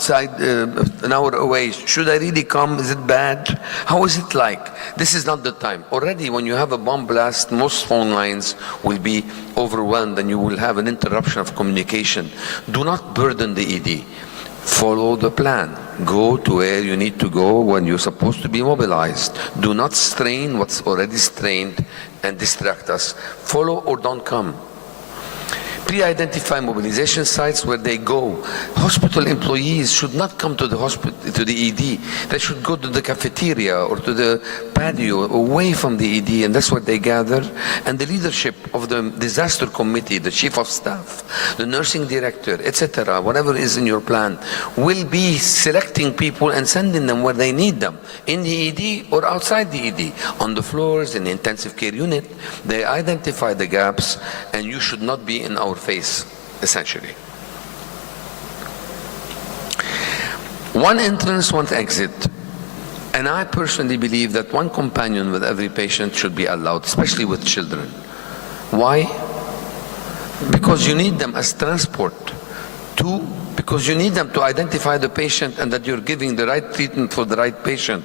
outside, an hour away. Should I really come? Is it bad? How is it like? This is not the time. Already when you have a bomb blast, most phone lines will be overwhelmed and you will have an interruption of communication. Do not burden the ED. Follow the plan. Go to where you need to go when you're supposed to be mobilized. Do not strain what's already strained and distract us. Follow or don't come. Pre-identify mobilization sites where they go. Hospital employees should not come to the hospital, to the ED. They should go to the cafeteria or to the patio away from the ED, and that's where they gather. And the leadership of the disaster committee, the chief of staff, the nursing director, etc., whatever is in your plan, will be selecting people and sending them where they need them, in the ED or outside the ED, on the floors, in the intensive care unit. They identify the gaps, and you should not be in our face, essentially. One entrance, one exit. And I personally believe that one companion with every patient should be allowed, especially with children. Why? Because you need them as transport. Two, because you need them to identify the patient and that you're giving the right treatment for the right patient.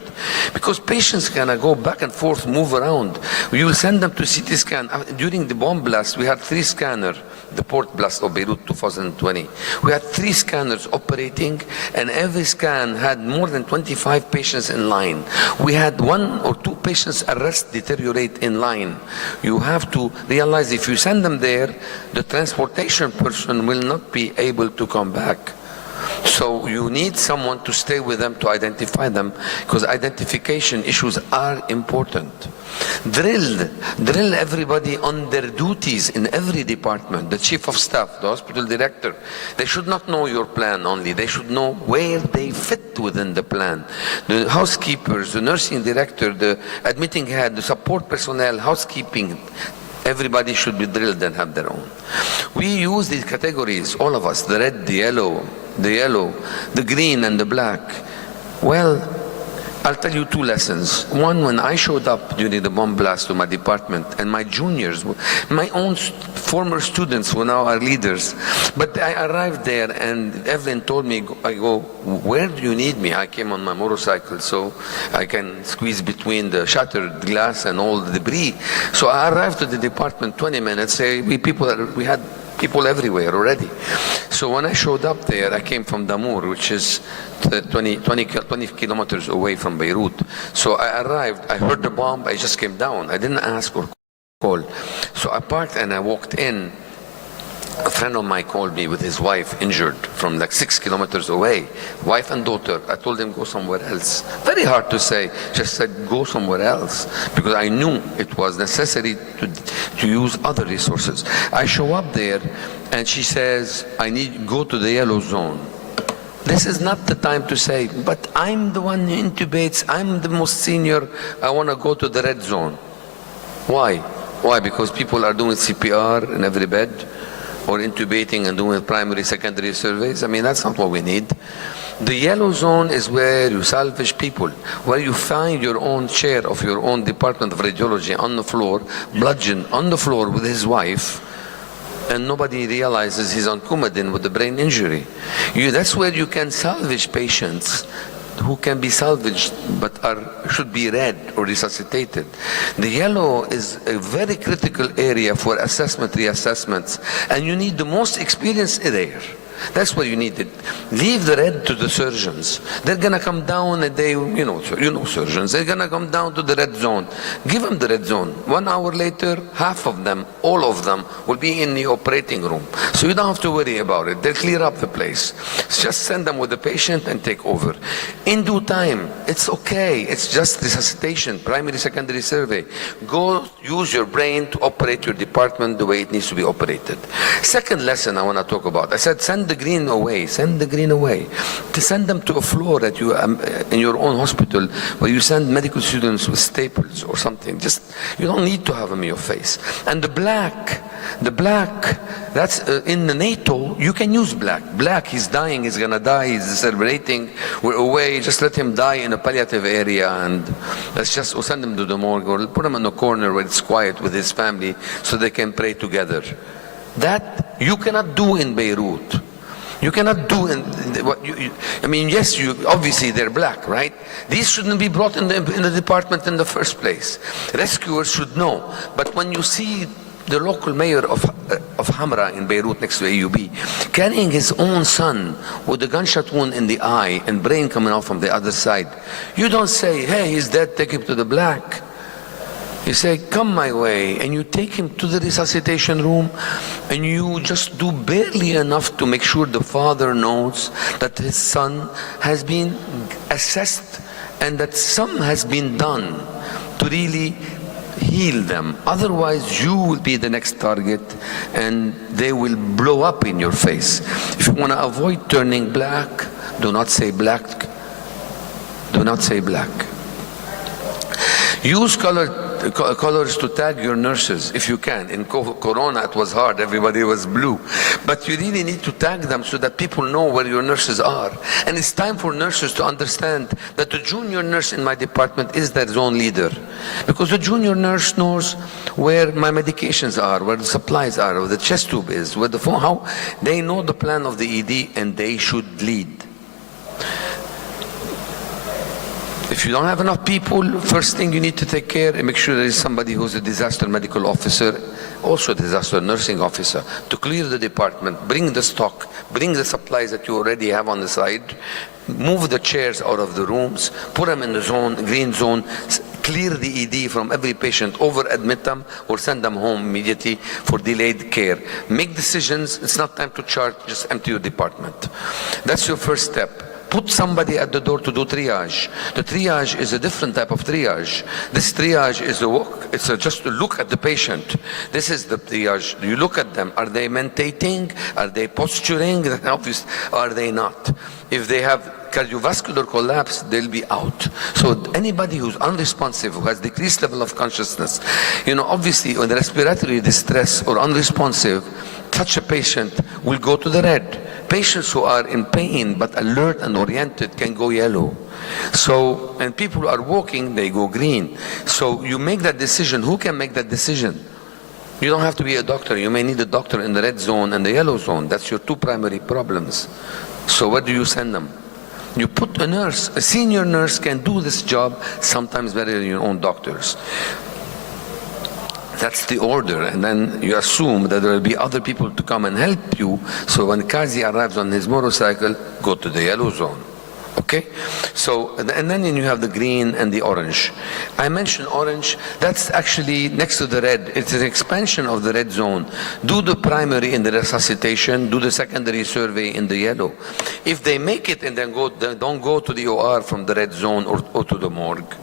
Because patients can go back and forth, move around. You will send them to CT scan. During the bomb blast, we had 3 scanners, the port blast of Beirut 2020. We had 3 scanners operating, and every scan had more than 25 patients in line. We had 1 or 2 patients arrest, deteriorate in line. You have to realize if you send them there, the transportation person will not be able to come back. So you need someone to stay with them to identify them, because identification issues are important. Drill everybody on their duties in every department. The chief of staff, the hospital director, they should not know your plan only. They should know where they fit within the plan. The housekeepers, the nursing director, the admitting head, the support personnel, housekeeping, everybody should be drilled and have their own. We use these categories, all of us, the red, the yellow, the green and the black. Well, I'll tell you 2 lessons. One, when I showed up during the bomb blast to my department, and my juniors, my own former students who now are leaders, but I arrived there and Evelyn told me, I go, where do you need me? I came on my motorcycle so I can squeeze between the shattered glass and all the debris. So I arrived to the department 20 minutes, we had people everywhere already. So when I showed up there, I came from Damour, which is 20 kilometers away from Beirut. So I arrived, I heard the bomb, I just came down. I didn't ask or call. So I parked and I walked in. A friend of mine called me with his wife injured from like 6 kilometers away, wife and daughter. I told him go somewhere else. Very hard to say, just said go somewhere else, because I knew it was necessary to use other resources. I show up there and she says, I need go to the yellow zone. This is not the time to say, but I'm the one who intubates, I'm the most senior, I want to go to the red zone. Why? Why? Because people are doing CPR in every bed, or intubating and doing primary, secondary surveys. I mean, that's not what we need. The yellow zone is where you salvage people, where you find your own chair of your own department of radiology on the floor, bludgeoned on the floor with his wife, and nobody realizes he's on Coumadin with a brain injury. That's where you can salvage patients who can be salvaged but should be read or resuscitated. The yellow is a very critical area for assessment, reassessments, and you need the most experience there. That's what you need. Leave the red to the surgeons. They're gonna come down and you know surgeons, they're gonna come down to the red zone. Give them the red zone. 1 hour later, half of them, all of them, will be in the operating room. So you don't have to worry about it. They'll clear up the place. Just send them with the patient and take over. In due time, it's okay. It's just resuscitation, primary, secondary survey. Go use your brain to operate your department the way it needs to be operated. Second lesson I want to talk about. I said send the green away. Send the green away. To send them to a floor that you in your own hospital where you send medical students with staples or something. Just you don't need to have them in your face. And the black, that's in the NATO. You can use black. Black. He's dying. He's gonna die. He's celebrating. We're away. Just let him die in a palliative area, and let's just send him to the morgue or put him in a corner where it's quiet with his family so they can pray together. That you cannot do in Beirut. You cannot do I mean, yes, obviously they're black, right? These shouldn't be brought in the department in the first place. Rescuers should know. But when you see the local mayor of Hamra in Beirut next to AUB carrying his own son with a gunshot wound in the eye and brain coming out from the other side, you don't say, hey, he's dead, take him to the black. You say, come my way, and you take him to the resuscitation room, and you just do barely enough to make sure the father knows that his son has been assessed and that some has been done to really heal them. Otherwise, you will be the next target, and they will blow up in your face. If you want to avoid turning black, do not say black. Do not say black. Use colors to tag your nurses if you can. In Corona it was hard, everybody was blue. But you really need to tag them so that people know where your nurses are. And it's time for nurses to understand that the junior nurse in my department is their zone leader. Because the junior nurse knows where my medications are, where the supplies are, where the chest tube is, where the phone, how they know the plan of the ED, and they should lead. If you don't have enough people, first thing you need to take care and make sure there is somebody who's a disaster medical officer, also a disaster nursing officer, to clear the department, bring the stock, bring the supplies that you already have on the side, move the chairs out of the rooms, put them in the zone, green zone, clear the ED from every patient, over-admit them or send them home immediately for delayed care. Make decisions. It's not time to charge, just empty your department. That's your first step. Put somebody at the door to do triage. The triage is a different type of triage. This triage is just to look at the patient. This is the triage. You look at them. Are they mentating? Are they posturing? Are they not? If they have cardiovascular collapse, they'll be out. So anybody who's unresponsive, who has decreased level of consciousness, obviously when respiratory distress or unresponsive, such a patient will go to the red. Patients who are in pain but alert and oriented can go yellow. So, and people who are walking, they go green. So you make that decision. Who can make that decision? You don't have to be a doctor. You may need a doctor in the red zone and the yellow zone. That's your two primary problems. So where do you send them? You put a nurse, a senior nurse can do this job sometimes better than your own doctors. That's the order, and then you assume that there will be other people to come and help you. So when Kazi arrives on his motorcycle, go to the yellow zone. Okay? So, and then you have the green and the orange. I mentioned orange, that's actually next to the red. It's an expansion of the red zone. Do the primary in the resuscitation, do the secondary survey in the yellow. If they make it and then don't go to the OR from the red zone or to the morgue.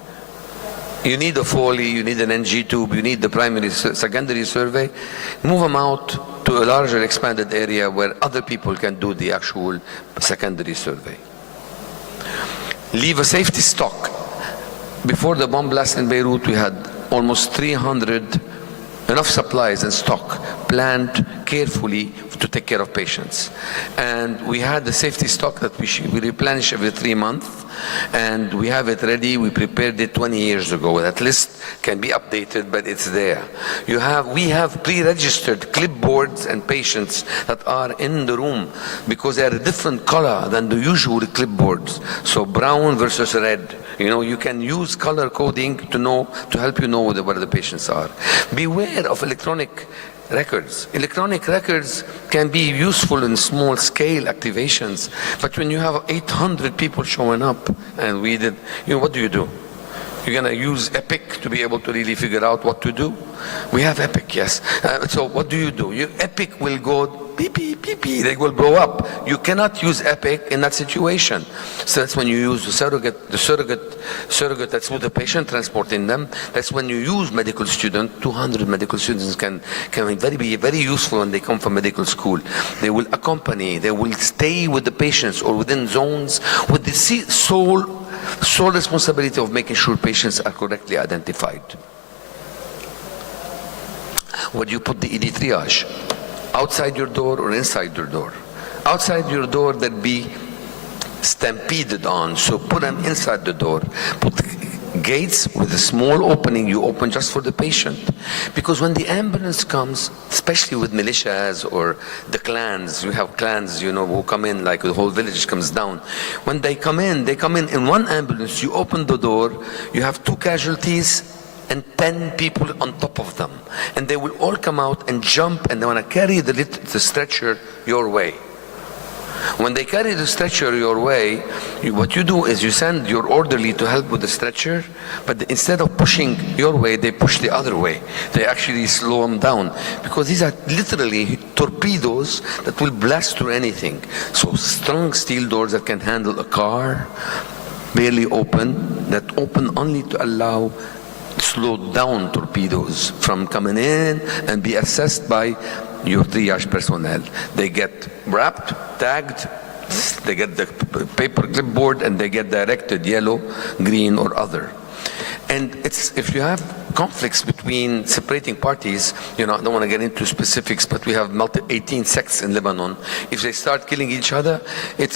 You need a Foley, you need an NG tube, you need the primary, secondary survey. Move them out to a larger expanded area where other people can do the actual secondary survey. Leave a safety stock. Before the bomb blast in Beirut, we had almost 300 enough supplies and stock planned carefully to take care of patients. And we had the safety stock that we replenish every 3 months, and we have it ready. We prepared it 20 years ago. That list can be updated, but it's there. We have pre-registered clipboards and patients that are in the room because they are a different color than the usual clipboards. So brown versus red. You can use color coding to help you know where the patients are. Beware of electronic records. Electronic records can be useful in small scale activations, but when you have 800 people showing up, and what do? You're going to use Epic to be able to really figure out what to do? We have Epic, yes. So what do? Epic will go beep, beep, beep, beep. They will blow up. You cannot use Epic in that situation. So that's when you use the surrogate that's with the patient transporting them. That's when you use medical student. 200 medical students can be very useful when they come from medical school. They will accompany, they will stay with the patients or within zones with the sole responsibility of making sure patients are correctly identified. Where do you put the ED triage? Outside your door or inside your door? Outside your door, they'll be stampeded on, so put them inside the door. Put gates with a small opening you open just for the patient. Because when the ambulance comes, especially with militias or the clans, you have clans, who come in, like the whole village comes down. When they come in in one ambulance, you open the door, you have 2 casualties and 10 people on top of them. And they will all come out and jump, and they want to carry the stretcher your way. When they carry the stretcher your way, what you do is you send your orderly to help with the stretcher, but instead of pushing your way, they push the other way. They actually slow them down, because these are literally torpedoes that will blast through anything. So strong steel doors that can handle a car, barely open, that open only to allow slowed down torpedoes from coming in and be assessed by your triage personnel. They get wrapped, tagged, they get the paper clipboard, and they get directed yellow, green, or other. And if you have conflicts between separating parties, I don't want to get into specifics, but we have 18 sects in Lebanon. If they start killing each other,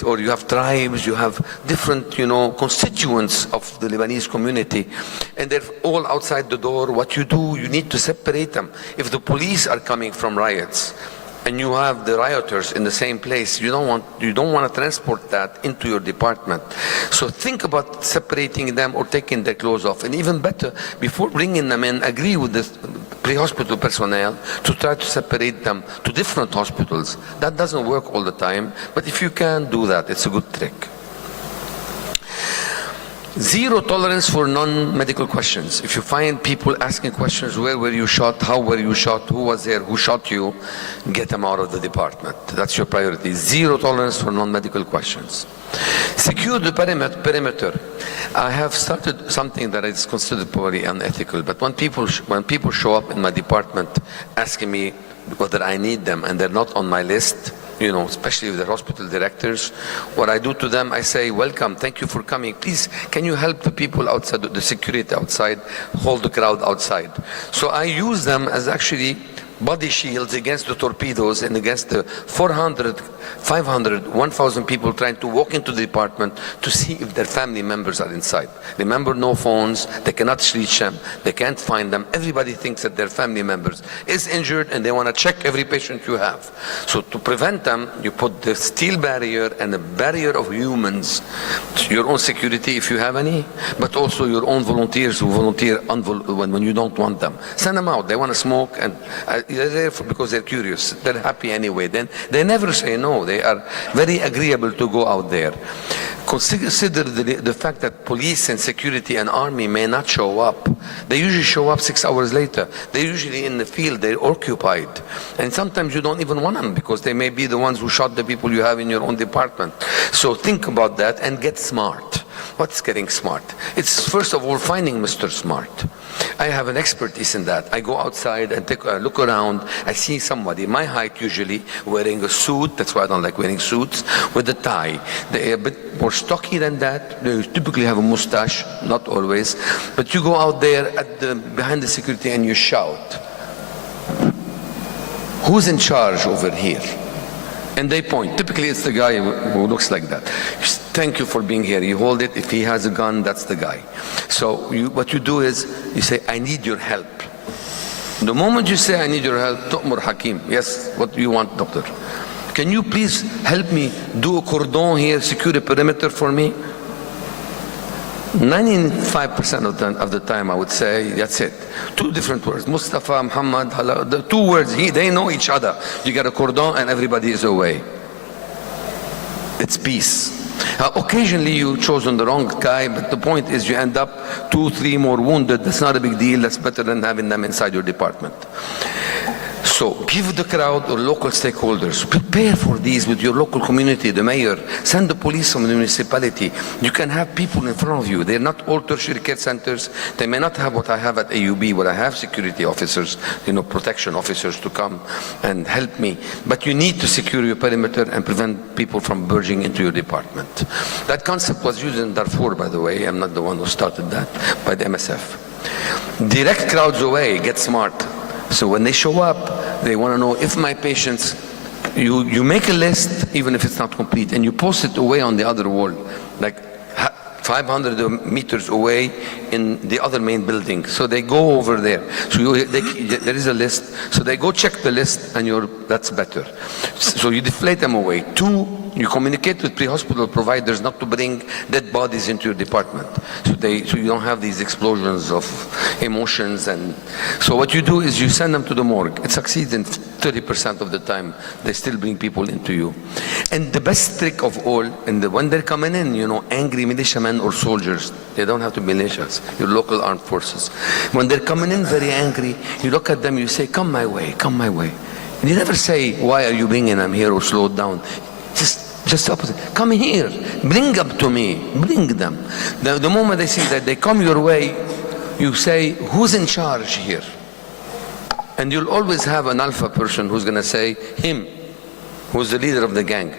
or you have tribes, you have different, constituents of the Lebanese community, and they're all outside the door. What you do, you need to separate them. If the police are coming from riots, and you have the rioters in the same place, you don't want to transport that into your department. So think about separating them or taking their clothes off. And even better, before bringing them in, agree with the pre-hospital personnel to try to separate them to different hospitals. That doesn't work all the time, but if you can do that, it's a good trick. Zero tolerance for non-medical questions. If you find people asking questions, where were you shot, how were you shot, who was there, who shot you, get them out of the department. That's your priority. Zero tolerance for non-medical questions. Secure the perimeter. I have started something that is considered probably unethical, but when people show up in my department asking me whether I need them and they're not on my list, especially with the hospital directors, what I do to them, I say, welcome, thank you for coming. Please, can you help the people outside, the security outside, hold the crowd outside? So I use them as actually body shields against the torpedoes and against the 400, 500, 1,000 people trying to walk into the department to see if their family members are inside. Remember, no phones, they cannot reach them, they can't find them. Everybody thinks that their family members is injured and they want to check every patient you have. So to prevent them, you put the steel barrier and a barrier of humans, your own security if you have any, but also your own volunteers who volunteer when you don't want them. Send them out, they want to smoke, and they're there because they're curious. They're happy anyway. Then they never say no. They are very agreeable to go out there. Consider the fact that police and security and army may not show up. They usually show up 6 hours later. They're usually in the field. They're occupied. And sometimes you don't even want them because they may be the ones who shot the people you have in your own department. So think about that and get smart. What's getting smart? It's first of all finding Mr. Smart. I have an expertise in that. I go outside and take a look around. I see somebody, my height usually, wearing a suit. That's why I don't like wearing suits, with a tie. They're a bit more stocky than that. They typically have a mustache, not always. But you go out there behind the security and you shout, who's in charge over here? And they point. Typically it's the guy who looks like that. Thank you for being here. You hold it. If he has a gun, that's the guy. So what you do is you say, I need your help. The moment you say, I need your help, Tu'mur Hakim. Yes, what do you want, doctor? Can you please help me do a cordon here, secure a perimeter for me? 95% of the time I would say, that's it. 2 different words. Mustafa, Muhammad, Hala, the 2 words, they know each other. You get a cordon and everybody is away. It's peace. Occasionally you've chosen the wrong guy, but the point is you end up 2, 3 more wounded. That's not a big deal. That's better than having them inside your department. So give the crowd or local stakeholders, prepare for these with your local community, the mayor, send the police from the municipality. You can have people in front of you. They're not all tertiary care centers. They may not have what I have at AUB, where I have security officers, protection officers to come and help me. But you need to secure your perimeter and prevent people from burging into your department. That concept was used in Darfur, by the way. I'm not the one who started that, by the MSF. Direct crowds away, get smart. So when they show up, they want to know if my patients, you make a list, even if it's not complete, and you post it away on the other wall. Like 500 meters away in the other main building. So they go over there. So there is a list. So they go check the list, and that's better. So you deflate them away. 2, you communicate with pre-hospital providers not to bring dead bodies into your department. So you don't have these explosions of emotions. And so what you do is you send them to the morgue. It succeeds in 30% of the time. They still bring people into you. And the best trick of all, when they're coming in, angry militiamen or soldiers, they don't have to be militias, your local armed forces. When they're coming in very angry, you look at them, you say, come my way, come my way. And you never say, why are you bringing them here, or slow down. Just opposite. Come here, bring them to me, bring them. The moment they see that they come your way, you say, who's in charge here? And you'll always have an alpha person who's going to say, him, who's the leader of the gang.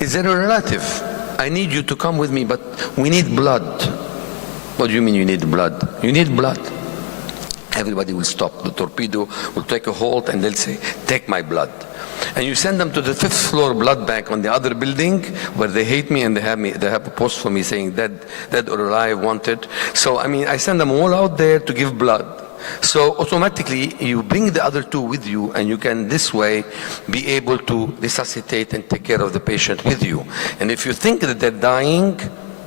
Is there a relative? I need you to come with me, but we need blood. What do you mean you need blood? You need blood. Everybody will stop. The torpedo will take a halt, and they'll say, take my blood. And you send them to the 5th floor blood bank on the other building, where they hate me, and they have a post for me saying dead or alive, wanted. So I send them all out there to give blood. So automatically you bring the other 2 with you, and you can this way be able to resuscitate and take care of the patient with you. And if you think that they're dying,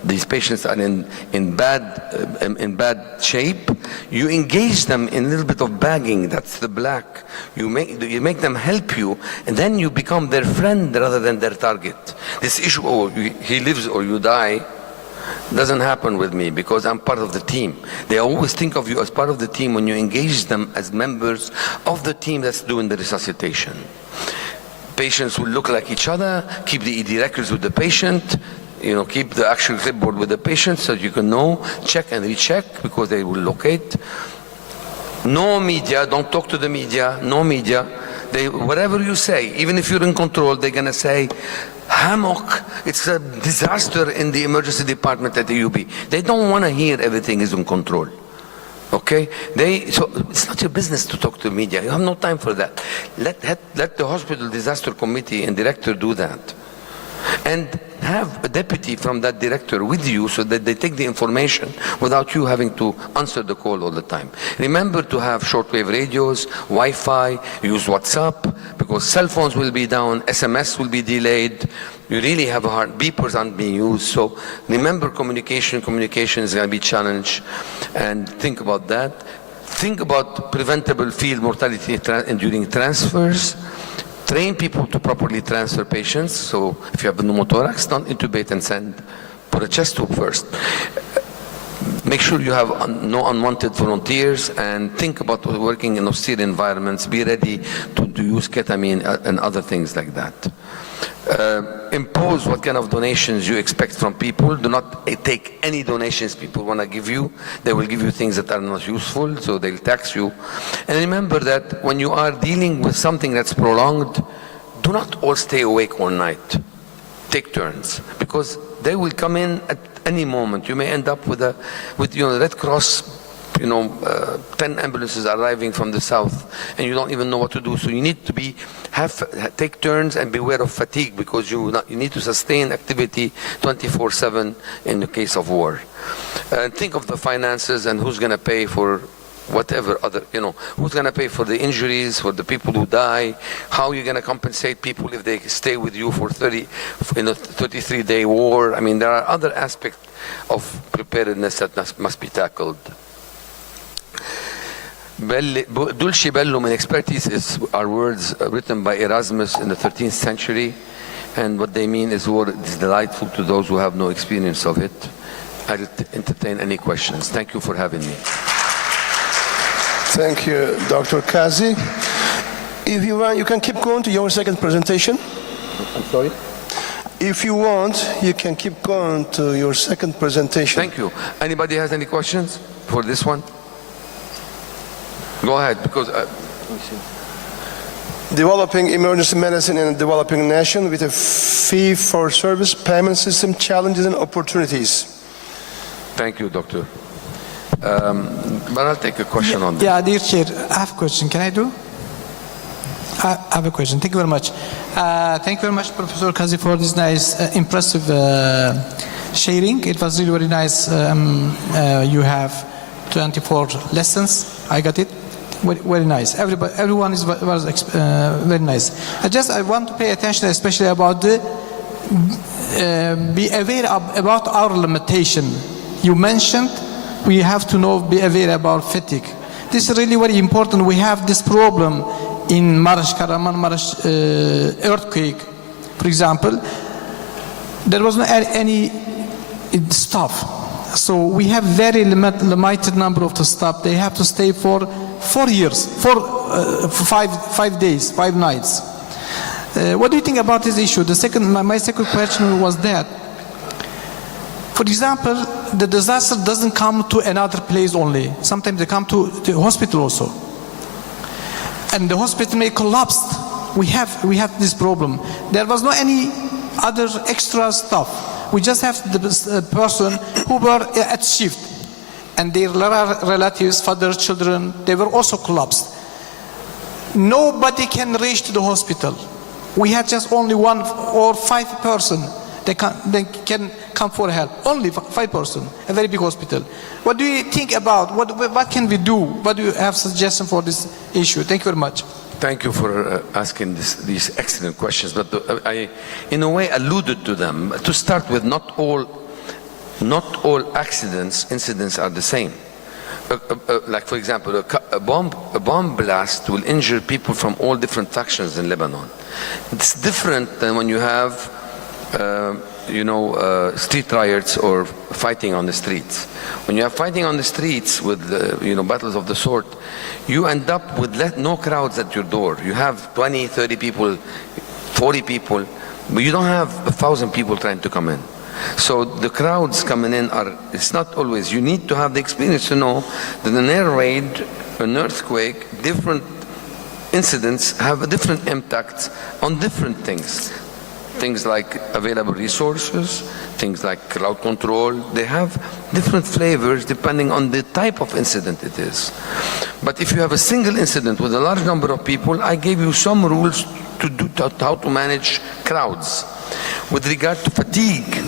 these patients are in bad shape, you engage them in a little bit of bagging. That's the black. You make them help you, and then you become their friend rather than their target. This issue, he lives or you die, doesn't happen with me, because I'm part of the team. They always think of you as part of the team when you engage them as members of the team that's doing the resuscitation. Patients will look like each other, keep the ED records with the patient, keep the actual clipboard with the patient so you can know, check and recheck, because they will locate. No media, don't talk to the media, no media. Whatever you say, even if you're in control, they're going to say, hammock, it's a disaster in the emergency department at the UB. They don't want to hear everything is in control. Okay? So it's not your business to talk to the media. You have no time for that. Let the hospital disaster committee and director do that. And have a deputy from that director with you, so that they take the information without you having to answer the call all the time. Remember to have shortwave radios, Wi-Fi, use WhatsApp, because cell phones will be down, SMS will be delayed. You really have a hard, beepers aren't being used. So remember communication is going to be challenged, and think about that. Think about preventable field mortality during transfers. Train people to properly transfer patients. So if you have a pneumothorax, don't intubate and send. Put a chest tube first. Make sure you have no unwanted volunteers, and think about working in austere environments. Be ready to use ketamine and other things like that. Impose what kind of donations you expect from people. Do not take any donations people want to give you. They will give you things that are not useful, so they'll tax you. And remember that when you are dealing with something that's prolonged, do not all stay awake all night. Take turns, because they will come in at any moment. You may end up with the Red Cross, 10 ambulances arriving from the south, and you don't even know what to do. So you need to take turns and beware of fatigue, because you need to sustain activity 24/7 in the case of war. Think of the finances and who's going to pay for whatever other, who's going to pay for the injuries, for the people who die, how you're going to compensate people if they stay with you for 33-day war. There are other aspects of preparedness that must be tackled. Dulci bellum in expertise are words written by Erasmus in the 13th century, and what they mean is war is delightful to those who have no experience of it. I'll entertain any questions. Thank you for having me. Thank you, Dr. Kazi. If you want, you can keep going to your second presentation. I'm sorry? If you want, you can keep going to your second presentation. Thank you. Anybody has any questions for this one? Go ahead, because Developing emergency medicine in a developing nation with a fee-for-service payment system, challenges and opportunities. Thank you, Doctor. But I'll take a question on this. Yeah, dear Chair, I have a question. Can I do? I have a question. Thank you very much. Thank you very much, Professor Kazi, for this nice, impressive sharing. It was really very nice. You have 24 lessons. I got it. Very nice. Everyone was very nice. I want to pay attention, especially about the be aware about our limitation. You mentioned we have to be aware about fatigue. This is really very important. We have this problem in Kahramanmaraş earthquake, for example. There was not any staff. So we have very limited number of the staff. They have to stay for 4 years, for 5 days, 5 nights. What do you think about this issue? My second question was that, for example, the disaster doesn't come to another place only. Sometimes they come to the hospital also. And the hospital may collapse. We have this problem. There was no any other extra stuff. We just have the person who were at shift, and their relatives, father, children, they were also collapsed. Nobody can reach to the hospital. We had just only 1 or 5 person. They can come for help. Only 5 person. A very big hospital. What do you think about? What can we do? What do you have suggestion for this issue? Thank you very much. Thank you for asking these excellent questions, but I, in a way, alluded to them. To start with, not all incidents are the same. Like, for example, a bomb blast will injure people from all different factions in Lebanon. It's different than when you have, street riots or fighting on the streets. When you have fighting on the streets with, battles of the sort, you end up with no crowds at your door. You have 20, 30 people, 40 people, but you don't have 1,000 people trying to come in. So the crowds coming in it's not always, you need to have the experience to know that an air raid, an earthquake, different incidents have a different impact on different things. Things like available resources, things like crowd control, they have different flavors depending on the type of incident it is. But if you have a single incident with a large number of people, I gave you some rules how to manage crowds. With regard to fatigue,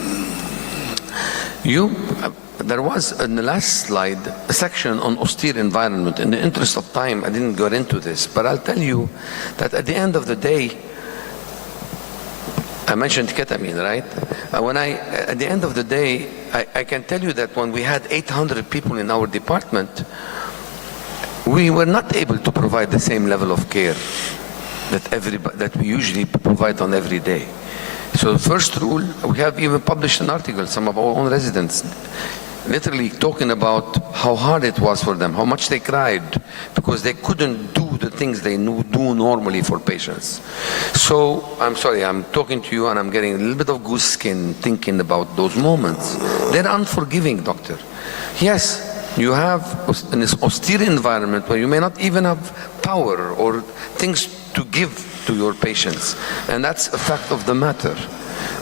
there was in the last slide a section on austere environment. In the interest of time, I didn't go into this, but I'll tell you that at the end of the day, I mentioned ketamine, right? At the end of the day, I can tell you that when we had 800 people in our department, we were not able to provide the same level of care that we usually provide on every day. So the first rule, we have even published an article, some of our own residents, literally talking about how hard it was for them, how much they cried, because they couldn't do the things they do normally for patients. So, I'm sorry, I'm talking to you and I'm getting a little bit of goose skin thinking about those moments. They're unforgiving, doctor. Yes, you have in this austere environment where you may not even have power or things to give to your patients. And that's a fact of the matter,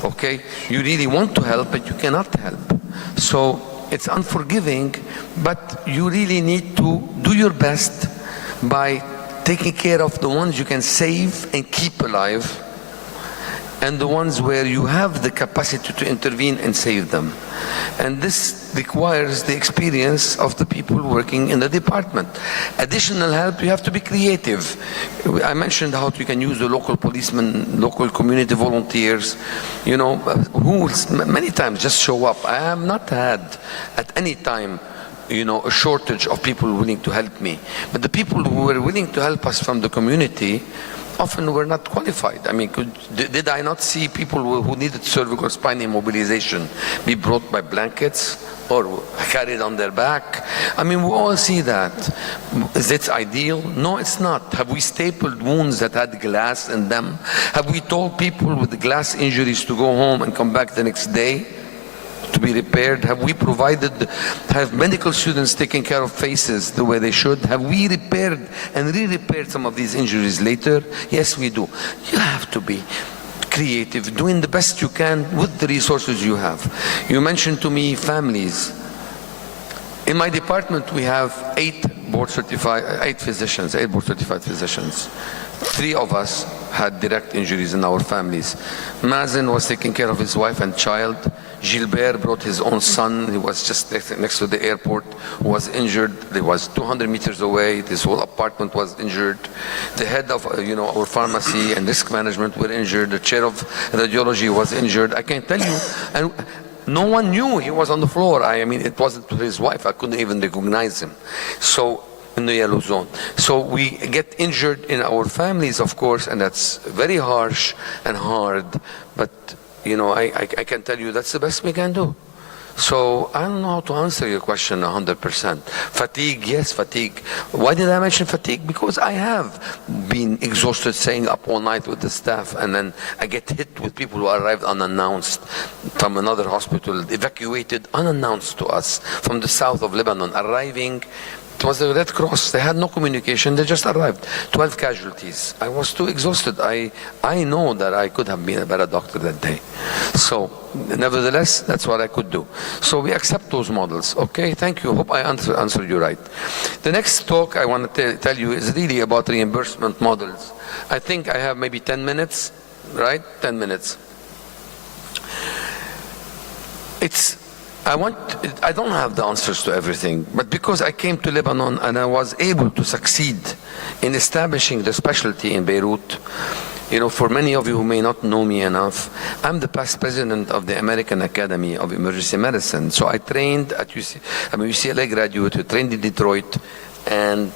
okay? You really want to help, but you cannot help. So it's unforgiving, but you really need to do your best by taking care of the ones you can save and keep alive, and the ones where you have the capacity to intervene and save them. And this requires the experience of the people working in the department. Additional help, you have to be creative. I mentioned how you can use the local policemen, local community volunteers, who will many times just show up. I have not had at any time a shortage of people willing to help me. But the people who were willing to help us from the community often were not qualified. I mean, did I not see people who needed cervical spine immobilization be brought by blankets or carried on their back? I mean, we all see that. Is it ideal? No, it's not. Have we stapled wounds that had glass in them? Have we told people with glass injuries to go home and come back the next day to be repaired? Have medical students taken care of faces the way they should? Have we repaired and re-repaired some of these injuries later? Yes, we do. You have to be creative, doing the best you can with the resources you have. You mentioned to me families. In my department, we have 8 board-certified physicians. 3 of us had direct injuries in our families. Mazen was taking care of his wife and child. Gilbert brought his own son. He was just next to the airport, who was injured. He was 200 meters away. This whole apartment was injured. The head of our pharmacy and risk management were injured. The chair of radiology was injured. I can tell you, and no one knew he was on the floor. I mean, it wasn't his wife. I couldn't even recognize him. So, in the yellow zone. So we get injured in our families, of course, and that's very harsh and hard. But, I can tell you that's the best we can do. So I don't know how to answer your question 100%. Fatigue, yes, fatigue. Why did I mention fatigue? Because I have been exhausted staying up all night with the staff, and then I get hit with people who arrived unannounced from another hospital, evacuated unannounced to us from the south of Lebanon, arriving. It was the Red Cross. They had no communication. They just arrived. 12 casualties. I was too exhausted. I know that I could have been a better doctor that day. So, nevertheless, that's what I could do. So we accept those models. Okay, thank you. Hope I answered you right. The next talk I want to tell you is really about reimbursement models. I think I have maybe 10 minutes, right? 10 minutes. I don't have the answers to everything, but because I came to Lebanon and I was able to succeed in establishing the specialty in Beirut, for many of you who may not know me enough, I'm the past president of the American Academy of Emergency Medicine. So I trained at I'm a UCLA graduate who trained in Detroit and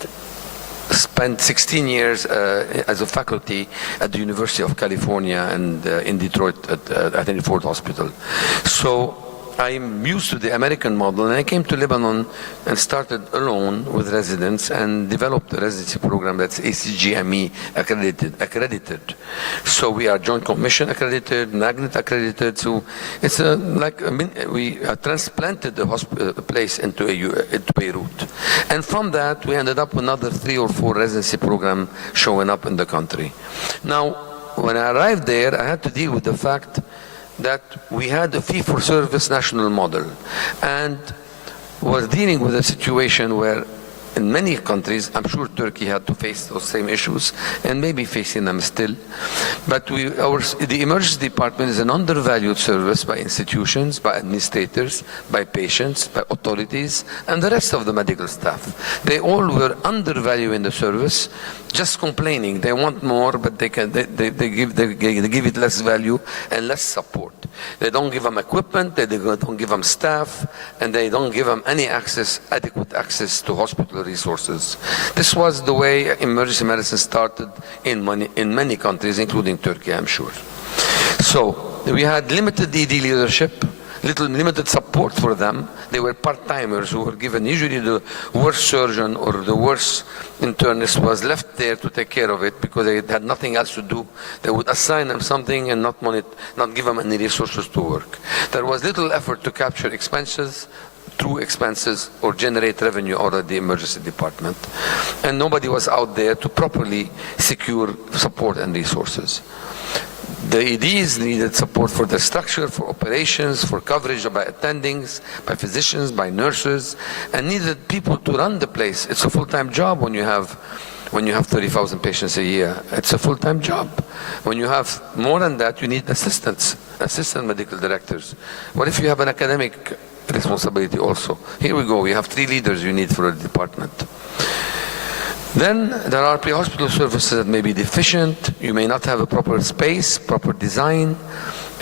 spent 16 years as a faculty at the University of California and in Detroit at Henry Ford Hospital. So I'm used to the American model, and I came to Lebanon and started alone with residents and developed a residency program that's ACGME accredited. So we are Joint Commission accredited, Magnet accredited. So it's we transplanted the place into Beirut. And from that, we ended up with another 3 or 4 residency programs showing up in the country. Now, when I arrived there, I had to deal with the fact that we had a fee-for-service national model, and was dealing with a situation where in many countries, I'm sure Turkey had to face those same issues and maybe facing them still, but the emergency department is an undervalued service by institutions, by administrators, by patients, by authorities, and the rest of the medical staff. They all were undervaluing the service, just complaining. They want more, but they give it less value and less support. They don't give them equipment, they don't give them staff, and they don't give them any adequate access to hospital resources. This was the way emergency medicine started in many countries, including Turkey, I'm sure. So we had limited ED leadership, limited support for them. They were part-timers who were given, usually the worst surgeon or the worst internist was left there to take care of it because they had nothing else to do. They would assign them something and not give them any resources to work. There was little effort to capture true expenses or generate revenue out of the emergency department. And nobody was out there to properly secure support and resources. The EDs needed support for the structure, for operations, for coverage by attendings, by physicians, by nurses, and needed people to run the place. It's a full-time job when you have 30,000 patients a year. It's a full-time job. When you have more than that, you need assistant medical directors. What if you have an academic responsibility also? Here we go. We have 3 leaders you need for a department. Then there are pre-hospital services that may be deficient. You may not have a proper space, proper design,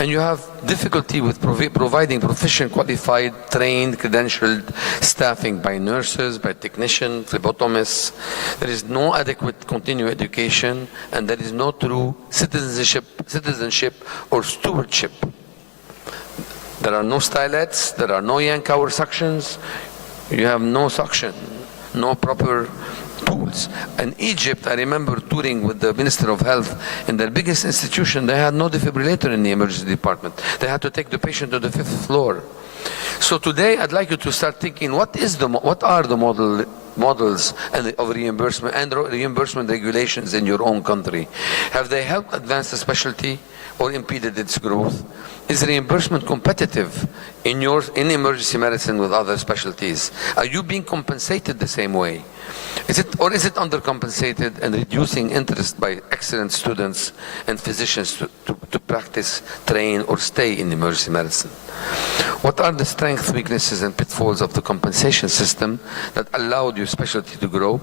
and you have difficulty with providing proficient, qualified, trained, credentialed staffing by nurses, by technicians, phlebotomists. There is no adequate continuing education, and there is no true citizenship or stewardship. There are no stylets, there are no yank hour suctions, you have no suction, no proper tools. In Egypt, I remember touring with the Minister of Health in their biggest institution. They had no defibrillator in the emergency department. They had to take the patient to the 5th floor. So today, I'd like you to start thinking, what are the models and of reimbursement and reimbursement regulations in your own country? Have they helped advance the specialty or impeded its growth? Is reimbursement competitive in emergency medicine with other specialties? Are you being compensated the same way? Is it undercompensated and reducing interest by excellent students and physicians to practice, train, or stay in emergency medicine? What are the strengths, weaknesses, and pitfalls of the compensation system that allowed your specialty to grow?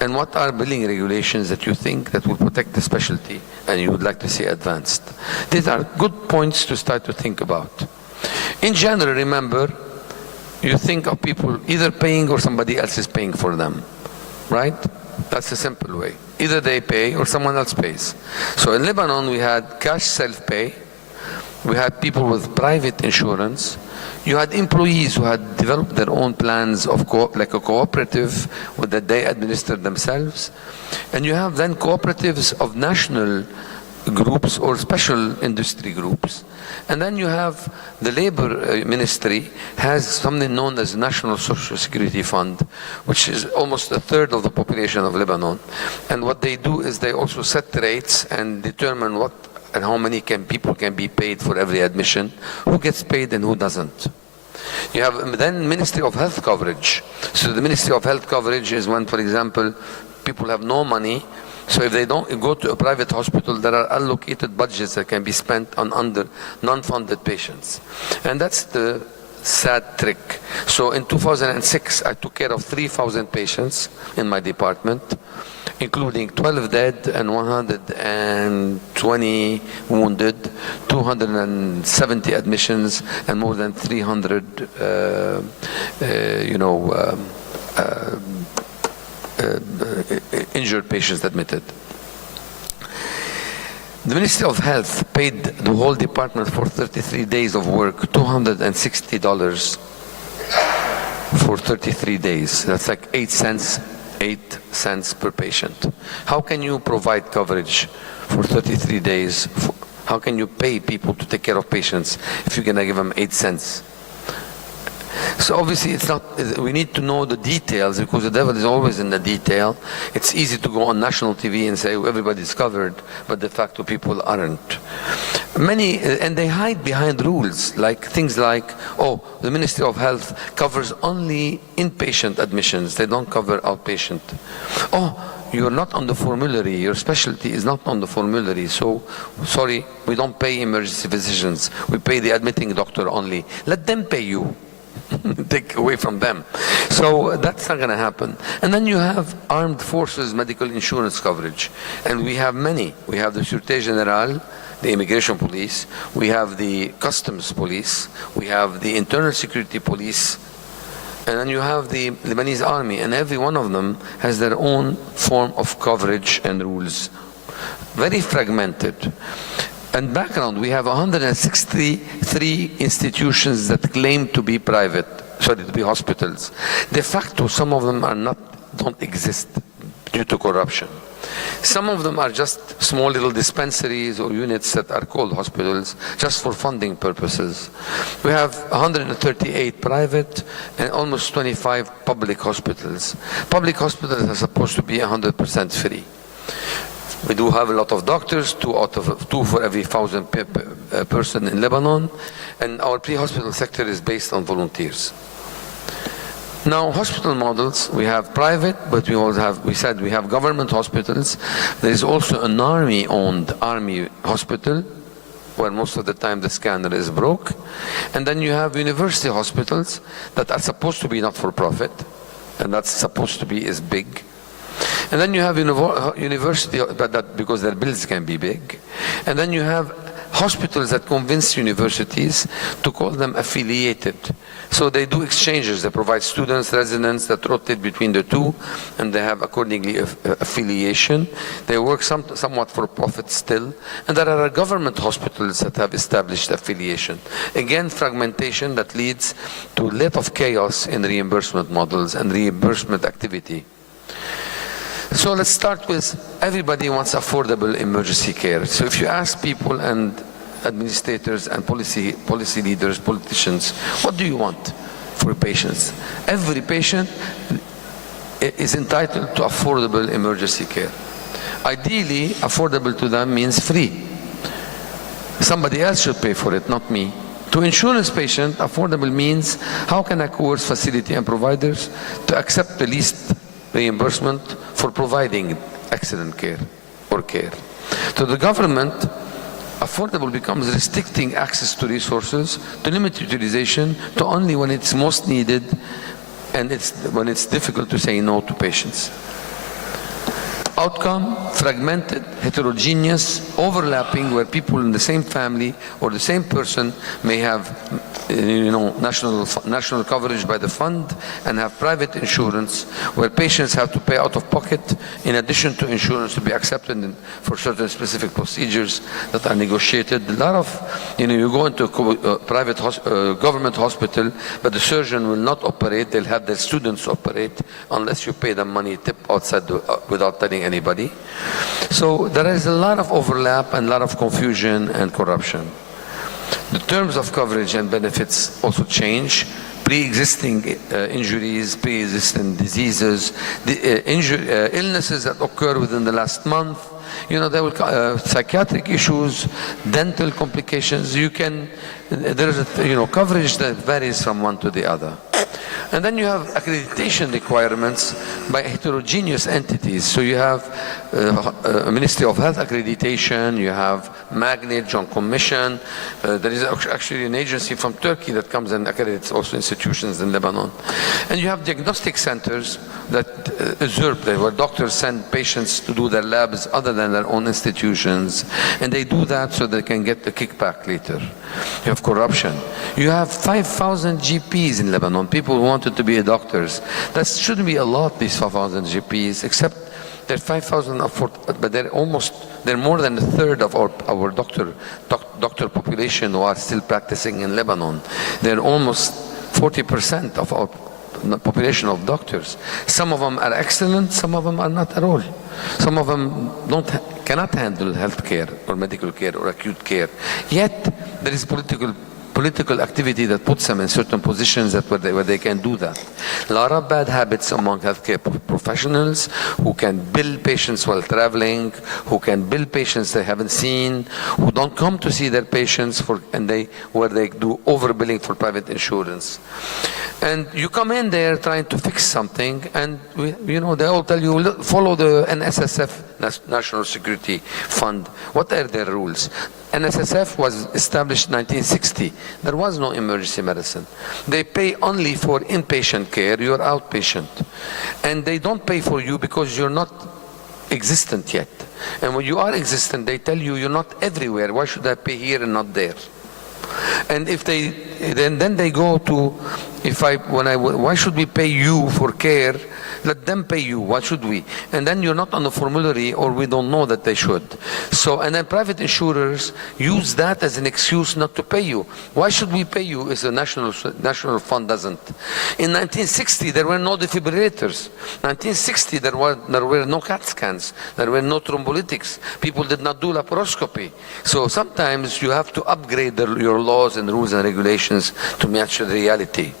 And what are billing regulations that you think that will protect the specialty and you would like to see advanced? These are good points to start to think about. In general, remember, you think of people either paying or somebody else is paying for them, right? That's a simple way. Either they pay or someone else pays. So in Lebanon, we had cash self-pay. We had people with private insurance. You had employees who had developed their own plans of like a cooperative that they administered themselves. And you have then cooperatives of national groups or special industry groups. And then you have the labor ministry has something known as National Social Security Fund, which is almost a third of the population of Lebanon. And what they do is they also set the rates and determine what and how many people can be paid for every admission, who gets paid and who doesn't. You have then Ministry of Health coverage. So the Ministry of Health coverage is when, for example, people have no money. So if they don't go to a private hospital, there are allocated budgets that can be spent on non-funded patients. And that's the sad trick. So in 2006, I took care of 3,000 patients in my department, including 12 dead and 120 wounded, 270 admissions, and more than 300, injured patients admitted. The Ministry of Health paid the whole department for 33 days of work, $260 for 33 days. That's like 8 cents per patient. How can you provide coverage for 33 days? How can you pay people to take care of patients if you're going to give them 8 cents? So obviously it's not, we need to know the details because the devil is always in the detail. It's easy to go on national TV and say everybody's covered, but de facto people aren't. And they hide behind rules, like things like, oh, the Ministry of Health covers only inpatient admissions, they don't cover outpatient. Oh, you're not on the formulary, your specialty is not on the formulary, so sorry, we don't pay emergency physicians, we pay the admitting doctor only. Let them pay you. Take away from them. So that's not going to happen. And then you have armed forces medical insurance coverage. And we have many. We have the Sûreté Générale, the immigration police. We have the customs police. We have the internal security police. And then you have the Lebanese army. And every one of them has their own form of coverage and rules. Very fragmented. And background, we have 163 institutions that claim to be to be hospitals. De facto, some of them don't exist due to corruption. Some of them are just small little dispensaries or units that are called hospitals just for funding purposes. We have 138 private and almost 25 public hospitals. Public hospitals are supposed to be 100% free. We do have a lot of doctors, two for every 1,000 person in Lebanon, and our pre-hospital sector is based on volunteers. Now, hospital models, we have private, but we have government hospitals. There is also an army-owned army hospital, where most of the time the scanner is broke. And then you have university hospitals that are supposed to be not-for-profit, and that's supposed to be as big. And then you have university, because their bills can be big. And then you have hospitals that convince universities to call them affiliated. So they do exchanges. They provide students, residents that rotate between the two, and they have accordingly affiliation. They work somewhat for profit still. And there are government hospitals that have established affiliation. Again, fragmentation that leads to a lot of chaos in reimbursement models and reimbursement activity. So let's start with everybody wants affordable emergency care. So if you ask people and administrators and policy leaders, politicians, what do you want for patients? Every patient is entitled to affordable emergency care. Ideally, affordable to them means free. Somebody else should pay for it, not me. To insurance patient, affordable means how can I coerce facility and providers to accept the least reimbursement for providing excellent care or care. To the government, affordable becomes restricting access to resources, to limit utilization to only when it's most needed and when it's difficult to say no to patients. Outcome, fragmented, heterogeneous, overlapping, where people in the same family or the same person may have national coverage by the fund and have private insurance, where patients have to pay out of pocket in addition to insurance to be accepted for certain specific procedures that are negotiated. A lot of, you go into a private government hospital, but the surgeon will not operate. They'll have their students operate unless you pay them money tip outside without telling anybody. So there is a lot of overlap and a lot of confusion and corruption. The terms of coverage and benefits also change. Pre-existing injuries, pre-existing diseases, illnesses that occur within the last month, there will psychiatric issues, dental complications. There is coverage that varies from one to the other. And then you have accreditation requirements by heterogeneous entities. So you have a Ministry of Health accreditation, you have Magnet, John Commission. There is actually an agency from Turkey that comes and accredits also institutions in Lebanon. And you have diagnostic centers that usurp, where doctors send patients to do their labs other than their own institutions. And they do that so they can get the kickback later. You have corruption. You have 5,000 GPs in Lebanon, people who wanted to be doctors. That shouldn't be a lot, these 5,000 GPs, except they're 5,000, but they're more than a third of our doctor population who are still practicing in Lebanon. They're almost 40% of our population of doctors. Some of them are excellent, some of them are not at all. Some of them cannot handle health care or medical care or acute care. Yet there is political activity that puts them in certain positions where they can do that. A lot of bad habits among healthcare professionals who can bill patients while traveling, who can bill patients they haven't seen, who don't come to see their patients where they do overbilling for private insurance. And you come in there trying to fix something, and they all tell you, follow the NSSF, National Security Fund. What are their rules? NSSF was established in 1960. There was no emergency medicine. They pay only for inpatient care. You're outpatient. And they don't pay for you because you're not existent yet. And when you are existent, they tell you you're not everywhere. Why should I pay here and not there? And if then they go to, why should we pay you for care? Let them pay you. Why should we? And then you're not on the formulary, or we don't know that they should. So, and then private insurers use that as an excuse not to pay you. Why should we pay you if the national fund doesn't? In 1960, there were no defibrillators. 1960, there were no CAT scans. There were no thrombolytics. People did not do laparoscopy. So sometimes you have to upgrade your laws and rules and regulations to match the reality.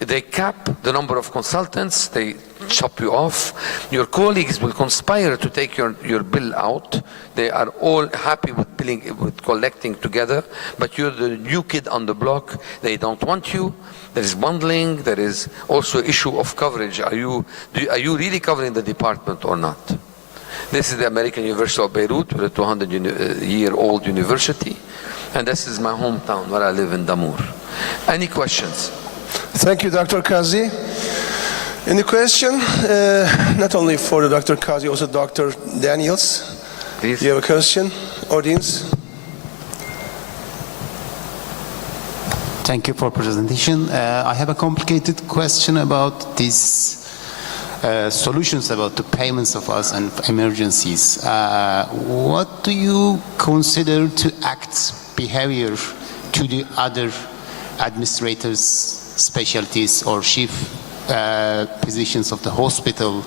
They cap the number of consultants. They chop you off. Your colleagues will conspire to take your bill out. They are all happy with collecting together, but you're the new kid on the block. They don't want you. There is bundling. There is also issue of coverage. Are you really covering the department or not? This is the American University of Beirut, a 200-year-old university, and this is my hometown where I live in Damour. Any questions? Thank you, Dr. Kazi. Any question? Not only for the Dr. Kazi, also Dr. Daniels. Please. Do you have a question, audience? Thank you for presentation. I have a complicated question about these solutions about the payments of us and emergencies. What do you consider to act behavior to the other administrators, specialties, or chief physicians of the hospital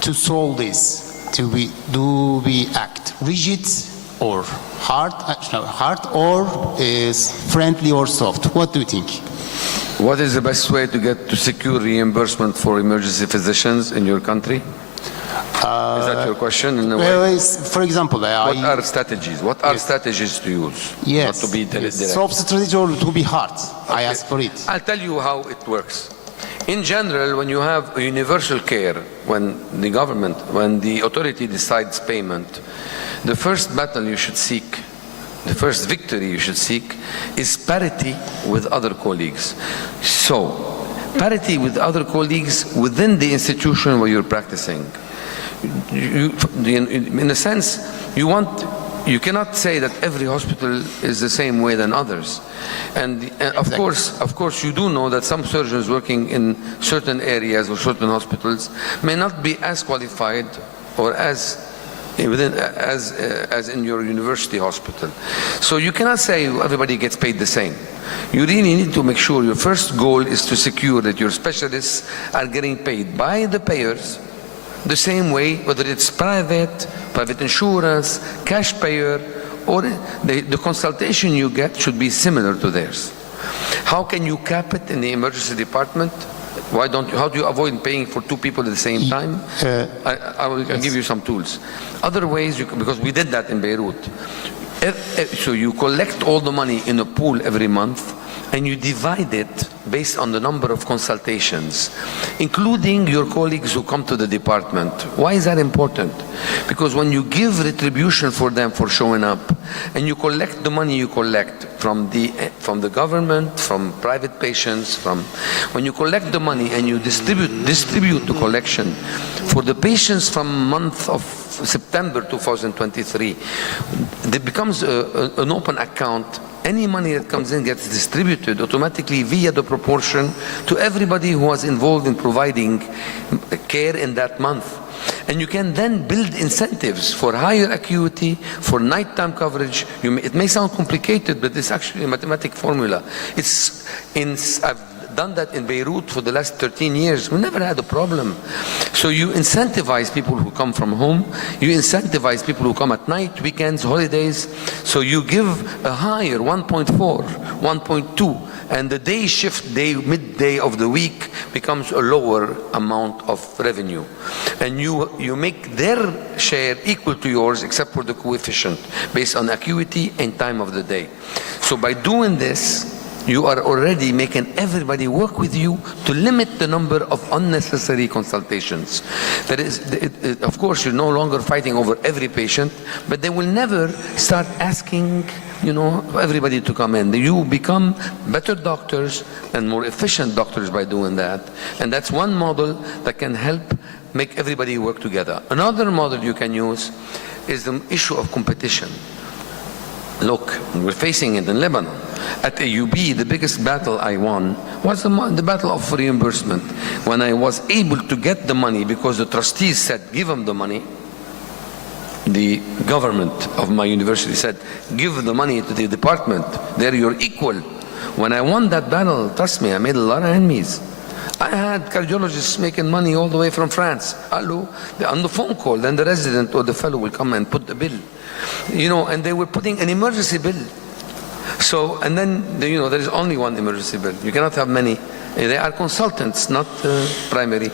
to solve this? Do we act rigid or hard or is friendly or soft? What do you think? What is the best way to secure reimbursement for emergency physicians in your country? Is that your question in a way? Well, for example, What are strategies? What are strategies to use? yes, Not to be direct. soft strategy or to be hard. I ask for it. I'll tell you how it works. In general, when you have a universal care, when the authority decides payment, the first battle you should seek, the first victory you should seek, is parity with other colleagues. So, parity with other colleagues within the institution where you're practicing. In a sense, you cannot say that every hospital is the same way than others. And of course, you do know that some surgeons working in certain areas or certain hospitals may not be as qualified or as in your university hospital. So you cannot say everybody gets paid the same. You really need to make sure your first goal is to secure that your specialists are getting paid by the payers the same way, whether it's private insurance, cash payer, or the consultation you get should be similar to theirs. How can you cap it in the emergency department? How do you avoid paying for two people at the same time? I'll give you some tools. Other ways, because we did that in Beirut. So you collect all the money in a pool every month, and you divide it based on the number of consultations, including your colleagues who come to the department. Why is that important? Because when you give retribution for them for showing up, and you collect the money you collect from the government, from private patients, when you collect the money and you distribute the collection for the patients from month of September 2023, it becomes an open account. Any money that comes in gets distributed automatically via the proportion to everybody who was involved in providing care in that month. And you can then build incentives for higher acuity, for nighttime coverage. It may sound complicated, but it's actually a mathematic formula. I've done that in Beirut for the last 13 years. We never had a problem. So you incentivize people who come from home. You incentivize people who come at night, weekends, holidays. So you give a higher 1.4, 1.2, and the day shift, midday of the week becomes a lower amount of revenue. And you make their share equal to yours except for the coefficient based on acuity and time of the day. So by doing this, you are already making everybody work with you to limit the number of unnecessary consultations. That is, of course, you're no longer fighting over every patient, but they will never start asking, everybody to come in. You become better doctors and more efficient doctors by doing that. And that's one model that can help make everybody work together. Another model you can use is the issue of competition. Look, we're facing it in Lebanon. At AUB, the biggest battle I won was the battle of reimbursement. When I was able to get the money because the trustees said, give them the money, the government of my university said, give the money to the department, they're your equal. When I won that battle, trust me, I made a lot of enemies. I had cardiologists making money all the way from France. Hello, on the phone call, then the resident or the fellow will come and put the bill. And they were putting an emergency bill. So, and then, there is only one emergency bill. You cannot have many. They are consultants, not primary.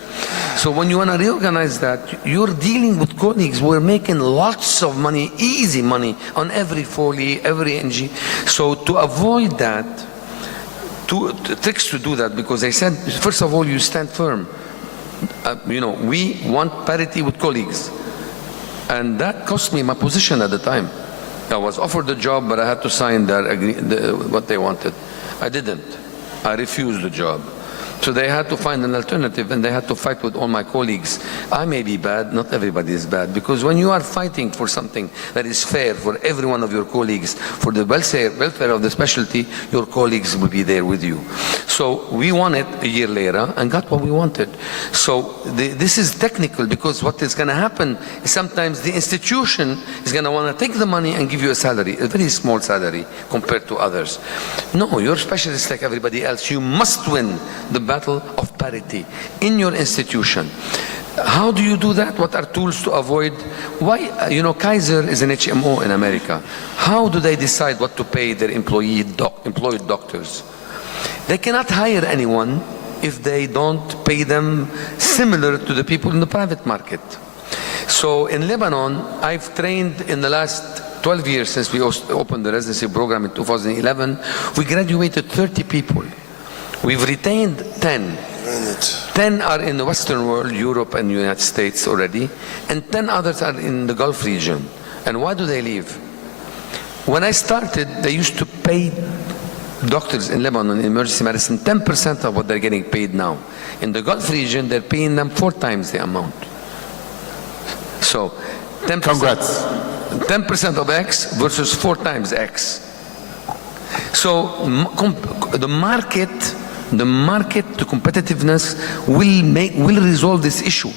So when you want to reorganize that, you're dealing with colleagues who are making lots of money, easy money, on every Foley, every NG. So to avoid that, tricks to do that, because they said, first of all, you stand firm. We want parity with colleagues. And that cost me my position at the time. I was offered the job, but I had to sign what they wanted. I didn't. I refused the job. So they had to find an alternative, and they had to fight with all my colleagues. I may be bad, not everybody is bad, because when you are fighting for something that is fair for every one of your colleagues, for the welfare of the specialty, your colleagues will be there with you. So we won it a year later and got what we wanted. So this is technical, because what is going to happen is sometimes the institution is going to want to take the money and give you a salary, a very small salary compared to others. No, you're specialists like everybody else. You must win the battle of parity in your institution. How do you do that? What are tools to avoid? Why, Kaiser is an HMO in America. How do they decide what to pay their employed doctors? They cannot hire anyone if they don't pay them similar to the people in the private market. So in Lebanon, I've trained in the last 12 years since we opened the residency program in 2011, we graduated 30 people. We've retained 10. 10 are in the Western world, Europe and United States already, and 10 others are in the Gulf region. And why do they leave? When I started, they used to pay doctors in Lebanon in emergency medicine 10% of what they're getting paid now. In the Gulf region, they're paying them 4 times the amount. So 10%, Congrats. 10% of X versus 4 times X. So the market to competitiveness will resolve this issue.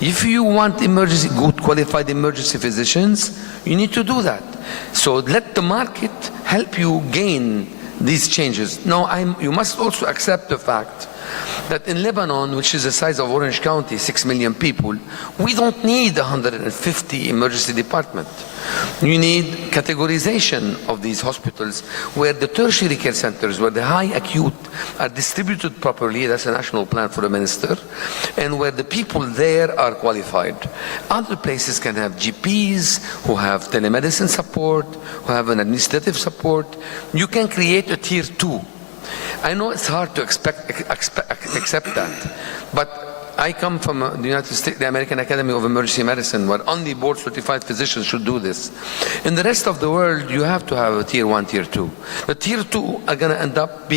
If you want good qualified emergency physicians, you need to do that. So let the market help you gain these changes. Now, you must also accept the fact that in Lebanon, which is the size of Orange County, 6 million people, we don't need 150 emergency department. You need categorization of these hospitals where the tertiary care centers, where the high acute are distributed properly, that's a national plan for the minister, and where the people there are qualified. Other places can have GPs who have telemedicine support, who have an administrative support. You can create a tier 2. I know it's hard to accept that, but I come from the United States, the American Academy of Emergency Medicine, where only board-certified physicians should do this. In the rest of the world, you have to have a tier 1, tier 2. The tier 2 are going to end up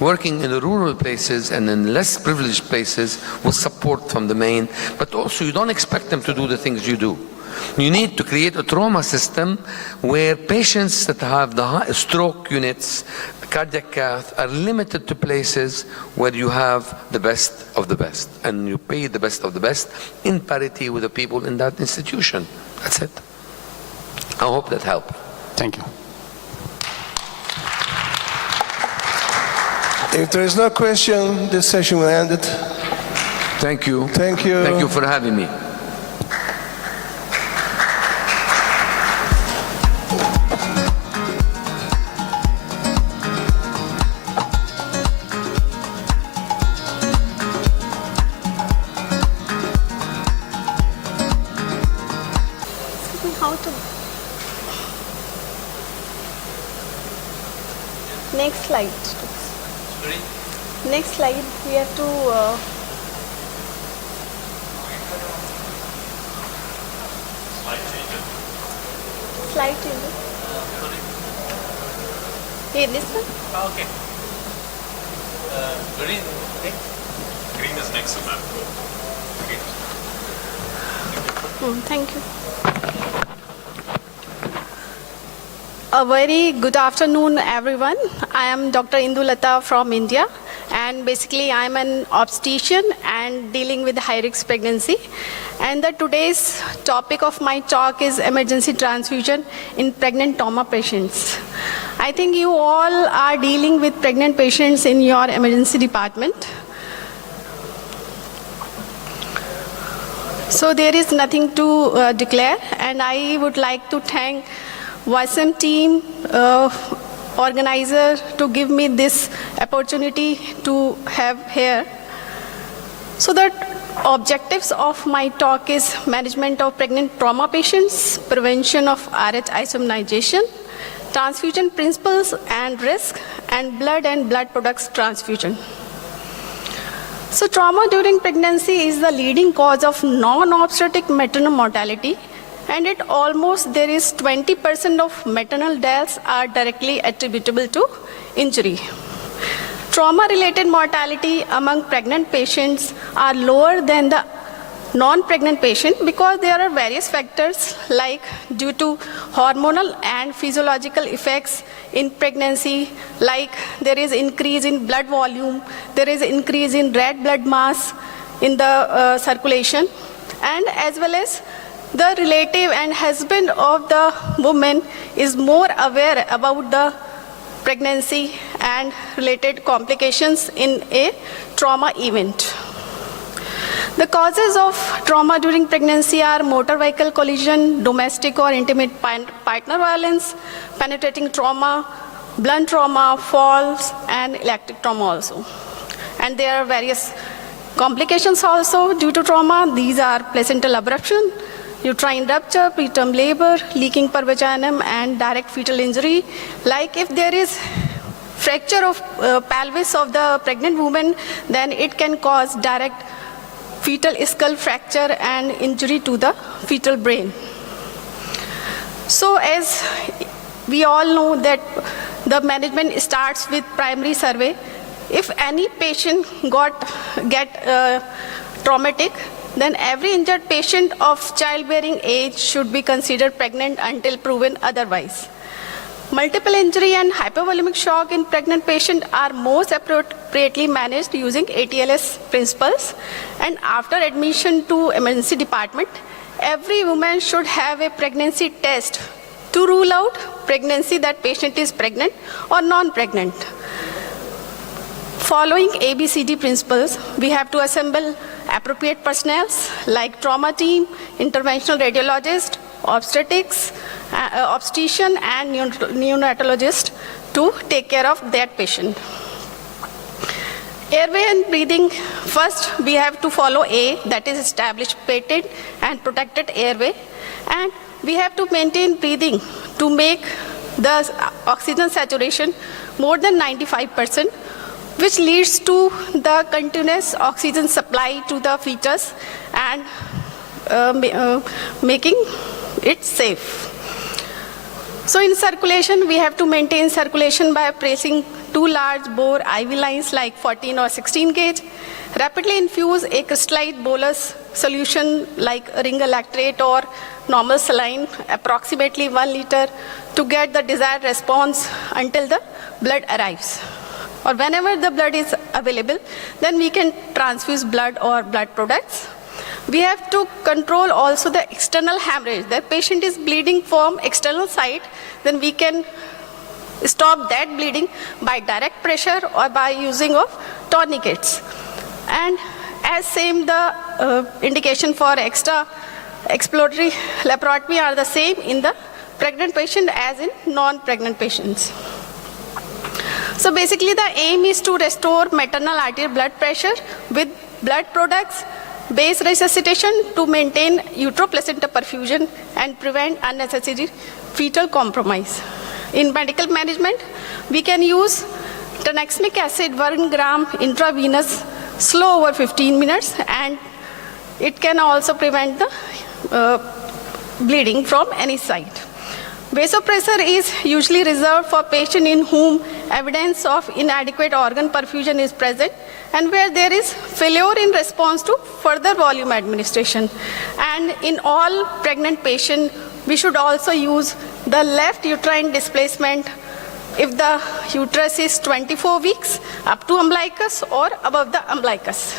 working in the rural places and in less privileged places with support from the main, but also you don't expect them to do the things you do. You need to create a trauma system where patients that have the stroke units, cardiac cath, are limited to places where you have the best of the best, and you pay the best of the best in parity with the people in that institution. That's it. I hope that helped. Thank you. If there is no question, this session will end it. Thank you. Thank you. Thank you for having me. Next slide. Next slide, we have to slide changes. Hey, this one? Okay. Green. Okay. Green is next to map. Okay. Thank you. A very good afternoon, everyone. I am Dr. Indulata from India, and basically I am an obstetrician and dealing with high-risk pregnancy. And today's topic of my talk is emergency transfusion in pregnant trauma patients. I think you all are dealing with pregnant patients in your emergency department. So there is nothing to declare, and I would like to thank YSM team, organizer, to give me this opportunity to have here. So the objectives of my talk is management of pregnant trauma patients, prevention of RH isomerization, transfusion principles and risk, and blood products transfusion. So trauma during pregnancy is the leading cause of non-obstetric maternal mortality, and there is 20% of maternal deaths are directly attributable to injury. Trauma-related mortality among pregnant patients are lower than the non-pregnant patient because there are various factors like due to hormonal and physiological effects in pregnancy, like there is increase in blood volume, there is increase in red blood mass in the circulation, and as well as the relative and husband of the woman is more aware about the pregnancy and related complications in a trauma event. The causes of trauma during pregnancy are motor vehicle collision, domestic or intimate partner violence, penetrating trauma, blunt trauma, falls, and electric trauma also. And there are various complications also due to trauma. These are placental abruption, uterine rupture, preterm labor, leaking per vaginum, and direct fetal injury. Like if there is fracture of pelvis of the pregnant woman, then it can cause direct fetal skull fracture and injury to the fetal brain. So as we all know that the management starts with primary survey. If any patient get traumatic, then every injured patient of childbearing age should be considered pregnant until proven otherwise. Multiple injury and hypovolemic shock in pregnant patient are most appropriately managed using ATLS principles. And after admission to emergency department, every woman should have a pregnancy test to rule out pregnancy that patient is pregnant or non-pregnant. Following ABCD principles, we have to assemble appropriate personnel like trauma team, interventional radiologist, obstetrics, obstetrician, and neonatologist to take care of that patient. Airway and breathing, first we have to follow A, that is established patent and protected airway, and we have to maintain breathing to make the oxygen saturation more than 95%, which leads to the continuous oxygen supply to the fetus and making it safe. So in circulation, we have to maintain circulation by placing 2 large bore IV lines like 14 or 16 gauge, rapidly infuse a crystallized bolus solution like ring electrate or normal saline, approximately 1 liter, to get the desired response until the blood arrives. Or whenever the blood is available, then we can transfuse blood or blood products. We have to control also the external hemorrhage. The patient is bleeding from external side, then we can stop that bleeding by direct pressure or by using of tourniquets. And as same, the indication for extra exploratory laparotomy are the same in the pregnant patient as in non-pregnant patients. So basically the aim is to restore maternal arterial blood pressure with blood products, base resuscitation to maintain uteroplacenta perfusion and prevent unnecessary fetal compromise. In medical management, we can use tranexamic acid 1 gram intravenous slow over 15 minutes, and it can also prevent the bleeding from any side. Vasopressor is usually reserved for patients in whom evidence of inadequate organ perfusion is present and where there is failure in response to further volume administration. And in all pregnant patients, we should also use the left uterine displacement if the uterus is 24 weeks up to umbilicus or above the umbilicus.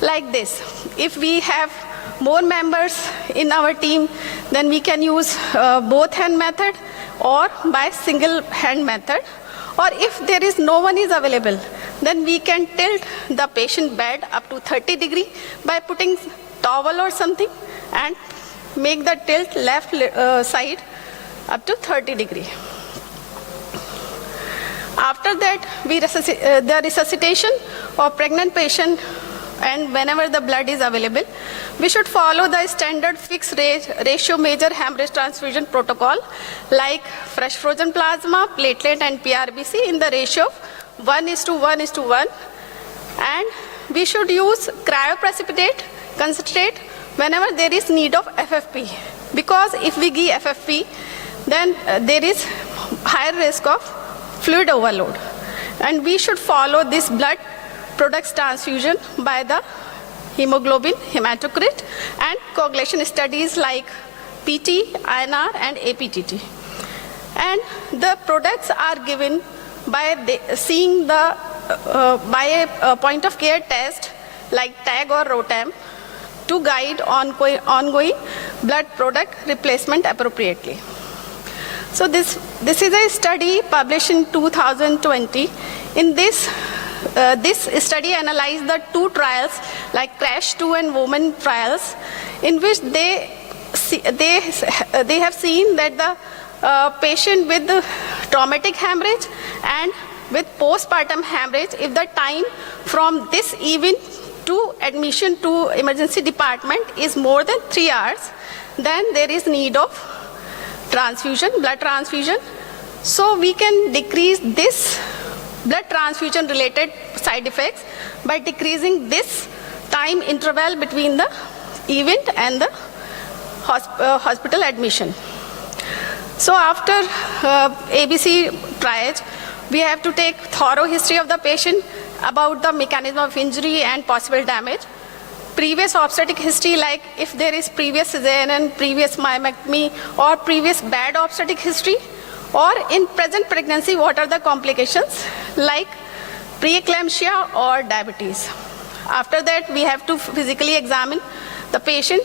Like this. If we have more members in our team, then we can use both hand method or by single hand method. Or if there is no one is available, then we can tilt the patient bed up to 30 degree by putting towel or something and make the tilt left side up to 30 degree. After that, the resuscitation of pregnant patient, and whenever the blood is available, we should follow the standard fixed ratio major hemorrhage transfusion protocol like fresh frozen plasma, platelet, and PRBC in the ratio of 1:1:1. And we should use cryoprecipitate concentrate whenever there is need of FFP. Because if we give FFP, then there is higher risk of fluid overload. And we should follow this blood products transfusion by the hemoglobin, hematocrit, and coagulation studies like PT, INR, and APTT. And the products are given by seeing the by a point of care test like TAG or ROTAM to guide ongoing blood product replacement appropriately. So this is a study published in 2020. In this study analyzed the 2 trials like CRASH 2 and WOMAN trials, in which they have seen that the patient with traumatic hemorrhage, and with postpartum hemorrhage, if the time from this event to admission to emergency department is more than 3 hours, then there is need of transfusion, blood transfusion. So we can decrease this blood transfusion related side effects by decreasing this time interval between the event and the hospital admission. So after ABC triage, we have to take thorough history of the patient about the mechanism of injury and possible damage. Previous obstetric history, like if there is previous cesarean, previous myomectomy, or previous bad obstetric history, or in present pregnancy, what are the complications like preeclampsia or diabetes. After that, we have to physically examine the patient,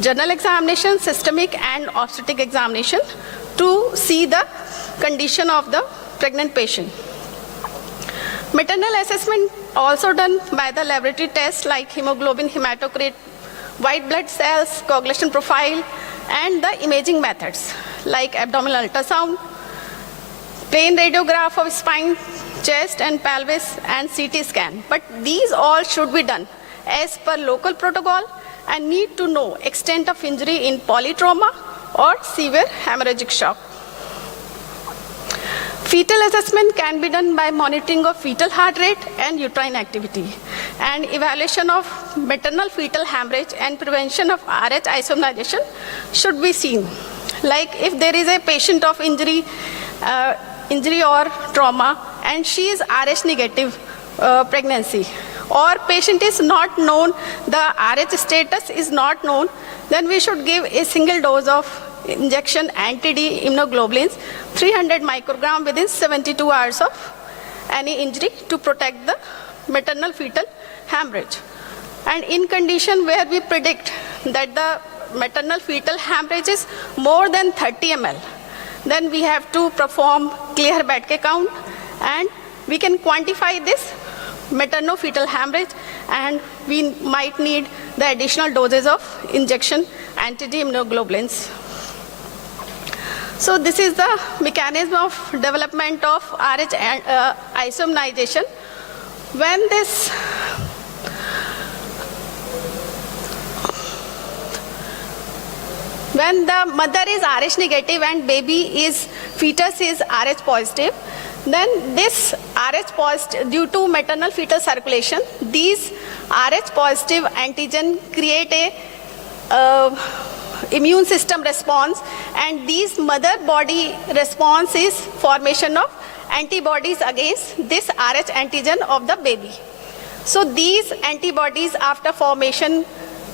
general examination, systemic and obstetric examination to see the condition of the pregnant patient. Maternal assessment also done by the laboratory tests like hemoglobin, hematocrit, white blood cells, coagulation profile, and the imaging methods like abdominal ultrasound, plain radiograph of spine, chest and pelvis, and CT scan. But these all should be done as per local protocol and need to know extent of injury in polytrauma or severe hemorrhagic shock. Fetal assessment can be done by monitoring of fetal heart rate and uterine activity, and evaluation of maternal fetal hemorrhage and prevention of RH isomnization should be seen. Like if there is a patient of injury or trauma and she is RH negative pregnancy, or patient is not known, the RH status is not known, then we should give a single dose of injection anti-D immunoglobulins, 300 microgram within 72 hours of any injury to protect the maternal fetal hemorrhage. And in condition where we predict that the maternal fetal hemorrhage is more than 30 ml, then we have to perform clear Bedke count, and we can quantify this maternal-fetal hemorrhage, and we might need the additional doses of injection anti-D immunoglobulins. So this is the mechanism of development of RH isomnization. When the mother is RH negative and fetus is RH positive, then this RH positive, due to maternal fetal circulation, these RH positive antigen create a immune system response, and these mother body response is formation of antibodies against this RH antigen of the baby. So these antibodies after formation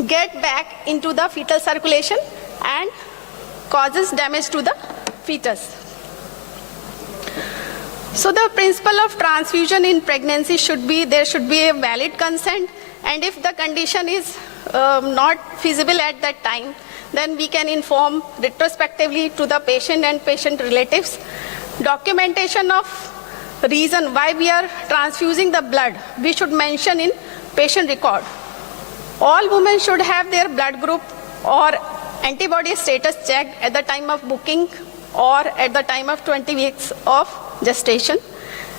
get back into the fetal circulation and causes damage to the fetus. So the principle of transfusion in pregnancy should be, there should be a valid consent, and if the condition is not feasible at that time, then we can inform retrospectively to the patient and patient relatives. Documentation of reason why we are transfusing the blood, we should mention in patient record. All women should have their blood group or antibody status checked at the time of booking or at the time of 20 weeks of gestation.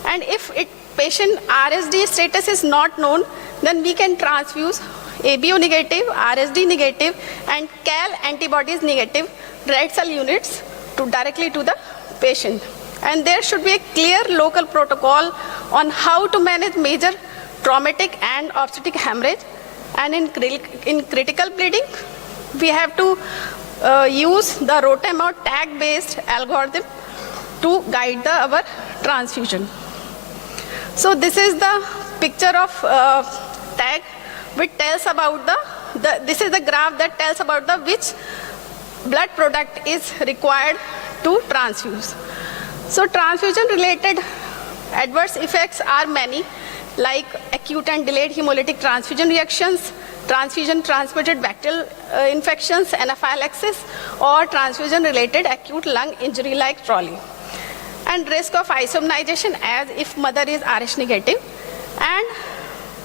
And if patient RSD status is not known, then we can transfuse ABO negative, RSD negative, and Cal antibodies negative red cell units directly to the patient. And there should be a clear local protocol on how to manage major traumatic and obstetric hemorrhage. And in critical bleeding, we have to use the ROTEM or tag-based algorithm to guide our transfusion. So this is the picture of tag, which tells about this is the graph that tells about which blood product is required to transfuse. So transfusion-related adverse effects are many, like acute and delayed hemolytic transfusion reactions, transfusion-transmitted bacterial infections, anaphylaxis, or transfusion-related acute lung injury like Trolley. And risk of isomnization as if mother is RH negative. And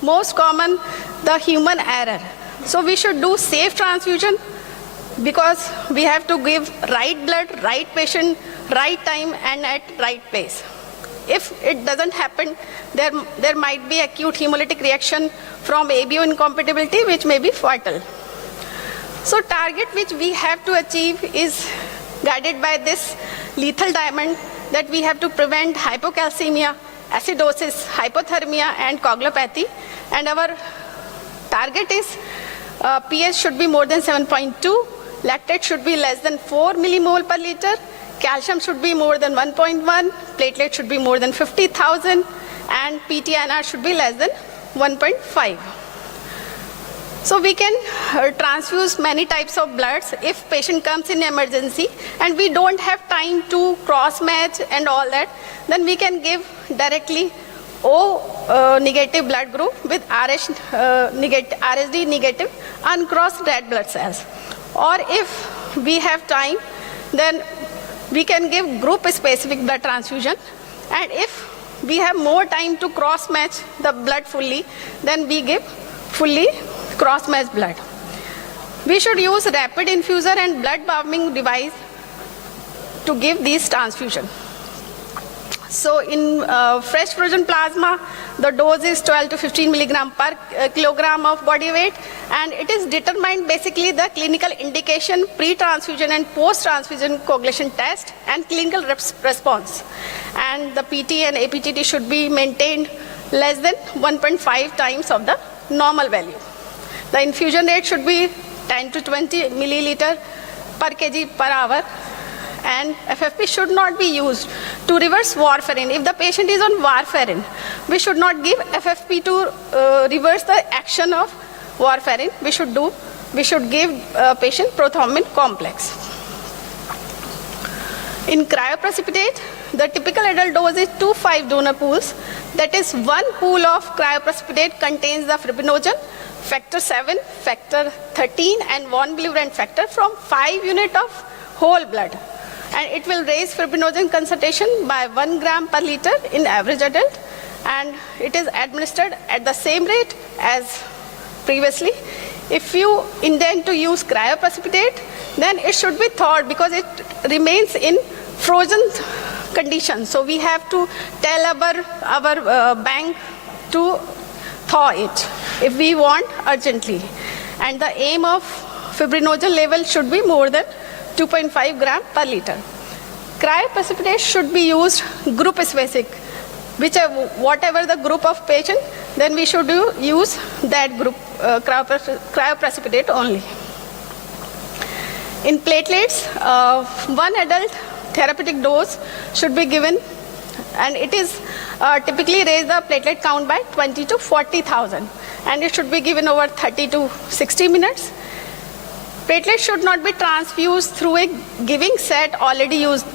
most common, the human error. So we should do safe transfusion, because we have to give right blood, right patient, right time and at right place. If it doesn't happen, there might be acute hemolytic reaction from ABO incompatibility, which may be fatal. So target which we have to achieve is guided by this lethal diamond, that we have to prevent hypocalcemia, acidosis, hypothermia and coagulopathy. And our target is pH should be more than 7.2, lactate should be less than 4 millimole per liter, calcium should be more than 1.1, platelet should be more than 50,000, and PTNR should be less than 1.5. So we can transfuse many types of bloods if patient comes in emergency and we don't have time to cross match and all that, then we can give directly O negative blood group with RSD negative uncrossed red blood cells. Or if we have time, then we can give group specific blood transfusion, and if we have more time to cross match the blood fully, then we give fully cross-matched blood. We should use rapid infuser and blood warming device to give these transfusion. So in fresh frozen plasma, the dose is 12 to 15 milligram per kilogram of body weight, and it is determined basically the clinical indication, pre-transfusion and post-transfusion coagulation test and clinical response. And the PT and APTT should be maintained less than 1.5 times of the normal value. The infusion rate should be 10 to 20 milliliter per kg per hour, and FFP should not be used to reverse warfarin. If the patient is on warfarin, we should not give FFP to reverse the action of warfarin. We should give patient prothrombin complex. In cryoprecipitate, the typical adult dose is 2-5 donor pools. That is, one pool of cryoprecipitate contains the fibrinogen, factor 7, factor 13 and von Willebrand factor from 5 units of whole blood. And it will raise fibrinogen concentration by 1 gram per liter in average adult, and it is administered at the same rate as previously. If you intend to use cryoprecipitate, then it should be thawed because it remains in frozen condition. So we have to tell our bank to thaw it if we want urgently. And the aim of fibrinogen level should be more than 2.5 gram per liter. Cryoprecipitate should be used group specific. Whatever the group of patient, then we should use that group cryoprecipitate only. In platelets, one adult therapeutic dose should be given, and it is typically raise the platelet count by 20 to 40,000, and it should be given over 30 to 60 minutes. Platelets should not be transfused through a giving set already used.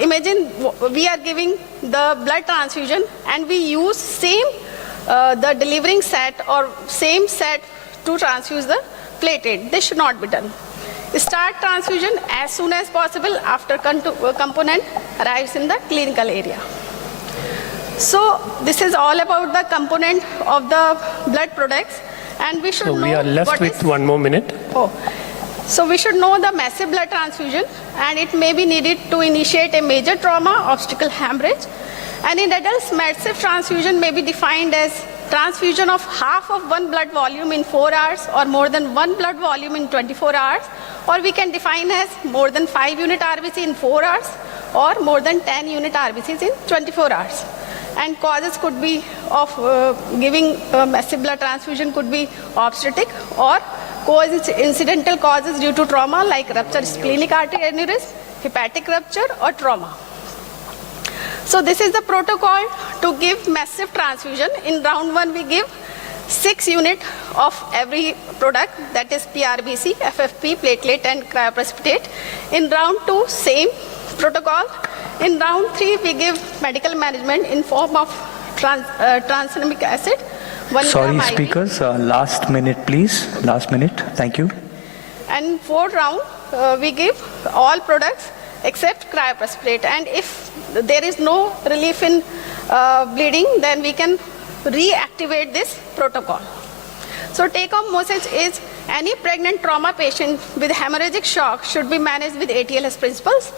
Imagine we are giving the blood transfusion and we use the delivering set or same set to transfuse the platelet. This should not be done. Start transfusion as soon as possible after component arrives in the clinical area. So this is all about the component of the blood products, and we should know. We are left with 1 more minute. So we should know the massive blood transfusion, and it may be needed to initiate a major trauma, obstacle hemorrhage. And in adults, massive transfusion may be defined as transfusion of half of one blood volume in 4 hours, or more than one blood volume in 24 hours, or we can define as more than 5 unit RBC in 4 hours, or more than 10 unit RBCs in 24 hours. And causes could be of giving massive blood transfusion could be obstetric, or incidental causes due to trauma like rupture splenic artery aneurysm, hepatic rupture, or trauma. So this is the protocol to give massive transfusion. In round 1, we give 6 units of every product, that is PRBC, FFP, platelet, and cryoprecipitate. In round 2, same protocol. In round 3, we give medical management in form of tranexamic acid. Sorry, speakers, last minute, please. Last minute. Thank you. And 4th round, we give all products except cryoprecipitate. And if there is no relief in bleeding, then we can reactivate this protocol. So take-home message is Any pregnant trauma patient with hemorrhagic shock should be managed with ATLS principles.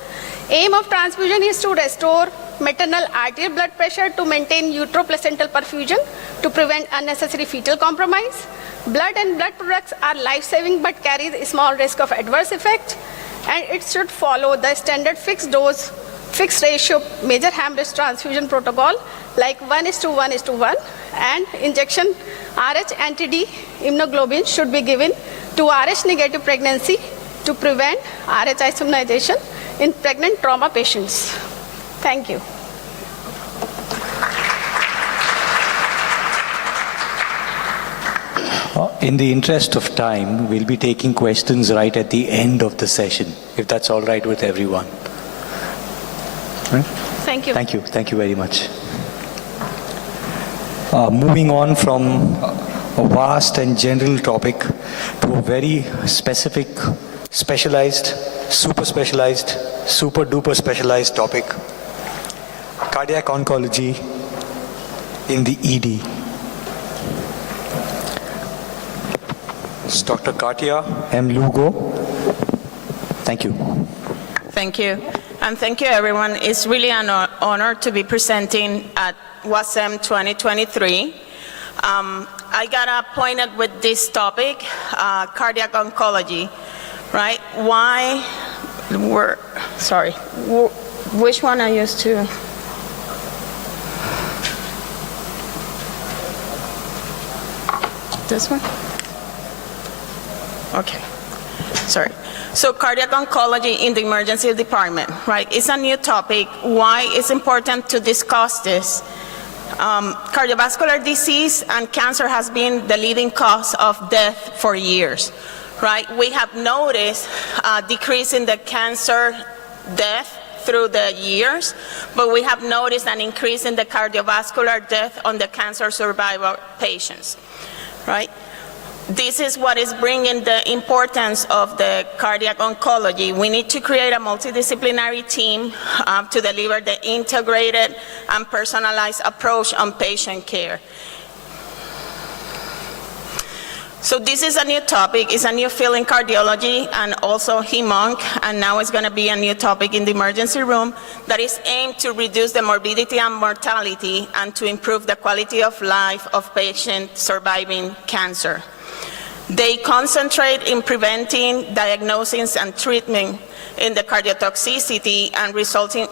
Aim of transfusion is to restore maternal arterial blood pressure to maintain uteroplacental perfusion to prevent unnecessary fetal compromise. Blood and blood products are life-saving but carry a small risk of adverse effect, and it should follow the standard fixed dose, fixed ratio major hemorrhage transfusion protocol like 1:1:1, and injection RH anti-D immunoglobulin should be given to RH negative pregnancy to prevent RH isomerization in pregnant trauma patients. Thank you. In the interest of time, we'll be taking questions right at the end of the session, if that's all right with everyone. Right? Thank you. Thank you. Thank you very much. Moving on from a vast and general topic to a very specific, specialized, super duper specialized topic, cardiac oncology in the ED. It's Dr. Katia M. Lugo. Thank you. Thank you. And thank you, everyone. It's really an honor to be presenting at WASM 2023. I got appointed with this topic, cardiac oncology, right? Which one I used to? This one? Okay, sorry. So cardiac oncology in the emergency department, right? It's a new topic. Why it's important to discuss this? Cardiovascular disease and cancer has been the leading cause of death for years, right? We have noticed a decrease in the cancer death through the years, but we have noticed an increase in the cardiovascular death on the cancer survivor patients, right? This is what is bringing the importance of the cardiac oncology. We need to create a multidisciplinary team to deliver the integrated and personalized approach on patient care. So this is a new topic. It's a new field in cardiology and also hem-onc, and now it's going to be a new topic in the emergency room that is aimed to reduce the morbidity and mortality and to improve the quality of life of patients surviving cancer. They concentrate in preventing, diagnosing, and treatment in the cardiotoxicity and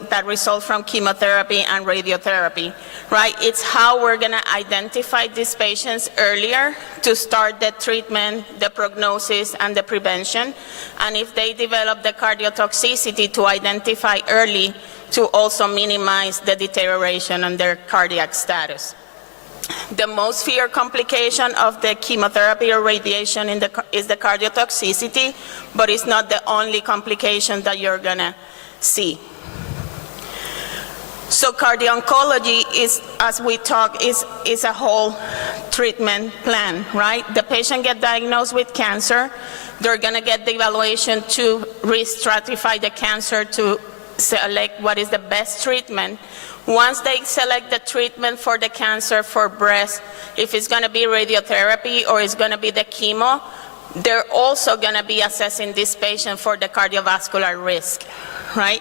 that result from chemotherapy and radiotherapy, right? It's how we're going to identify these patients earlier to start the treatment, the prognosis, and the prevention. And if they develop the cardiotoxicity, to identify early to also minimize the deterioration on their cardiac status. The most feared complication of the chemotherapy or radiation is the cardiotoxicity, but it's not the only complication that you're gonna see. So cardio-oncology is, as we talk, is a whole treatment plan, right? The patient gets diagnosed with cancer, they're gonna get the evaluation to re-stratify the cancer to select what is the best treatment. Once they select the treatment for the cancer for breast, if it's going to be radiotherapy or it's going to be the chemo, they're also going to be assessing this patient for the cardiovascular risk, right?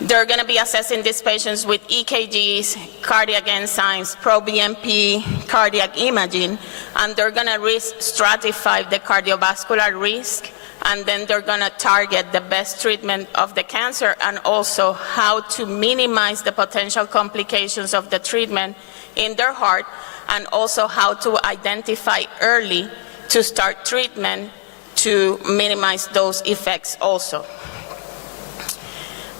They're going to be assessing these patients with EKGs, cardiac enzymes, pro-BNP, cardiac imaging, and they're going to stratify the cardiovascular risk, and then they're going to target the best treatment of the cancer and also how to minimize the potential complications of the treatment in their heart, and also how to identify early to start treatment to minimize those effects also.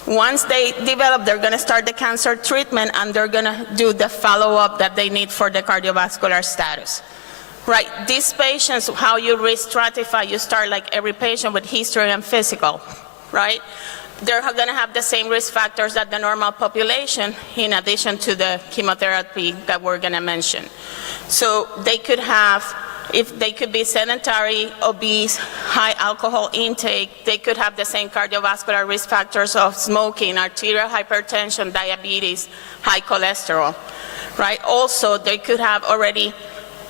Once they develop, they're going to start the cancer treatment and they're going to do the follow-up that they need for the cardiovascular status. Right, these patients, how you re-stratify, you start like every patient with history and physical, right? They're going to have the same risk factors that the normal population, in addition to the chemotherapy that we're going to mention. So they could have, if they could be sedentary, obese, high alcohol intake, they could have the same cardiovascular risk factors of smoking, arterial hypertension, diabetes, high cholesterol, right? Also, they could have already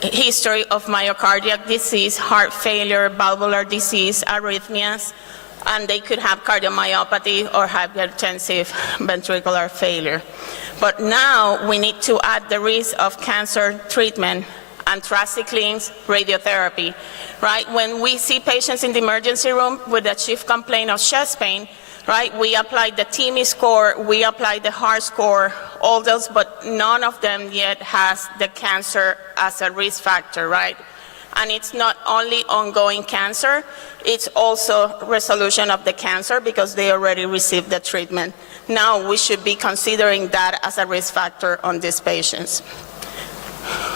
history of myocardial disease, heart failure, valvular disease, arrhythmias, and they could have cardiomyopathy or hypertensive ventricular failure. But now we need to add the risk of cancer treatment, anthracyclines, radiotherapy, right? When we see patients in the emergency room with a chief complaint of chest pain, right, we apply the TIMI score, we apply the heart score, all those, but none of them yet has the cancer as a risk factor, right? And it's not only ongoing cancer, it's also resolution of the cancer because they already received the treatment. Now we should be considering that as a risk factor on these patients.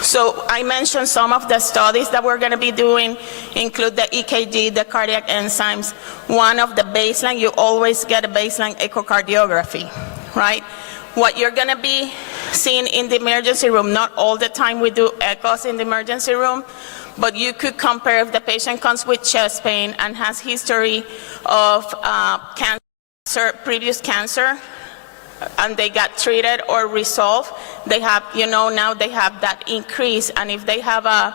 So I mentioned some of the studies that we're going to be doing, include the EKG, the cardiac enzymes. One of the baseline, you always get a baseline echocardiography, right? What you're going to be seeing in the emergency room, not all the time we do echoes in the emergency room, but you could compare if the patient comes with chest pain and has history of cancer, previous cancer, and they got treated or resolved, they have, now they have that increase. And if they have a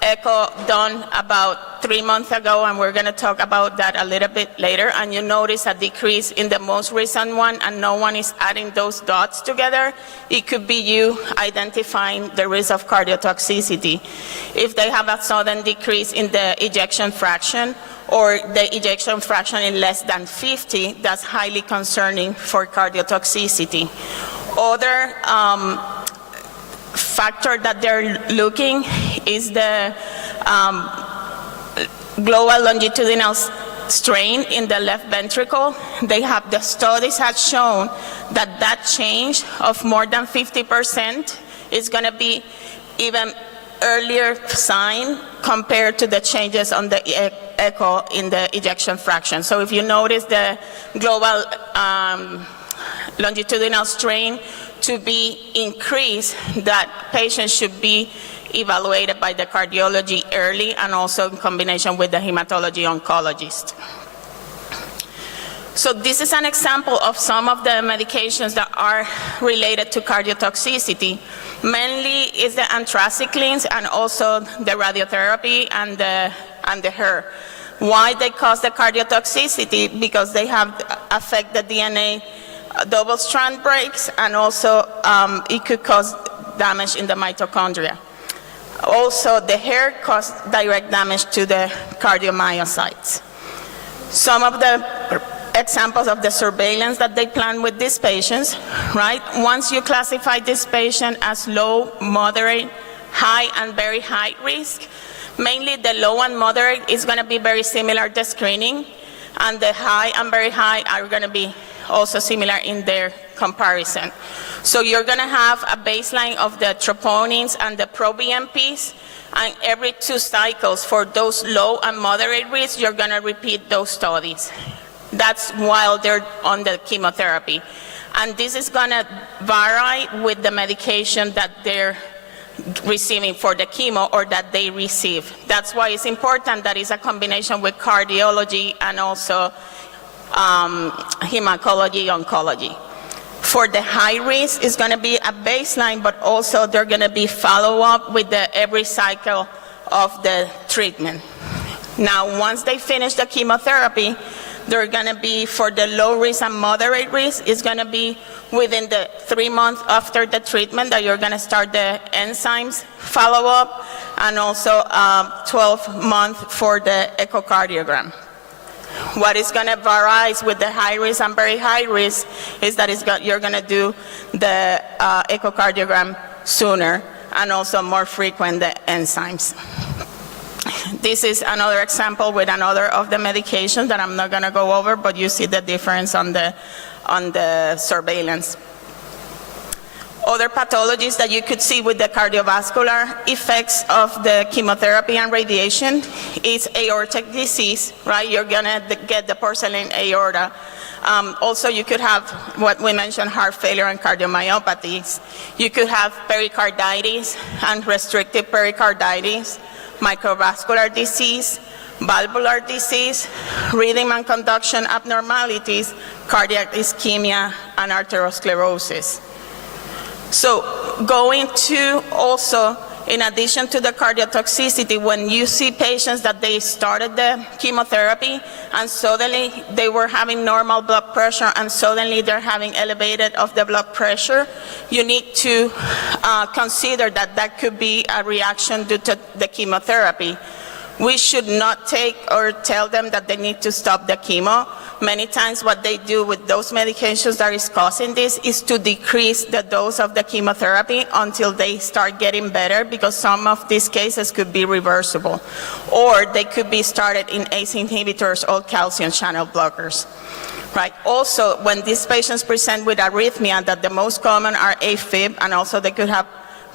echo done about 3 months ago, and we're going to talk about that a little bit later, and you notice a decrease in the most recent one, and no one is adding those dots together, it could be you identifying the risk of cardiotoxicity. If they have a sudden decrease in the ejection fraction, or the ejection fraction in less than 50, that's highly concerning for cardiotoxicity. Other factor that they're looking is the global longitudinal strain in the left ventricle. The studies have shown that that change of more than 50% is going to be even earlier sign compared to the changes on the echo in the ejection fraction. So if you notice the global longitudinal strain to be increased, that patients should be evaluated by the cardiology early and also in combination with the hematology oncologist. So this is an example of some of the medications that are related to cardiotoxicity. Mainly is the anthracyclines and also the radiotherapy and the HER. Why they cause the cardiotoxicity? Because they have affect the DNA double strand breaks, and also it could cause damage in the mitochondria. Also, the HER causes direct damage to the cardiomyocytes. Some of the examples of the surveillance that they plan with these patients, right? Once you classify this patient as low, moderate, high, and very high risk, mainly the low and moderate is going to be very similar to screening, and the high and very high are going to be also similar in their comparison. So you're going to have a baseline of the troponins and the pro-BNPs, and every 2 cycles for those low and moderate risk, you're going to repeat those studies. That's while they're on the chemotherapy. And this is going to vary with the medication that they're receiving for the chemo or that they receive. That's why it's important that it's a combination with cardiology and also hematology, oncology. For the high risk, it's going to be a baseline, but also they're going to be follow-up with every cycle of the treatment. Now, once they finish the chemotherapy, they're going to be, for the low risk and moderate risk, it's going to be within the 3 months after the treatment that you're going to start the enzymes follow-up, and also 12 months for the echocardiogram. What is going to vary with the high risk and very high risk is that you're going to do the echocardiogram sooner, and also more frequent the enzymes. This is another example with another of the medications that I'm not going to go over, but you see the difference on the surveillance. Other pathologies that you could see with the cardiovascular effects of the chemotherapy and radiation is aortic disease, right? You're going to get the porcelain aorta. Also, you could have what we mentioned, heart failure and cardiomyopathies. You could have pericarditis and restrictive pericarditis, microvascular disease, valvular disease, rhythm and conduction abnormalities, cardiac ischemia, and arteriosclerosis. So going to also in addition to the cardiotoxicity, when you see patients that they started the chemotherapy and suddenly they were having normal blood pressure and suddenly they're having elevated of the blood pressure, you need to consider that that could be a reaction due to the chemotherapy. We should not take or tell them that they need to stop the chemo. Many times what they do with those medications that is causing this is to decrease the dose of the chemotherapy until they start getting better, because some of these cases could be reversible. Or they could be started in ACE inhibitors or calcium channel blockers. Right. Also, when these patients present with arrhythmia, that the most common are AFib, and also they could have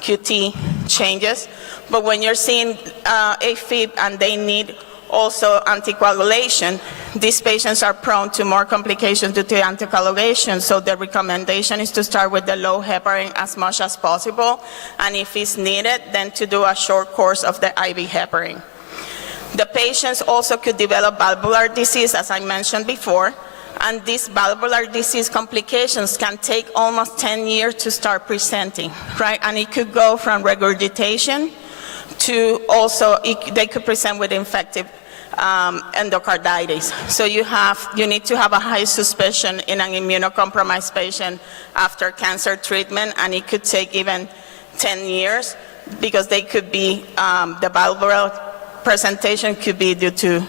QT changes. But when you're seeing AFib and they need also anticoagulation, these patients are prone to more complications due to anticoagulation. So the recommendation is to start with the low heparin as much as possible, and if it's needed, then to do a short course of the IV heparin. The patients also could develop valvular disease, as I mentioned before, and these valvular disease complications can take almost 10 years to start presenting, right? And it could go from regurgitation to also, they could present with infective endocarditis. So you need to have a high suspicion in an immunocompromised patient after cancer treatment, and it could take even 10 years because they could be, the valvular presentation could be due to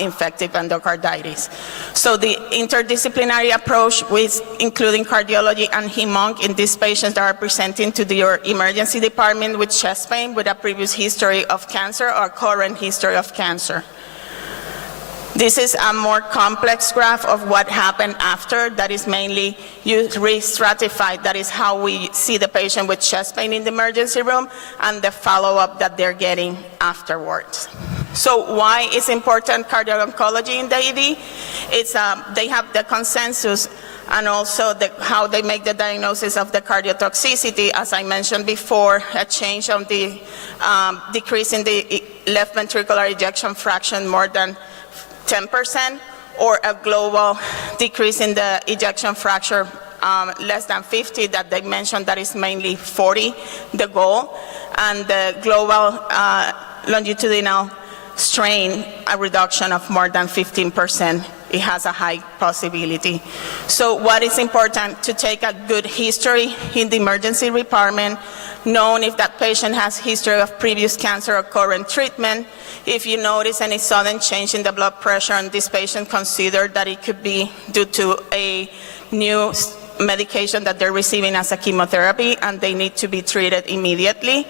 infective endocarditis. So the interdisciplinary approach with including cardiology and hem-onc in these patients that are presenting to your emergency department with chest pain with a previous history of cancer or current history of cancer. This is a more complex graph of what happened after. That is mainly you re-stratify. That is how we see the patient with chest pain in the emergency room and the follow-up that they're getting afterwards. So why is important cardio-oncology in the ED? It's, they have the consensus and also how they make the diagnosis of the cardiotoxicity. As I mentioned before, a change on the decrease in the left ventricular ejection fraction more than 10%, or a global decrease in the ejection fraction less than 50 that they mentioned, that is mainly 40, the goal, and the global longitudinal strain, a reduction of more than 15%. It has a high possibility. So what is important to take a good history in the emergency department, knowing if that patient has history of previous cancer or current treatment. If you notice any sudden change in the blood pressure and this patient, consider that it could be due to a new medication that they're receiving as a chemotherapy and they need to be treated immediately.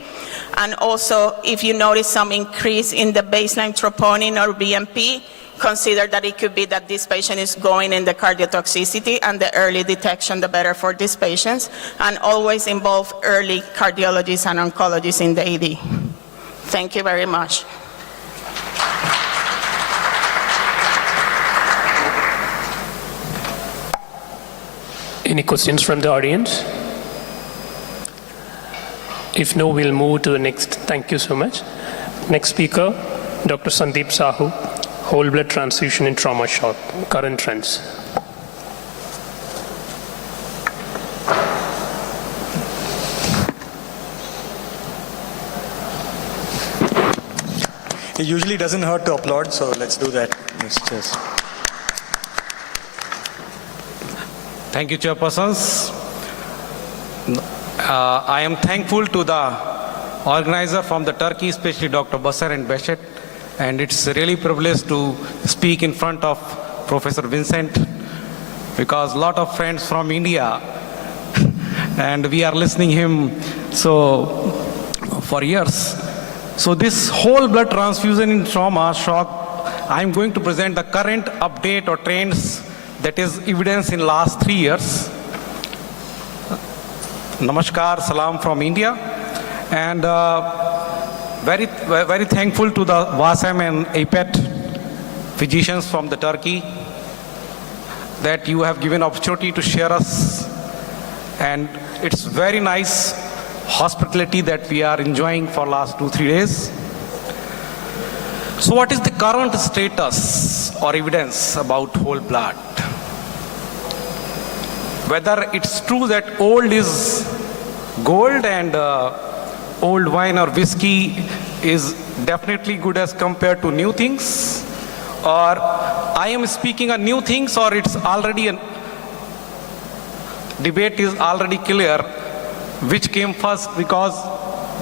And also, if you notice some increase in the baseline troponin or BNP, consider that it could be that this patient is going in the cardiotoxicity, and the early detection, the better for these patients. And always involve early cardiologists and oncologists in the ED. Thank you very much. Any questions from the audience? If no, we'll move to the next. Thank you so much. Next speaker, Dr. Sandeep Sahu, whole blood transfusion in trauma shock, current trends. It usually doesn't hurt to applaud, so let's do that. Yes, cheers. Thank you, Chairpersons. I am thankful to the organizer from the Turkey, especially Dr. Basar and Beshet, and it's really a privilege to speak in front of Professor Vincent, because a lot of friends from India, and we are listening him for years. So this whole blood transfusion in trauma shock, I'm going to present the current update or trends that is evidence in last 3 years. Namaskar, salam from India, and very thankful to the WASM and APET physicians from the Turkey that you have given opportunity to share us, and it's very nice hospitality that we are enjoying for last 2-3 days. So what is the current status or evidence about whole blood? Whether it's true that old is gold and old wine or whiskey is definitely good as compared to new things? Or I am speaking of new things, or it's already a debate is already clear which came first? Because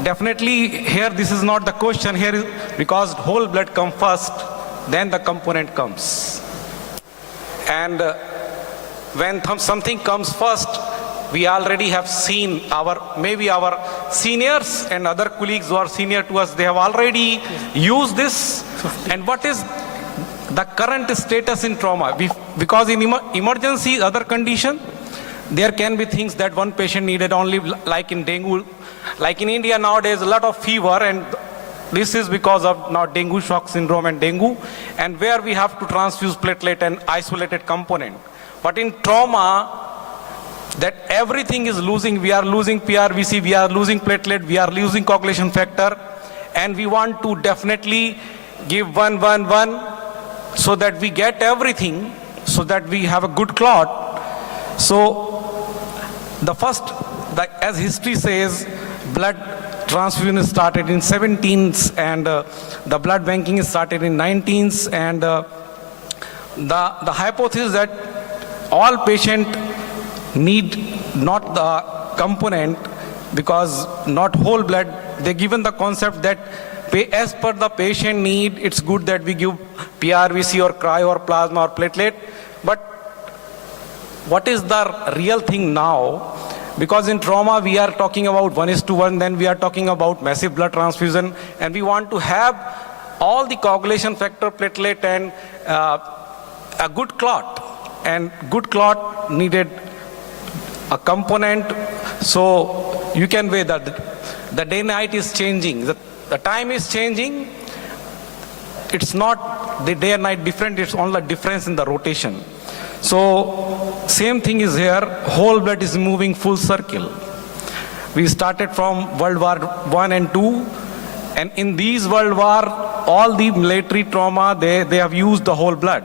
definitely here this is not the question. Here is because whole blood comes first, then the component comes. And when something comes first, we already have seen maybe our seniors and other colleagues who are senior to us, they have already used this. And what is the current status in trauma? Because in emergency, other condition, there can be things that one patient needed only, like in dengue. Like in India nowadays, a lot of fever, and this is because of now dengue shock syndrome and dengue, and where we have to transfuse platelet and isolated component. But in trauma, that everything is losing. We are losing PRVC, we are losing platelet, we are losing coagulation factor, and we want to definitely give 1 so that we get everything, so that we have a good clot. So the first, as history says, blood transfusion started in 17th, and the blood banking started in 19th, and the hypothesis that all patients need not the component, because not whole blood, they given the concept that as per the patient need, it's good that we give PRVC or cryo or plasma or platelet. But what is the real thing now? Because in trauma we are talking about 1:1, then we are talking about massive blood transfusion, and we want to have all the coagulation factor, platelet, and a good clot. And good clot needed a component. So you can weigh that the day-night is changing, the time is changing. It's not the day and night different, it's only a difference in the rotation. So same thing is here, whole blood is moving full circle. We started from World War I and II, and in these World War, all the military trauma, they have used the whole blood.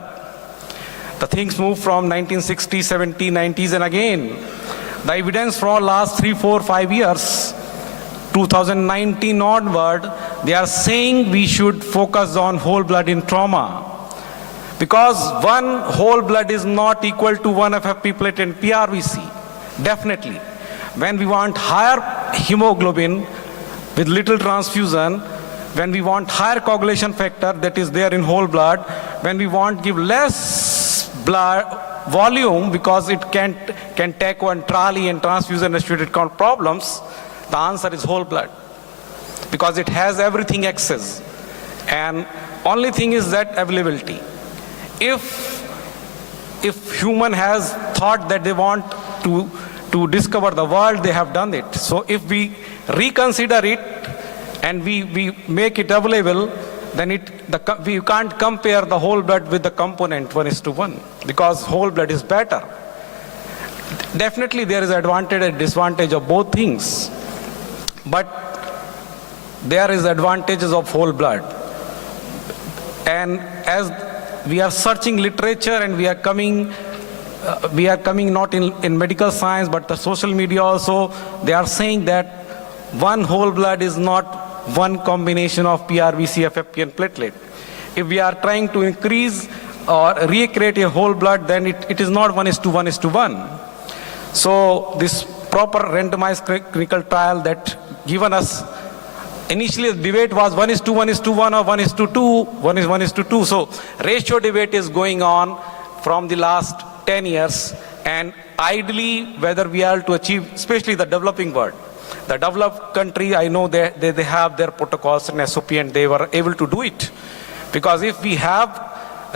The things moved from 1960s, 70s, 90s, and again, the evidence for last 3, 4, 5 years, 2019 onward, they are saying we should focus on whole blood in trauma. Because one whole blood is not equal to one FFP platelet and PRVC. Definitely. When we want higher hemoglobin with little transfusion, when we want higher coagulation factor that is there in whole blood, when we want give less blood volume because it can take one trolley and transfusion associated problems, the answer is whole blood. Because it has everything excess. And only thing is that availability. If human has thought that they want to discover the world, they have done it. So if we reconsider it and we make it available, then we can't compare the whole blood with the component 1:1, because whole blood is better. Definitely there is advantage and disadvantage of both things, but there is advantages of whole blood. And as we are searching literature and we are coming not in medical science, but the social media also, they are saying that one whole blood is not one combination of PRVC, FFP, and platelet. If we are trying to increase or recreate a whole blood, then it is not 1:1. So this proper randomized clinical trial that given us, initially the debate was 1:1 or 1:2, 1:2. So ratio debate is going on from the last 10 years, and ideally whether we are to achieve, especially the developing world. The developed country, I know they have their protocols and SOP, and they were able to do it. Because if we have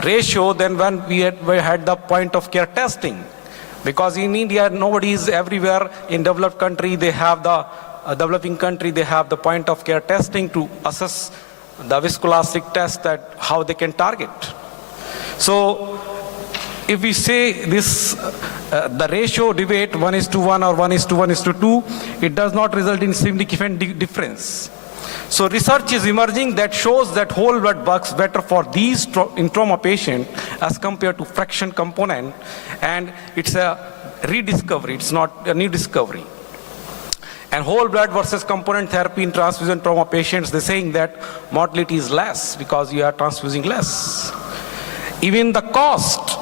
ratio, then when we had the point of care testing. Because in India, nobody is everywhere. In developed country, they have the developing country, they have the point of care testing to assess the viscoelastic test, that how they can target. So if we say this, the ratio debate 1:1 or 1:1:2, it does not result in significant difference. So research is emerging that shows that whole blood works better for these in trauma patient as compared to fraction component, and it's a rediscovery, it's not a new discovery. And whole blood versus component therapy in transfusion trauma patients, they're saying that mortality is less because you are transfusing less. Even the cost,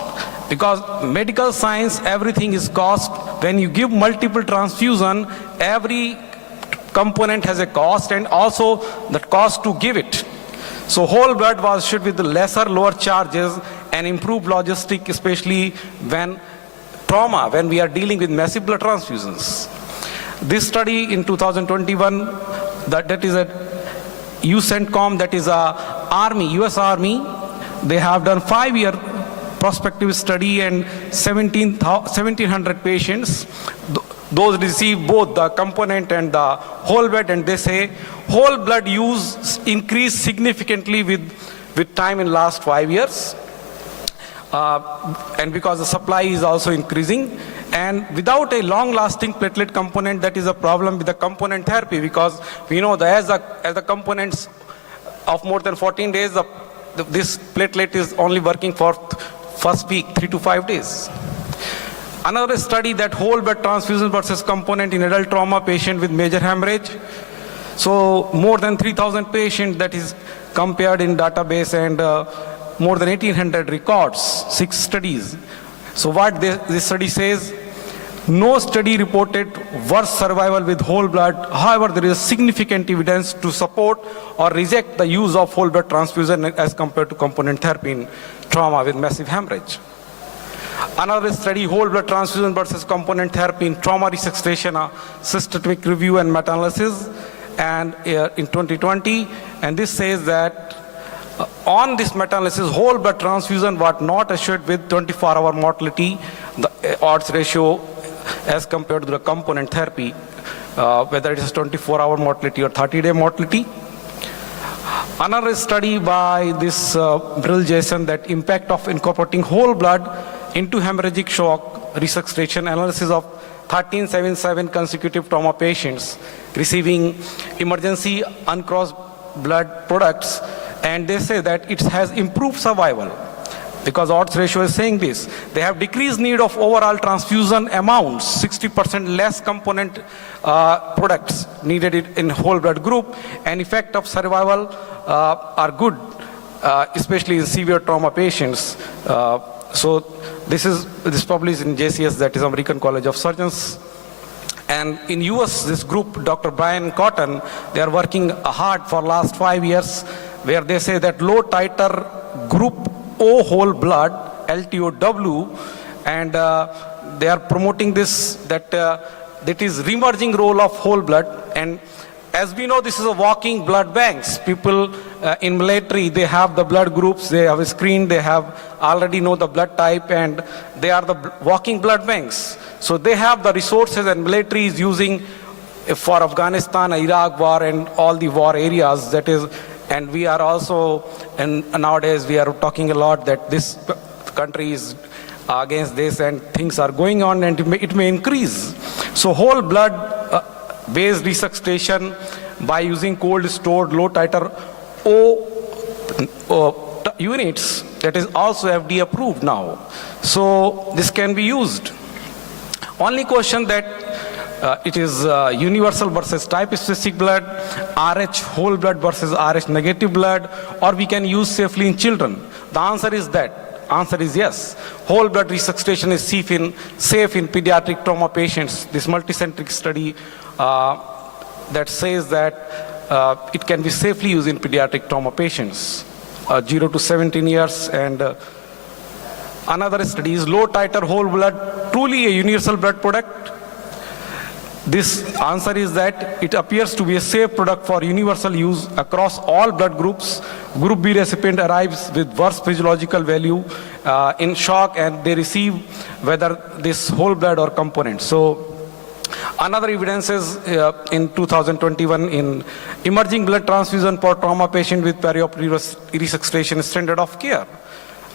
because medical science, everything is cost. When you give multiple transfusion, every component has a cost and also the cost to give it. So whole blood was should with the lesser, lower charges and improved logistic, especially when trauma, when we are dealing with massive blood transfusions. This study in 2021, that is a UCENTCOM, that is a Army, US Army, they have done 5-year prospective study and 1,700 patients. Those receive both the component and the whole blood, and they say whole blood use increased significantly with time in last 5 years. And because the supply is also increasing, and without a long-lasting platelet component, that is a problem with the component therapy, because we know that as the components of more than 14 days, this platelet is only working for first week, 3 to 5 days. Another study that whole blood transfusion versus component in adult trauma patient with major hemorrhage. So more than 3,000 patients that is compared in database, and more than 1,800 records, 6 studies. So what this study says, no study reported worse survival with whole blood. However, there is significant evidence to support or reject the use of whole blood transfusion as compared to component therapy in trauma with massive hemorrhage. Another study, whole blood transfusion versus component therapy in trauma resuscitation, a systematic review and meta-analysis, and in 2020, and this says that on this meta-analysis, whole blood transfusion was not assured with 24-hour mortality, the odds ratio as compared to the component therapy, whether it is 24-hour mortality or 30-day mortality. Another study by this Brill Jason, that impact of incorporating whole blood into hemorrhagic shock resuscitation, analysis of 1377 consecutive trauma patients receiving emergency uncrossed blood products, and they say that it has improved survival because odds ratio is saying this. They have decreased need of overall transfusion amounts, 60% less component products needed in whole blood group, and effect of survival are good, especially in severe trauma patients. So this published in JCS, that is American College of Surgeons. And in US, this group, Dr. Brian Cotton, they are working hard for last 5 years, where they say that low titer group O whole blood, LTOW, and they are promoting this, that is remerging role of whole blood. And as we know, this is a walking blood banks. People in military, they have the blood groups, they have a screen, they have already know the blood type, and they are the walking blood banks. So they have the resources, and military is using for Afghanistan, Iraq war, and all the war areas. That is, and we are also, and nowadays we are talking a lot that this country is against this, and things are going on, and it may increase. So whole blood based resuscitation by using cold stored low titer O units, that is also FDA approved now. So this can be used. Only question that it is universal versus type specific blood, RH whole blood versus RH negative blood, or we can use safely in children. The answer is that. Answer is yes. Whole blood resuscitation is safe in pediatric trauma patients. This multicentric study that says that it can be safely used in pediatric trauma patients, 0 to 17 years. And another study is low titer whole blood, truly a universal blood product. This answer is that it appears to be a safe product for universal use across all blood groups. Group B recipient arrives with worse physiological value in shock, and they receive whether this whole blood or component. So another evidence is in 2021 in emerging blood transfusion for trauma patient with perioperative resuscitation standard of care.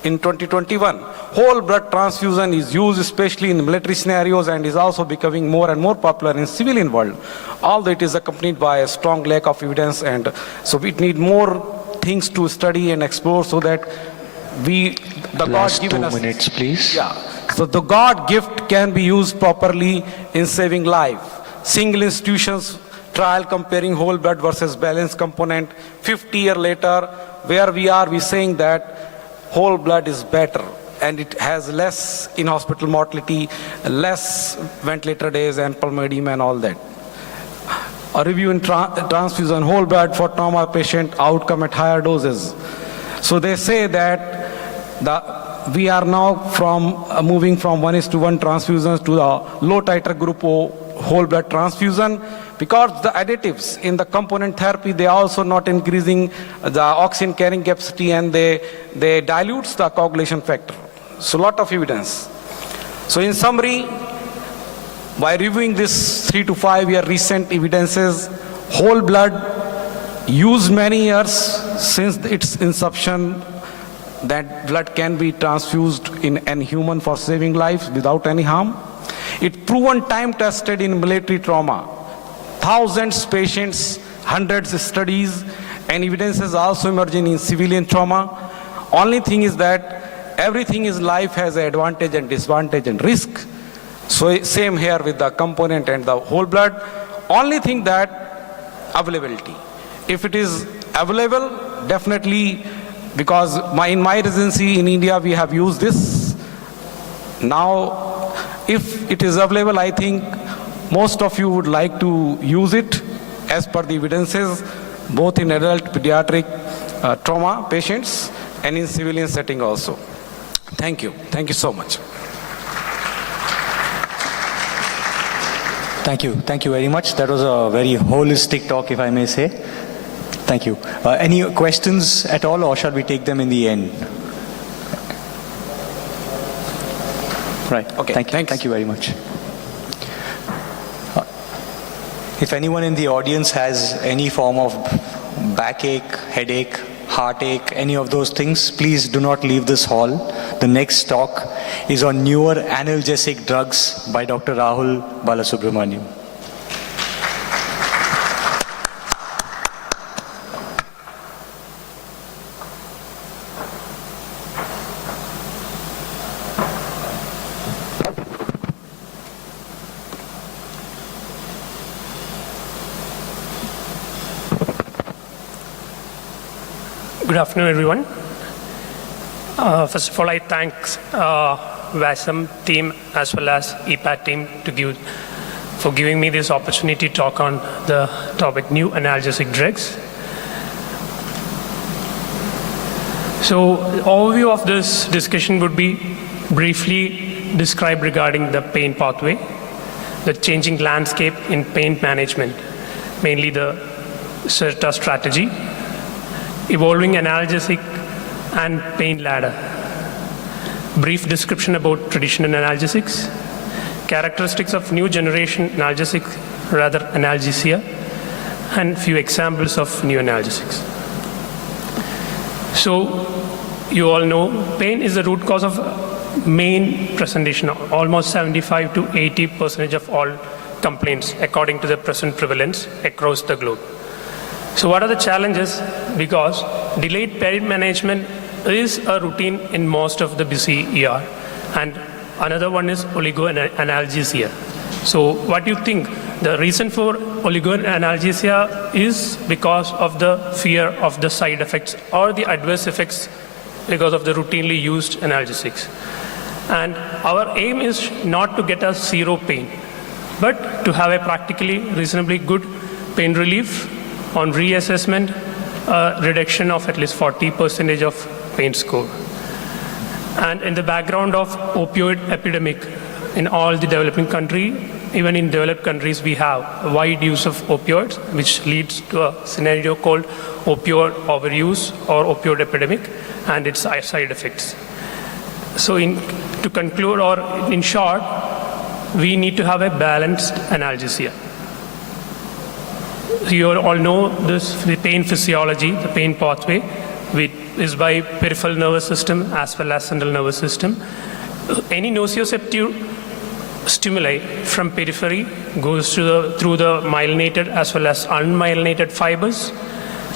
In 2021, whole blood transfusion is used especially in military scenarios and is also becoming more and more popular in civilian world. Although it is accompanied by a strong lack of evidence, and so we need more things to study and explore so that the Last God given 2 us. minutes, please. Yeah. So the God gift can be used properly in saving life. single institutions trial comparing whole blood versus balance component. 50 years later, where we are, we're saying that whole blood is better and it has less in-hospital mortality, less ventilator days and pulmonary edema and all that. A review in transfusion whole blood for trauma patient outcome at higher doses. So they say that we are now moving from 1:1 transfusions to the low titer group O whole blood transfusion, because the additives in the component therapy, they are also not increasing the oxygen carrying capacity, and they dilutes the coagulation factor. So a lot of evidence. So in summary, by reviewing this 3 to 5 year recent evidences, whole blood used many years since its inception, that blood can be transfused in an human for saving lives without any harm. It proven time tested in military trauma. Thousands of patients, hundreds of studies, and evidences also emerging in civilian trauma. Only thing is that everything in life has an advantage and disadvantage and risk. So same here with the component and the whole blood. Only thing that availability. If it is available, definitely, because in my residency in India we have used this. Now, if it is available, I think most of you would like to use it as per the evidences, both in adult pediatric trauma patients and in civilian setting also. Thank you. Thank you so much. Thank you. Thank you very much. That was a very holistic talk, if I may say. Thank you. Any questions at all, or shall we take them in the end? Right. Okay. Thank you very much. If anyone in the audience has any form of backache, headache, heartache, any of those things, please do not leave this hall. The next talk is on newer analgesic drugs by Dr. Rahul Balasubramaniam. Good afternoon, everyone. First of all, I thank WASM team as well as EPAT team for giving me this opportunity to talk on the topic new analgesic drugs. So, overview of this discussion would be briefly described regarding the pain pathway, the changing landscape in pain management, mainly the CERTA strategy, evolving analgesic and pain ladder, brief description about traditional analgesics, characteristics of new generation analgesic, rather analgesia, and few examples of new analgesics. So you all know pain is the root cause of main presentation, almost 75 to 80% of all complaints according to the present prevalence across the globe. So what are the challenges? Because delayed pain management is a routine in most of the busy ER. And another one is oligoanalgesia. So what do you think? The reason for oligoanalgesia is because of the fear of the side effects or the adverse effects because of the routinely used analgesics. And our aim is not to get a zero pain, but to have a practically reasonably good pain relief on reassessment, reduction of at least 40% of pain score. And in the background of opioid epidemic in all the developing countries, even in developed countries, we have a wide use of opioids, which leads to a scenario called opioid overuse or opioid epidemic and its side effects. So to conclude, or in short, we need to have a balanced analgesia. You all know the pain physiology, the pain pathway, which is by peripheral nervous system as well as central nervous system. Any nociceptive stimuli from periphery goes through the myelinated as well as unmyelinated fibers,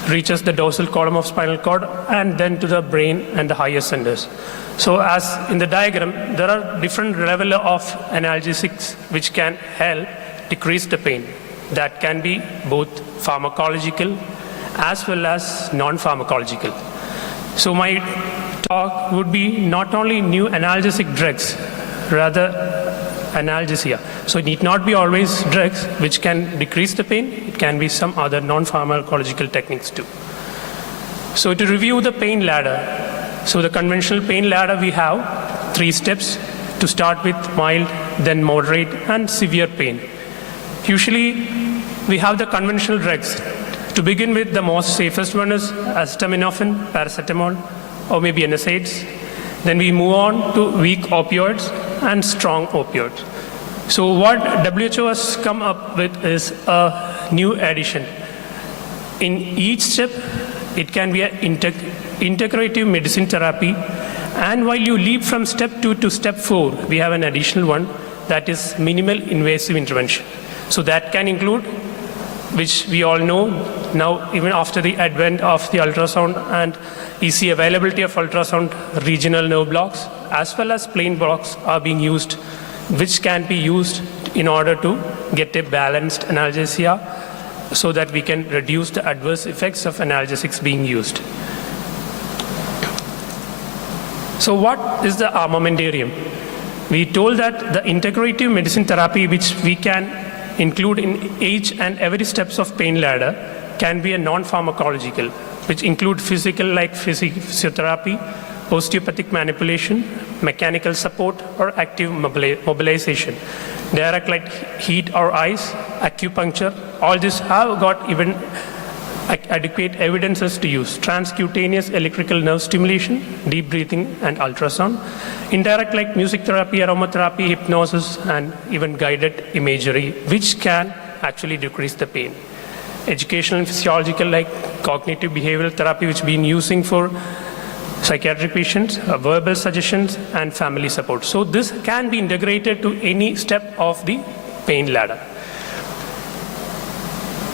reaches the dorsal column of spinal cord, and then to the brain and the higher centers. So as in the diagram, there are different levels of analgesics which can help decrease the pain. That can be both pharmacological as well as non-pharmacological. So my talk would be not only new analgesic drugs, rather analgesia. So it need not be always drugs which can decrease the pain. It can be some other non-pharmacological techniques too. So to review the pain ladder, so the conventional pain ladder, we have 3 steps to start with: mild, then moderate, and severe pain. Usually we have the conventional drugs. To begin with, the most safest one is acetaminophen, paracetamol, or maybe NSAIDs. Then we move on to weak opioids and strong opioids. So what WHO has come up with is a new addition. In each step, it can be an integrative medicine therapy. And while you leap from step 2 to step 4, we have an additional one, that is minimal invasive intervention. So that can include, which we all know now, even after the advent of the ultrasound and easy availability of ultrasound, regional nerve blocks as well as plain blocks are being used, which can be used in order to get a balanced analgesia so that we can reduce the adverse effects of analgesics being used. So what is the armamentarium? We told that the integrative medicine therapy, which we can include in each and every steps of pain ladder, can be a non-pharmacological, which include physical like physiotherapy, osteopathic manipulation, mechanical support, or active mobilization. Direct like heat or ice, acupuncture, all this have got even adequate evidences to use. Transcutaneous electrical nerve stimulation, deep breathing, and ultrasound. Indirect like music therapy, aromatherapy, hypnosis, and even guided imagery, which can actually decrease the pain. Educational and physiological like cognitive behavioral therapy, which been using for psychiatric patients, verbal suggestions, and family support. So this can be integrated to any step of the pain ladder.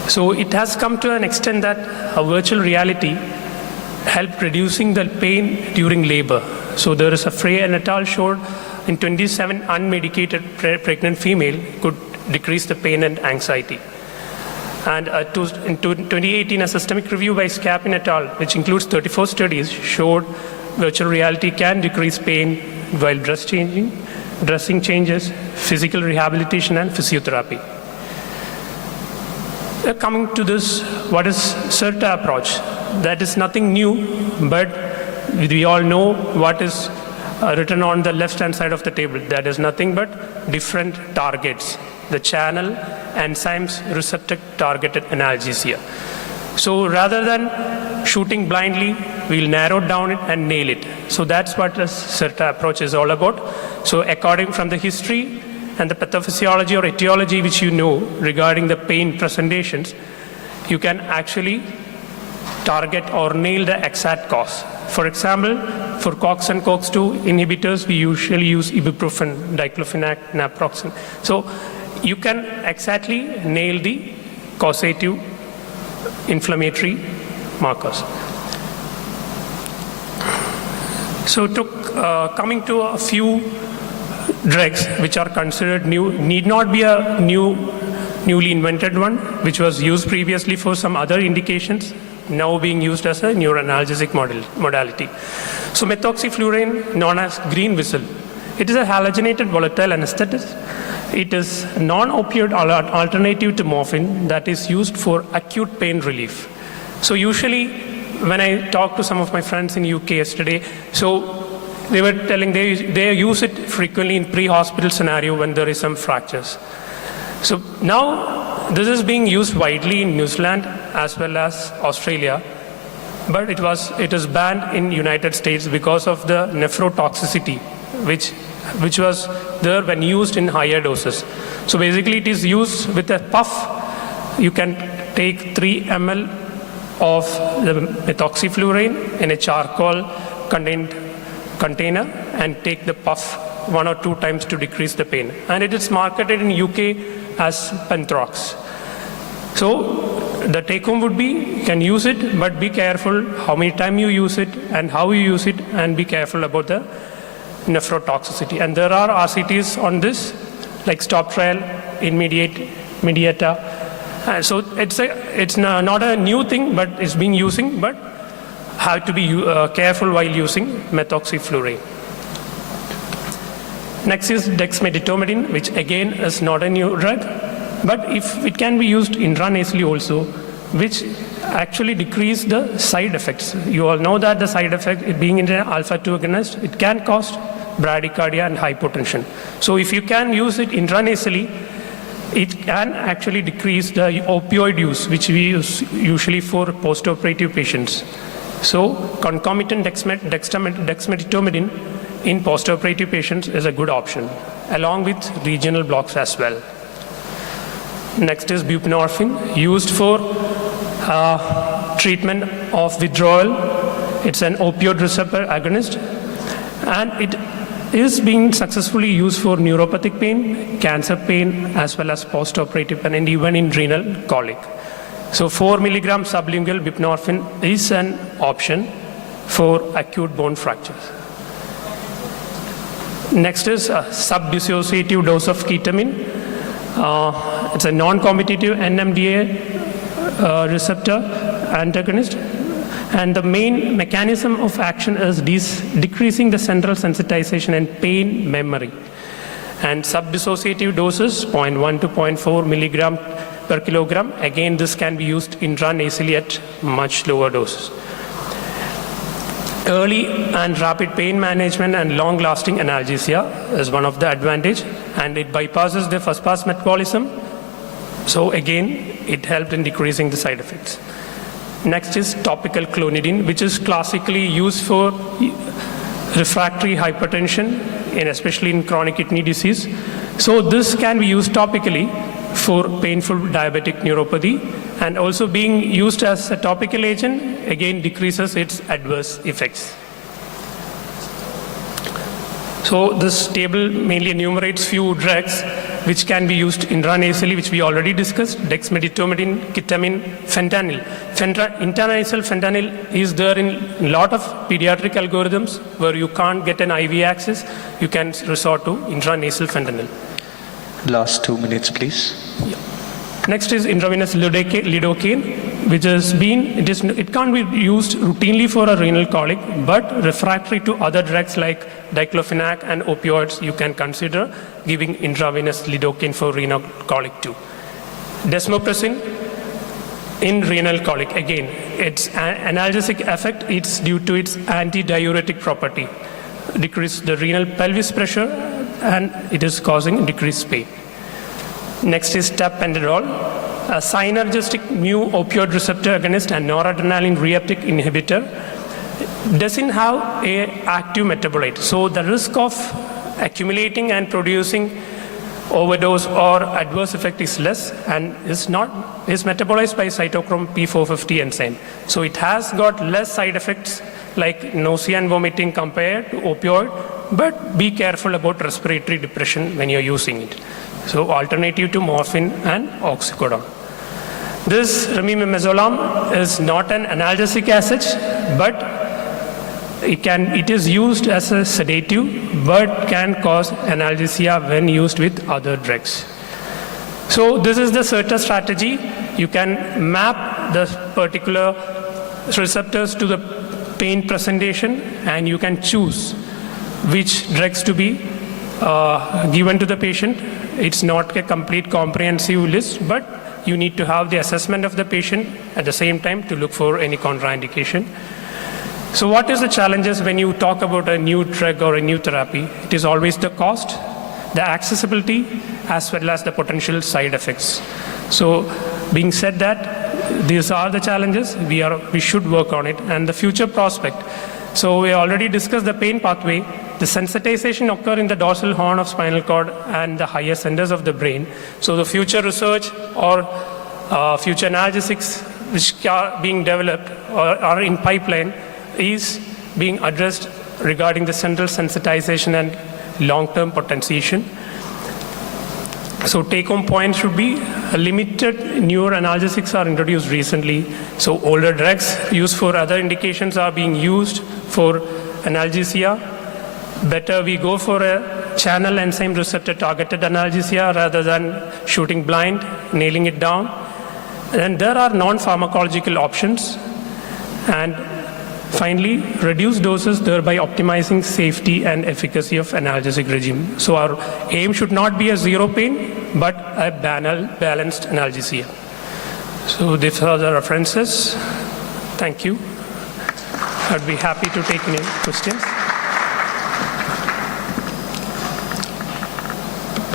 So it has come to an extent that a virtual reality helped reducing the pain during labor. So there is a Frey and al. Showed in 27 unmedicated pregnant female could decrease the pain and anxiety. And in 2018, a systemic review by Scapin et al., which includes 34 studies, showed virtual reality can decrease pain while dressing changes, physical rehabilitation, and physiotherapy. Coming to this, what is CERTA approach? That is nothing new, but we all know what is written on the left-hand side of the table. That is nothing but different targets. The channel, enzymes, receptor targeted analgesia. So rather than shooting blindly, we'll narrow down it and nail it. So that's what the CERTA approach is all about. So according from the history and the pathophysiology or etiology which you know regarding the pain presentations, you can actually target or nail the exact cause. For example, for COX and COX-2 inhibitors, we usually use ibuprofen, diclofenac, naproxen. So you can exactly nail the causative inflammatory markers. So coming to a few drugs which are considered new, need not be a newly invented one, which was used previously for some other indications, now being used as a neuroanalgesic modality. So methoxyfluorine, known as green whistle, it is a halogenated volatile anesthetic. It is a non-opioid alternative to morphine that is used for acute pain relief. So usually when I talked to some of my friends in UK yesterday, so they were telling they use it frequently in pre-hospital scenario when there is some fractures. So now this is being used widely in New Zealand as well as Australia, but it is banned in United States because of the nephrotoxicity, which was there when used in higher doses. So basically it is used with a puff. You can take 3 ml of the methoxyfluorine in a charcoal container and take the puff 1 or 2 times to decrease the pain. And it is marketed in UK as Penthrox. So the take home would be, you can use it, but be careful how many times you use it and how you use it, and be careful about the nephrotoxicity. And there are RCTs on this, like stop trial, immediate Mediata. So it's not a new thing, but it's being using, but have to be careful while using methoxyflurane. Next is dexmedetomidine, which again is not a new drug, but if it can be used intranasally also, which actually decrease the side effects. You all know that the side effect, it being an alpha-2 agonist, it can cause bradycardia and hypotension. So if you can use it intranasally, it can actually decrease the opioid use, which we use usually for post-operative patients. So concomitant dexmedetomidine in post-operative patients is a good option, along with regional blocks as well. Next is buprenorphine, used for treatment of withdrawal. It's an opioid receptor agonist, and it is being successfully used for neuropathic pain, cancer pain, as well as post-operative pain, and even in renal colic. So 4 milligram sublingual buprenorphine is an option for acute bone fractures. Next is a sub-dissociative dose of ketamine. It's a non-competitive NMDA receptor antagonist, and the main mechanism of action is decreasing the central sensitization and pain memory. And sub-dissociative doses 0.1 to 0.4 milligram per kilogram. Again, this can be used intranasally at much lower doses. Early and rapid pain management and long-lasting analgesia is one of the advantage, and it bypasses the first-pass metabolism. So again, it helped in decreasing the side effects. Next is topical clonidine, which is classically used for refractory hypertension, and especially in chronic kidney disease. So this can be used topically for painful diabetic neuropathy, and also being used as a topical agent, again decreases its adverse effects. So this table mainly enumerates few drugs which can be used intranasally, which we already discussed: dexmedetomidine, ketamine, fentanyl. Intranasal fentanyl is there in a lot of pediatric algorithms where you can't get an IV access. You can resort to intranasal fentanyl. Last 2 minutes, please. Yeah. Next is intravenous lidocaine, which has been, it can't be used routinely for a renal colic, but refractory to other drugs like diclofenac and opioids, you can consider giving intravenous lidocaine for renal colic too. Desmopressin in renal colic, again, its analgesic effect, it's due to its antidiuretic property. Decrease the renal pelvis pressure, and it is causing decreased pain. Next is tapentadol, a synergistic mu opioid receptor agonist and noradrenaline reuptake inhibitor. Doesn't have an active metabolite, so the risk of accumulating and producing overdose or adverse effect is less, and is metabolized by cytochrome P450 enzyme. So it has got less side effects like nausea and vomiting compared to opioid, but be careful about respiratory depression when you're using it. So alternative to morphine and oxycodone. This remimazolam is not an analgesic as such, but it is used as a sedative, but can cause analgesia when used with other drugs. So this is the CERTA strategy. You can map the particular receptors to the pain presentation, and you can choose which drugs to be given to the patient. It's not a complete comprehensive list, but you need to have the assessment of the patient at the same time to look for any contraindication. So what is the challenges when you talk about a new drug or a new therapy? It is always the cost, the accessibility, as well as the potential side effects. So being said that, these are the challenges, we should work on it, and the future prospect. So we already discussed the pain pathway. The sensitization occur in the dorsal horn of spinal cord and the higher centers of the brain. So the future research or future analgesics which are being developed or are in pipeline is being addressed regarding the central sensitization and long-term potentiation. So take-home point should be limited newer analgesics are introduced recently. So older drugs used for other indications are being used for analgesia. Better we go for a channel enzyme receptor targeted analgesia rather than shooting blind, nailing it down. And there are non-pharmacological options. And finally, reduce doses, thereby optimizing safety and efficacy of analgesic regime. So our aim should not be a zero pain, but a balanced analgesia. So these are the references. Thank you. I'd be happy to take any questions.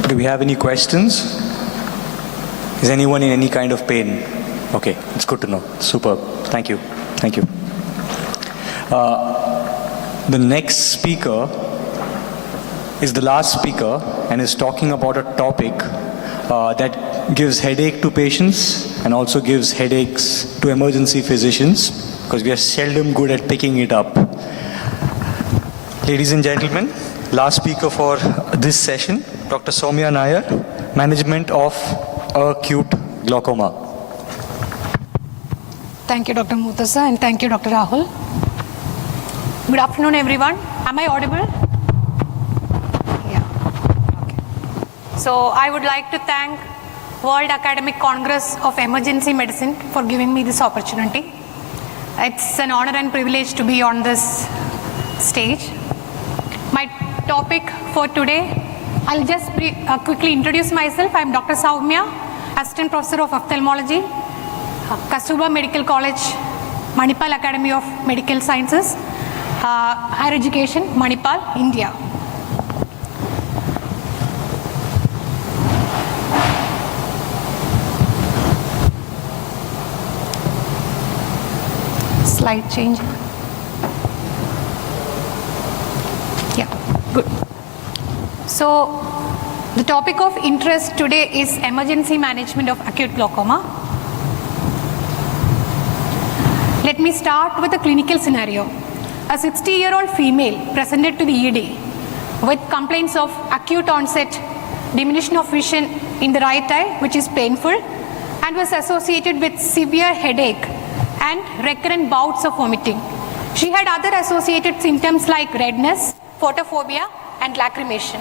Do we have any questions? Is anyone in any kind of pain? Okay, it's good to know. Superb. Thank you. Thank you. The next speaker is the last speaker and is talking about a topic that gives headache to patients and also gives headaches to emergency physicians, because we are seldom good at picking it up. Ladies and gentlemen, last speaker for this session, Dr. Soumya Nair, Management of Acute Glaucoma. Thank you, Dr. Mutasa, and thank you, Dr. Rahul. Good afternoon, everyone. Am I audible? Yeah. Okay. So I would like to thank World Academic Congress of Emergency Medicine for giving me this opportunity. It's an honor and privilege to be on this stage. My topic for today, I'll just quickly introduce myself. I'm Dr. Soumya, Assistant Professor of Ophthalmology, Kasturba Medical College, Manipal Academy of Medical Sciences, Higher Education, Manipal, India. Slide change. Yeah, good. So, the topic of interest today is emergency management of acute glaucoma. Let me start with a clinical scenario. A 60-year-old female presented to the ED with complaints of acute onset diminution of vision in the right eye, which is painful, and was associated with severe headache and recurrent bouts of vomiting. She had other associated symptoms like redness, photophobia, and lacrimation.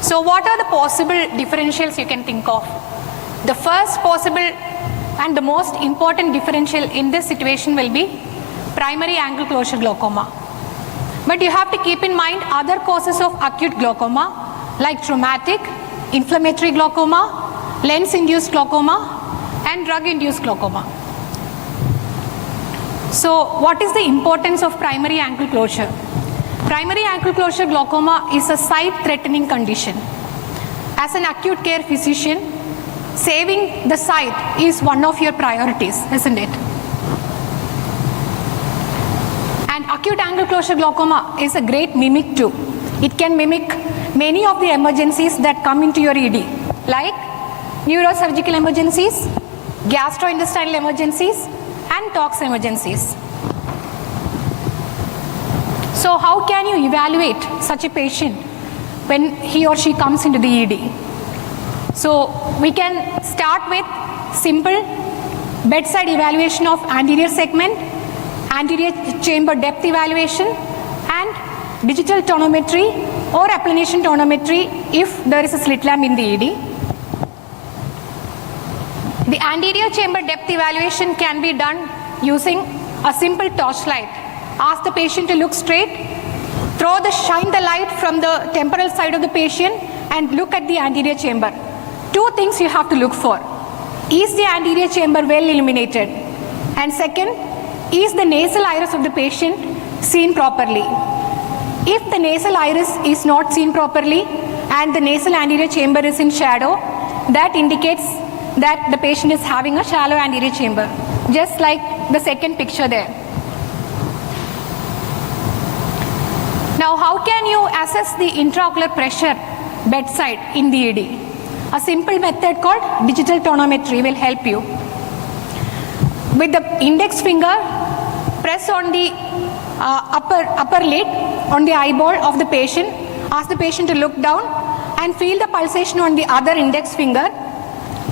So what are the possible differentials you can think of? The first possible and the most important differential in this situation will be primary angle closure glaucoma. But you have to keep in mind other causes of acute glaucoma like traumatic, inflammatory glaucoma, lens-induced glaucoma, and drug-induced glaucoma. So what is the importance of primary angle closure? Primary angle closure glaucoma is a sight-threatening condition. As an acute care physician, saving the sight is one of your priorities, isn't it? And acute angle closure glaucoma is a great mimic too. It can mimic many of the emergencies that come into your ED, like neurosurgical emergencies, gastrointestinal emergencies, and tox emergencies. So how can you evaluate such a patient when he or she comes into the ED? So we can start with simple bedside evaluation of anterior segment, anterior chamber depth evaluation, and digital tonometry or applanation tonometry if there is a slit lamp in the ED. The anterior chamber depth evaluation can be done using a simple torchlight. Ask the patient to look straight, shine the light from the temporal side of the patient and look at the anterior chamber. Two things you have to look for. Is the anterior chamber well illuminated? And second, is the nasal iris of the patient seen properly? If the nasal iris is not seen properly and the nasal anterior chamber is in shadow, that indicates that the patient is having a shallow anterior chamber, just like the second picture there. Now, how can you assess the intraocular pressure bedside in the ED? A simple method called digital tonometry will help you. With the index finger, press on the upper lid on the eyeball of the patient. Ask the patient to look down and feel the pulsation on the other index finger.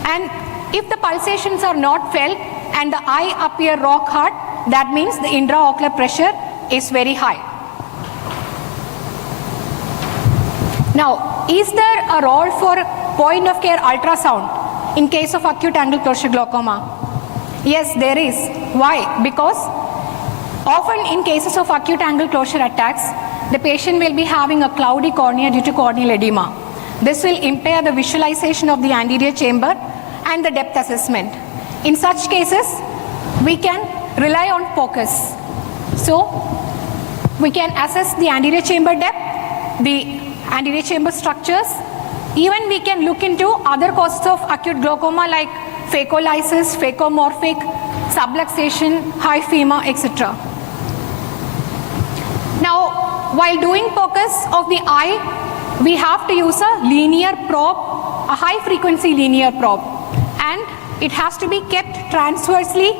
And if the pulsations are not felt and the eye appear rock hard, that means the intraocular pressure is very high. Now, is there a role for point of care ultrasound in case of acute angle closure glaucoma? Yes, there is. Why? Because often in cases of acute angle closure attacks, the patient will be having a cloudy cornea due to corneal edema. This will impair the visualization of the anterior chamber and the depth assessment. In such cases, we can rely on focus. So, we can assess the anterior chamber depth, the anterior chamber structures. Even we can look into other causes of acute glaucoma like phacolysis, phacomorphic, subluxation, hyphema, etc. Now, while doing focus of the eye, we have to use a linear probe, a high frequency linear probe, and it has to be kept transversely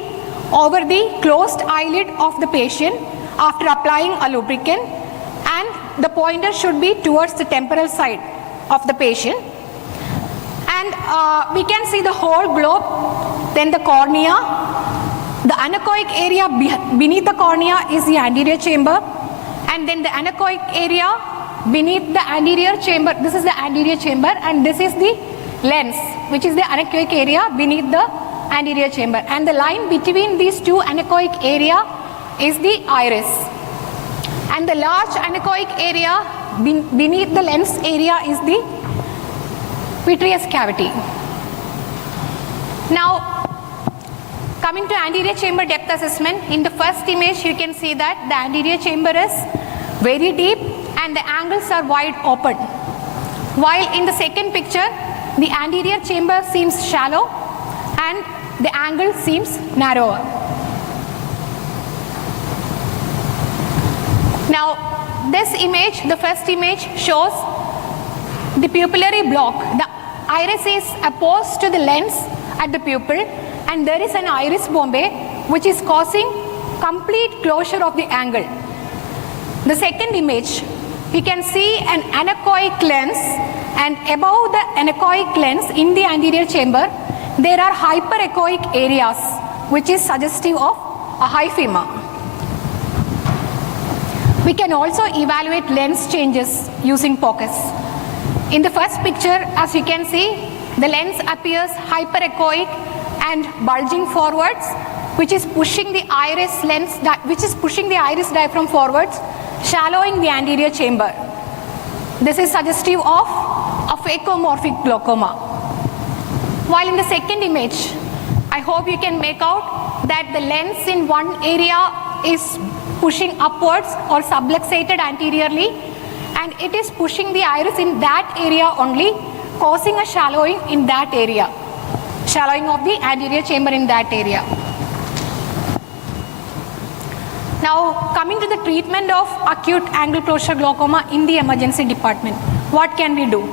over the closed eyelid of the patient after applying a lubricant, and the pointer should be towards the temporal side of the patient. And we can see the whole globe, then the cornea. The anechoic area beneath the cornea is the anterior chamber, and then the anechoic area beneath the anterior chamber, this is the anterior chamber, and this is the lens, which is the anechoic area beneath the anterior chamber. And the line between these two anechoic area is the iris. And the large anechoic area beneath the lens area is the vitreous cavity. Now, coming to anterior chamber depth assessment, in the first image you can see that the anterior chamber is very deep and the angles are wide open. While in the second picture, the anterior chamber seems shallow and the angle seems narrower. Now, this image, the first image, shows the pupillary block. The iris is opposed to the lens at the pupil, and there is an iris bombe which is causing complete closure of the angle. The second image, you can see an anechoic lens, and above the anechoic lens in the anterior chamber, there are hyperechoic areas which is suggestive of a hyphema. We can also evaluate lens changes using focus. In the first picture, as you can see, the lens appears hyperechoic and bulging forwards, which is pushing the iris diaphragm forwards, shallowing the anterior chamber. This is suggestive of a phacomorphic glaucoma. While in the second image, I hope you can make out that the lens in one area is pushing upwards or subluxated anteriorly, and it is pushing the iris in that area only, causing a shallowing in that area, shallowing of the anterior chamber in that area. Now, coming to the treatment of acute angle closure glaucoma in the emergency department, what can we do?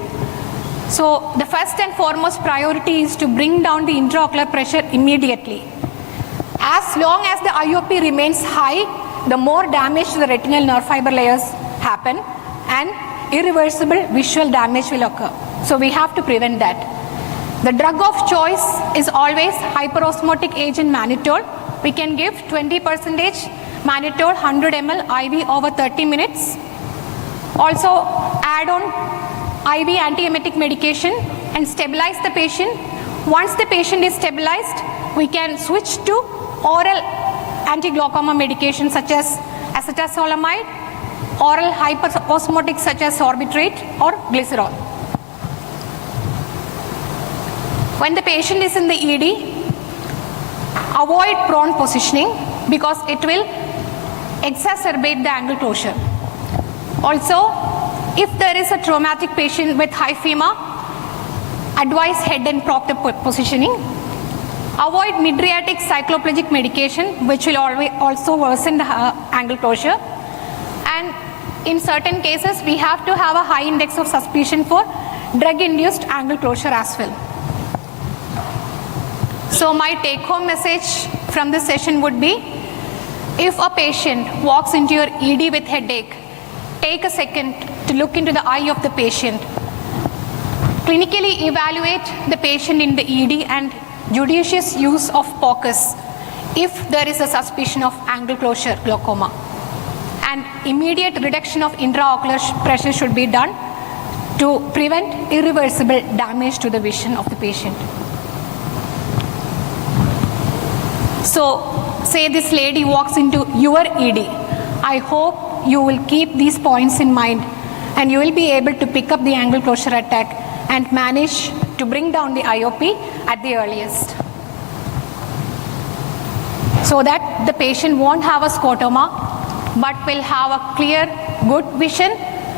So, the first and foremost priority is to bring down the intraocular pressure immediately. As long as the IOP remains high, the more damage to the retinal nerve fiber layers happen and irreversible visual damage will occur. So we have to prevent that. The drug of choice is always hyperosmotic agent mannitol. We can give 20% mannitol 100 ml IV over 30 minutes. Also add on IV antiemetic medication and stabilize the patient. Once the patient is stabilized, we can switch to oral anti-glaucoma medication such as acetazolamide, oral hyperosmotic such as sorbitrate or glycerol. When the patient is in the ED, avoid prone positioning because it will exacerbate the angle closure. Also, if there is a traumatic patient with hyphema, advise head and proctor positioning. Avoid mydriatic cycloplegic medication, which will also worsen the angle closure. And in certain cases, we have to have a high index of suspicion for drug-induced angle closure as well. So my take-home message from this session would be, if a patient walks into your ED with headache, take a second to look into the eye of the patient. Clinically evaluate the patient in the ED and judicious use of focus if there is a suspicion of angle closure glaucoma. And immediate reduction of intraocular pressure should be done to prevent irreversible damage to the vision of the patient. So, say this lady walks into your ED. I hope you will keep these points in mind and you will be able to pick up the angle closure attack and manage to bring down the IOP at the earliest, so that the patient won't have a scotoma but will have a clear, good vision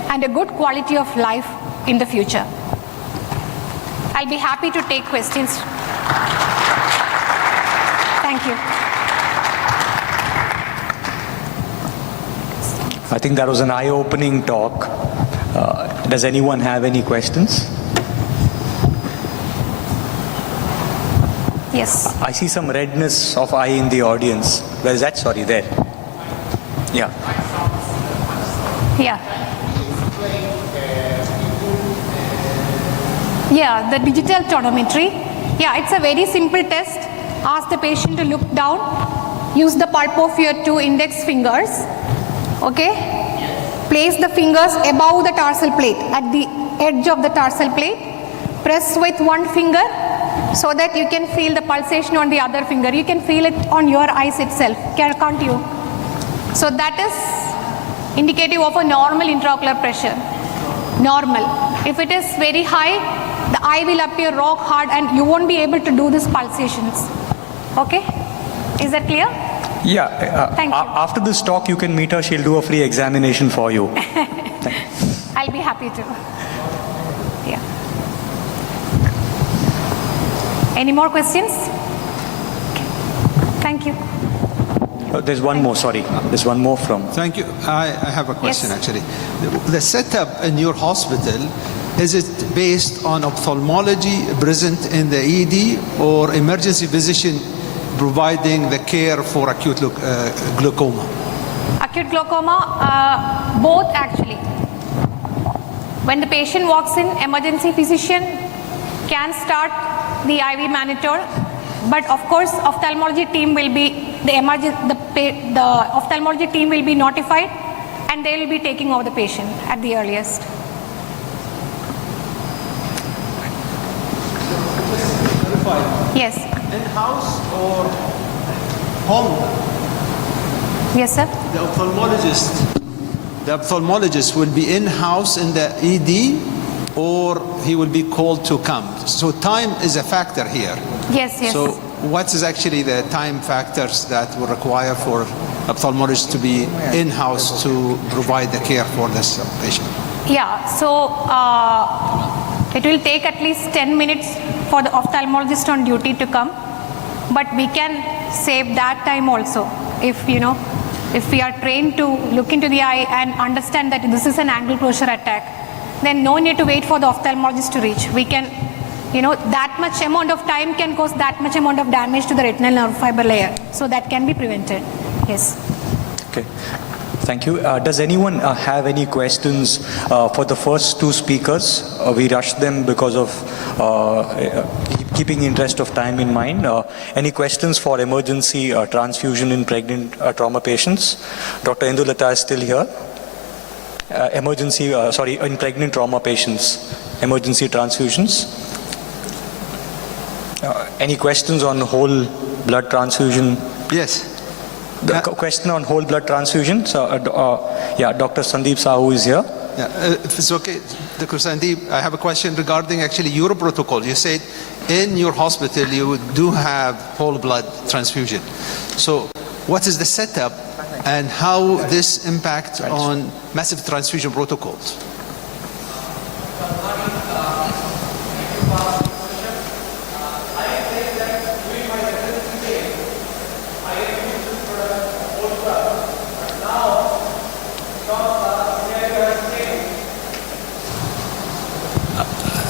and a good quality of life in the future. I'll be happy to take questions. Thank you. I think that was an eye-opening talk. Does anyone have any questions? Yes. I see some redness of eye in the audience. Where is that? Sorry, there. Yeah. Yeah. Yeah, the digital tonometry. Yeah, it's a very simple test. Ask the patient to look down. Use the pulp of your 2 index fingers. Okay? Place the fingers above the tarsal plate, at the edge of the tarsal plate. Press with 1 finger so that you can feel the pulsation on the other finger. You can feel it on your eyes itself, can't you? So that is indicative of a normal intraocular pressure. Normal. If it is very high, the eye will appear rock hard and you won't be able to do these pulsations. Okay? Is that clear? Yeah. Thank you. After this talk, you can meet her. She'll do a free examination for you. I'll be happy to. Yeah. Any more questions? Okay. Thank you. There's one more, sorry. There's one more from... Thank you. I have a question, Yes. actually. The setup in your hospital, is it based on ophthalmology present in the ED or emergency physician providing the care for acute glaucoma? Acute glaucoma, both actually. When the patient walks in, emergency physician can start the IV monitor, but of course, ophthalmology team will be the ophthalmology team will be notified, and they will be taking over the patient at the earliest. Yes. In-house or home? Yes, sir. The ophthalmologist will be in-house in the ED, or he will be called to come. So time is a factor here. Yes, yes. So what is actually the time factors that will require for ophthalmologists to be in-house to provide the care for this patient? Yeah, so it will take at least 10 minutes for the ophthalmologist on duty to come, but we can save that time also if we are trained to look into the eye and understand that this is an angle closure attack, then no need to wait for the ophthalmologist to reach. We can, that much amount of time can cause that much amount of damage to the retinal nerve fiber layer, so that can be prevented. Yes. Okay. Thank you. Does anyone have any questions for the first 2 speakers? We rushed them because of keeping interest of time in mind. Any questions for emergency transfusion in pregnant trauma patients? Dr. Indulata is still here. In pregnant trauma patients, emergency transfusions. Any questions on whole blood transfusion? Yes. The question on whole blood transfusion. So, Dr. Sandeep Sahu is here. Yeah, if it's okay, Dr. Sandeep, I have a question regarding actually your protocol. You said in your hospital you do have whole blood transfusion. So what is the setup and how this impacts on massive transfusion protocols?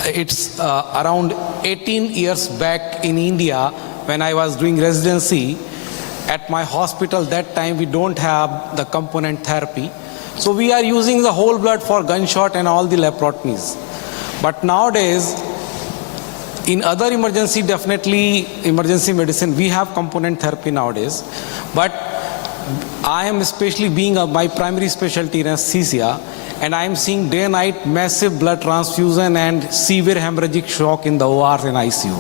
It's around 18 years back in India when I was doing residency. At my hospital that time we don't have the component therapy. So we are using the whole blood for gunshot and all the laparotomies. But nowadays, in other emergency, definitely emergency medicine, we have component therapy nowadays. But I am especially being my primary specialty in anesthesia, and I am seeing day and night massive blood transfusion and severe hemorrhagic shock in the ORs and ICU.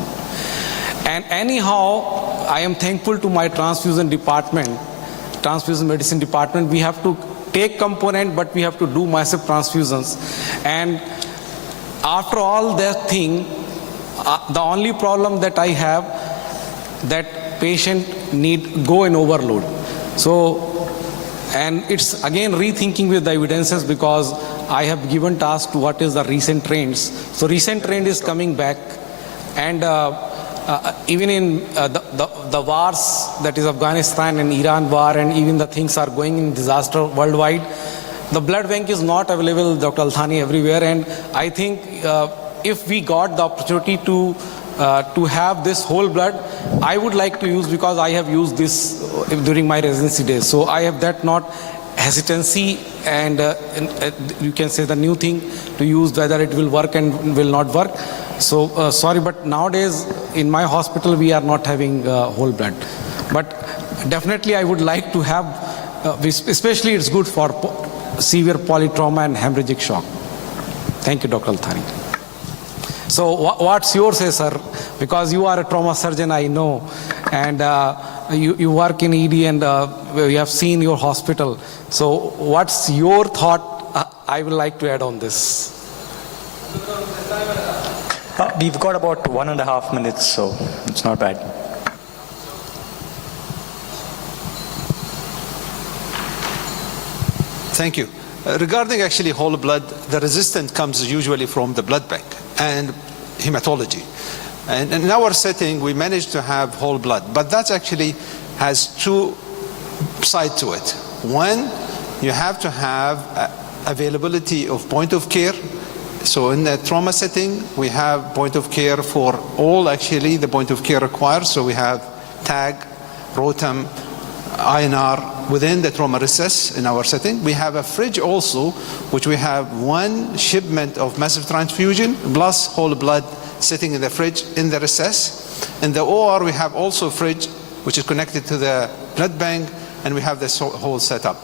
And anyhow, I am thankful to my transfusion medicine department. We have to take component, but we have to do massive transfusions. And after all that thing, the only problem that I have, that patient need go in overload. So, and it's again rethinking with the evidences, because I have given task to what is the recent trends. So recent trend is coming back, and even in the wars, that is Afghanistan and Iran war, and even the things are going in disaster worldwide, the blood bank is not available, Dr. Althani, everywhere. And I think if we got the opportunity to have this whole blood, I would like to use, because I have used this during my residency days. So I have that not hesitancy, and you can say the new thing to use, whether it will work and will not work. So sorry, but nowadays in my hospital we are not having whole blood. But definitely I would like to have, especially it's good for severe polytrauma and hemorrhagic shock. Thank you, Dr. Althani. So what's your say, sir? Because you are a trauma surgeon, I know, and you work in ED, and we have seen your hospital. So what's your thought? I would like to add on this. We've got about 1.5 minutes, so it's not bad. Thank you. Regarding actually whole blood, the resistance comes usually from the blood bank and hematology. And in our setting, we managed to have whole blood, but that actually has two sides to it. One, you have to have availability of point of care. So in the trauma setting, we have point of care for all actually the point of care required. So we have TAG, ROTAM, INR within the trauma recess in our setting. We have a fridge also, which we have one shipment of massive transfusion plus whole blood sitting in the fridge in the recess. In the OR, we have also a fridge which is connected to the blood bank, and we have this whole setup.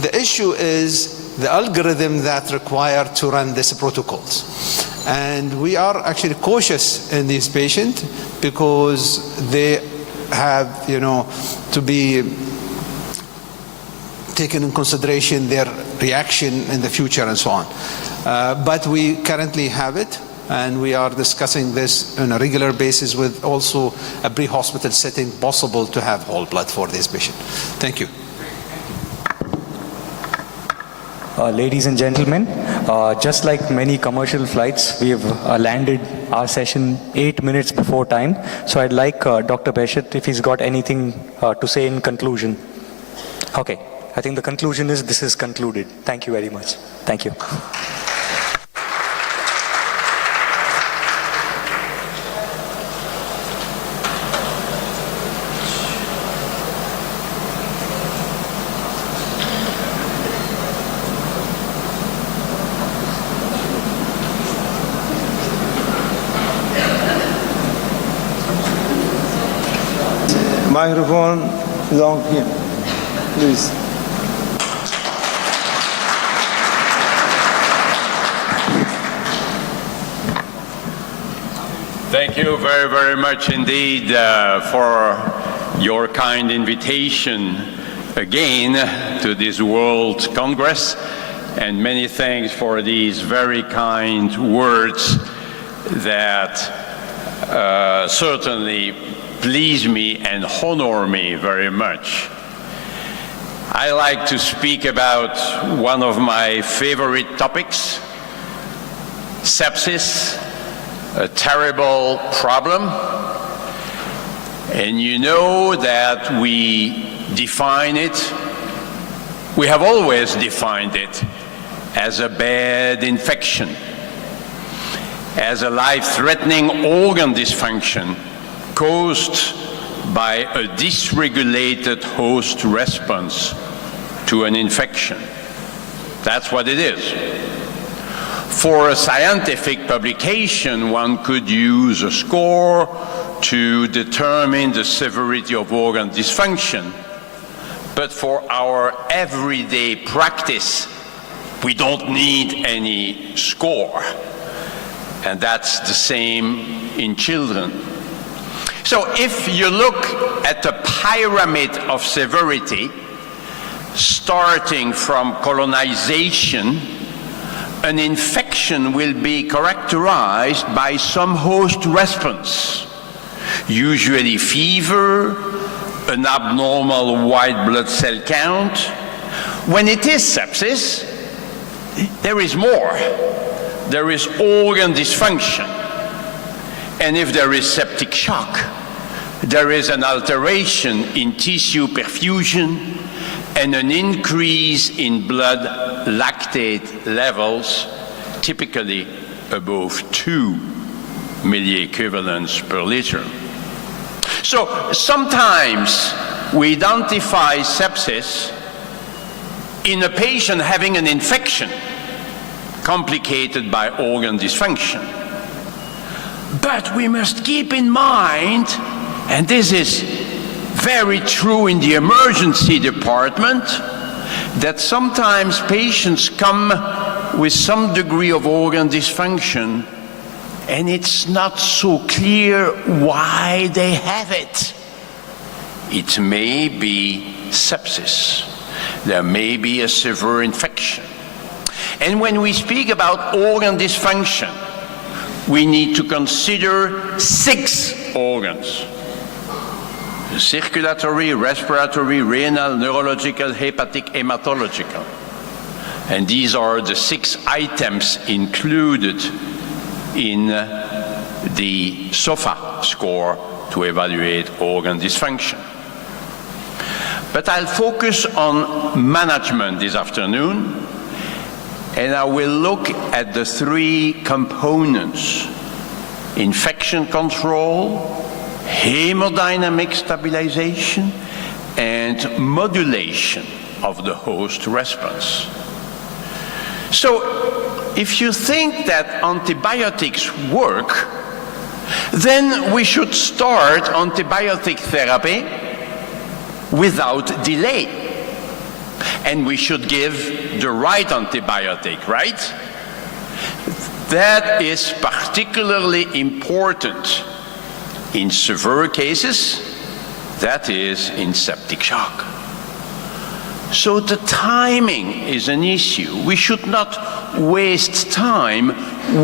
The issue is the algorithm that required to run these protocols. And we are actually cautious in these patients because they have, to be taken in consideration their reaction in the future and so on. But we currently have it, and we are discussing this on a regular basis with also a pre-hospital setting possible to have whole blood for this patient. Thank you. Ladies and gentlemen, just like many commercial flights, we have landed our session 8 minutes before time. So I'd like Dr. Beshet, if he's got anything to say in conclusion. Okay, I think the conclusion is this is concluded. Thank you very much. Thank you. Microphone is on here, please. Thank you very, very much indeed for your kind invitation again to this World Congress, and many thanks for these very kind words that certainly please me and honor me very much. I like to speak about one of my favorite topics, sepsis, a terrible problem. And you know that we define it, we have always defined it as a bad infection, as a life-threatening organ dysfunction caused by a dysregulated host response to an infection. That's what it is. For a scientific publication, one could use a score to determine the severity of organ dysfunction. But for our everyday practice, we don't need any score. And that's the same in children. So if you look at the pyramid of severity, starting from colonization, an infection will be characterized by some host response, usually fever, an abnormal white blood cell count. When it is sepsis, there is more. There is organ dysfunction. And if there is septic shock, there is an alteration in tissue perfusion and an increase in blood lactate levels, typically above 2 milliequivalents per liter. So sometimes we identify sepsis in a patient having an infection complicated by organ dysfunction. But we must keep in mind, and this is very true in the emergency department, that sometimes patients come with some degree of organ dysfunction and it's not so clear why they have it. It may be sepsis. There may be a severe infection. And when we speak about organ dysfunction, we need to consider 6 organs: circulatory, respiratory, renal, neurological, hepatic, hematological. And these are the 6 items included in the SOFA score to evaluate organ dysfunction. But I'll focus on management this afternoon, and I will look at the 3 components: infection control, hemodynamic stabilization, and modulation of the host response. So if you think that antibiotics work, then we should start antibiotic therapy without delay. And we should give the right antibiotic, right? That is particularly important in severe cases, that is in septic shock. So the timing is an issue. We should not waste time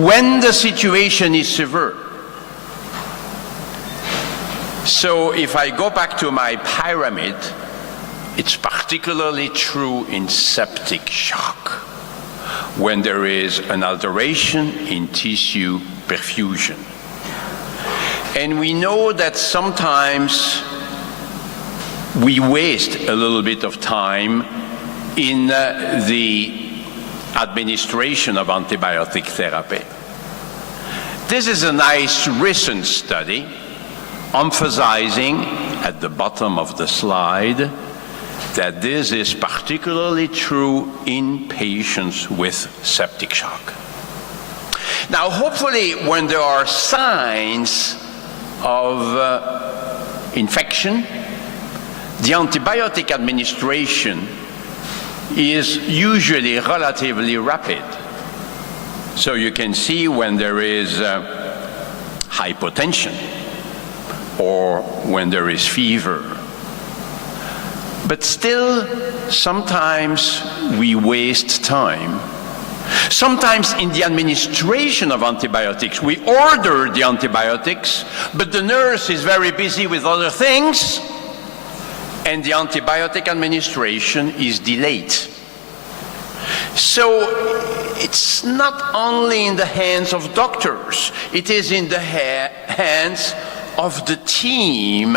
when the situation is severe. So if I go back to my pyramid, it's particularly true in septic shock, when there is an alteration in tissue perfusion. And we know that sometimes we waste a little bit of time in the administration of antibiotic therapy. This is a nice recent study emphasizing at the bottom of the slide that this is particularly true in patients with septic shock. Now, hopefully, when there are signs of infection, the antibiotic administration is usually relatively rapid. So you can see when there is hypotension or when there is fever. But still, sometimes we waste time. Sometimes in the administration of antibiotics, we order the antibiotics, but the nurse is very busy with other things, and the antibiotic administration is delayed. So it's not only in the hands of doctors, it is in the hands of the team.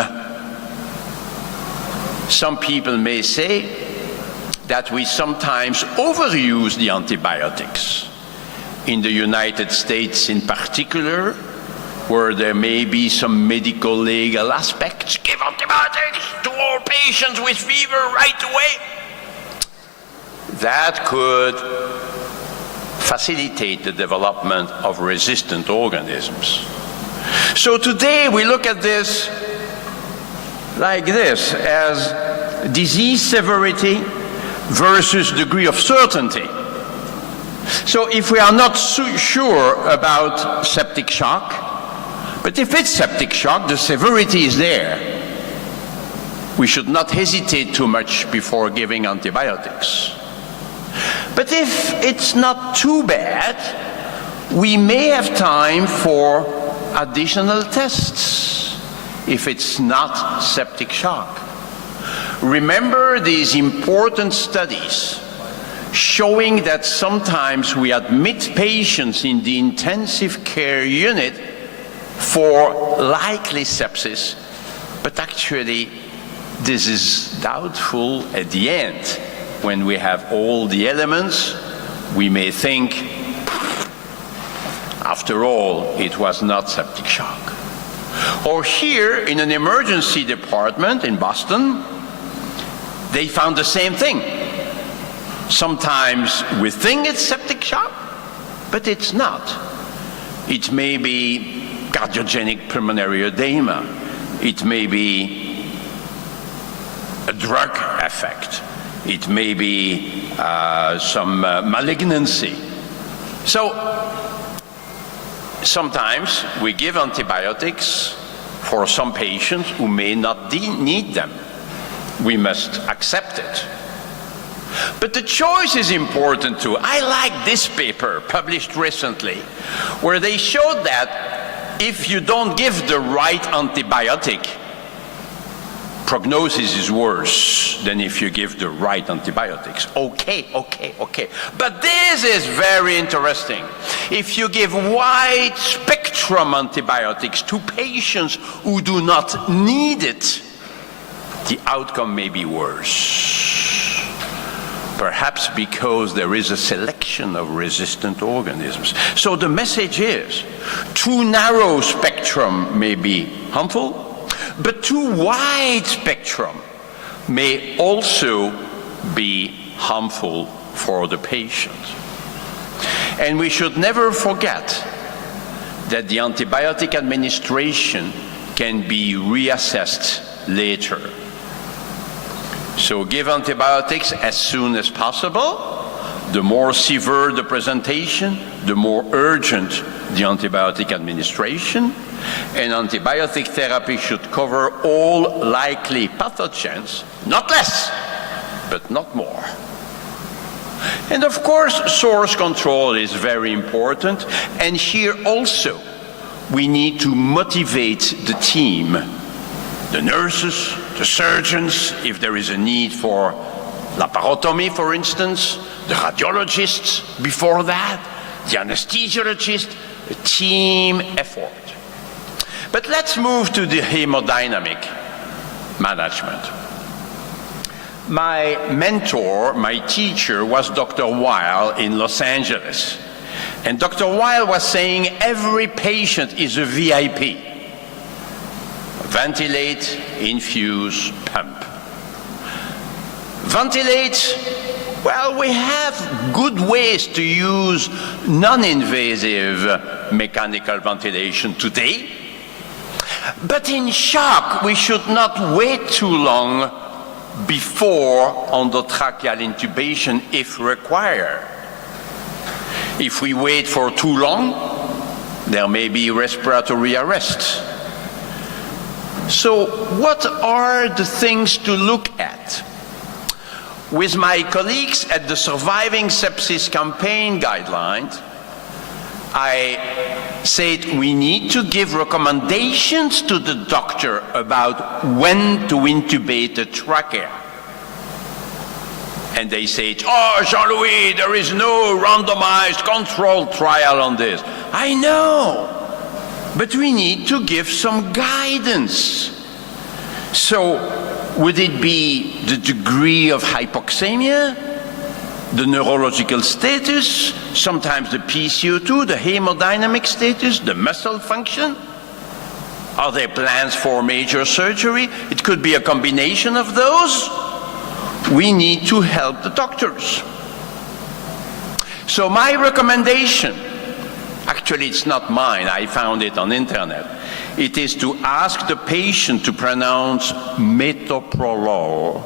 Some people may say that we sometimes overuse the antibiotics. In the United States in particular, where there may be some medical legal aspects, give antibiotics to all patients with fever right away. That could facilitate the development of resistant organisms. So today we look at this like this, as disease severity versus degree of certainty. So if we are not so sure about septic shock, but if it's septic shock, the severity is there, we should not hesitate too much before giving antibiotics. But if it's not too bad, we may have time for additional tests if it's not septic shock. Remember these important studies showing that sometimes we admit patients in the intensive care unit for likely sepsis, but actually this is doubtful at the end. When we have all the elements, we may think, after all, it was not septic shock. Or here in an emergency department in Boston, they found the same thing. Sometimes we think it's septic shock, but it's not. It may be cardiogenic pulmonary edema. It may be a drug effect. It may be some malignancy. So sometimes we give antibiotics for some patients who may not need them. We must accept it. But the choice is important too. I like this paper published recently, where they showed that if you don't give the right antibiotic, prognosis is worse than if you give the right antibiotics. Okay. But this is very interesting. If you give wide spectrum antibiotics to patients who do not need it, the outcome may be worse. Perhaps because there is a selection of resistant organisms. So the message is, too narrow spectrum may be harmful, but too wide spectrum may also be harmful for the patient. And we should never forget that the antibiotic administration can be reassessed later. So give antibiotics as soon as possible. The more severe the presentation, the more urgent the antibiotic administration. And antibiotic therapy should cover all likely pathogens, not less, but not more. And of course, source control is very important. And here also, we need to motivate the team, the nurses, the surgeons, if there is a need for laparotomy, for instance, the radiologists before that, the anesthesiologist, a team effort. But let's move to the hemodynamic management. My mentor, my teacher, was Dr. Weil in Los Angeles. And Dr. Weil was saying every patient is a VIP. Ventilate, infuse, pump. Ventilate, well, we have good ways to use non-invasive mechanical ventilation today. But in shock, we should not wait too long before endotracheal intubation if required. If we wait for too long, there may be respiratory arrest. So what are the things to look at? With my colleagues at the Surviving Sepsis Campaign guidelines, I said we need to give recommendations to the doctor about when to intubate the trachea. And they said, oh, Jean-Louis, there is no randomized controlled trial on this. I know, but we need to give some guidance. So would it be the degree of hypoxemia, the neurological status, sometimes the PCO2, the hemodynamic status, the muscle function? Are there plans for major surgery? It could be a combination of those. We need to help the doctors. So my recommendation, actually it's not mine, I found it on the internet. It is to ask the patient to pronounce metoprolol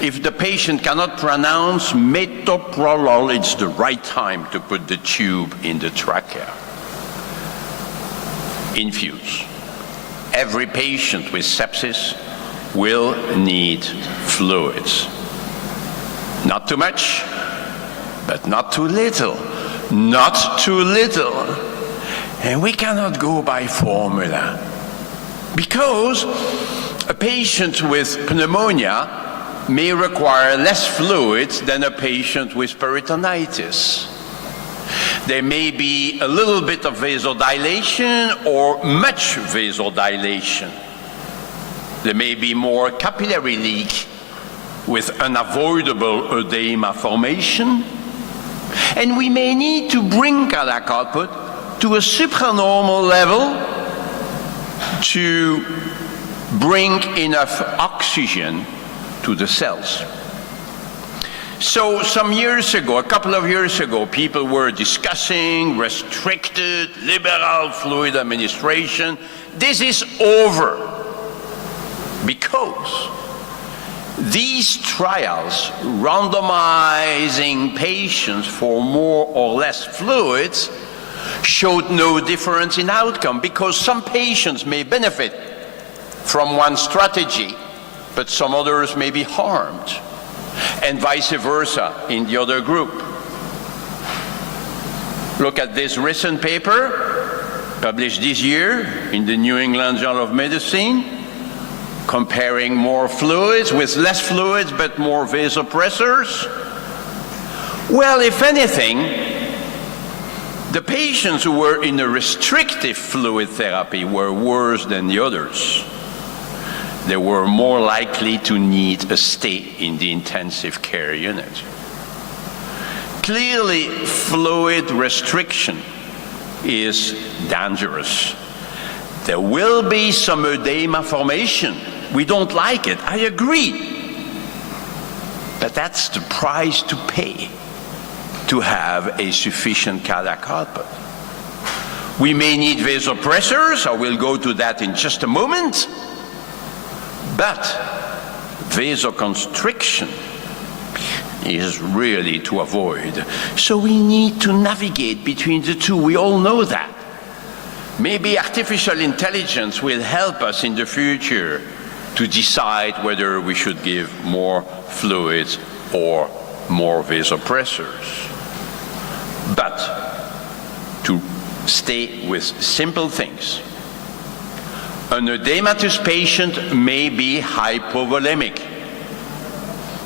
If the patient cannot pronounce metoprolol, it's the right time to put the tube in the trachea. Infuse. Every patient with sepsis will need fluids. Not too much, but not too little. Not too little. And we cannot go by formula. Because a patient with pneumonia may require less fluids than a patient with peritonitis. There may be a little bit of vasodilation or much vasodilation. There may be more capillary leak with unavoidable edema formation. And we may need to bring cardiac output to a supranormal level to bring enough oxygen to the cells. So some years ago, a couple of years ago, people were discussing restricted liberal fluid administration. This is over because these trials randomizing patients for more or less fluids showed no difference in outcome because some patients may benefit from one strategy, but some others may be harmed, and vice versa in the other group. Look at this recent paper published this year in the New England Journal of Medicine, comparing more fluids with less fluids but more vasopressors. Well, if anything, the patients who were in a restrictive fluid therapy were worse than the others. They were more likely to need a stay in the intensive care unit. Clearly, fluid restriction is dangerous. There will be some edema formation. We don't like it, I agree. But that's the price to pay to have a sufficient cardiac output. We may need vasopressors, I will go to that in just a moment. But vasoconstriction is really to avoid. So we need to navigate between the two. We all know that. Maybe artificial intelligence will help us in the future to decide whether we should give more fluids or more vasopressors. But to stay with simple things. An edematous patient may be hypovolemic.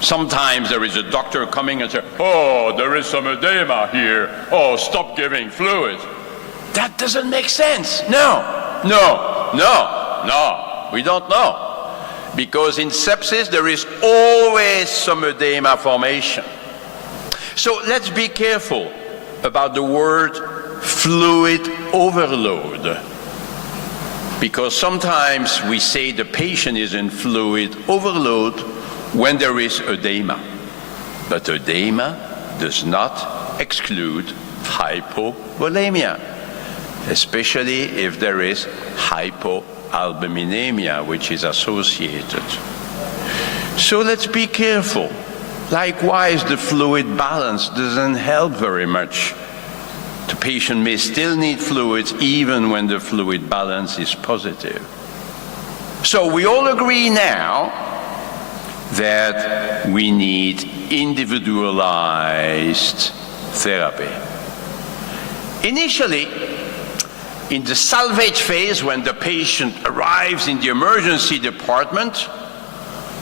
Sometimes there is a doctor coming and says, oh, there is some edema here. Oh, stop giving fluids. That doesn't make sense. No, we don't know. Because in sepsis, there is always some edema formation. So let's be careful about the word fluid overload. Because sometimes we say the patient is in fluid overload when there is edema. But edema does not exclude hypovolemia, especially if there is hypoalbuminemia, which is associated. So let's be careful. Likewise, the fluid balance doesn't help very much. The patient may still need fluids even when the fluid balance is positive. So we all agree now that we need individualized therapy. Initially, in the salvage phase, when the patient arrives in the emergency department,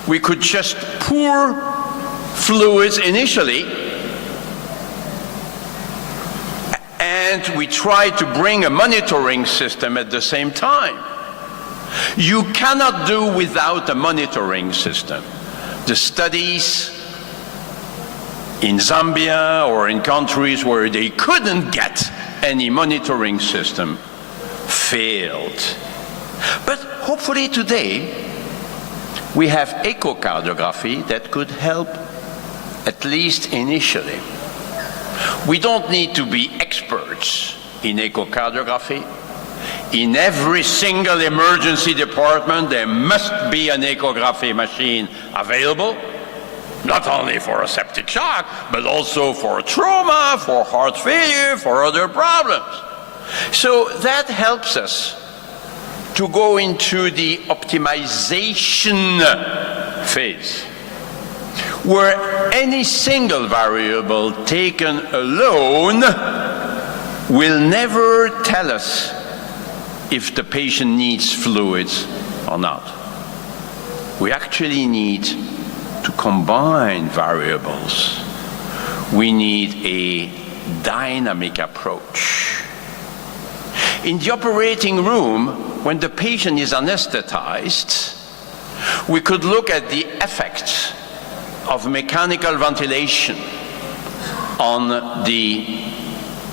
we could just pour fluids initially, and we try to bring a monitoring system at the same time. You cannot do without a monitoring system. The studies in Zambia or in countries where they couldn't get any monitoring system failed. But hopefully today we have echocardiography that could help, at least initially. We don't need to be experts in echocardiography. In every single emergency department, there must be an echography machine available. Not only for a septic shock, but also for trauma, for heart failure, for other problems. So that helps us to go into the optimization phase, where any single variable taken alone will never tell us if the patient needs fluids or not. We actually need to combine variables. We need a dynamic approach. In the operating room, when the patient is anesthetized, we could look at the effects of mechanical ventilation on the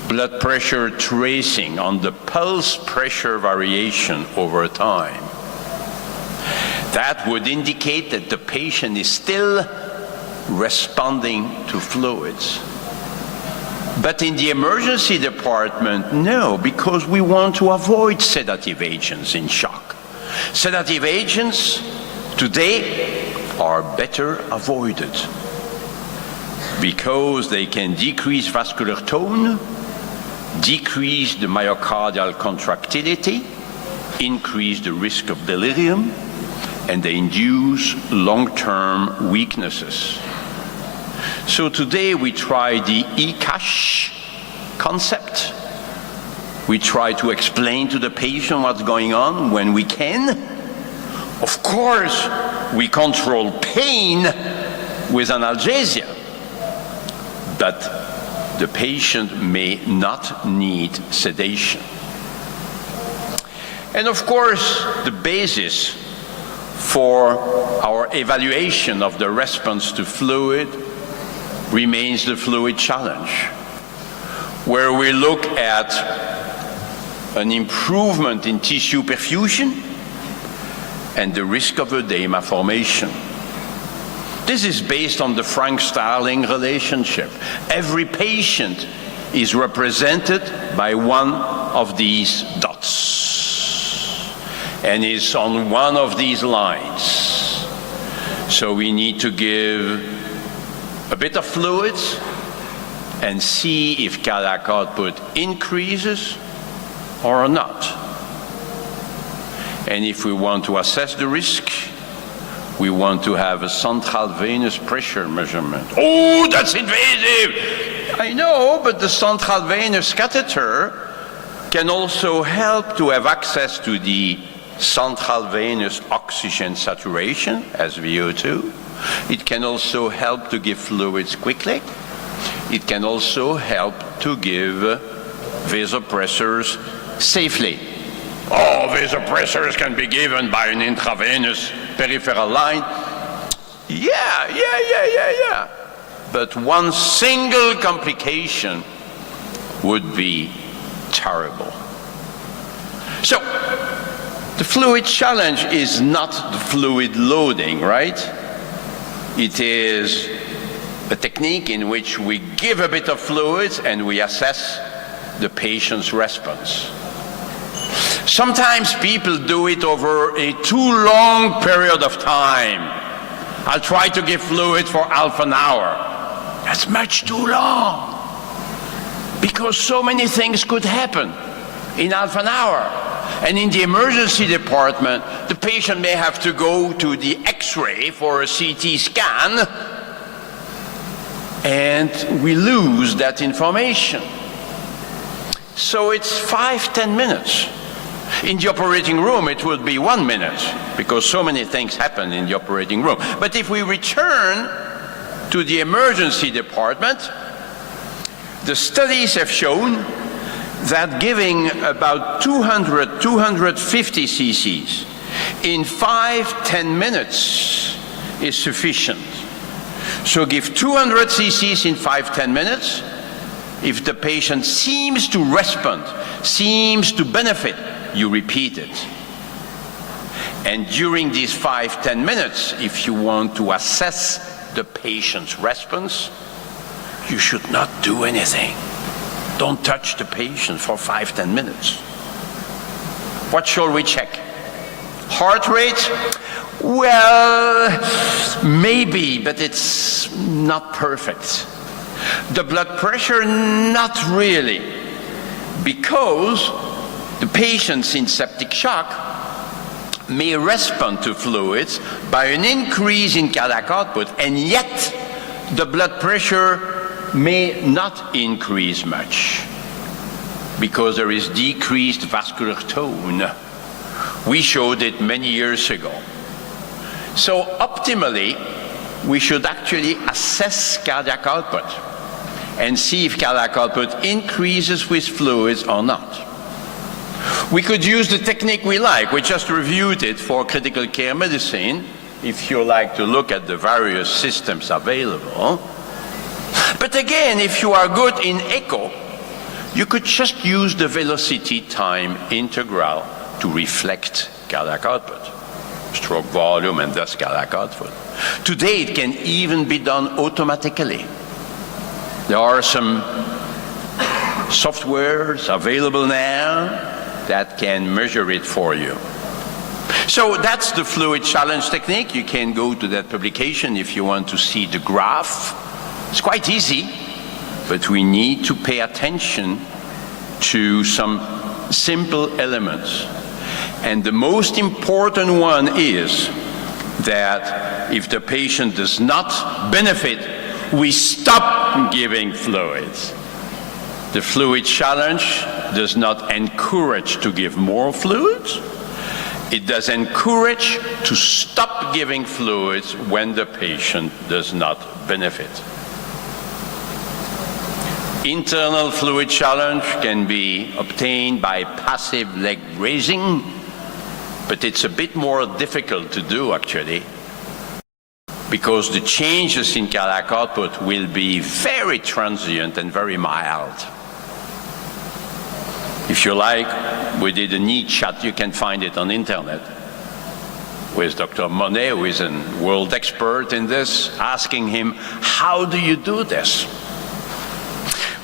blood pressure tracing, on the pulse pressure variation over time. That would indicate that the patient is still responding to fluids. But in the emergency department, no, because we want to avoid sedative agents in shock. Sedative agents today are better avoided because they can decrease vascular tone, decrease the myocardial contractility, increase the risk of delirium, and they induce long-term weaknesses. So today we try the ECASH concept. We try to explain to the patient what's going on when we can. Of course, we control pain with analgesia, but the patient may not need sedation. And of course, the basis for our evaluation of the response to fluid remains the fluid challenge, where we look at an improvement in tissue perfusion and the risk of edema formation. This is based on the Frank-Starling relationship. Every patient is represented by one of these dots and is on one of these lines. So we need to give a bit of fluids and see if cardiac output increases or not. And if we want to assess the risk, we want to have a central venous pressure measurement. Oh, that's invasive! I know, but the central venous catheter can also help to have access to the central venous oxygen saturation, SVO2. It can also help to give fluids quickly. It can also help to give vasopressors safely. Oh, vasopressors can be given by an intravenous peripheral line. Yeah. But one single complication would be terrible. So, the fluid challenge is not the fluid loading, right? It is a technique in which we give a bit of fluids and we assess the patient's response. Sometimes people do it over a too long period of time. I'll try to give fluid for half an hour. That's much too long, because so many things could happen in half an hour. And in the emergency department, the patient may have to go to the X-ray for a CT scan, and we lose that information. So it's 5-10 minutes. In the operating room, it would be 1 minute, because so many things happen in the operating room. But if we return to the emergency department, the studies have shown that giving about 250 cc's in 5-10 minutes is sufficient. So give 200 cc's in 5-10 minutes. If the patient seems to respond, seems to benefit, you repeat it. And during these 5-10 minutes, if you want to assess the patient's response, you should not do anything. Don't touch the patient for 5-10 minutes. What shall we check? Heart rate? Well, maybe, but it's not perfect. The blood pressure? Not really, because the patients in septic shock may respond to fluids by an increase in cardiac output, and yet the blood pressure may not increase much because there is decreased vascular tone. We showed it many years ago. So optimally, we should actually assess cardiac output and see if cardiac output increases with fluids or not. We could use the technique we like. We just reviewed it for critical care medicine, if you like to look at the various systems available. But again, if you are good in echo, you could just use the velocity time integral to reflect cardiac output, stroke volume, and thus cardiac output. Today, it can even be done automatically. There are some softwares available now that can measure it for you. So that's the fluid challenge technique. You can go to that publication if you want to see the graph. It's quite easy, but we need to pay attention to some simple elements. And the most important one is that if the patient does not benefit, we stop giving fluids. The fluid challenge does not encourage to give more fluids. It does encourage to stop giving fluids when the patient does not benefit. Internal fluid challenge can be obtained by passive leg raising, but it's a bit more difficult to do actually, because the changes in cardiac output will be very transient and very mild. If you like, we did a neat chat, you can find it on internet, with Dr. Monet, who is a world expert in this, asking him, how do you do this?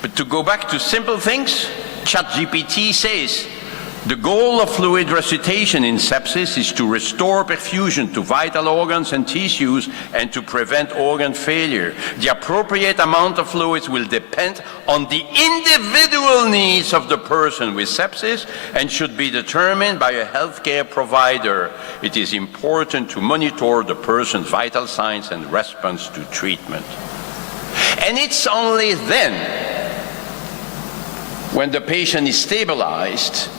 But to go back to simple things, ChatGPT says, the goal of fluid resuscitation in sepsis is to restore perfusion to vital organs and tissues and to prevent organ failure. The appropriate amount of fluids will depend on the individual needs of the person with sepsis and should be determined by a healthcare provider. It is important to monitor the person's vital signs and response to treatment. And it's only then, when the patient is stabilized,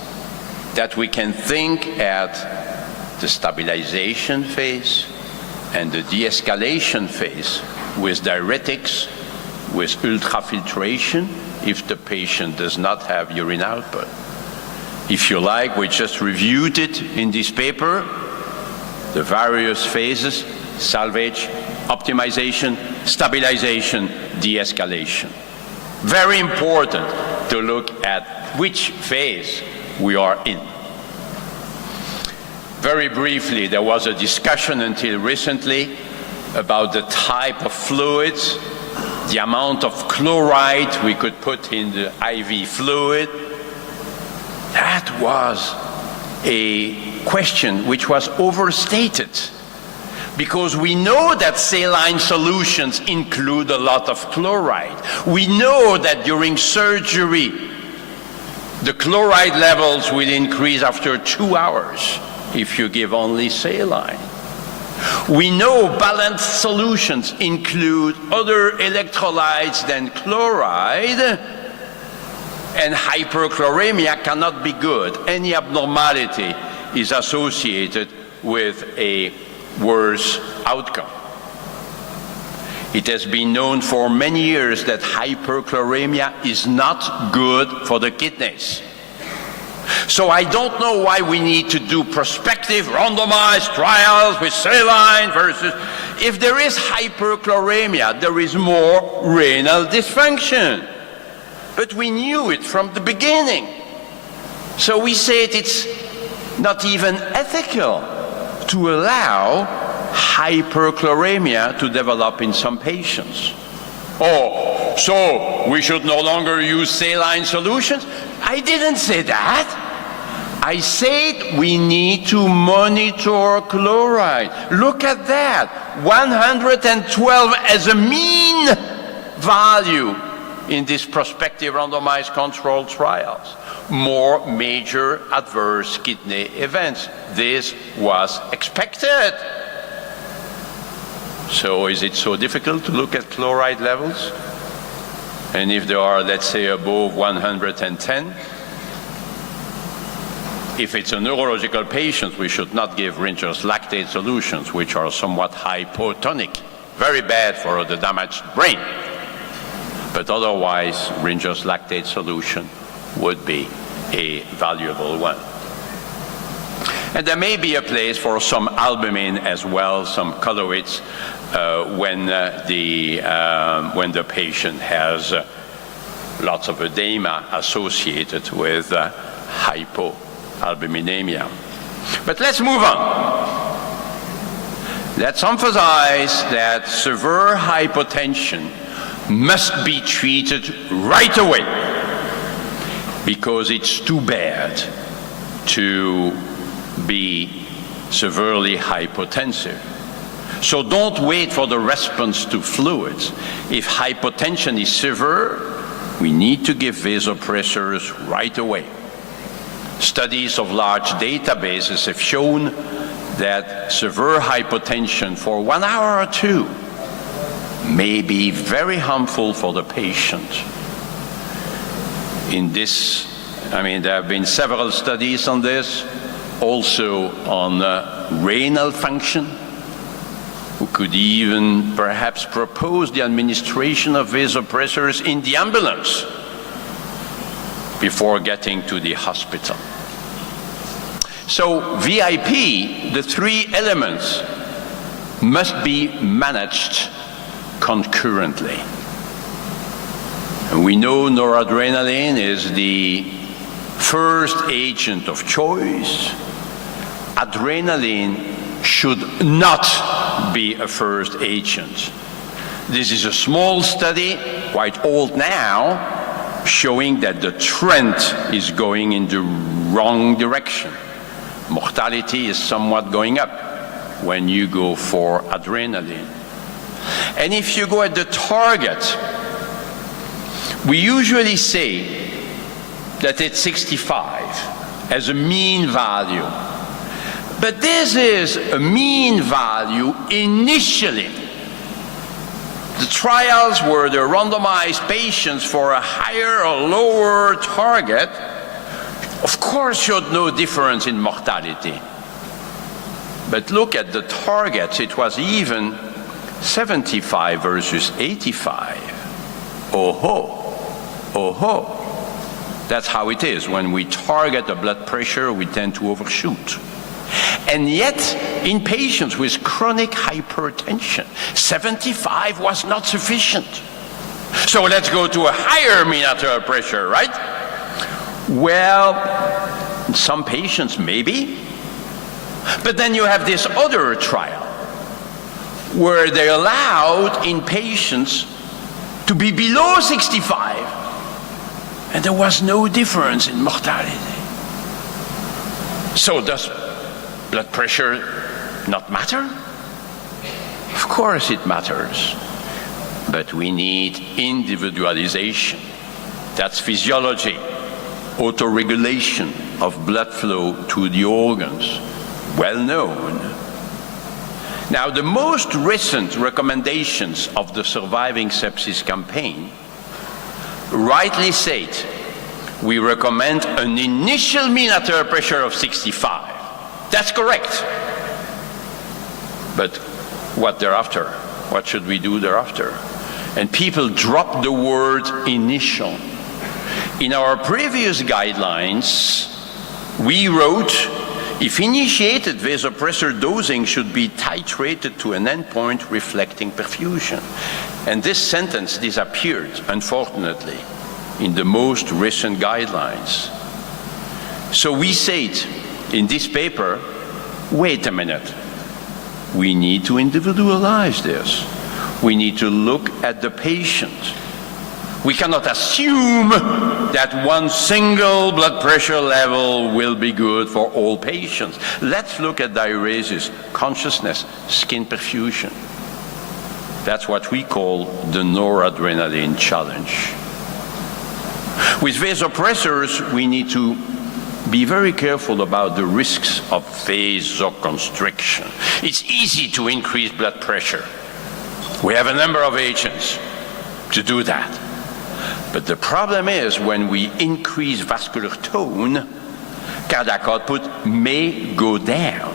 that we can think at the stabilization phase and the de-escalation phase with diuretics, with ultrafiltration, if the patient does not have urine output. If you like, we just reviewed it in this paper, the various phases: salvage, optimization, stabilization, de-escalation. Very important to look at which phase we are in. Very briefly, there was a discussion until recently about the type of fluids, the amount of chloride we could put in the IV fluid. That was a question which was overstated, because we know that saline solutions include a lot of chloride. We know that during surgery, the chloride levels will increase after 2 hours if you give only saline. We know balanced solutions include other electrolytes than chloride, and hyperchloremia cannot be good. Any abnormality is associated with a worse outcome. It has been known for many years that hyperchloremia is not good for the kidneys. So I don't know why we need to do prospective randomized trials with saline versus... If there is hyperchloremia, there is more renal dysfunction. But we knew it from the beginning. So we said it's not even ethical to allow hyperchloremia to develop in some patients. Oh, so we should no longer use saline solutions? I didn't say that. I said we need to monitor chloride. Look at that, 112 as a mean value in this prospective randomized controlled trials. More major adverse kidney events. This was expected. So is it so difficult to look at chloride levels? And if they are, let's say, above 110, if it's a neurological patient, we should not give Ringer's lactate solutions, which are somewhat hypotonic, very bad for the damaged brain. But otherwise, Ringer's lactate solution would be a valuable one. And there may be a place for some albumin as well, some colloids, when the patient has lots of edema associated with hypoalbuminemia. But let's move on. Let's emphasize that severe hypotension must be treated right away, because it's too bad to be severely hypotensive. So don't wait for the response to fluids. If hypotension is severe, we need to give vasopressors right away. Studies of large databases have shown that severe hypotension for 1 hour or 2 may be very harmful for the patient. In this, there have been several studies on this, also on renal function. We could even perhaps propose the administration of vasopressors in the ambulance before getting to the hospital. So VIP, the 3 elements, must be managed concurrently. And we know noradrenaline is the first agent of choice. Adrenaline should not be a first agent. This is a small study, quite old now, showing that the trend is going in the wrong direction. Mortality is somewhat going up when you go for adrenaline. And if you go at the target, we usually say that it's 65 as a mean value. But this is a mean value initially. The trials were the randomized patients for a higher or lower target, of course, showed no difference in mortality. But look at the targets, it was even 75 versus 85. Oh-ho. That's how it is. When we target the blood pressure, we tend to overshoot. And yet, in patients with chronic hypertension, 75 was not sufficient. So let's go to a higher mean arterial pressure, right? Well, in some patients maybe. But then you have this other trial where they allowed in patients to be below 65, and there was no difference in mortality. So does blood pressure not matter? Of course it matters, but we need individualization. That's physiology, autoregulation of blood flow to the organs, well known. Now, the most recent recommendations of the Surviving Sepsis campaign rightly state we recommend an initial mean arterial pressure of 65. That's correct. But what thereafter? What should we do thereafter? And people drop the word initial. In our previous guidelines, we wrote, if initiated, vasopressor dosing should be titrated to an endpoint reflecting perfusion. And this sentence disappeared, unfortunately, in the most recent guidelines. So we said in this paper, wait a minute, we need to individualize this. We need to look at the patient. We cannot assume that one single blood pressure level will be good for all patients. Let's look at diuresis, consciousness, skin perfusion. That's what we call the noradrenaline challenge. With vasopressors, we need to be very careful about the risks of vasoconstriction. It's easy to increase blood pressure. We have a number of agents to do that. But the problem is when we increase vascular tone, cardiac output may go down.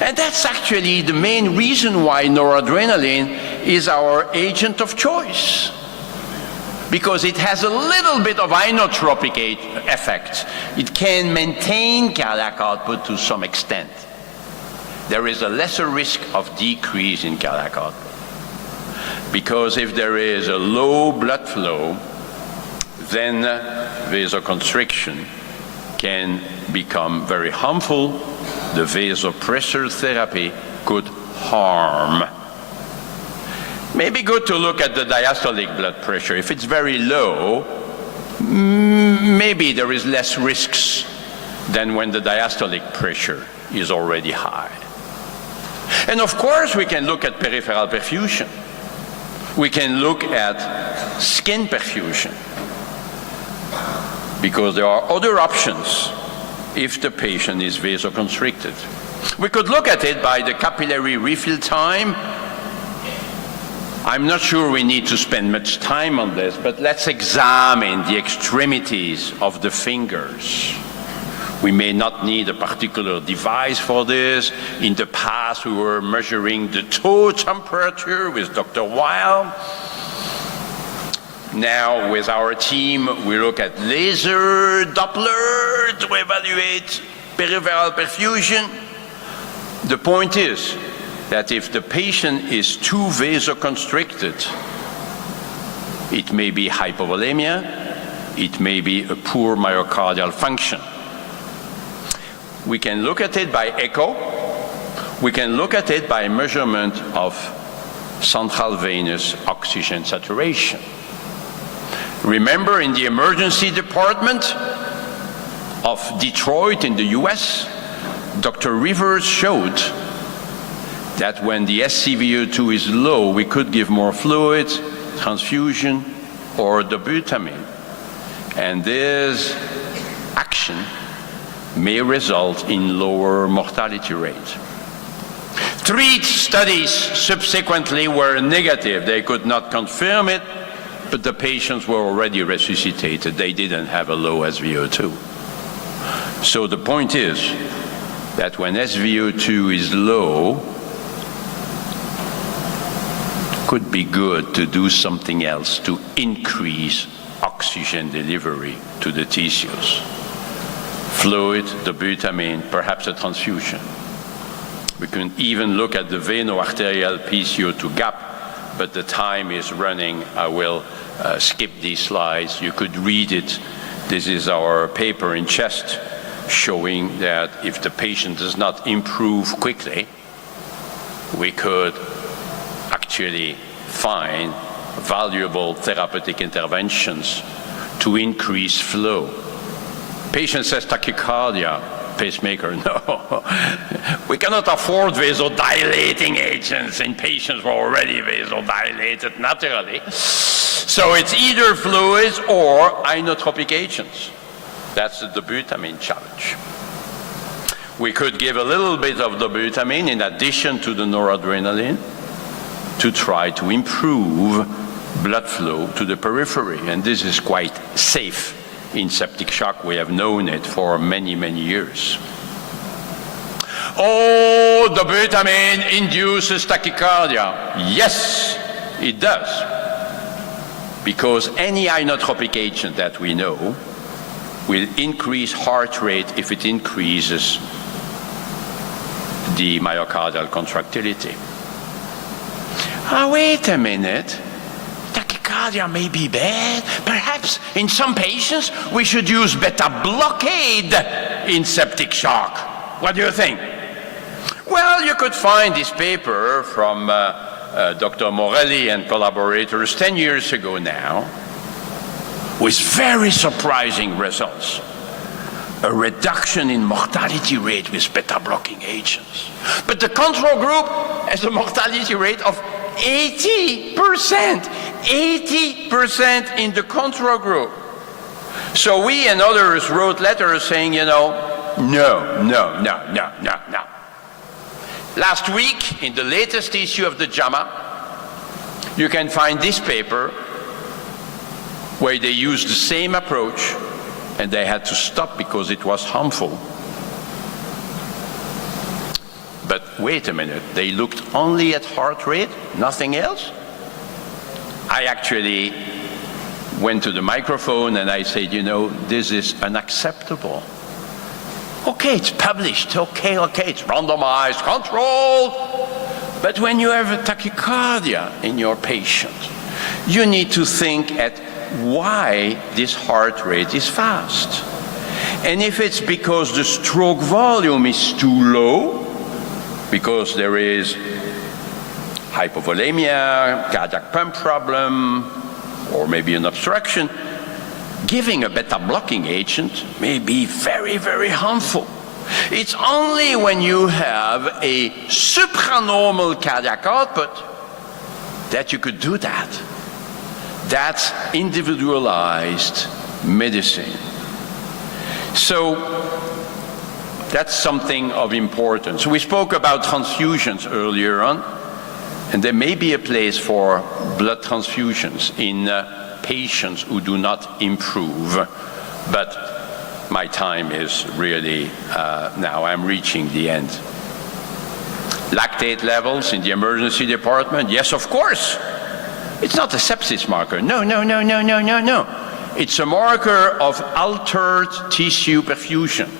And that's actually the main reason why noradrenaline is our agent of choice. Because it has a little bit of inotropic effect. It can maintain cardiac output to some extent. There is a lesser risk of decrease in cardiac output. Because if there is a low blood flow, then vasoconstriction can become very harmful. The vasopressor therapy could harm. Maybe good to look at the diastolic blood pressure. If it's very low, maybe there is less risks than when the diastolic pressure is already high. And of course, we can look at peripheral perfusion. We can look at skin perfusion, because there are other options if the patient is vasoconstricted. We could look at it by the capillary refill time. I'm not sure we need to spend much time on this, but let's examine the extremities of the fingers. We may not need a particular device for this. In the past, we were measuring the toe temperature with Dr. Weil. Now, with our team, we look at laser Doppler to evaluate peripheral perfusion. The point is that if the patient is too vasoconstricted, it may be hypovolemia, it may be a poor myocardial function. We can look at it by echo. We can look at it by measurement of central venous oxygen saturation. Remember, in the emergency department of Detroit in the US, Dr. Rivers showed that when the SCVO2 is low, we could give more fluid, transfusion, or dobutamine. And this action may result in lower mortality rate. 3 studies subsequently were negative. They could not confirm it, but the patients were already resuscitated. They didn't have a low SVO2. So the point is that when SVO2 is low, it could be good to do something else to increase oxygen delivery to the tissues. Fluid, dobutamine, perhaps a transfusion. We can even look at the veno-arterial PCO2 gap, but the time is running. I will skip these slides. You could read it. This is our paper in Chest showing that if the patient does not improve quickly, we could actually find valuable therapeutic interventions to increase flow. Patient says tachycardia, pacemaker, no. We cannot afford vasodilating agents in patients who are already vasodilated naturally. So it's either fluids or inotropic agents. That's the dobutamine challenge. We could give a little bit of dobutamine in addition to the noradrenaline to try to improve blood flow to the periphery, and this is quite safe. In septic shock, we have known it for many, many years. Oh, dobutamine induces tachycardia. Yes, it does. Because any inotropic agent that we know will increase heart rate if it increases the myocardial contractility. Wait a minute. Tachycardia may be bad. Perhaps in some patients we should use beta blockade in septic shock. What do you think? Well, you could find this paper from Dr. Morelli and collaborators 10 years ago now, with very surprising results. A reduction in mortality rate with beta-blocking agents. But the control group has a mortality rate of 80%. 80% in the control group. So we and others wrote letters saying, you know, no. Last week, in the latest issue of the JAMA, you can find this paper where they used the same approach and they had to stop because it was harmful. But wait a minute, they looked only at heart rate, nothing else? I actually went to the microphone and I said, you know, this is unacceptable. Okay, it's published, okay, it's randomized, controlled. But when you have a tachycardia in your patient, you need to think at why this heart rate is fast. And if it's because the stroke volume is too low, because there is hypovolemia, cardiac pump problem, or maybe an obstruction, giving a beta-blocking agent may be very, very harmful. It's only when you have a supranormal cardiac output that you could do that. That's individualized medicine. So that's something of importance. We spoke about transfusions earlier on, and there may be a place for blood transfusions in patients who do not improve, but my time is really, now I'm reaching the end. Lactate levels in the emergency department, yes, of course. It's not a sepsis marker, no. It's a marker of altered tissue perfusion.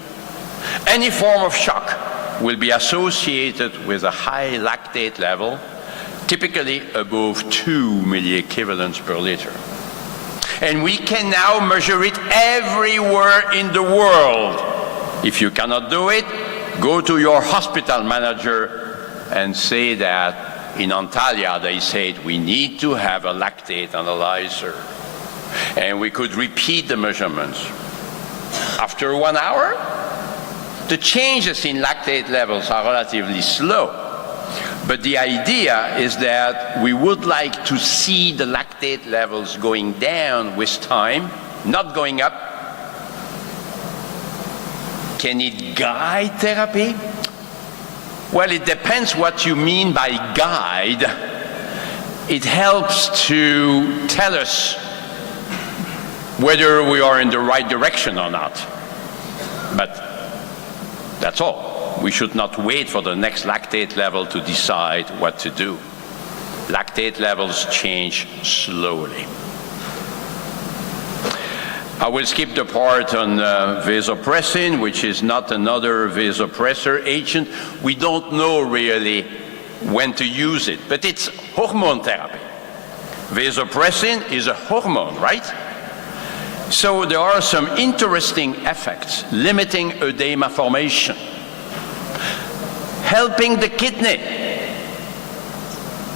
Any form of shock will be associated with a high lactate level, typically above 2 milliequivalents per liter. And we can now measure it everywhere in the world. If you cannot do it, go to your hospital manager and say that in Antalya they said we need to have a lactate analyzer. And we could repeat the measurements. After 1 hour, the changes in lactate levels are relatively slow. But the idea is that we would like to see the lactate levels going down with time, not going up. Can it guide therapy? Well, it depends what you mean by guide. It helps to tell us whether we are in the right direction or not. But that's all. We should not wait for the next lactate level to decide what to do. Lactate levels change slowly. I will skip the part on vasopressin, which is not another vasopressor agent. We don't know really when to use it, but it's hormone therapy. Vasopressin is a hormone, right? So there are some interesting effects, limiting edema formation, helping the kidney.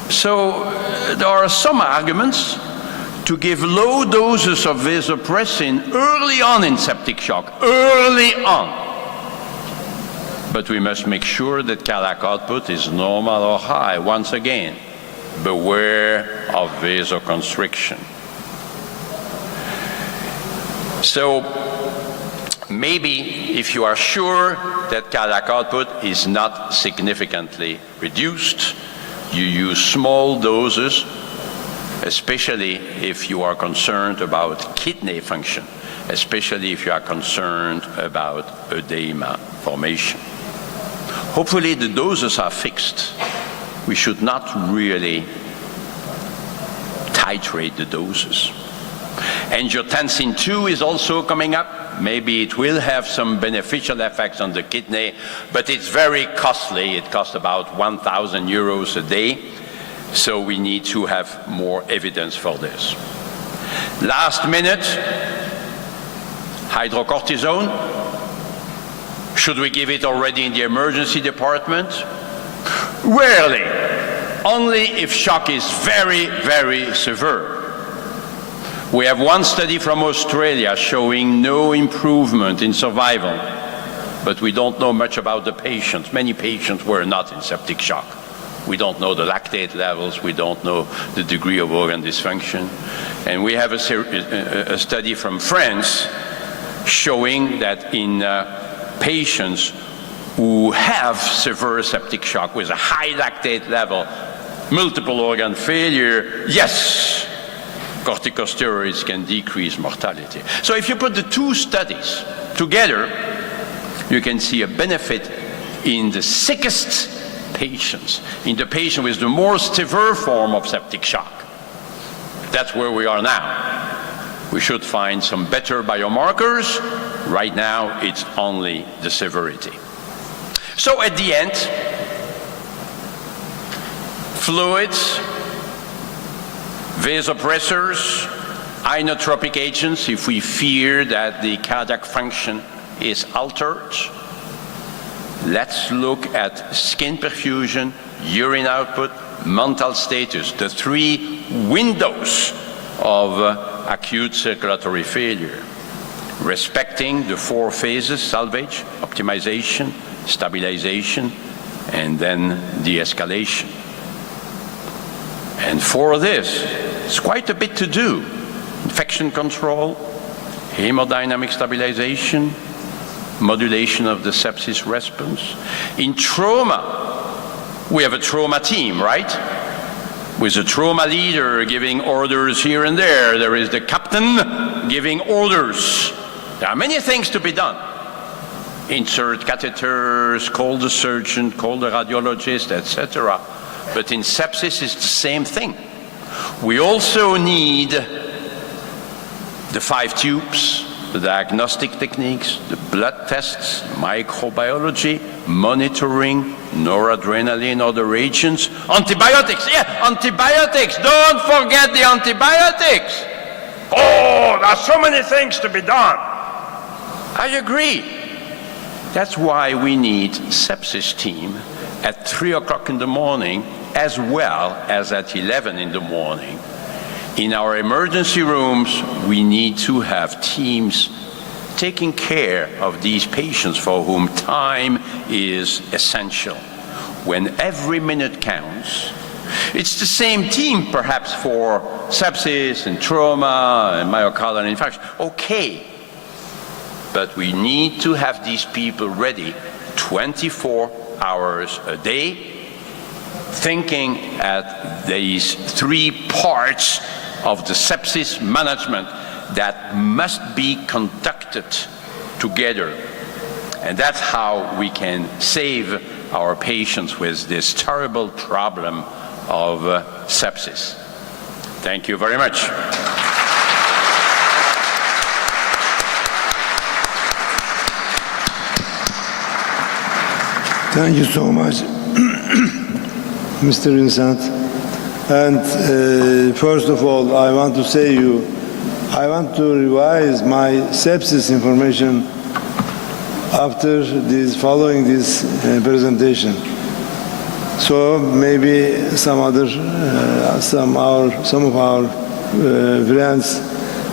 So there are some arguments to give low doses of vasopressin early on in septic shock, early on. But we must make sure that cardiac output is normal or high. Once again, beware of vasoconstriction. So maybe if you are sure that cardiac output is not significantly reduced, you use small doses, especially if you are concerned about kidney function, especially if you are concerned about edema formation. Hopefully the doses are fixed. We should not really titrate the doses. Angiotensin II is also coming up. Maybe it will have some beneficial effects on the kidney, but it's very costly. It costs about 1,000 euros a day. So we need to have more evidence for this. Last minute, hydrocortisone. Should we give it already in the emergency department? Rarely. only if shock is very, very severe. We have one study from Australia showing no improvement in survival, but we don't know much about the patients. Many patients were not in septic shock. We don't know the lactate levels, we don't know the degree of organ dysfunction. And we have a study from France showing that in patients who have severe septic shock with a high lactate level, multiple organ failure, yes, corticosteroids can decrease mortality. So if you put the two studies together, you can see a benefit in the sickest patients, in the patient with the most severe form of septic shock. That's where we are now. We should find some better biomarkers. Right now, it's only the severity. So at the end, fluids, vasopressors, inotropic agents if we fear that the cardiac function is altered. Let's look at skin perfusion, urine output, mental status, the three windows of acute circulatory failure. Respecting the four phases: salvage, optimization, stabilization, and then de-escalation. And for this, it's quite a bit to do. Infection control, hemodynamic stabilization, modulation of the sepsis response. In trauma, we have a trauma team, right? With a trauma leader giving orders here and there. There is the captain giving orders. There are many things to be done. Insert catheters, call the surgeon, call the radiologist, etc. But in sepsis, it's the same thing. We also need the 5 tubes, the diagnostic techniques, the blood tests, microbiology, monitoring, noradrenaline, other agents, antibiotics. Yeah, antibiotics. Don't forget the antibiotics. Oh, there are so many things to be done. I agree. That's why we need sepsis team at 3 o'clock in the morning as well as at 11 in the morning. In our emergency rooms, we need to have teams taking care of these patients for whom time is essential. When every minute counts, it's the same team perhaps for sepsis and trauma and myocardial infarction. Okay, but we need to have these people ready 24 hours a day, thinking at these 3 parts of the sepsis management that must be conducted together. And that's how we can save our patients with this terrible problem of sepsis. Thank you very much. Thank you so much, Mr. Vincent. And first of all, I want to say I want to revise my sepsis information after following this presentation. So maybe some of our friends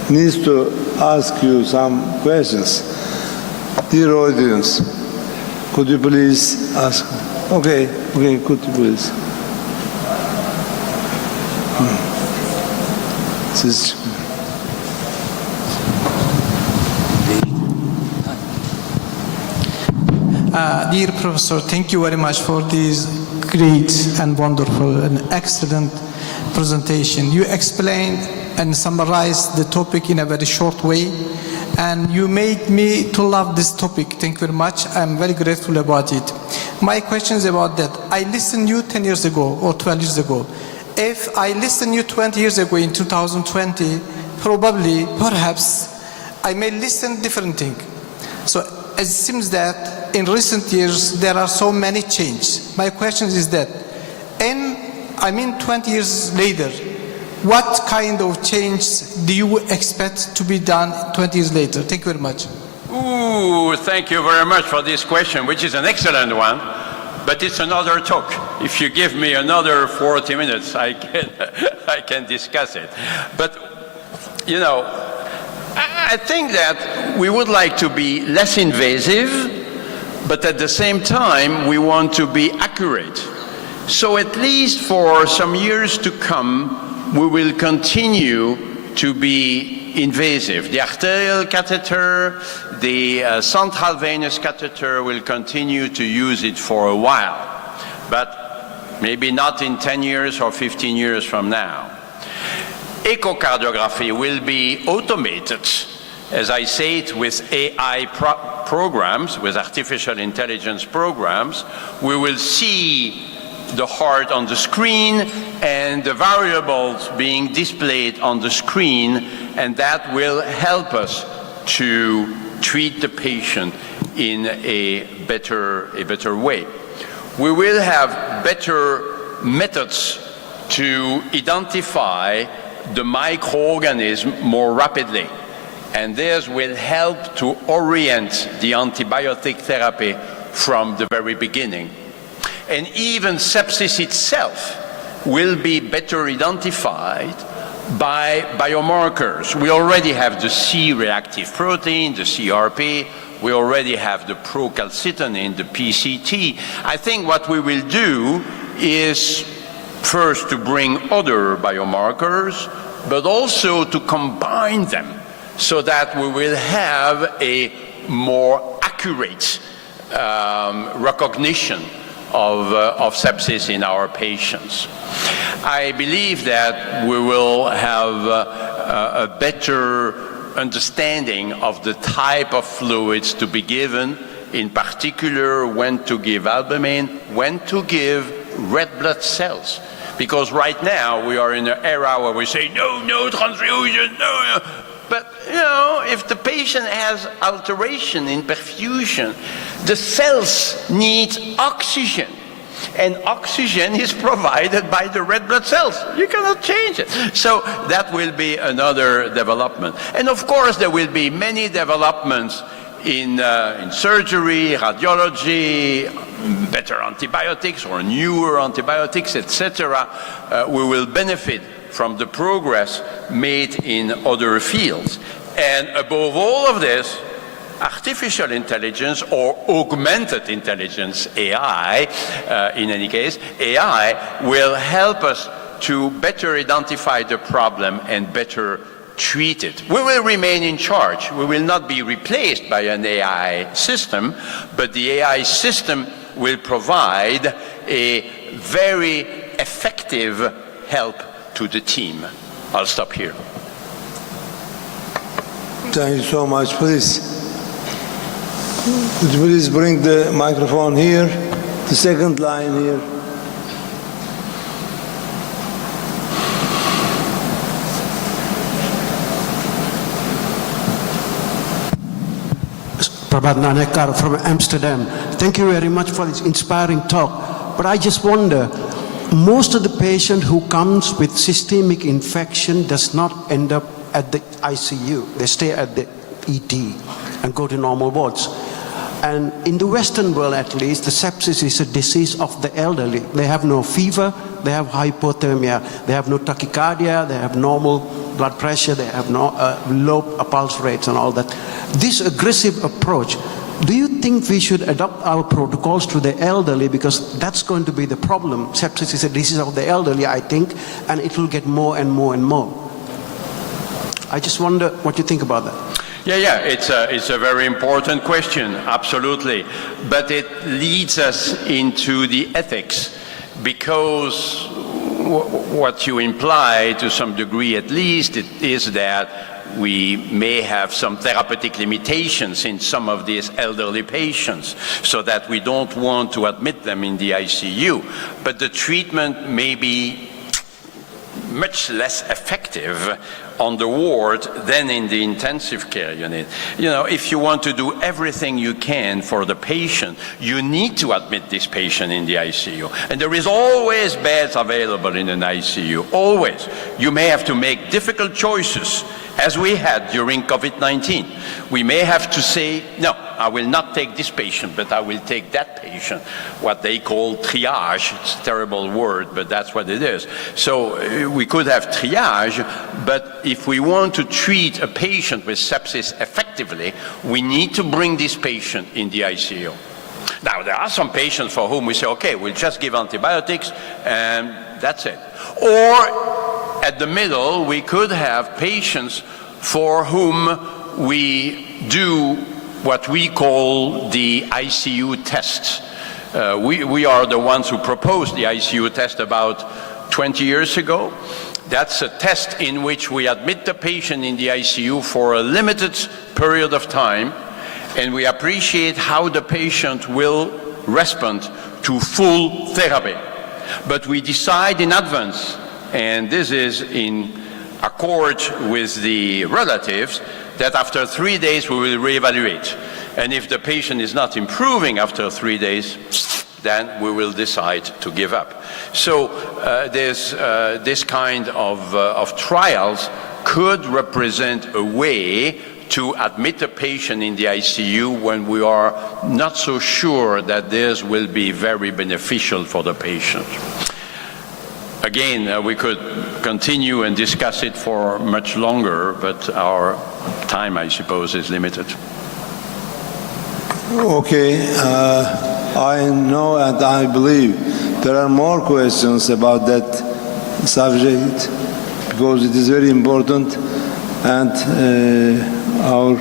needs to ask you some questions. Dear audience, could you please ask? Okay, could you please? Dear Professor, thank you very much for this great and wonderful and excellent presentation. You explained and summarized the topic in a very short way, and you made me to love this topic. Thank you very much. I'm very grateful about it. My question is about that. I listened to you 10 years ago or 12 years ago. If I listened to you 20 years ago in 2020, perhaps, I may listen different thing. So it seems that in recent years, there are so many changes. My question is that, 20 years later, what kind of change do you expect to be done 20 years later? Thank you very much. Ooh, thank you very much for this question, which is an excellent one. but it's another talk. If you give me another 40 minutes, I can discuss it. But, you know, I think that we would like to be less invasive, but at the same time, we want to be accurate. So at least for some years to come, we will continue to be invasive. The arterial catheter, the central venous catheter will continue to use it for a while, but maybe not in 10 years or 15 years from now. Echocardiography will be automated, as I say it, with AI programs, with artificial intelligence programs. We will see the heart on the screen and the variables being displayed on the screen, and that will help us to treat the patient in a better way. We will have better methods to identify the microorganism more rapidly, and this will help to orient the antibiotic therapy from the very beginning. And even sepsis itself will be better identified by biomarkers. We already have the C-reactive protein, the CRP. We already have the procalcitonin, the PCT. I think what we will do is first to bring other biomarkers, but also to combine them so that we will have a more accurate recognition of sepsis in our patients. I believe that we will have a better understanding of the type of fluids to be given, in particular when to give albumin, when to give red blood cells. Because right now we are in an era where we say, no transfusion, no. But, you know, if the patient has alteration in perfusion, the cells need oxygen. And oxygen is provided by the red blood cells. You cannot change it. So that will be another development. And of course, there will be many developments in surgery, radiology, better antibiotics or newer antibiotics, etc. We will benefit from the progress made in other fields. And above all of this, artificial intelligence or augmented intelligence, AI, in any case, AI will help us to better identify the problem and better treat it. We will remain in charge. We will not be replaced by an AI system, but the AI system will provide a very effective help to the team. I'll stop here. Thank you so much. Please, could you please bring the microphone here, the second line here. Prabhat Nanekar from Amsterdam. Thank you very much for this inspiring talk. But I just wonder, most of the patient who comes with systemic infection does not end up at the ICU. They stay at the ED and go to normal wards. And in the Western world, at least, the sepsis is a disease of the elderly. They have no fever, they have hypothermia, they have no tachycardia, they have normal blood pressure, they have no low pulse rates and all that. This aggressive approach, do you think we should adopt our protocols to the elderly, because that's going to be the problem? Sepsis is a disease of the elderly, I think, and it will get more and more and more. I just wonder what you think about that. Yeah, it's a very important question, absolutely. But it leads us into the ethics, because what you imply, to some degree at least, is that we may have some therapeutic limitations in some of these elderly patients, so that we don't want to admit them in the ICU. But the treatment may be much less effective on the ward than in the intensive care unit. You know, if you want to do everything you can for the patient, you need to admit this patient in the ICU. And there is always beds available in an ICU, always. You may have to make difficult choices, as we had during COVID-19. we may have to say, no, I will not take this patient, but I will take that patient, what they call triage. It's a terrible word, but that's what it is. So we could have triage, but if we want to treat a patient with sepsis effectively, we need to bring this patient in the ICU. Now, there are some patients for whom we say, okay, we'll just give antibiotics and that's it. Or at the middle, we could have patients for whom we do what we call the ICU test. We are the ones who proposed the ICU test about 20 years ago. That's a test in which we admit the patient in the ICU for a limited period of time, and we appreciate how the patient will respond to full therapy. But we decide in advance, and this is in accord with the relatives, that after 3 days we will reevaluate. And if the patient is not improving after 3 days, then we will decide to give up. So this kind of trials could represent a way to admit a patient in the ICU when we are not so sure that this will be very beneficial for the patient. Again, we could continue and discuss it for much longer, but our time, I suppose, is limited. Okay, I know and I believe there are more questions about that subject because it is very important, and our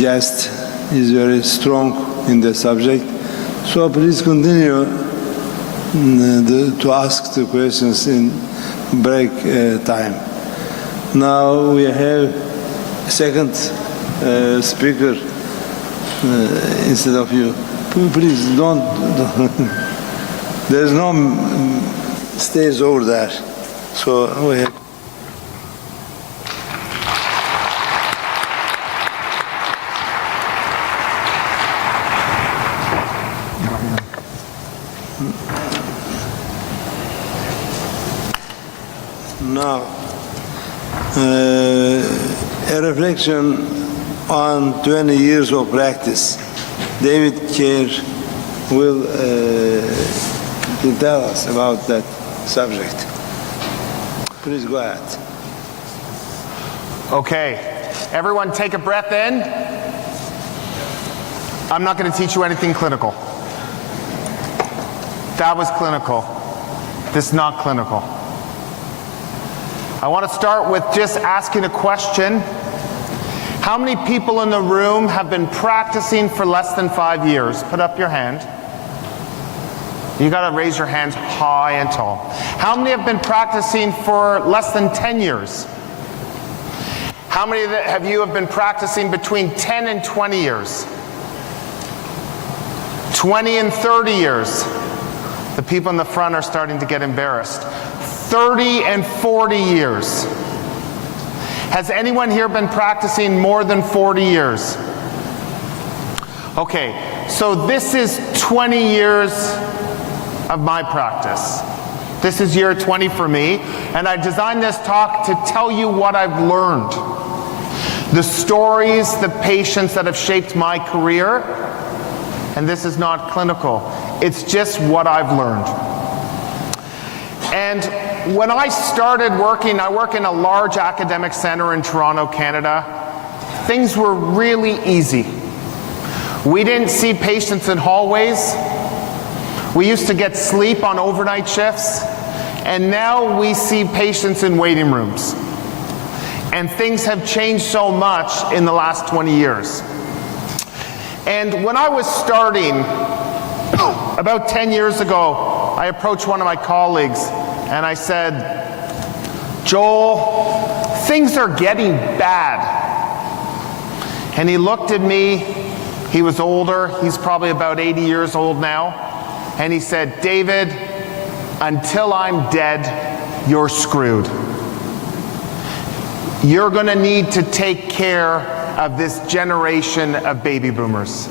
guest is very strong in the subject. So please continue to ask the questions in break time. Now we have a second speaker instead of you. Please don't. There's no stage over there. So we have. Now, a reflection on 20 years of practice. David Kerr will tell us about that subject. Please go ahead. Okay, everyone take a breath in. I'm not going to teach you anything clinical. That was clinical. This is not clinical. I want to start with just asking a question. How many people in the room have been practicing for less than 5 years? Put up your hand. You got to raise your hands high and tall. How many have been practicing for less than 10 years? How many of you have been practicing between 10 and 20 years? 20 and 30 years. The people in the front are starting to get embarrassed. 30 and 40 years. Has anyone here been practicing more than 40 years? Okay, so this is 20 years of my practice. This is year 20 for me, and I designed this talk to tell you what I've learned. The stories, the patients that have shaped my career, and this is not clinical. It's just what I've learned. And when I started working, I work in a large academic center in Toronto, Canada. Things were really easy. We didn't see patients in hallways. We used to get sleep on overnight shifts. And now we see patients in waiting rooms. And things have changed so much in the last 20 years. And when I was starting, about 10 years ago, I approached one of my colleagues and I said, Joel, things are getting bad. And he looked at me, he was older, he's probably about 80 years old now, and he said, David, until I'm dead, you're screwed. You're gonna need to take care of this generation of baby boomers.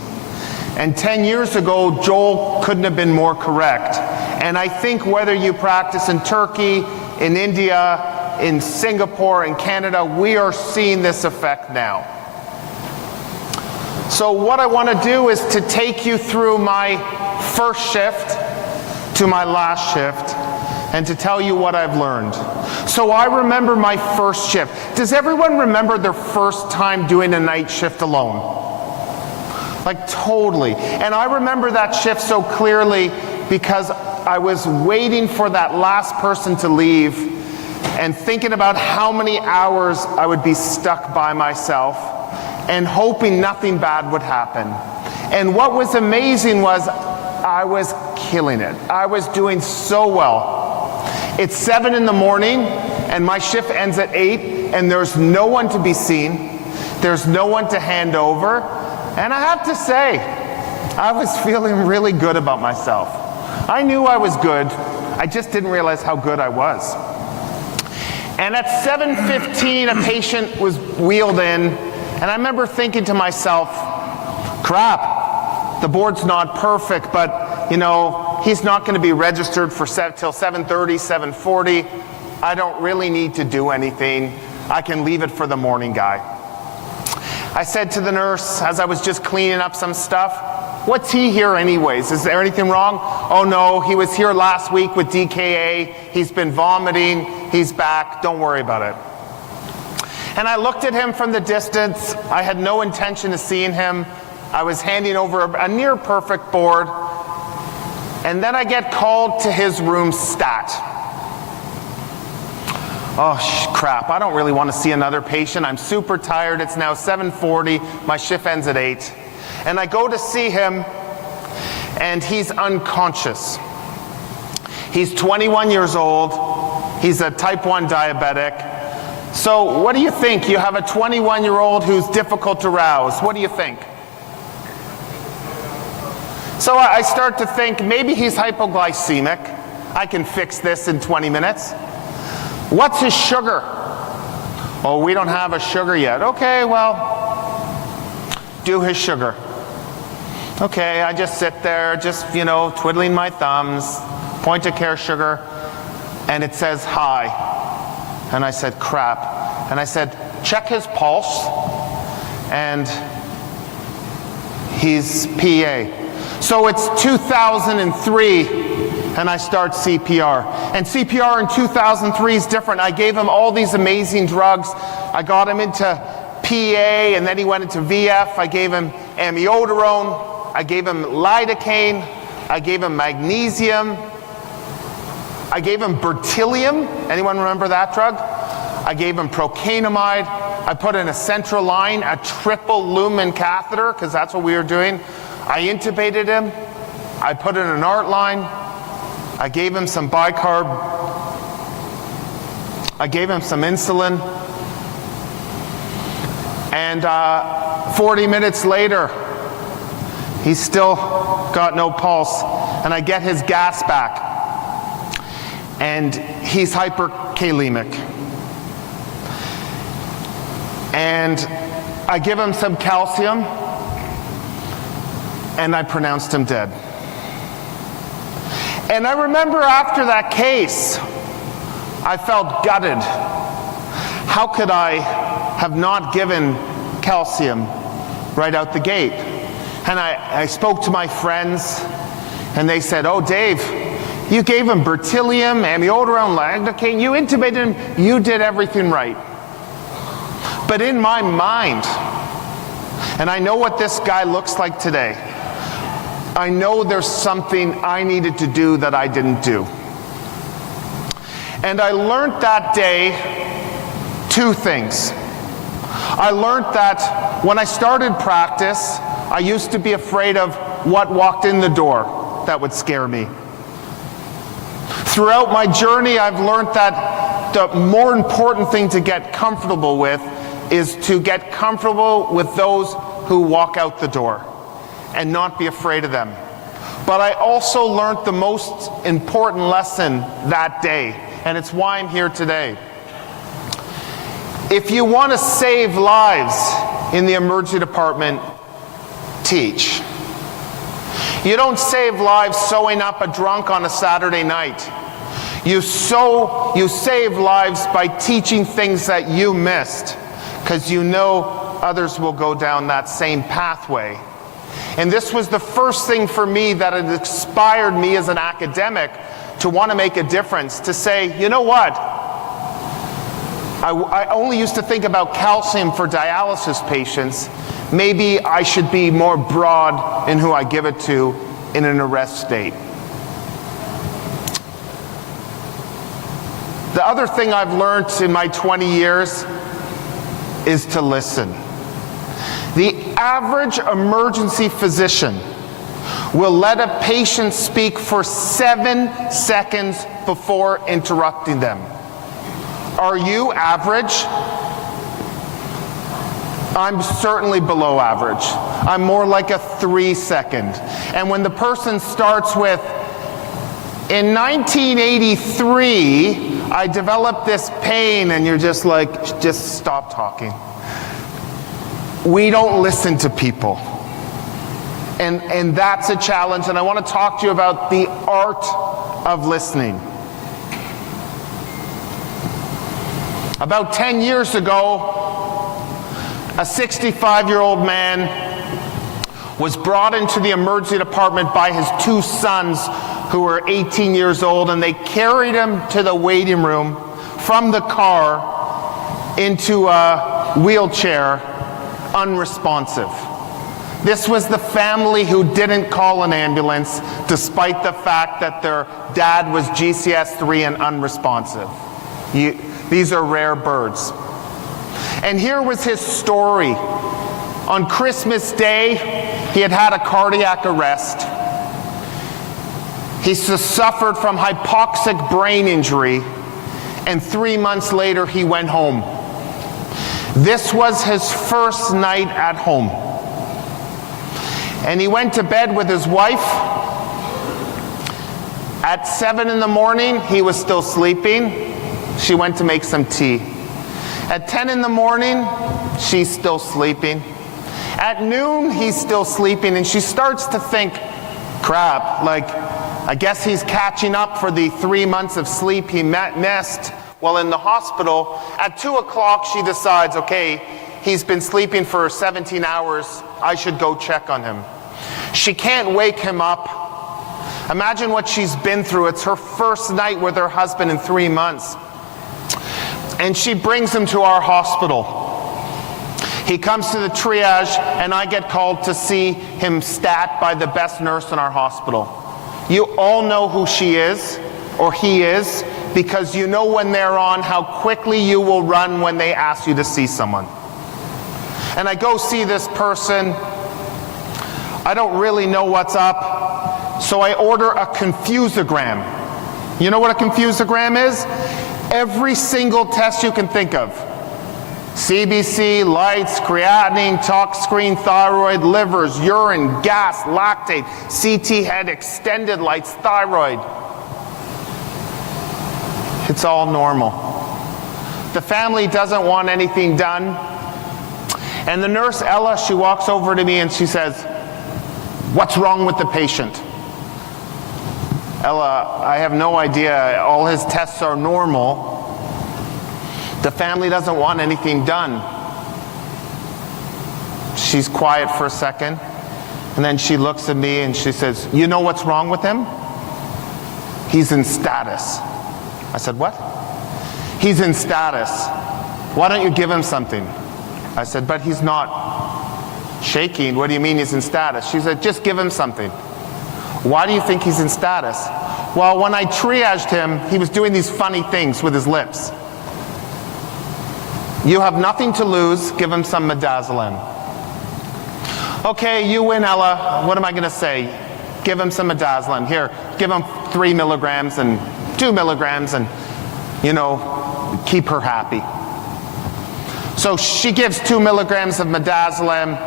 And 10 years ago, Joel couldn't have been more correct. And I think whether you practice in Turkey, in India, in Singapore, in Canada, we are seeing this effect now. So what I want to do is to take you through my first shift to my last shift and to tell you what I've learned. So I remember my first shift. Does everyone remember their first time doing a night shift alone? Like totally. And I remember that shift so clearly because I was waiting for that last person to leave and thinking about how many hours I would be stuck by myself and hoping nothing bad would happen. And what was amazing was I was killing it. I was doing so well. It's 7 in the morning and my shift ends at 8 and there's no one to be seen. There's no one to hand over. And I have to say, I was feeling really good about myself. I knew I was good. I just didn't realize how good I was. And at 7:15, a patient was wheeled in, and I remember thinking to myself, crap, the board's not perfect, but you know, he's not going to be registered for till 7:30, 7:40. I don't really need to do anything. I can leave it for the morning guy. I said to the nurse, as I was just cleaning up some stuff, what's he here anyways? Is there anything wrong? Oh no, he was here last week with DKA. He's been vomiting. He's back. Don't worry about it. And I looked at him from the distance. I had no intention of seeing him. I was handing over a near perfect board. And then I get called to his room stat. Oh, crap, I don't really want to see another patient. I'm super tired. It's now 7:40. My shift ends at 8. And I go to see him, and he's unconscious. He's 21 years old. He's a type 1 diabetic. So what do you think? You have a 21-year-old who's difficult to rouse. What do you think? So I start to think maybe he's hypoglycemic. I can fix this in 20 minutes. What's his sugar? Oh, we don't have a sugar yet. Okay, well, do his sugar. Okay, I just sit there, just, you know, twiddling my thumbs, point of care sugar, and it says high. And I said, crap. And I said, check his pulse, and he's PA. So it's 2003. And I start CPR. And CPR in 2003 is different. I gave him all these amazing drugs. I got him into PA, and then he went into VF. I gave him amiodarone. I gave him lidocaine. I gave him magnesium. I gave him beryllium. Anyone remember that drug? I gave him procainamide. I put in a central line, a triple lumen catheter, because that's what we were doing. I intubated him. I put in an art line. I gave him some bicarb. I gave him some insulin. And 40 minutes later, he's still got no pulse. And I get his gas back. And he's hyperkalemic. And I give him some calcium. And I pronounced him dead. And I remember after that case, I felt gutted. How could I have not given calcium right out the gate? And I spoke to my friends, and they said, oh, Dave, you gave him beryllium, amiodarone, lidocaine, you intubated him, you did everything right. But in my mind, and I know what this guy looks like today, I know there's something I needed to do that I didn't do. And I learned that day 2 things. I learned that when I started practice, I used to be afraid of what walked in the door that would scare me. Throughout my journey, I've learned that the more important thing to get comfortable with is to get comfortable with those who walk out the door and not be afraid of them. But I also learned the most important lesson that day, and it's why I'm here today. If you want to save lives in the emergency department, teach. You don't save lives sewing up a drunk on a Saturday night. You save lives by teaching things that you missed, because you know others will go down that same pathway. And this was the first thing for me that had inspired me as an academic to want to make a difference, to say, you know what? I only used to think about calcium for dialysis patients. Maybe I should be more broad in who I give it to in an arrest state. The other thing I've learned in my 20 years is to listen. The average emergency physician will let a patient speak for 7 seconds before interrupting them. Are you average? I'm certainly below average. I'm more like a 3-second. And when the person starts with, in 1983, I developed this pain, and you're just like, just stop talking. We don't listen to people. And that's a challenge, and I want to talk to you about the art of listening. About 10 years ago, a 65-year-old man was brought into the emergency department by his 2 sons who were 18 years old, and they carried him to the waiting room from the car into a wheelchair, unresponsive. This was the family who didn't call an ambulance despite the fact that their dad was GCS3 and unresponsive. These are rare birds. And here was his story. On Christmas Day, he had had a cardiac arrest. He suffered from hypoxic brain injury, and 3 months later he went home. This was his first night at home. And he went to bed with his wife. At 7 in the morning, he was still sleeping. She went to make some tea. At 10 in the morning, she's still sleeping. At noon, he's still sleeping, and she starts to think, crap, like, I guess he's catching up for the 3 months of sleep he missed while in the hospital. At 2 o'clock, she decides, okay, he's been sleeping for 17 hours. I should go check on him. She can't wake him up. Imagine what she's been through. It's her first night with her husband in 3 months. And she brings him to our hospital. He comes to the triage, and I get called to see him stat by the best nurse in our hospital. You all know who she is, or he is, because you know when they're on how quickly you will run when they ask you to see someone. And I go see this person. I don't really know what's up, so I order a confusogram. You know what a confusogram is? Every single test you can think of. CBC, lights, creatinine, tox screen, thyroid, livers, urine, gas, lactate, CT head, extended lights, thyroid. It's all normal. The family doesn't want anything done. And the nurse, Ella, she walks over to me and she says, "What's wrong with the patient?" Ella, I have no idea. All his tests are normal. The family doesn't want anything done. She's quiet for a second, and then she looks at me and she says, "You know what's wrong with him? He's in status." I said, "What?" "He's in status. Why don't you give him something?" I said, "But he's not shaking. What do you mean he's in status?" She said, "Just give him something." "Why do you think he's in status?" "Well, when I triaged him, he was doing these funny things with his lips." "You have nothing to lose. Give him some midazolam." "Okay, you win, Ella. What am I going to say? Give him some midazolam. Here, give him 3 milligrams and 2 milligrams and, you know, keep her happy." So she gives 2 milligrams of midazolam.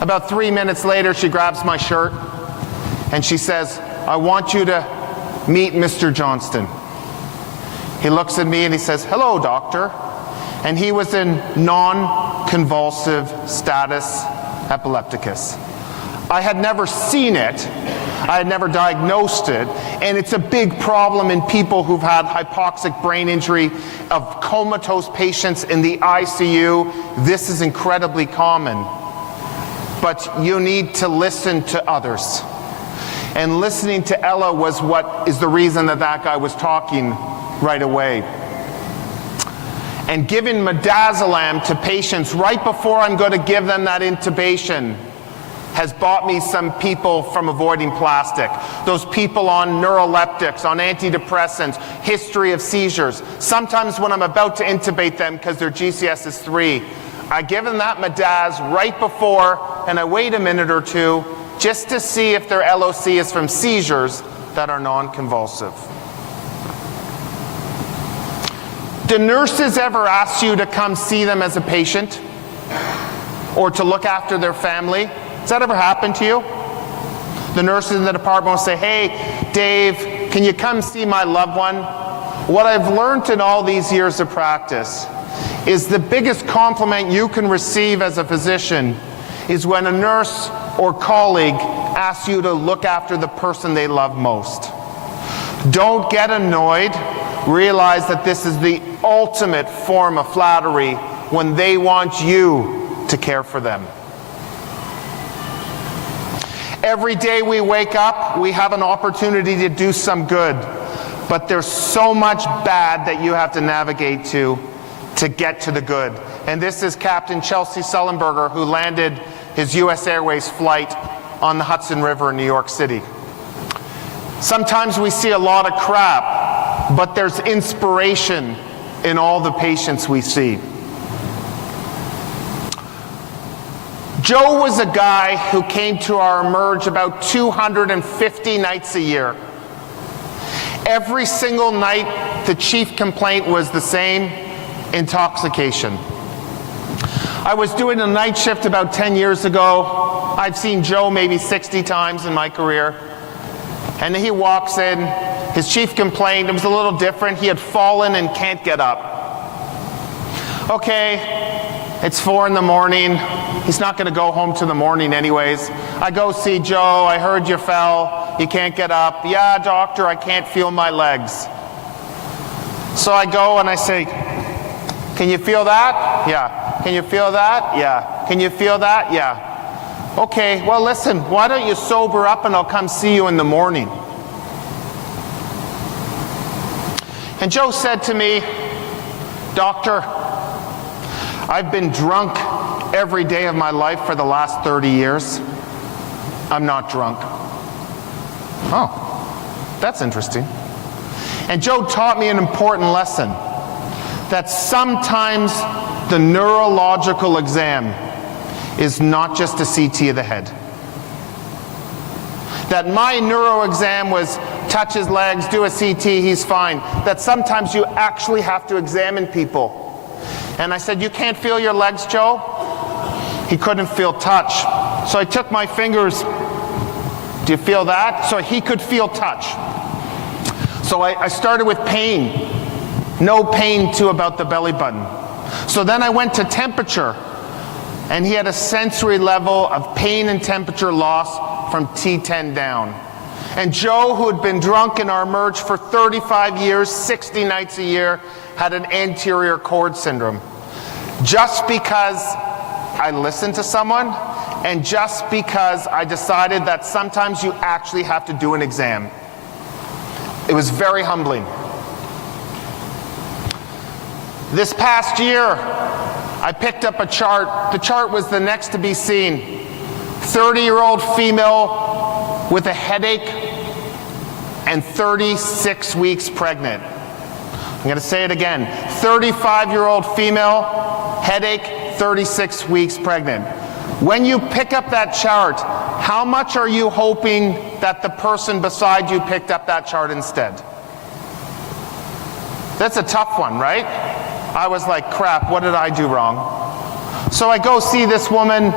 About 3 minutes later, she grabs my shirt and she says, "I want you to meet Mr. Johnston." He looks at me and he says, "Hello, doctor." And he was in non-convulsive status epilepticus. I had never seen it. I had never diagnosed it, and it's a big problem in people who've had hypoxic brain injury, of comatose patients in the ICU. This is incredibly common. But you need to listen to others. And listening to Ella was what is the reason that that guy was talking right away. And giving midazolam to patients right before I'm going to give them that intubation has bought me some people from avoiding plastic. Those people on neuroleptics, on antidepressants, history of seizures. Sometimes when I'm about to intubate them because their GCS is 3, I give them that midaz right before, and I wait a minute or two just to see if their LOC is from seizures that are non-convulsive. Do nurses ever ask you to come see them as a patient or to look after their family? Has that ever happened to you? The nurses in the department will say, hey, Dave, can you come see my loved one? What I've learned in all these years of practice is the biggest compliment you can receive as a physician is when a nurse or colleague asks you to look after the person they love most. Don't get annoyed. Realize that this is the ultimate form of flattery when they want you to care for them. Every day we wake up, we have an opportunity to do some good, but there's so much bad that you have to navigate to get to the good. And this is Captain Chelsea Sullenberger, who landed his US Airways flight on the Hudson River in New York City. Sometimes we see a lot of crap, but there's inspiration in all the patients we see. Joe was a guy who came to our Emerge about 250 nights a year. Every single night, the chief complaint was the same: intoxication. I was doing a night shift about 10 years ago. I've seen Joe maybe 60 times in my career. And he walks in, his chief complaint, it was a little different. He had fallen and can't get up. Okay, it's 4 in the morning. He's not going to go home till the morning anyways. I go see Joe. I heard you fell. You can't get up. Yeah, doctor, I can't feel my legs. So I go and I say, can you feel that? Yeah. Can you feel that? Yeah. Can you feel that? Yeah. Okay, well listen, why don't you sober up and I'll come see you in the morning. And Joe said to me, doctor, I've been drunk every day of my life for the last 30 years. I'm not drunk. Oh, that's interesting. And Joe taught me an important lesson, that sometimes the neurological exam is not just a CT of the head. That my neuro exam was touch his legs, do a CT, he's fine. That sometimes you actually have to examine people. And I said, you can't feel your legs, Joe? He couldn't feel touch. So I took my fingers, do you feel that? So he could feel touch. So I started with pain. No pain to about the belly button. So then I went to temperature, and he had a sensory level of pain and temperature loss from T10 down. And Joe, who had been drunk in our Emerge for 35 years, 60 nights a year, had an anterior cord syndrome. Just because I listened to someone, and just because I decided that sometimes you actually have to do an exam. It was very humbling. This past year, I picked up a chart. The chart was the next to be seen. 30-year-old female with a headache and 36 weeks pregnant. I'm going to say it again. 35-year-old female, headache, 36 weeks pregnant. When you pick up that chart, how much are you hoping that the person beside you picked up that chart instead? That's a tough one, right? I was like, crap, what did I do wrong? So I go see this woman.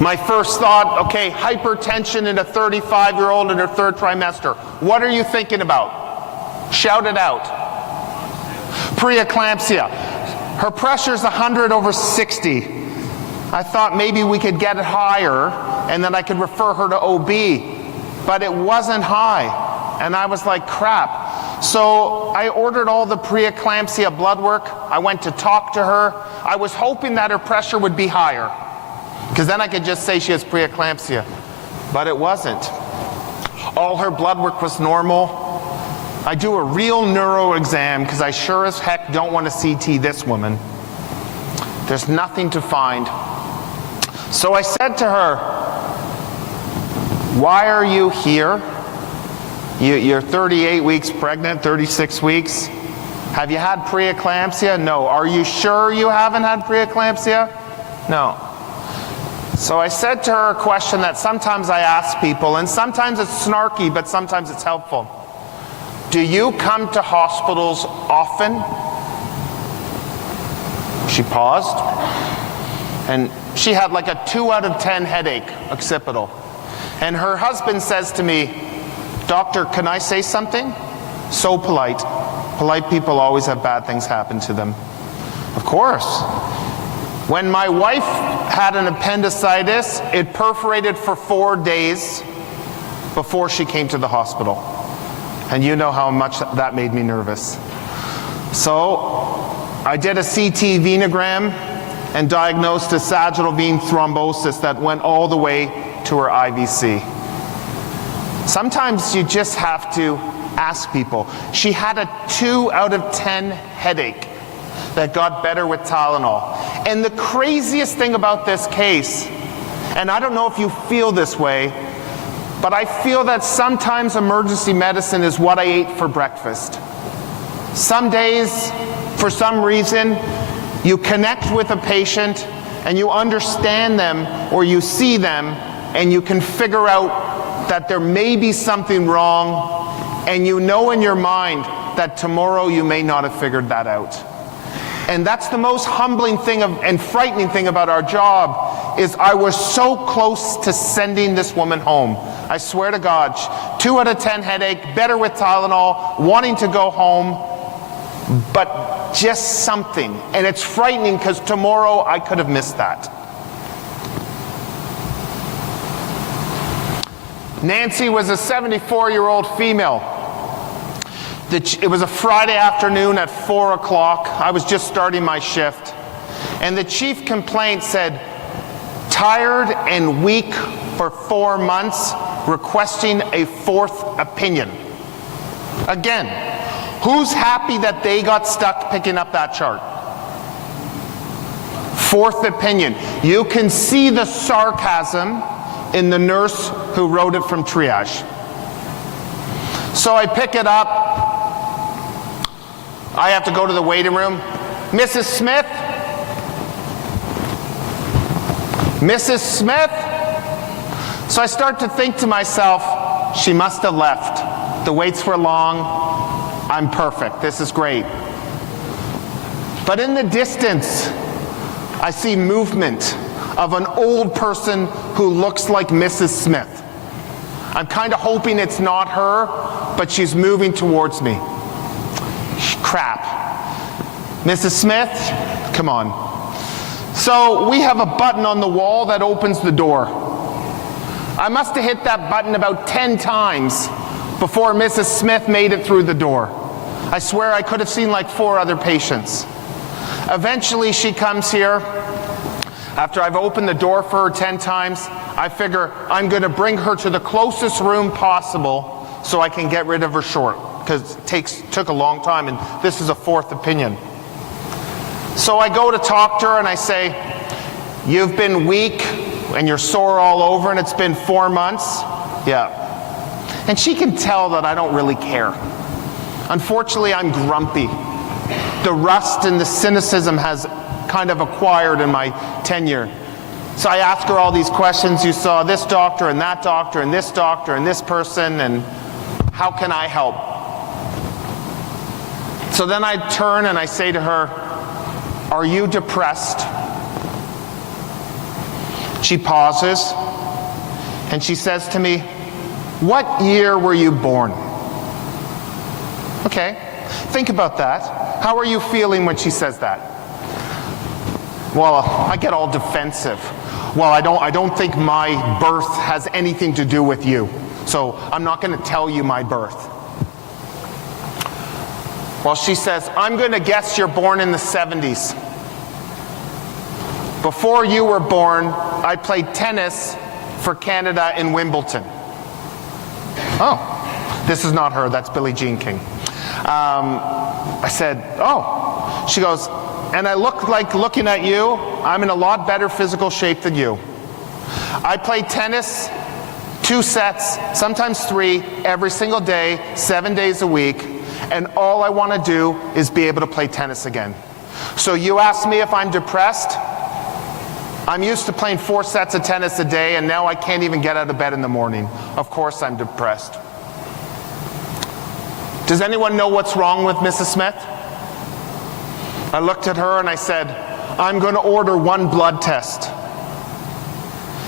My first thought, okay, hypertension in a 35-year-old in her 3rd trimester. What are you thinking about? Shout it out. Preeclampsia. Her pressure's 100/60. I thought maybe we could get it higher and then I could refer her to OB. but it wasn't high. And I was like, crap. So I ordered all the preeclampsia blood work. I went to talk to her. I was hoping that her pressure would be higher, because then I could just say she has preeclampsia. But it wasn't. All her blood work was normal. I do a real neuro exam because I sure as heck don't want to CT this woman. There's nothing to find. So I said to her, why are you here? You're 38 weeks pregnant, 36 weeks. Have you had preeclampsia? No. Are you sure you haven't had preeclampsia? No. So I said to her a question that sometimes I ask people, and sometimes it's snarky, but sometimes it's helpful. Do you come to hospitals often? She paused, and she had like a 2 out of 10 headache, occipital. And her husband says to me, doctor, can I say something? So polite. Polite people always have bad things happen to them. Of course. When my wife had an appendicitis, it perforated for 4 days before she came to the hospital. And you know how much that made me nervous. So I did a CT venogram and diagnosed a sagittal vein thrombosis that went all the way to her IVC. Sometimes you just have to ask people. She had a 2 out of 10 headache that got better with Tylenol. And the craziest thing about this case, and I don't know if you feel this way, but I feel that sometimes emergency medicine is what I ate for breakfast. Some days, for some reason, you connect with a patient and you understand them, or you see them and you can figure out that there may be something wrong, and you know in your mind that tomorrow you may not have figured that out. And that's the most humbling thing and frightening thing about our job, is I was so close to sending this woman home. I swear to God, 2 out of 10 headache, better with Tylenol, wanting to go home, but just something. And it's frightening because tomorrow I could have missed that. Nancy was a 74-year-old female. It was a Friday afternoon at 4 o'clock. I was just starting my shift. And the chief complaint said, tired and weak for 4 months, requesting a 4th opinion. Again, who's happy that they got stuck picking up that chart? 4th opinion. You can see the sarcasm in the nurse who wrote it from triage. So I pick it up. I have to go to the waiting room. Mrs. Smith? Mrs. Smith? So I start to think to myself, she must have left. The waits were long. I'm perfect. This is great. But in the distance, I see movement of an old person who looks like Mrs. Smith. I'm kind of hoping it's not her, but she's moving towards me. Crap. Mrs. Smith, come on. So we have a button on the wall that opens the door. I must have hit that button about 10 times before Mrs. Smith made it through the door. I swear I could have seen like 4 other patients. Eventually she comes here. After I've opened the door for her 10 times, I figure I'm going to bring her to the closest room possible so I can get rid of her short, because it took a long time, and this is a 4th opinion. So I go to talk to her and I say, you've been weak and you're sore all over and it's been 4 months? Yeah. And she can tell that I don't really care. Unfortunately, I'm grumpy. The rust and the cynicism has kind of acquired in my tenure. So I ask her all these questions. You saw this doctor and that doctor and this doctor and this person, and how can I help? So then I turn and I say to her, are you depressed? She pauses and she says to me, what year were you born? Okay, think about that. How are you feeling when she says that? Well, I get all defensive. Well, I don't think my birth has anything to do with you. so I'm not going to tell you my birth. Well, she says, I'm going to guess you're born in the 70s. Before you were born, I played tennis for Canada in Wimbledon. Oh, this is not her, that's Billie Jean King. I said, oh. She goes, and I look like looking at you, I'm in a lot better physical shape than you. I play tennis 2 sets, sometimes 3, every single day, 7 days a week, and all I want to do is be able to play tennis again. So you asked me if I'm depressed? I'm used to playing 4 sets of tennis a day, and now I can't even get out of bed in the morning. Of course I'm depressed. Does anyone know what's wrong with Mrs. Smith? I looked at her and I said, I'm going to order 1 blood test.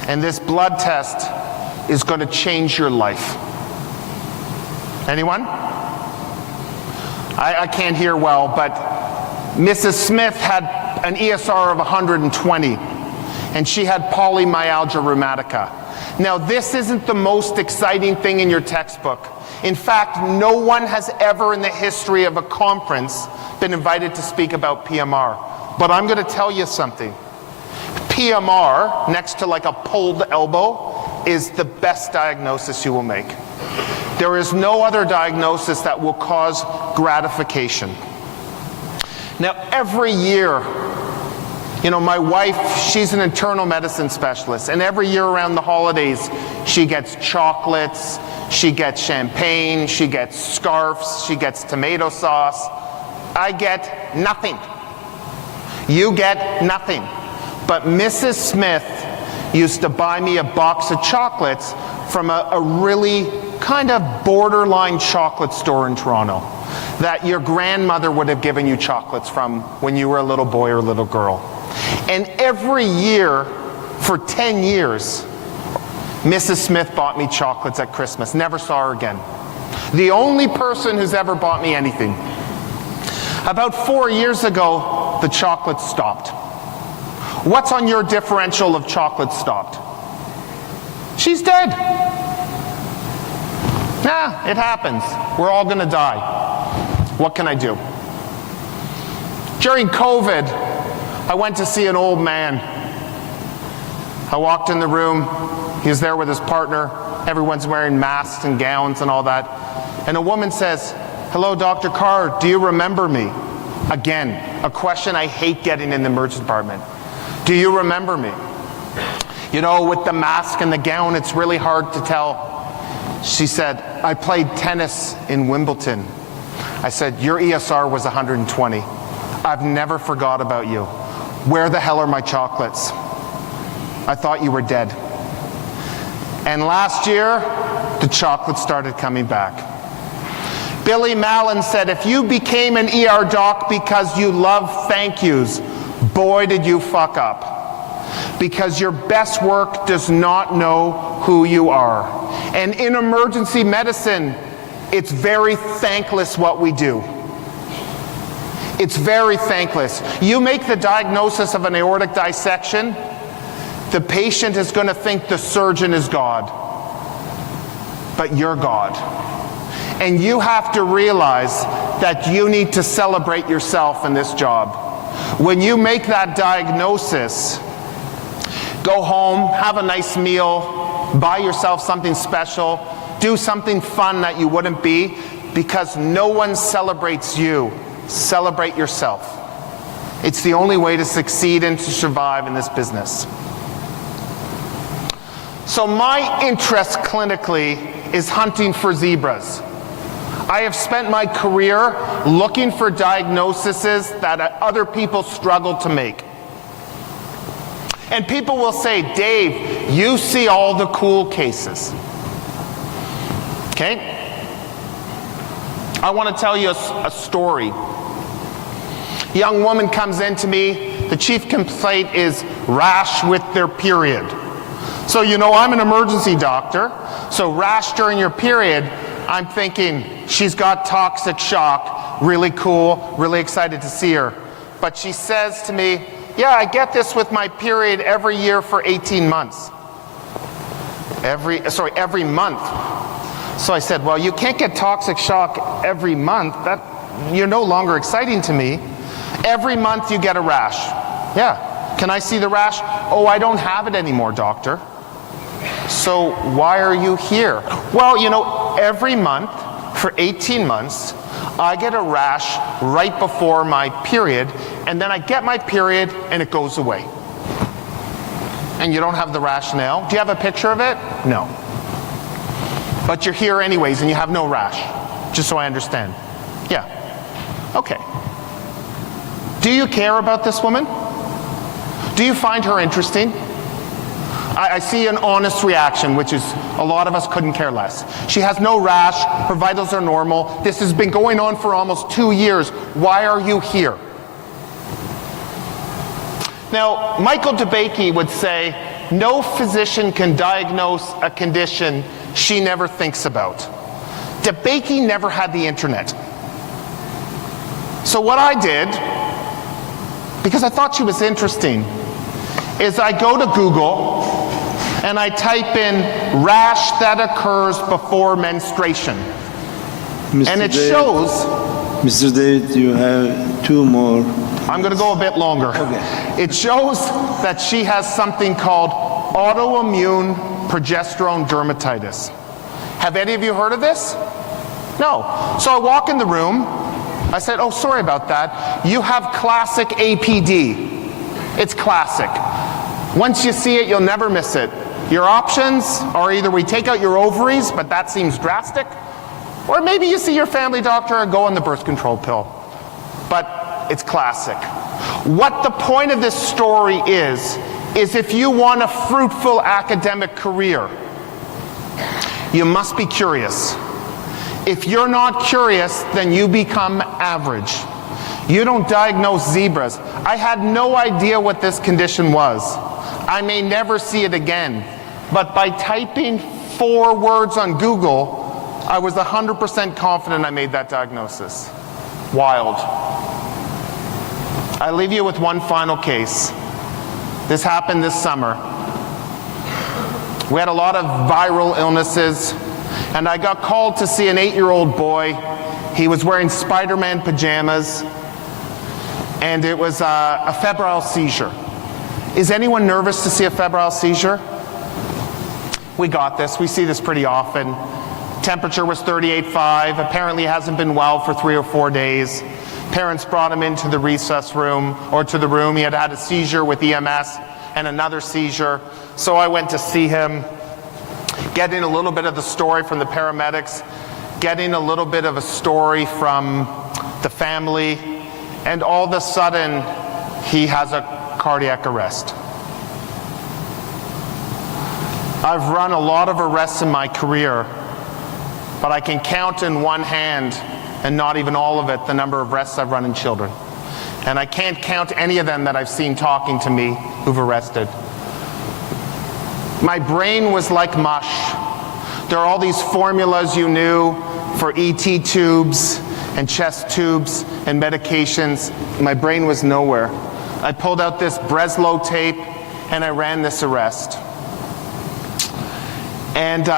And this blood test is going to change your life. Anyone? I can't hear well, but Mrs. Smith had an ESR of 120, and she had polymyalgia rheumatica. Now, this isn't the most exciting thing in your textbook. In fact, no one has ever in the history of a conference been invited to speak about PMR. But I'm going to tell you something. PMR, next to like a pulled elbow, is the best diagnosis you will make. There is no other diagnosis that will cause gratification. Now, every year, you know, my wife, she's an internal medicine specialist, and every year around the holidays, she gets chocolates, she gets champagne, she gets scarves, she gets tomato sauce. I get nothing. You get nothing. But Mrs. Smith used to buy me a box of chocolates from a really kind of borderline chocolate store in Toronto that your grandmother would have given you chocolates from when you were a little boy or a little girl. And every year, for 10 years, Mrs. Smith bought me chocolates at Christmas. Never saw her again. The only person who's ever bought me anything. About 4 years ago, the chocolates stopped. What's on your differential of chocolate stopped? She's dead. Nah, it happens. We're all gonna die. What can I do? During COVID, I went to see an old man. I walked in the room. He was there with his partner. Everyone's wearing masks and gowns and all that. And a woman says, "Hello, Dr. Carr, do you remember me?" Again, a question I hate getting in the emergency department. Do you remember me? You know, with the mask and the gown, it's really hard to tell. She said, "I played tennis in Wimbledon." I said, "Your ESR was 120. I've never forgot about you. Where the hell are my chocolates? I thought you were dead." And last year, the chocolates started coming back. Billy Mallon said, if you became an ER doc because you love thank yous, boy did you fuck up. Because your best work does not know who you are. And in emergency medicine, it's very thankless what we do. It's very thankless. You make the diagnosis of an aortic dissection, the patient is going to think the surgeon is God. But you're God. And you have to realize that you need to celebrate yourself in this job. When you make that diagnosis, go home, have a nice meal, buy yourself something special, do something fun that you wouldn't be, because no one celebrates you. Celebrate yourself. It's the only way to succeed and to survive in this business. So my interest clinically is hunting for zebras. I have spent my career looking for diagnoses that other people struggle to make. And people will say, "Dave, you see all the cool cases." Okay? I want to tell you a story. A young woman comes in to me. The chief complaint is rash with their period. So, you know, I'm an emergency doctor. So rash during your period, I'm thinking she's got toxic shock, really cool, really excited to see her. But she says to me, "Yeah, I get this with my period every year for 18 months. Every month. So I said, well, you can't get toxic shock every month. You're no longer exciting to me. Every month you get a rash. Yeah. Can I see the rash? Oh, I don't have it anymore, doctor. So why are you here? Well, you know, every month for 18 months, I get a rash right before my period, and then I get my period and it goes away. And you don't have the rash now? Do you have a picture of it? No. But you're here anyways and you have no rash, just so I understand. Yeah. Okay. Do you care about this woman? Do you find her interesting? I see an honest reaction, which is a lot of us couldn't care less. She has no rash, her vitals are normal. This has been going on for almost 2 years. Why are you here? Now, Michael DeBakey would say, no physician can diagnose a condition she never thinks about. DeBakey never had the internet. So what I did, because I thought she was interesting, is I go to Google and I type in rash that occurs before menstruation. And it shows... Mr. David, you have 2 more. I'm going to go a bit longer. Okay. It shows that she has something called autoimmune progesterone dermatitis. Have any of you heard of this? No. So I walk in the room. I said, oh, sorry about that. You have classic APD. It's classic. Once you see it, you'll never miss it. Your options are either we take out your ovaries, but that seems drastic, or maybe you see your family doctor and go on the birth control pill. But it's classic. What the point of this story is if you want a fruitful academic career, you must be curious. If you're not curious, then you become average. You don't diagnose zebras. I had no idea what this condition was. I may never see it again. But by typing 4 words on Google, I was 100% confident I made that diagnosis. Wild. I leave you with one final case. This happened this summer. We had a lot of viral illnesses, and I got called to see an 8-year-old boy. He was wearing Spider-Man pajamas, and it was a febrile seizure. Is anyone nervous to see a febrile seizure? We got this. We see this pretty often. Temperature was 38.5. Apparently hasn't been well for 3 or 4 days. Parents brought him into the resus room, or to the room. He had had a seizure with EMS and another seizure. So I went to see him, getting a little bit of the story from the paramedics, getting a little bit of a story from the family, and all of a sudden, he has a cardiac arrest. I've run a lot of arrests in my career, but I can count in one hand, and not even all of it, the number of arrests I've run in children. And I can't count any of them that I've seen talking to me who've arrested. My brain was like mush. There are all these formulas you knew for ET tubes and chest tubes and medications. My brain was nowhere. I pulled out this Breslow tape and I ran this arrest. And,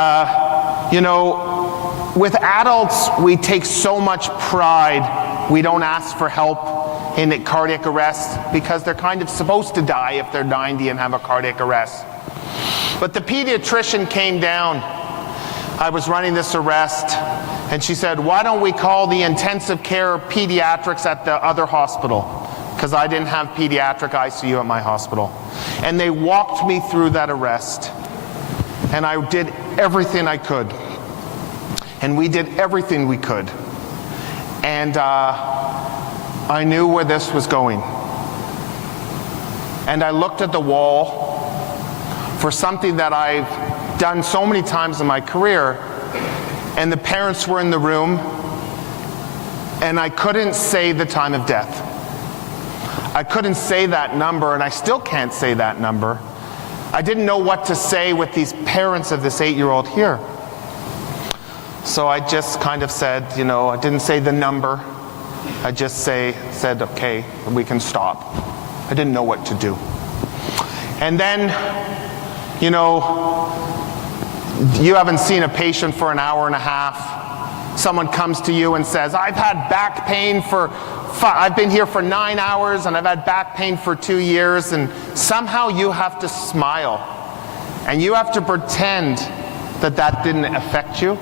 you know, with adults, we take so much pride. We don't ask for help in a cardiac arrest because they're kind of supposed to die if they're 90 and have a cardiac arrest. But the pediatrician came down. I was running this arrest, and she said, why don't we call the intensive care pediatrics at the other hospital? Because I didn't have pediatric ICU at my hospital. And they walked me through that arrest. And I did everything I could. And we did everything we could. And I knew where this was going. And I looked at the wall for something that I've done so many times in my career, and the parents were in the room, and I couldn't say the time of death. I couldn't say that number, and I still can't say that number. I didn't know what to say with these parents of this 8-year-old here. So I just kind of said, you know, I didn't say the number. I just said, okay, we can stop. I didn't know what to do. And then, you know, You haven't seen a patient for an hour and a half. Someone comes to you and says, I've had back pain I've been here for 9 hours and I've had back pain for 2 years, and somehow you have to smile and you have to pretend that that didn't affect you.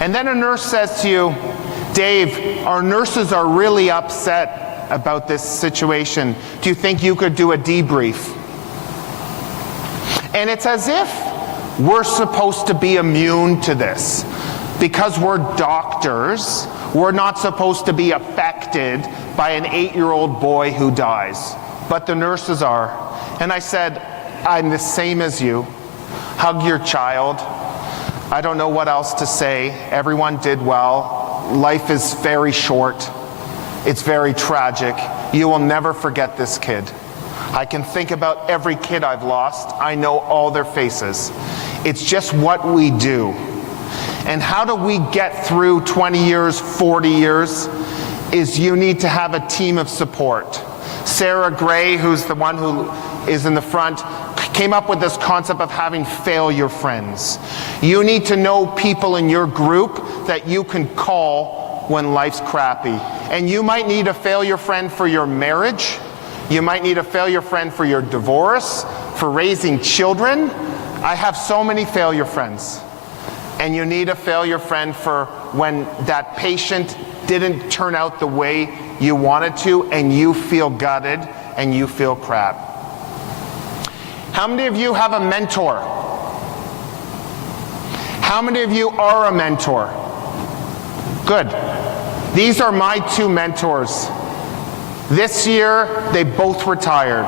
And then a nurse says to you, Dave, our nurses are really upset about this situation. Do you think you could do a debrief? And it's as if we're supposed to be immune to this. Because we're doctors, we're not supposed to be affected by an 8-year-old boy who dies. But the nurses are. And I said, I'm the same as you. Hug your child. I don't know what else to say. Everyone did well. Life is very short. It's very tragic. You will never forget this kid. I can think about every kid I've lost. I know all their faces. It's just what we do. And how do we get through 20 years, 40 years? Is you need to have a team of support. Sarah Gray, who's the one who is in the front, came up with this concept of having failure friends. You need to know people in your group that you can call when life's crappy. And you might need a failure friend for your marriage. You might need a failure friend for your divorce, for raising children. I have so many failure friends. And you need a failure friend for when that patient didn't turn out the way you wanted to and you feel gutted and you feel crap. How many of you have a mentor? How many of you are a mentor? Good. These are my 2 mentors. This year, they both retired.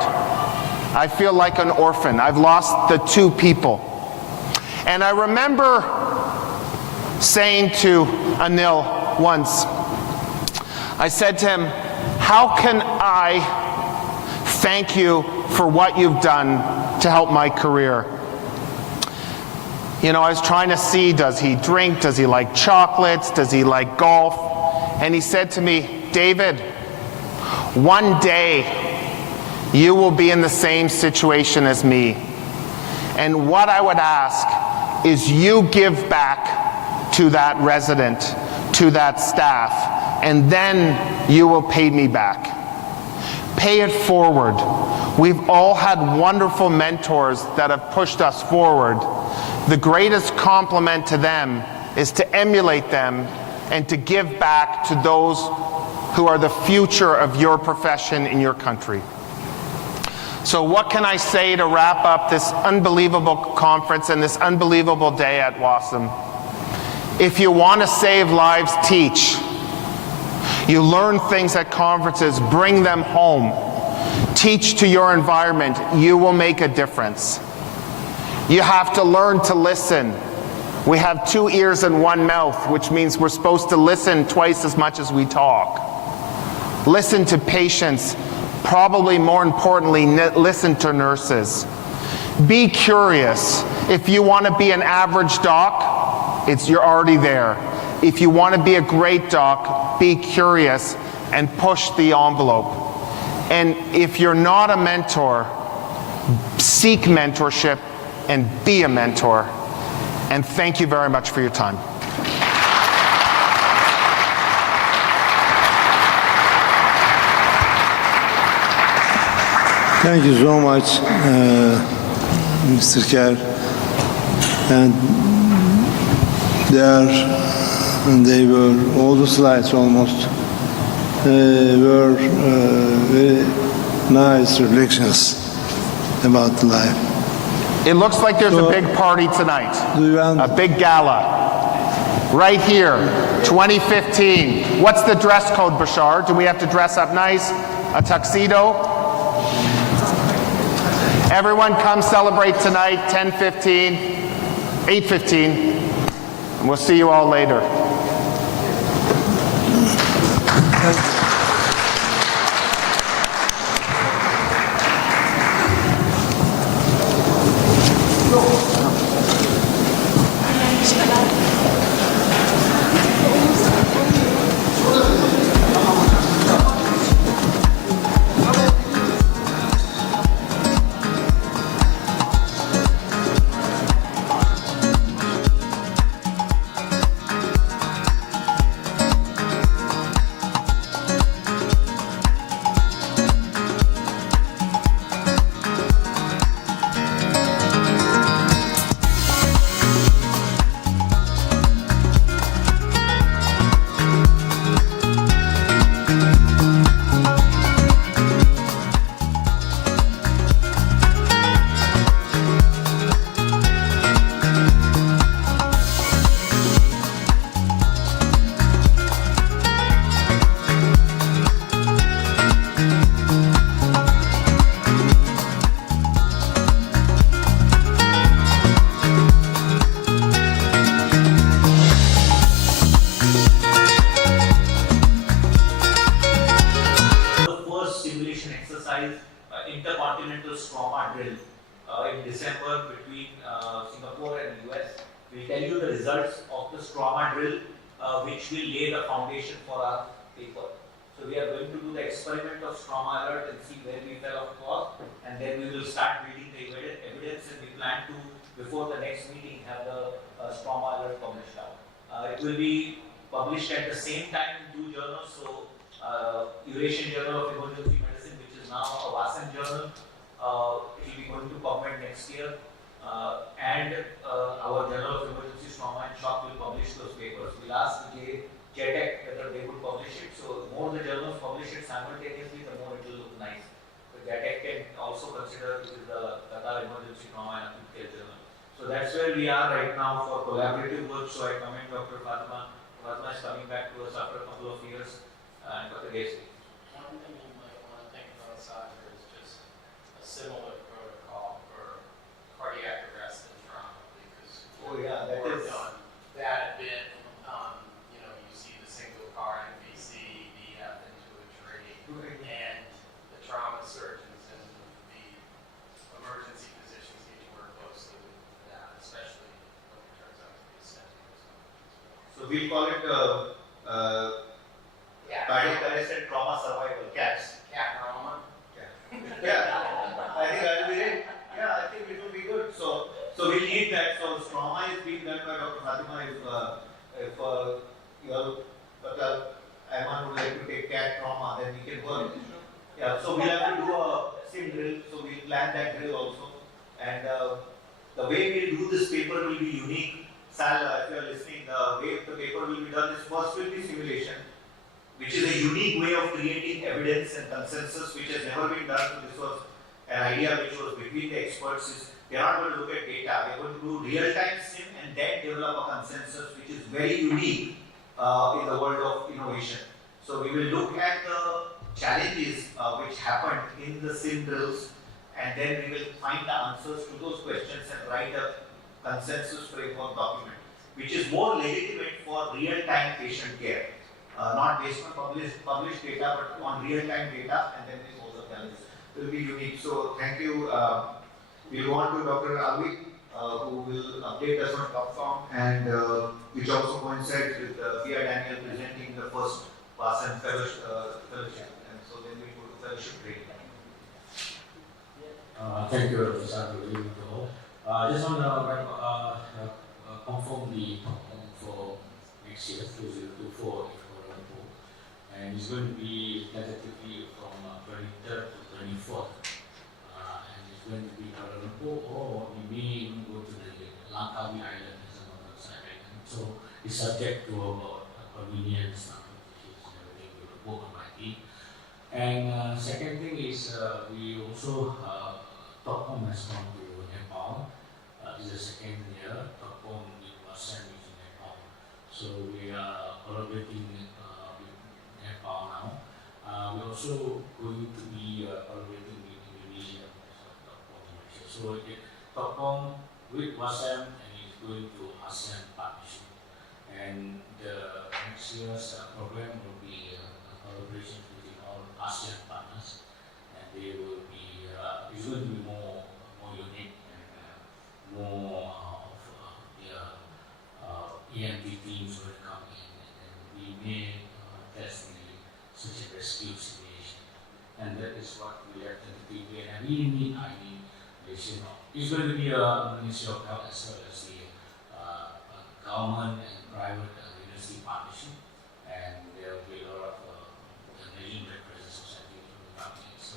I feel like an orphan. I've lost the 2 people. And I remember saying to Anil once, I said to him, how can I thank you for what you've done to help my career? You know, I was trying to see, does he drink? Does he like chocolates? Does he like golf? And he said to me, David, one day you will be in the same situation as me. And what I would ask is you give back to that resident, to that staff, and then you will pay me back. Pay it forward. We've all had wonderful mentors that have pushed us forward. The greatest compliment to them is to emulate them and to give back to those who are the future of your profession in your country. So what can I say to wrap up this unbelievable conference and this unbelievable day at WASM? If you want to save lives, teach. You learn things at conferences, bring them home. Teach to your environment. You will make a difference. You have to learn to listen. We have 2 ears and 1 mouth, which means we're supposed to listen twice as much as we talk. Listen to patients. Probably more importantly, listen to nurses. Be curious. If you want to be an average doc, you're already there. If you want to be a great doc, be curious and push the envelope. And if you're not a mentor, seek mentorship and be a mentor. And thank you very much for your time. Thank you so much, Mr. Kerr. And they were, all the slides almost, were very nice reflections about life. It looks like there's a big party tonight, a big gala, right here, 2015. What's the dress code, Bashar? Do we have to dress up nice? A tuxedo? Everyone come celebrate tonight, 10:15, 8:15, and we'll see you all later. We'll tell you the results of the trauma drill, which will lay the foundation for our paper. So we are going to do the experiment of trauma alert and see where we fell off course, and then we will start building the evidence, and we plan to, before the next meeting, have the trauma alert published out. It will be published at the same time in 2 journals, so Eurasian Journal of Emergency Medicine, which is now a WASM journal, it will be going to PubMed next year, and our Journal of Emergency Trauma and Shock will publish those papers. We'll ask JETEC whether they would publish it, so the more the journals publish it simultaneously, the more it will look nice. So JETEC can also consider this is the Qatar Emergency Trauma and Acute Care Journal. So that's where we are right now for collaborative work, so I commend Dr. Fatima. Fatima is coming back to us after a couple of years, and Dr. Gacy. One thing you might want to think about, Sagar, is just a similar protocol for cardiac arrest and trauma, because that we've is done that a bit. You know, you see the single car MVC beat up into a tree, and the trauma surgeons and the emergency physicians need to work closely with that, especially when it turns out to be a setting or something. So we'll call it cardiac arrest and trauma survival, CATS. Cat trauma. Yeah, I think that will be it. Yeah, I think it will be good. So we need that. So trauma is being done by Dr. Fatima. If you all, but Ayman would like to take CAT trauma, then we can work. Yeah, so we'll have to do a sim drill. So we'll plan that drill also. And the way we'll do this paper will be unique. Sal, if you are listening, the way the paper will be done is first will be simulation, which is a unique way of creating evidence and consensus, which has never been done. So this was an idea which was between the experts. Is they are not going to look at data. They are going to do real-time sim and then develop a consensus, which is very unique in the world of innovation. So we will look at the challenges which happened in the sim drills, and then we will find the answers to those questions and write a consensus framework document, which is more legitimate for real-time patient care. Not based on published data, but on real-time data, and then we solve the challenges. It will be unique. So thank you. We'll go on to Dr. Alvi, who will update us on TopForm, and which also coincides with Fia Daniel presenting the first WASM fellowship, and so then we go to fellowship training. Thank you, Dr. Sagar. Just want to confirm the TopForm for next year, 2024. And it's going to be tentatively from 23rd to 24th. And it's going to be Kuala Lumpur, or we may even go to the Langkawi Island as another side island. So it's subject to about convenience, everything with the book on my team. And second thing is we also, TopForm has gone to Nepal. This is the second year, TopForm was sent to Nepal. So we are collaborating Nepal now. We're also going to be collaborating with Indonesia. So TopForm with WASM, and it's going to ASEAN partnership. And the next year's program will be a collaboration between all ASEAN partners, and they will be. It's going to be more unique and more of the EMT teams will come in, and we may test such a rescue situation, and that is what we have to do. And we need it's going to be a Ministry of Health as well as the government and private university partnership, and there will be a lot of the Nation Red Crescent Society will be coming in. So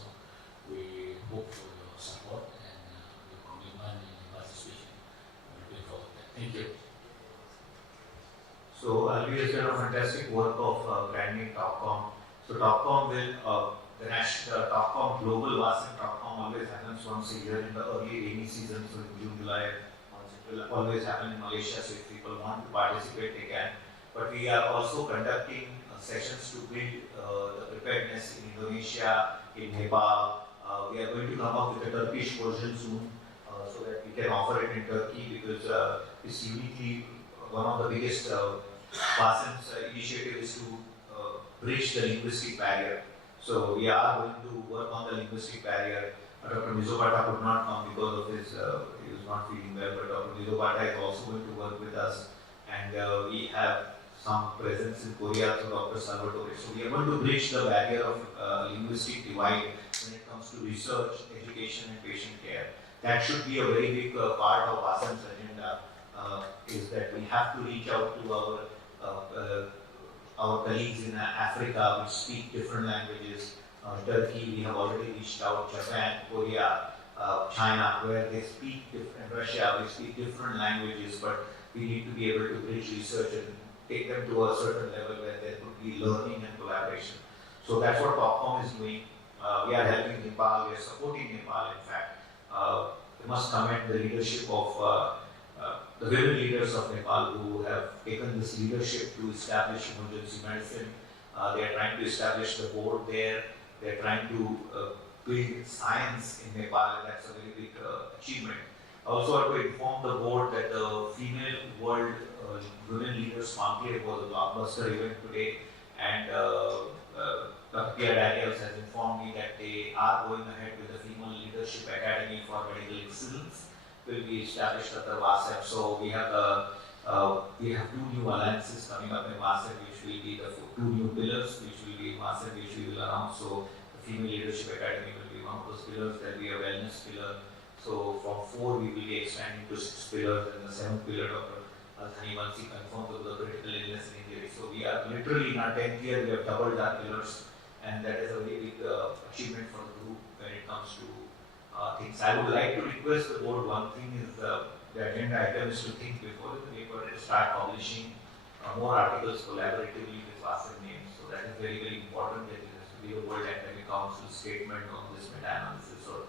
we hope for your support and your commitment and participation. We look forward to that. Thank you. So Alvi has done a fantastic work of branding TopForm. So TopForm will, the national TopForm Global WASM TopForm always happens once a year in the early rainy season, so in June, July, it will always happen in Malaysia, so if people want to participate, they can. But we are also conducting sessions to build the preparedness in Indonesia, in Nepal. We are going to come up with a Turkish version soon, so that we can offer it in Turkey, because it's uniquely one of the biggest WASM's initiative is to bridge the linguistic barrier. So we are going to work on the linguistic barrier. Dr. Mizobata could not come because of his he was not feeling well, but Dr. Nidobata is also going to work with us, and we have some presence in Korea through Dr. Salvatore. So we are going to bridge the barrier of linguistic divide when it comes to research, education, and patient care. That should be a very big part of ASEM's agenda, is that we have to reach out to our colleagues in Africa which speak different languages. Turkey, we have already reached out, Japan, Korea, China, where they speak different, Russia, we speak different languages, but we need to be able to bridge research and take them to a certain level where there could be learning and collaboration. So that's what TopCom is doing. We are helping Nepal, we are supporting Nepal in fact. We must commend the leadership of the women leaders of Nepal who have taken this leadership to establish emergency medicine. They are trying to establish the board there. They are trying to build science in Nepal, and that's a very big achievement. I also want to inform the board that the Female World Women Leaders Conclave was a blockbuster event today, and Dr. Pia Daniels has informed me that they are going ahead with the Female Leadership Academy for Medical Excellence, will be established at the WASEP. So we have two new alliances coming up in WASEP, which will be the two new pillars, which will be in WASEP, which we will announce. So the Female Leadership Academy will be one of those pillars. There will be a wellness pillar. So from 4 we will be expanding to 6 pillars, and the 7th pillar, Dr. Althani Vansi confirmed of the critical illness and injury. So we are literally in our 10th year, we have doubled our pillars, and that is a very big achievement for the group when it comes to things. I would like to request the board, one thing is the agenda item is to think before the paper and start publishing more articles collaboratively with WASEP names. So that is very, very important. That it has to be the World Academic Council statement on this meta-analysis or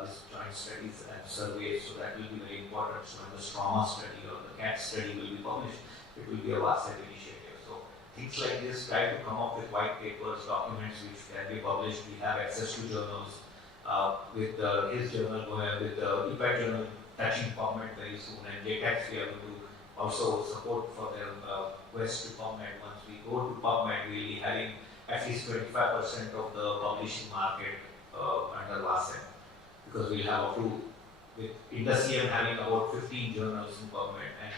this joint studies and surveys. So that will be very important. So when the trauma study or the CAT study will be published, it will be a WASEP initiative. So things like this, try to come up with white papers, documents which can be published. We have access to journals. With his journal, with the EPAT journal touching PubMed very soon, and JTAX we are going to also support for their quest to PubMed. Once we go to PubMed, we will be having at least 25% of the publishing market under WASEP, because we will have approved with INDUSIAM having about 15 journals in PubMed, and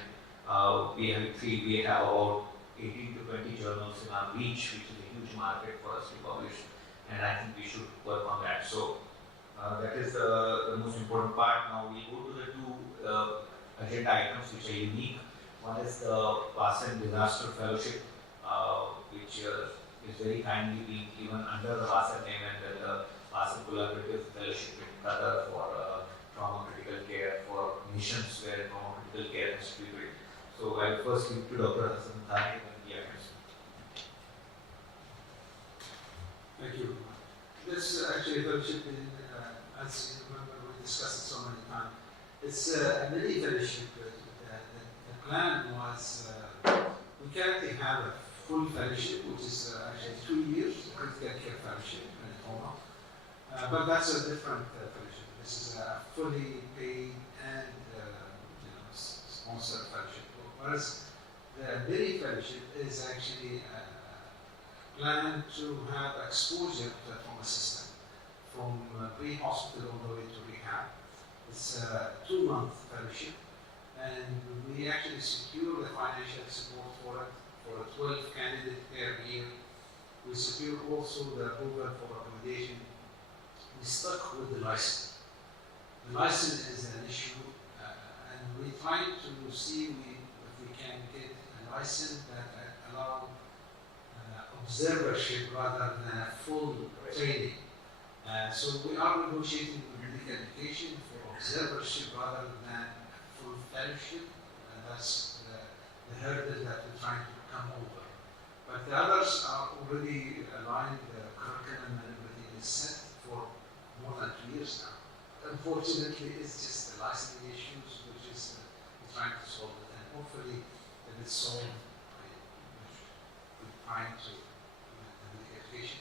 we have about 18 to 20 journals in our reach, which is a huge market for us to publish, and I think we should work on that. So that is the most important part. Now we go to the two agenda items which are unique. One is the WASEP Disaster Fellowship, which is very kindly being given under the WASEP name, and the WASEP Collaborative Fellowship in Qatar for trauma critical care for nations where trauma critical care has to be built. So I will first give to Dr. Hassan Thani and the others. Thank you. This actually fellowship, as you remember, we discussed it so many times. It's a mini fellowship. The plan was we currently have a full fellowship, which is actually 2 years, critical care fellowship in trauma. But that's a different fellowship. This is a fully paid and sponsored fellowship. Whereas the mini fellowship is actually plan to have exposure to the trauma system from pre-hospital all the way to rehab. It's a 2-month fellowship, and we actually secure the financial support for it for a 12 candidate per year. We secure also the approval for accommodation. We stuck with the license. The license is an issue, and we try to see if we can get a license that allows observership rather than a full training. So we are negotiating with medical education for observership rather than full fellowship, and that's the hurdle that we're trying to come over. But the others are already aligned, the curriculum and everything is set for more than 2 years now. Unfortunately, it's just the licensing issues which is we're trying to solve it, and hopefully if it's solved, we're trying to education,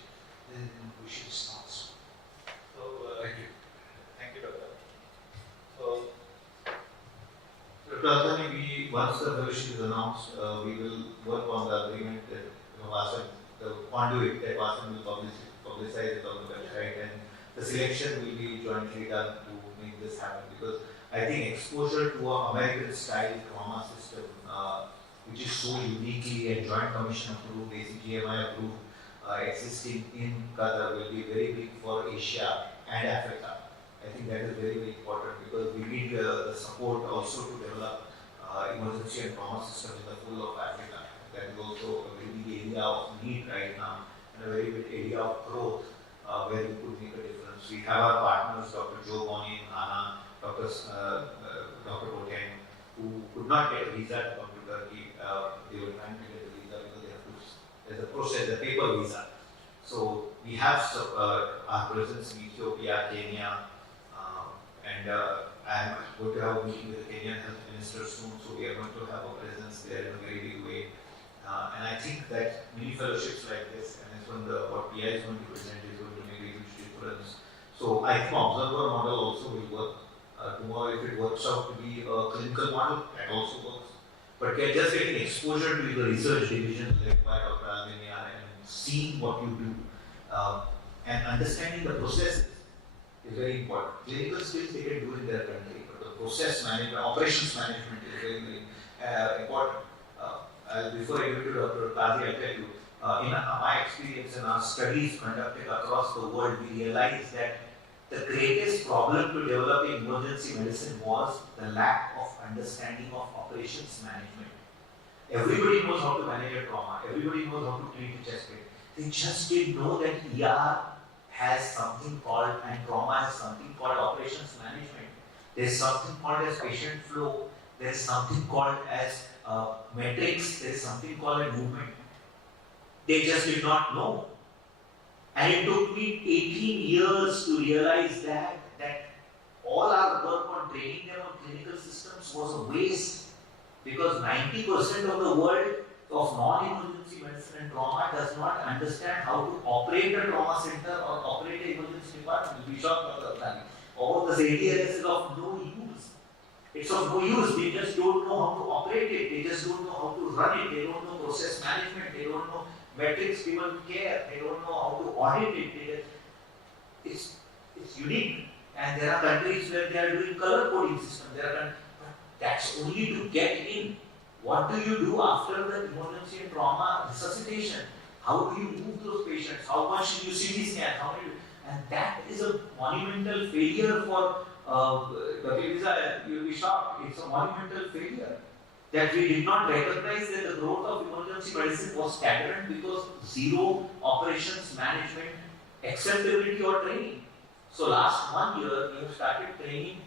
then we should start soon. So, thank you. Thank you, Doctor. So, Dr. Althani, once the fellowship is announced, we will work on the agreement that WASEP, the conduit that WASEP will publicize it on the website, and the selection will be jointly done to make this happen. Because I think exposure to an American-style trauma system, which is so uniquely and Joint Commission approved, ACGMI approved, existing in Qatar will be very big for Asia and Africa. I think that is very, very important because we need the support also to develop emergency and trauma system in the whole of Africa. That is also a very big area of need right now and a very big area of growth where we could make a difference. We have our partners, Dr. Joe Boni, Anna, Dr. Boten, who could not get a visa to come to Turkey. They were trying to get a visa because they have to, there's a process, a paper visa. So we have our presence in Ethiopia, Kenya, and I am going to have a meeting with the Kenyan Health Minister soon, so we are going to have a presence there in a very big way. And I think that mini fellowships like this, and it's when what PI is going to present is going to make a huge difference. So I think observer model also will work. Tomorrow, if it works out to be a clinical model, that also works. But we are just getting exposure to the research division led by Dr. Alvenia and seeing what you do and understanding the processes is very important. Clinical skills they can do in their country, but the process management, operations management is very, very important. Before I go to Dr. Qazi, I'll tell you, in my experience in our studies conducted across the world, we realized that the greatest problem to developing emergency medicine was the lack of understanding of operations management. Everybody knows how to manage a trauma, everybody knows how to treat a chest pain. They just didn't know that ER has something called, and trauma has something called operations management. There's something called as patient flow, there's something called as metrics, there's something called a movement. They just did not know. And it took me 18 years to realize that all our work on training them on clinical systems was a waste because 90% of the world of non-emergency medicine and trauma does not understand how to operate a trauma center or operate an emergency department. We talked about that. All this ADLS is of no use. It's of no use. They just don't know how to operate it. They just don't know how to run it. They don't know process management. They don't know metrics, people care. They don't know how to audit it. It's unique. And there are countries where they are doing color coding system. But that's only to get in. What do you do after the emergency and trauma resuscitation? How do you move those patients? How much do you CT scan? And that is a monumental failure for Dr. Visa. You'll be shocked. It's a monumental failure. That we did not recognize that the growth of emergency medicine was stagnant because zero operations management acceptability or training. So last 1 year, we have started training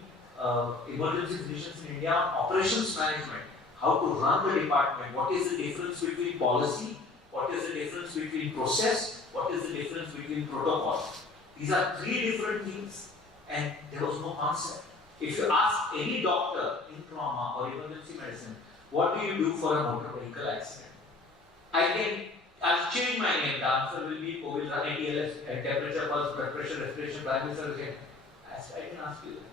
emergency physicians in India on operations management, how to run the department, what is the difference between policy, what is the difference between process, what is the difference between protocol. These are three different things and there was no concept. If you ask any doctor in trauma or emergency medicine, what do you do for a motor vehicle accident? I'll change my name. The answer will be COVID, run ATLS, temperature, pulse, blood pressure, respiration, primary surgery. I can ask you that.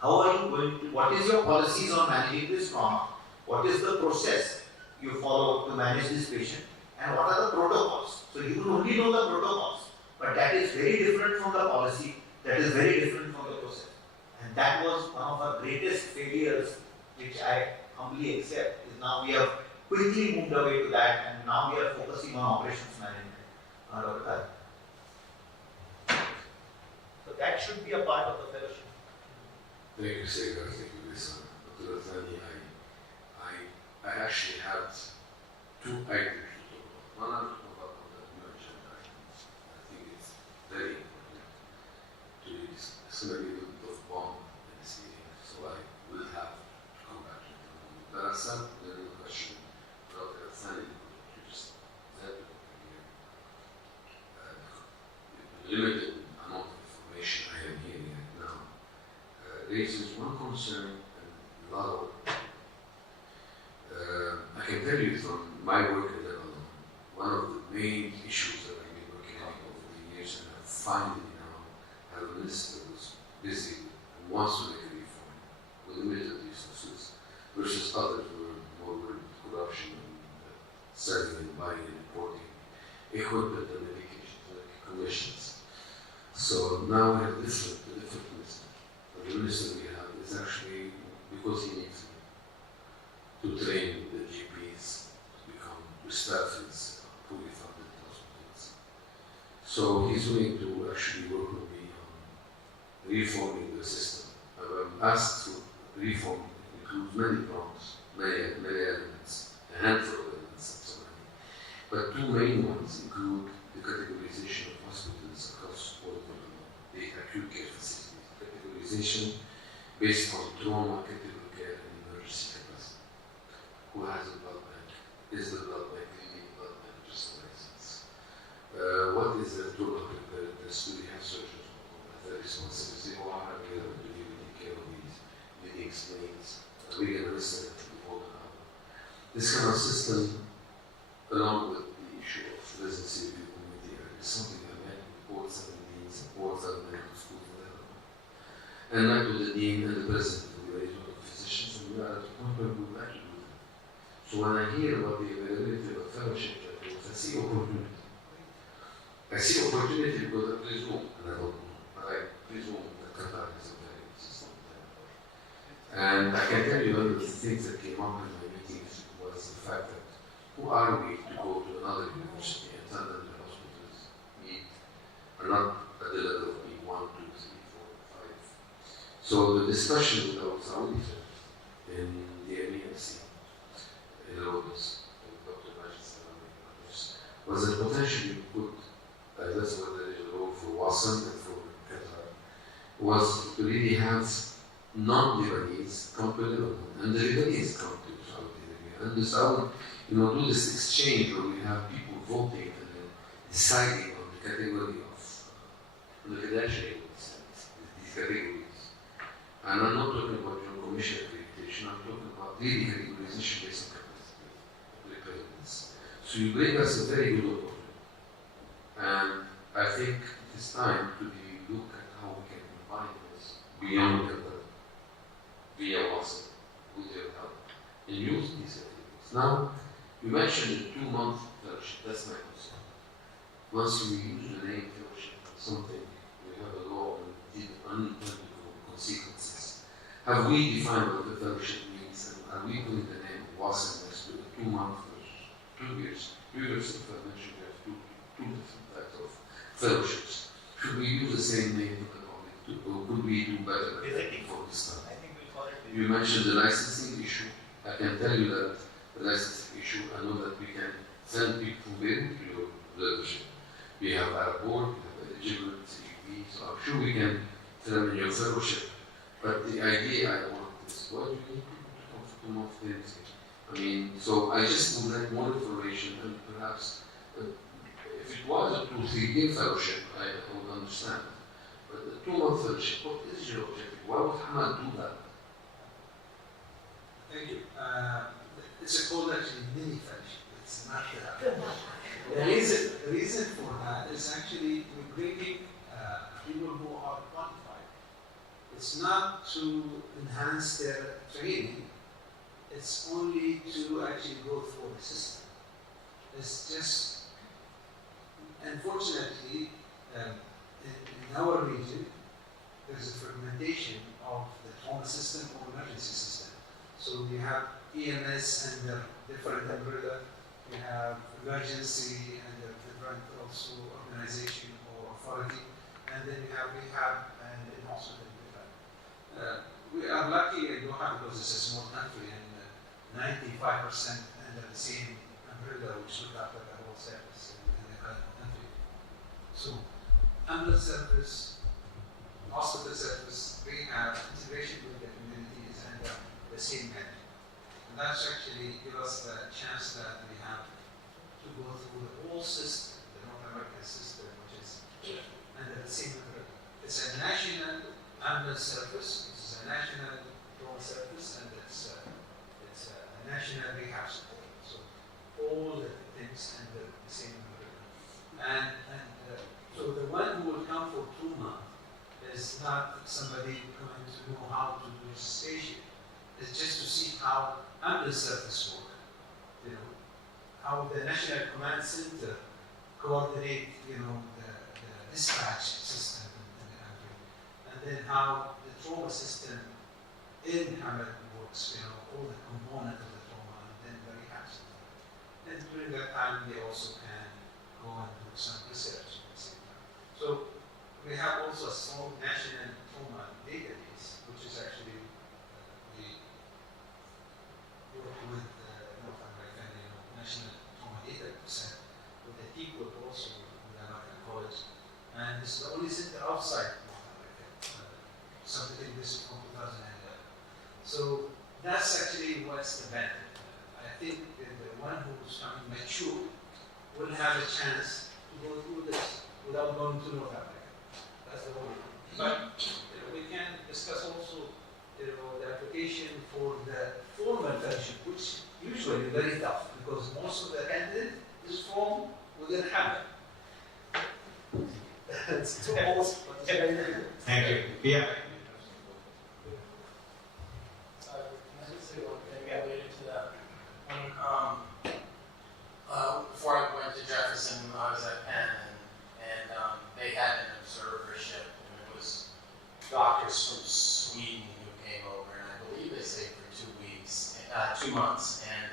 How are you going to, what is your policies on managing this trauma? What is the process you follow to manage this patient? And what are the protocols? So you will only know the protocols, but that is very different from the policy, that is very different from the process. And that was one of our greatest failures, which I humbly accept, is now we have quickly moved away to that and now we are focusing on operations management. So that should be a part of the fellowship. Thank you, Segar. Thank you, Lisa. Dr. Azani, I actually had two items to talk about. One, I talk about that you mentioned. I think it's very important to it's going to be a little bit of bomb in this meeting, so I will have to come back to it. There are some little questions about the Azani, you just said the limited amount of information I am hearing right now raises one concern and a lot of I can tell you from my work in Lebanon, one of the main issues that I've been working on over the years, and I finally now have a minister who's busy and wants to make a reform with limited resources versus others who are more with corruption and selling and buying and importing equipment and medications like commissions. So now we have the different minister. The minister we have is actually because he needs me to train the GPs to become the staff is fully funded hospitals. So he's willing to actually work with me on reforming the system. I'm asked to reform includes many prongs, many elements, a handful of elements, so many. But two main ones include the categorization of hospitals across all of the acute care facilities. Categorization based on trauma, critical care, and emergency capacity. Who has a blood bank? Is the blood bank really blood bank just a license? What is the trauma preparedness? Do we have surgeons who have the responsibility? Or are we able to take care of these unique needs? Are we going to listen to people now? This kind of system, along with the issue of residency review committee, is something that many boards and deans and boards and medical schools will have. And like with the dean and the president, we raise all the physicians, and we are at the point where we would like to do that. So when I hear about the availability of a fellowship, I see opportunity. I see opportunity because I presume, and I don't know, but I presume that Qatar is a very good system. And I can tell you one of the things that came up in my meetings was the fact that who are we to go to another university and tell them the hospitals need are not at the level of B1, 2, 3, 4, 5. So the discussion with our Saudi in the MEMC, in Rhodes, with Dr. Majid Salami and others, was that potentially we could, that's what there is a role for Wasam and for Qatar, was to really have non-Lebanese come to Lebanon, and the Lebanese come to Saudi Arabia, and the Saudi, do this exchange where we have people voting and then deciding on the category of, the credentialing of these categories. And I'm not talking about your commission accreditation, I'm talking about really categorization based on capacity, preparedness. So you bring us a very good opportunity. And I think it is time to look at how we can combine this beyond Qatar, via WhatsApp, with your help, and use these activities. Now, you mentioned the 2-month fellowship, that's my concern. Once we use the name fellowship, something, we have a law and unintended consequences. Have we defined what the fellowship means, and are we putting the name of WASM next to the 2-month fellowship? 2 years. 2 years, if I mentioned, we have two different types of fellowships. Should we use the same name for the public, or could we do better for this time? You mentioned the licensing issue. I can tell you that the licensing issue, I know that we can send people from Beirut to your fellowship. We have our board, we have eligibility, so I'm sure we can tell them in your fellowship. But the idea I want is, what do you need people to come off things? I mean, so I just would like more information, and perhaps if it was a 2-3 year fellowship, I would understand. But the 2-month fellowship, what is your objective? Why would Hamad do that? Thank you. It's a called actually mini fellowship. It's not the reason for that is actually we're bringing people who are qualified. It's not to enhance their training. It's only to actually go through the system. It's just, unfortunately, in our region, there's a fragmentation of the trauma system or emergency system. So we have EMS under different umbrella, we have emergency under different also organization or authority, and then we have rehab and in-hospital different. We are lucky in Doha because it's a small country and 95% under the same umbrella which look after the whole service in the country. So ambulance service, hospital service, rehab, integration with the community is under the same head. And that's actually give us the chance that we have to go through the whole system, the North American system, which is under the same umbrella. It's a national ambulance service, it's a national drone service, and it's a national rehab support. So all the things under the same umbrella. So the one who will come for 2 months is not somebody going to know how to do station. It's just to see how ambulance service work, how the National Command Center coordinate, the dispatch system in the country, and then how the trauma system in Hamad networks, all the components of the trauma, and then the rehab center. And during that time, they also can go and do some research at the same time. So we have also a strong national trauma database, which is actually we work with North American National Trauma Data Set with the TQIP also with American College. And this is the only center outside North America, submitting this from 2011. So that's actually what's the benefit. I think that the one who's coming mature will have a chance to go through this without going to North America. That's the whole thing. But we can discuss also the application for the formal fellowship, which usually is very tough because most of the candidate is from within Hamad. It's too old, but it's very difficult. Thank you. Yeah. Can I just say one thing related to that? Before I went to Jefferson, I was at Penn, and they had an observership, and it was doctors from Sweden who came over, and I believe they stayed for 2 weeks, 2 months, and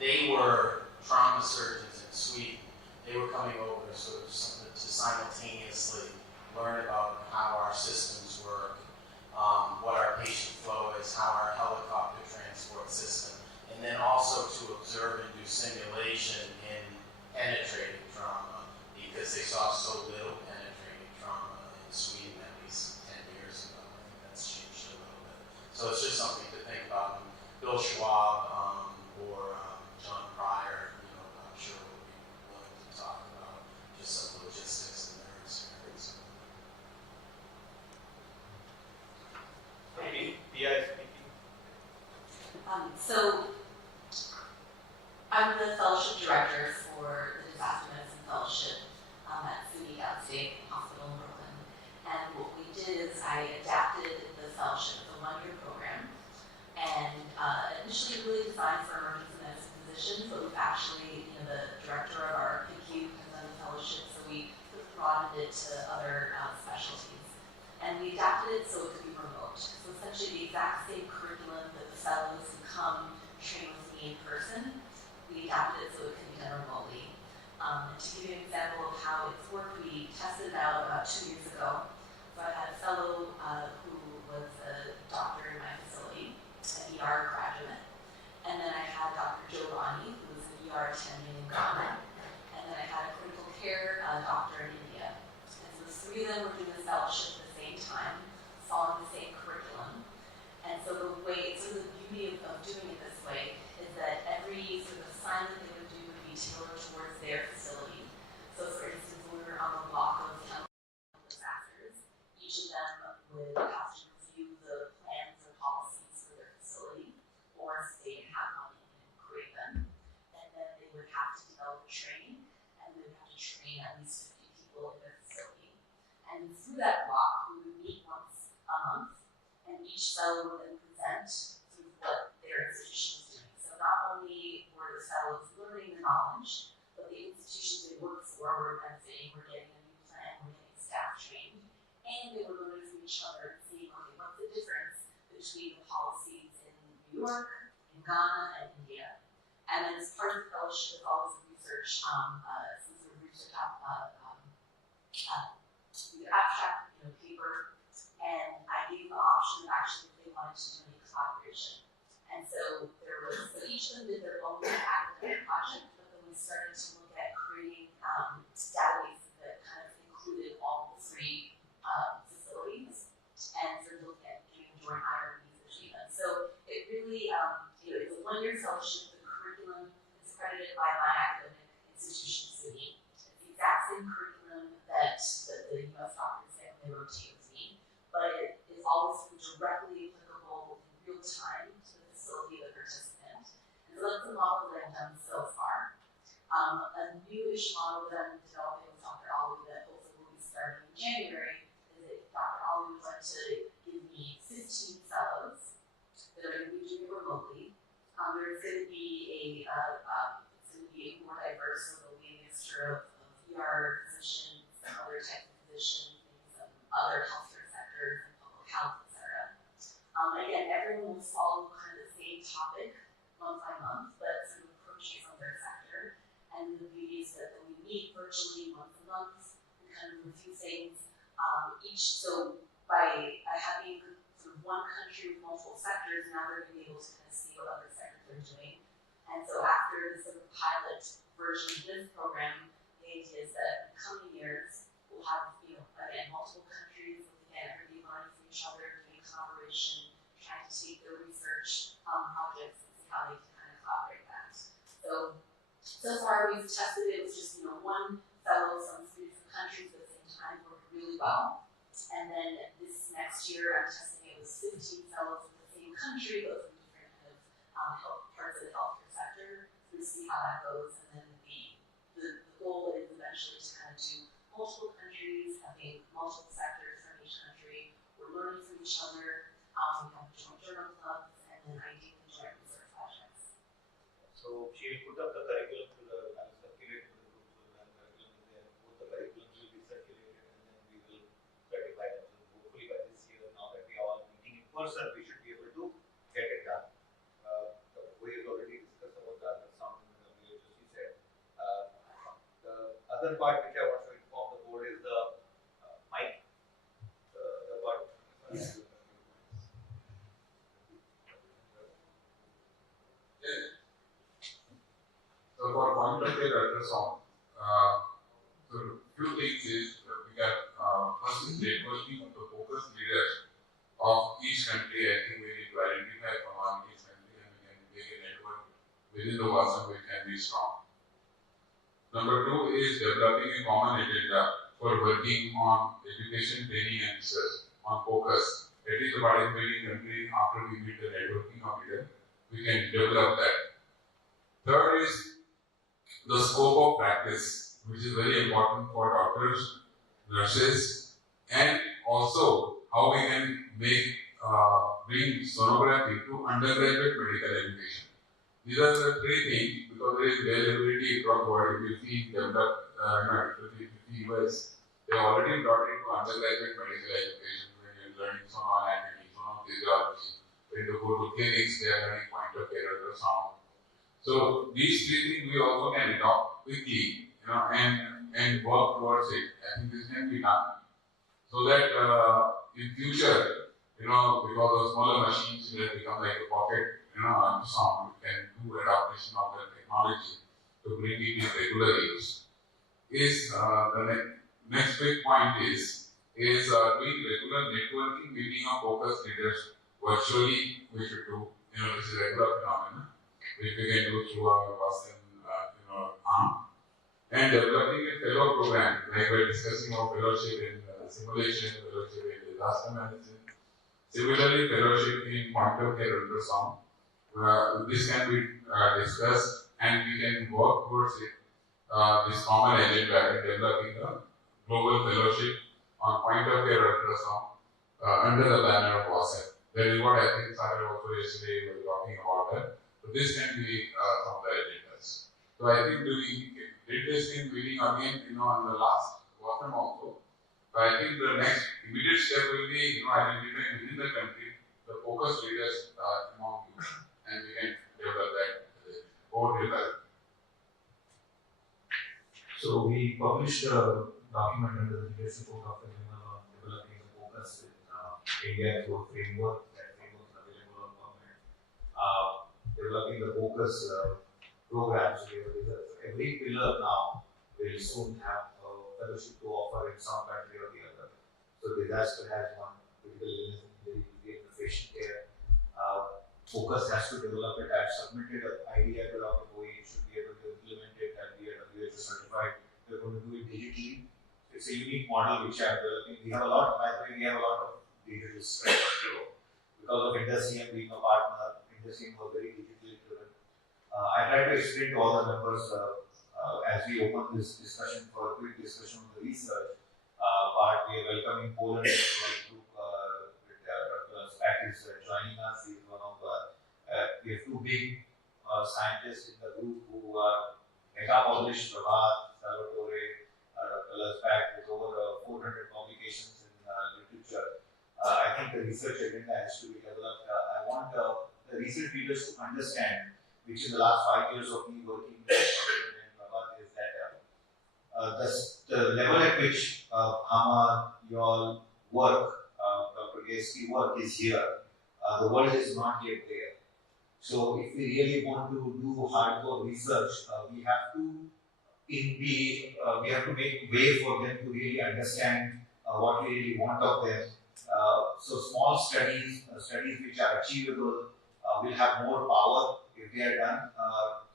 they were trauma surgeons in Sweden. They were coming over sort of to simultaneously learn about how our systems work, what our patient flow is, how our helicopter transport system, and then also to observe and do simulation in penetrating trauma, because they saw so little penetrating trauma in Sweden at least 10 years ago. I think that's changed a little bit. So it's just something to think about. And Bill Schwab or John Pryor, I'm sure will be willing to talk about just some logistics in their experience. Maybe, BI speaking. So I'm the fellowship director for the Disaster Medicine Fellowship at SUNY Downstate Hospital in Brooklyn. And what we did is I adapted the fellowship, the one-year program, and initially really designed for emergency medicine physicians, but we've actually, the director of our PICU has done the fellowship, so we broadened it to other specialties. And we adapted it so it could be remote. So essentially the exact same curriculum that the fellows who come train with me in person, we adapted it so it could be done remotely. And to give you an example of how it's worked, we tested it out about 2 years ago. So I had a fellow who was a doctor in my facility, an ER graduate. And then I had Dr. Giovanni, who was an ER attending in Ghana. And then I had a critical care doctor in India. And so the three of them were doing this fellowship at the same time, following the same curriculum. And so the beauty of doing it this way is that every sort of assignment they would do would be tailored towards their facility. So for instance, when we were on the block of chemical disasters, each of them would have to review the plans or policies for their facility, or if they didn't have one, and create them. And then they would have to develop training, and they would have to train at least 50 people in their facility. And through that block, we would meet once a month, and each fellow would then present through what their institution was doing. So not only were the fellows learning the knowledge, but the institutions they worked for were benefiting, were getting a new plan, were getting staff trained, and they were learning from each other and seeing, okay, what's the difference between the policies in New York, in Ghana, and India. And then as part of the fellowship, there's always research, some sort of research either abstract, paper, and I gave them the option of actually if they wanted to do any collaboration. And so each of them did their own academic project, but then we started to look at creating databases that kind of included all three facilities, and sort of looking at doing joint IRBs between them. So it really, it's a one-year fellowship. The curriculum is accredited by my academic institution, SUNY. It's the exact same curriculum that the U.S. doctors say when they rotate with me, but it is always directly applicable in real time to the facility of the participant. And so that's the model that I've done so far. A newish model that I'm developing with Dr. Ali that hopefully will be starting in January is that Dr. Ali would like to give me 15 fellows that are going to be doing it remotely. There's going to be more diverse, so there'll be a mixture of ER physicians, other types of physicians, some other healthcare sectors, and public health, etc. And Again, everyone will follow kind of the same topic month by month, but sort of approaching from their sector. And the beauty is that we meet virtually once a month, we kind of review things so by having sort of one country with multiple sectors, now they're going to be able to kind of see what other sectors are doing. And so after the sort of pilot version of this program, the idea is that in the coming years, we'll have, again, multiple countries, again, everybody learning from each other, doing collaboration, trying to take their research projects and see how they can kind of collaborate that. So far we've tested it with just, one fellow from 3 different countries at the same time, worked really well. And then this next year, I'm testing it with 15 fellows from the same country, but from different kind of parts of the healthcare sector. We'll see how that goes. And then the goal is eventually to kind of do multiple countries, having multiple sectors from each country. We're learning from each other. We have joint journal clubs, and then ideally joint research projects. So she will put up the curriculum to circulate to the group, so the curriculum is there. Both the curriculums will be circulated, and then we will certify them. So hopefully by this year, now that we are all meeting in person, we should be able to get it done. We have already discussed about the ultrasound and the WHO, she said. The other part which I want to inform the board is the mic. The part. Yes. So for point of care ultrasound, so few things is we got first is networking of the focus leaders of each country. I think we need to identify from each country and we can make a network within the WhatsApp which can be strong. Number 2 is developing a common agenda for working on education, training and research on focus. At least the participating country, after we meet the networking of leaders, we can develop that. Third is the scope of practice, which is very important for doctors, nurses, and also how we can bring sonography to undergraduate medical education. These are the 3 things because there is availability across the world. If you see developed, US, they already brought it to undergraduate medical education when you're learning sonoanatomy, sonophysiology. When you go to clinics, they are learning point of care ultrasound. So these 3 things we also can adopt quickly, and work towards it. I think this can be done. So that in future, because of smaller machines will become like a pocket, ultrasound, we can do adaptation of the technology to bring it in regular use. The next big point is doing regular networking meeting of focus leaders virtually. We should do, this is a regular phenomenon, which we can do through our WhatsApp, arm. And developing a fellow program, like we're discussing our fellowship in simulation, fellowship in disaster management. Similarly, fellowship in point of care ultrasound. This can be discussed and we can work towards it, this common agenda in developing a global fellowship on point of care ultrasound under the banner of WhatsApp. That is what I think Sarah also yesterday was talking about that. So this can be some of the agendas. So I think we did this in meeting again, on the last WhatsApp also. So I think the next immediate step will be, identifying within the country the focus leaders among you, and we can develop that over develop. So we published a document under the leadership of Dr. Canlı on developing the focus in India through a framework. That framework is available on government. Developing the focus programs. Every pillar now will soon have a fellowship to offer in some country or the other. So disaster has one, critical illness, injury, patient care. Focus has to develop it. I've submitted an idea to Dr. Bowie. It should be able to implement it and be WHO certified. We're going to do it digitally. It's a unique model which I'm developing. We have a lot of digital strength. Because of Indus being a partner, Indus was very digitally driven. I tried to explain to all the members as we open this discussion for a quick discussion on the research part. We are welcoming Poland group with Dr. Spack is joining us. He's one of we have 2 big scientists in the group who are mega published, Prabhat, Salvatore, Dr. Spack with over 400 publications in literature. I think the research agenda has to be developed want the recent readers to understand, which in the last 5 years of me working with Prabhat, is that the level at which Hamad, your work, Dr. Gayski work is here. The world is not yet there. So if we really want to do hardcore research, we have to make way for them to really understand what we really want of them. So small studies which are achievable, will have more power if they are done.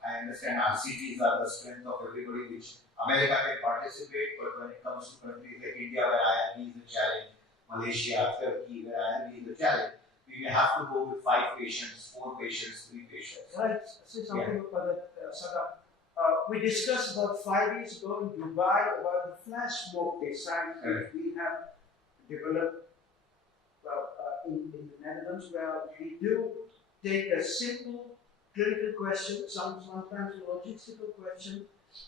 I understand RCTs are the strength of everybody, which America can participate, but when it comes to countries like India, where IRB is a challenge, Malaysia, Turkey, where IRB is a challenge, we may have to go with 5 patients, 4 patients, 3 patients. Can I say something about that, Sada? We discussed about 5 years ago in Dubai about the flash mob design that we have developed in the Netherlands, where we do take a simple clinical question, sometimes a logistical question,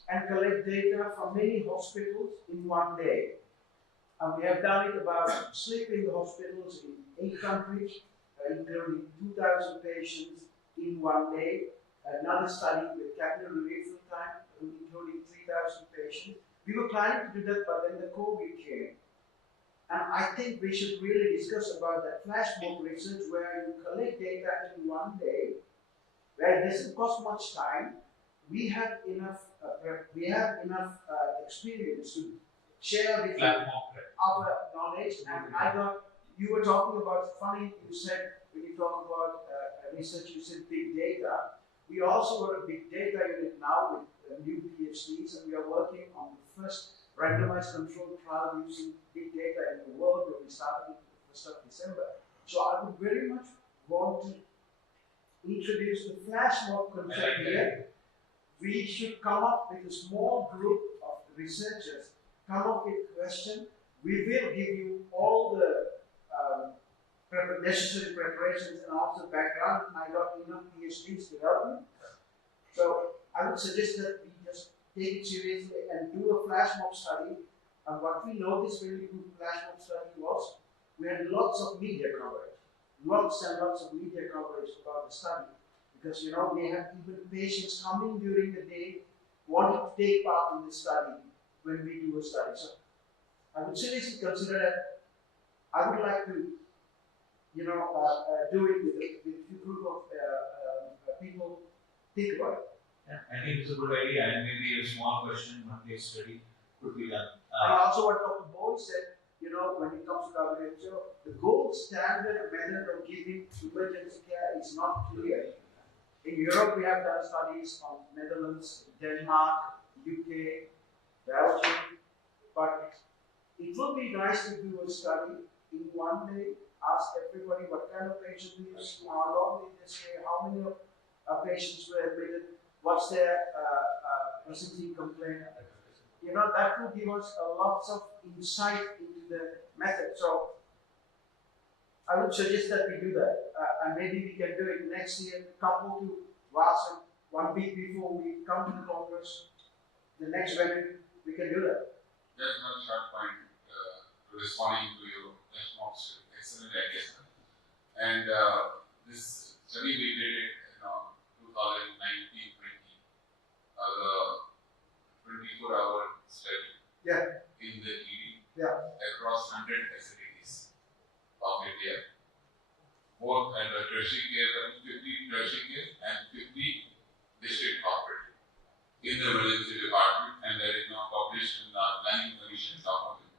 and collect data from many hospitals in one day. And we have done it about sleeping hospitals in 8 countries, including 2,000 patients in one day. Another study with capillary refill time, including 3,000 patients. We were planning to do that, but then the COVID came. And I think we should really discuss about that flash mob research where you collect data in one day, where it doesn't cost much time. We have enough experience to share with you our knowledge. And you were talking about, funny you said, when you talk about research, you said big data. We also got a big data unit now with new PhDs, and we are working on the first randomized controlled trial using big data in the world, where we started it the 1st of December. So I would very much want to introduce the flash mob concept here. We should come up with a small group of researchers, come up with a question. We will give you all the necessary preparations and also background. I got enough PhDs to help me. So I would suggest that we just take it seriously and do a flash mob study. And what we noticed when we did flash mob study was we had lots of media coverage, lots and lots of media coverage about the study. Because we have even patients coming during the day wanting to take part in the study when we do a study. So I would seriously consider that. I would like to do it with a group of people. Think about it. Yeah, I think it's a good idea, and maybe a small question, one case study could be done. And also what Dr. Boyd said, when it comes to WHO, the gold standard method of giving emergency care is not clear. In Europe, we have done studies on Netherlands, Denmark, UK, Belgium, but it would be nice to do a study in one day, ask everybody what kind of patient do you see, how long did they stay, how many of patients were admitted, what's their presenting complaint. That will give us a lot of insight into the method. So I would suggest that we do that, and maybe we can do it next year, couple to Vasan, 1 week before we come to the Congress, the next venue, we can do that. Just one short point responding to your response. Excellent idea. And this study we did it in 2019-20, the 24-hour study in the ED across 100 facilities of India, both at the tertiary care, 50 tertiary care and 50 district hospital in the emergency department, and that is now published in the planning commission document.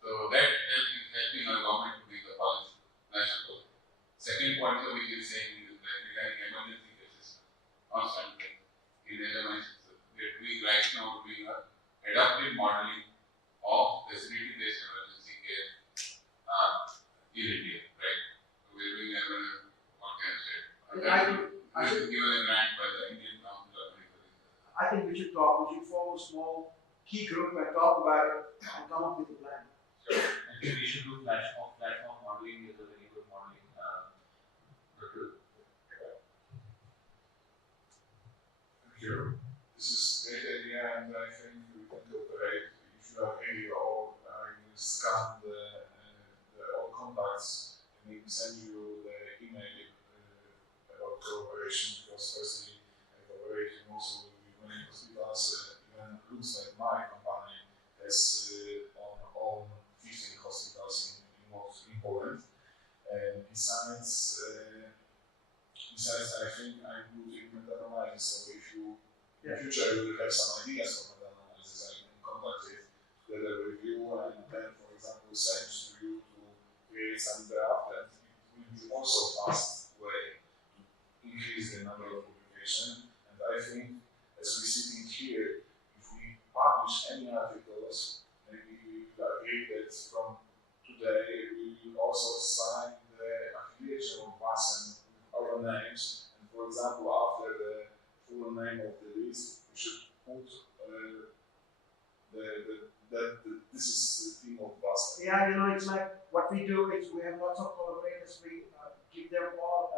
So that is helping our government to make the policy national. Second point which is saying is that regarding emergency cases, constantly in LMIs, we are doing right now adaptive modeling of facility-based emergency care in India, right? So we are doing what can I say? We were given a grant by the Indian Council of Medical Research. I think we should talk. We should form a small key group and talk about it and come up with a plan. I think we should do platform modeling is a very good modeling. Sure. This is a great idea, and I think we can cooperate. If you are ready, or you scan all contacts, and we can send you the email cooperation, because firstly, cooperating also with many hospitals, even looks like my company has on 15 hospitals in Poland. And besides, I think I would implement analysis. So if you in future you will have some ideas for meta analysis, I can contact it together with you, and then, for example, send to you to create some draft, and it will be also fast way to increase the number of publication. And I think, as we're sitting here, if we publish any articles, maybe we will agree that from today we will also sign the affiliation of us and our names. And for example, after the full name of the list, we should put that this is the team of Boston. Yeah, it's like what we do is we have lots of collaborators. We give them all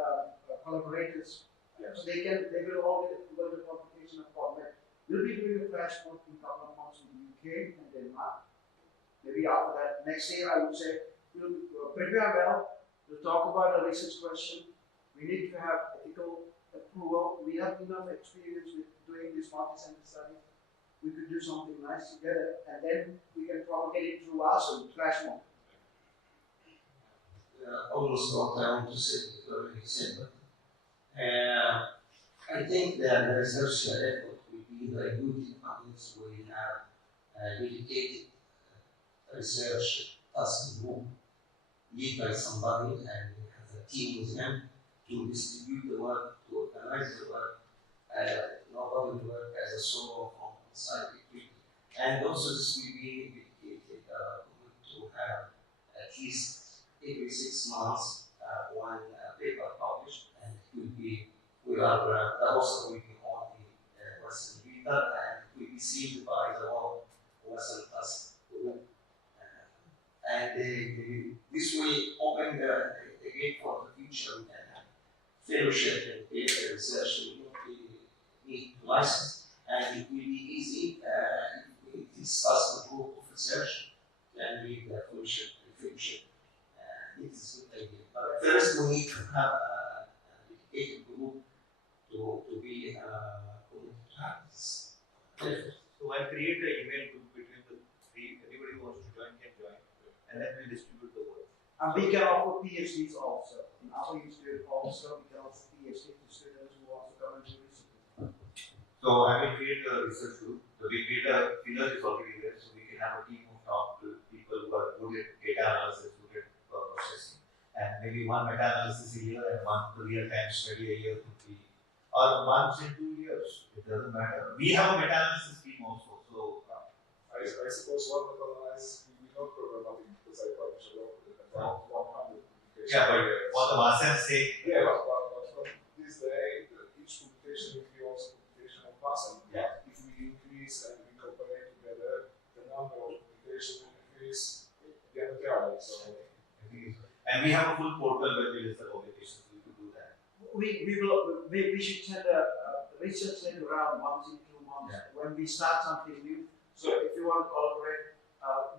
collaborators, so they will all get the publication of format. We'll be doing a flash mode in a couple of months in the UK and Denmark. Maybe after that, next year I would say we'll prepare well. We'll talk about a research question. We need to have ethical approval. We have enough experience with doing this multi-center study. We could do something nice together, and then we can propagate it through Acil, flash mode. Also, what I want to say, already said, but I think that the research effort will be very good if we have a dedicated research task group led by somebody and have a team with them to distribute the work, to organize the work. Nobody will work as a solo from inside the group. And also this will be dedicated to have at least every 6 months one paper published, and it will be, we are also will be on the Western reader, and it will be sealed by the whole Western task group. And this will open the gate for the future. We can have fellowship and data research will not need license, and it will be easy if it discuss the group of research and read the fellowship and fellowship. It is a good idea. But first, we need to have a dedicated group to be committed to have this. So I'll create an email group between the three. Anybody who wants to join can join, and then we'll distribute the work. And we can offer PhDs also. In our institute also, we can offer PhD to students who want to come and do research. So I will create a research group. So we create a filler is already there, so we can have a team of top people who are good at data analysis, good at processing, and maybe one meta-analysis a year and one real-time study a year could be, or once in 2 years. It doesn't matter. We have a meta-analysis team also. So I suppose one meta-analysis will be not problematic because I publish a lot about 100 publications. yeah, but for the master's sake, Yeah, but from this day, each publication will be also publication of Basel. Yeah. If we increase and we cooperate together, the number of publications will increase diametrically. So, and we have a full portal where we list the publications. We could do that. We should send a research link around once in 2 months when we start something new. So if you want to collaborate,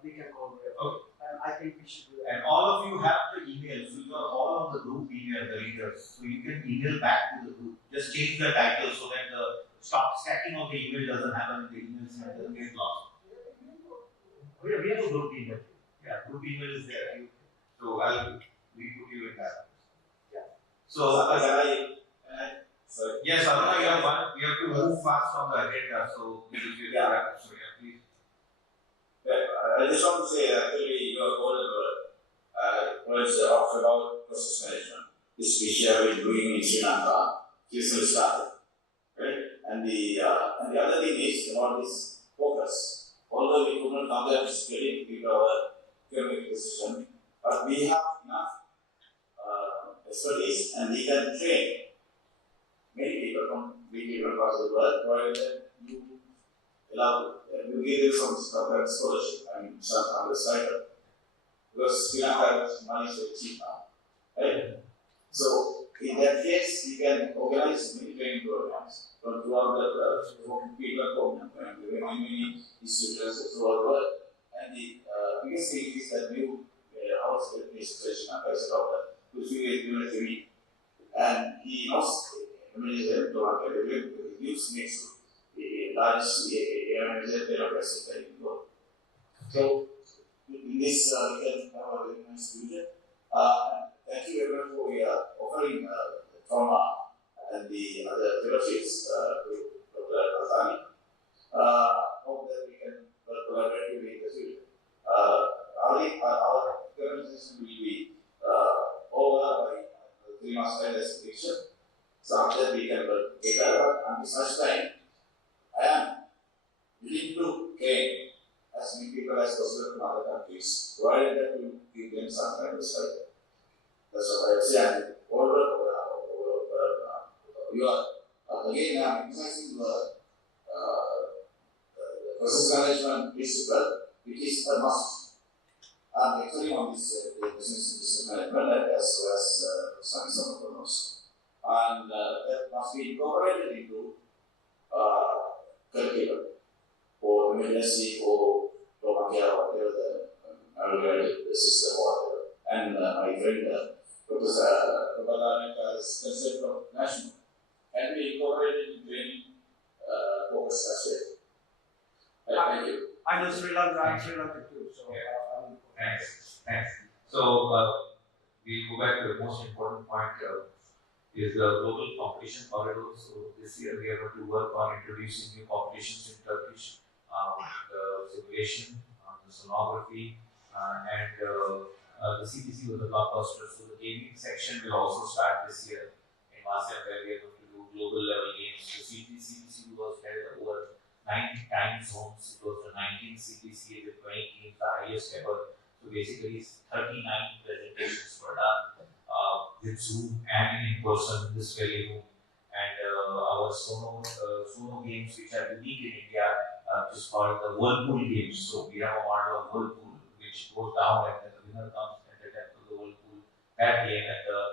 we can collaborate. Okay. And I think we should do that. And all of you have the email, so you are all on the group email, the readers. So you can email back to the group. Just change the title so that the stacking of the email doesn't happen in the emails and doesn't get lost. We have a group email. Yeah, group email is there. So we put you in that. Yeah. So yes, Aruna, you have one. We have to move fast on the agenda. So please. I just want to say, actually, your whole words about process management, this which you have been doing in Sri Lanka, recently started, right? And the other thing is about this focus. Although we could not come there physically due to our economic position, but we have enough expertise and we can train many people from different parts of the world, provided you allow you give them some scholarship and some other side. Because Sri Lanka has money so cheap now, right? So in that case, you can organize many training programs from throughout the people program and many institutions throughout the world. And the biggest thing is that new house administration advisor doctor who is doing it. And he knows management to our use makes a large therapeutic. So, in this, we can have a very nice future. Thank you very much for offering the trauma and the other fellowships to Dr. Azali. Hope that we can collaborate in the future. Our organization will be over by 3 months time as picture. So after we can work together, and such time, I am willing to gain as many people as possible from other countries, provided that we give them some kind of study. That's what I would say. And you are again emphasizing the process management principle, which is a must. I'm actually on this business management as well as some of them also. And that must be incorporated into curriculum or emergency or trauma care or whatever the system or whatever. And my friend Professor Babalaneka's concept of national can be incorporated into any focus aspect. Thank you. I know Sri Lanka, I'm Sri Lanka too, so Thanks. So we go back to the most important point is the global competition corridor. So this year we are going to work on introducing new competitions in Turkish, the simulation, the sonography, and the CTC was a blockbuster. So the gaming section will also start this year in Masam, where we are going to do global level games. The CTC was held over 9 time zones. It was the 19th CTC with 20 teams, the highest ever. So basically 39 presentations were done with Zoom and in person in this very room. And our Sono games, which are unique in India, is called the Whirlpool games. So we have a model of Whirlpool which goes down and then the winner comes at the depth of the Whirlpool that game. And the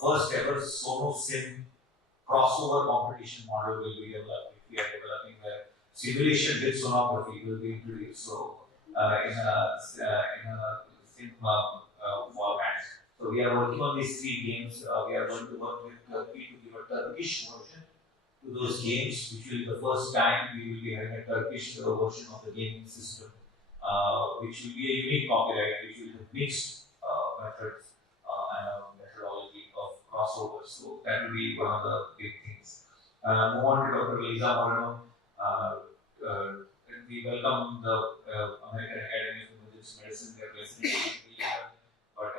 first ever Sono Sim crossover competition model will be developed. We are developing the simulation with sonography will be introduced. So in a sim format. So we are working on these 3 games. We are going to work with Turkey to give a Turkish version to those games, which will be the first time we will be having a Turkish version of the gaming system, which will be a unique copyright, which will have mixed methods and a methodology of crossover. So that will be one of the big things. Move on to Dr. Lisa Moreno. We welcome the American Academy of Emergency Medicine. They are president but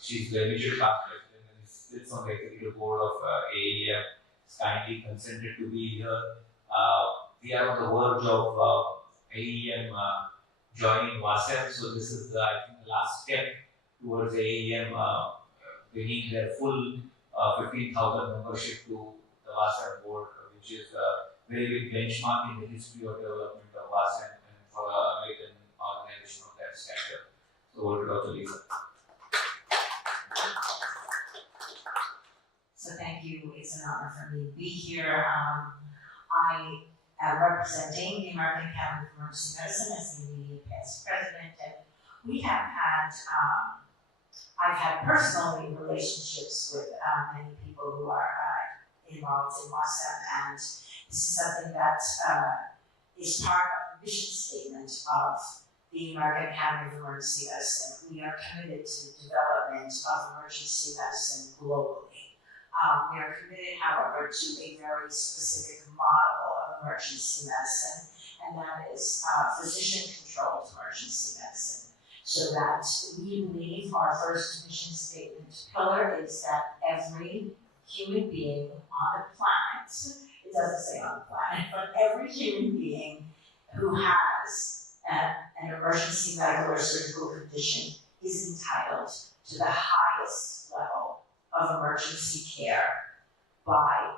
she's the immediate past president and sits on the executive board of AEM. It's kindly consented to be here. We are on the verge of AEM joining WASEM, so this is I think the last step towards AEM bringing their full 15,000 membership to the WASEM board, which is a very big benchmark in the history of development of WASEM and for an American organization of that stature. So over to Dr. Lisa. So thank you. It's an honor for me to be here. I am representing the American Academy of Emergency Medicine as the immediate past president, and we have had, I've had personally relationships with many people who are involved in WASEM, and this is something that is part of the mission statement of the American Academy of Emergency Medicine. We are committed to the development of emergency medicine globally. We are committed, however, to a very specific model of emergency medicine, and that is physician-controlled emergency medicine. So that we believe our first mission statement pillar is that every human being on the planet, it doesn't say on the planet, but every human being who has an emergency medical or surgical condition is entitled to the highest level of emergency care by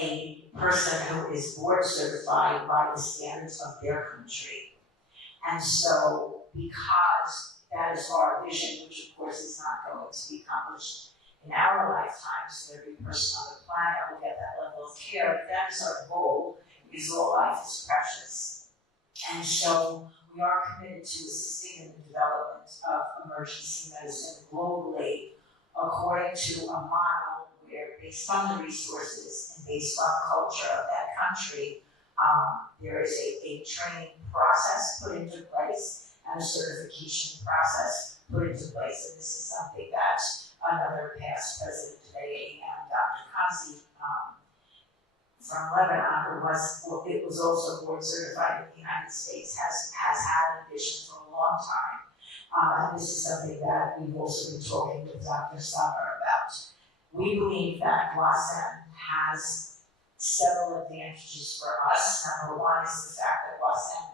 a person who is board certified by the standards of their country. And so, because that is our vision, which of course is not going to be accomplished in our lifetimes, every person on the planet will get that level of care. If that is our goal, because all life is precious. And so we are committed to assisting in the development of emergency medicine globally according to a model where based on the resources and based on the culture of that country, there is a training process put into place and a certification process put into place. And this is something that another past president of AAM, Dr. Canlı, from Lebanon, it was also board certified in the United States, has had a vision for a long time. And this is something that we've also been talking with Dr. Summer about. We believe that WASM has several advantages for us. Number one is the fact that WASM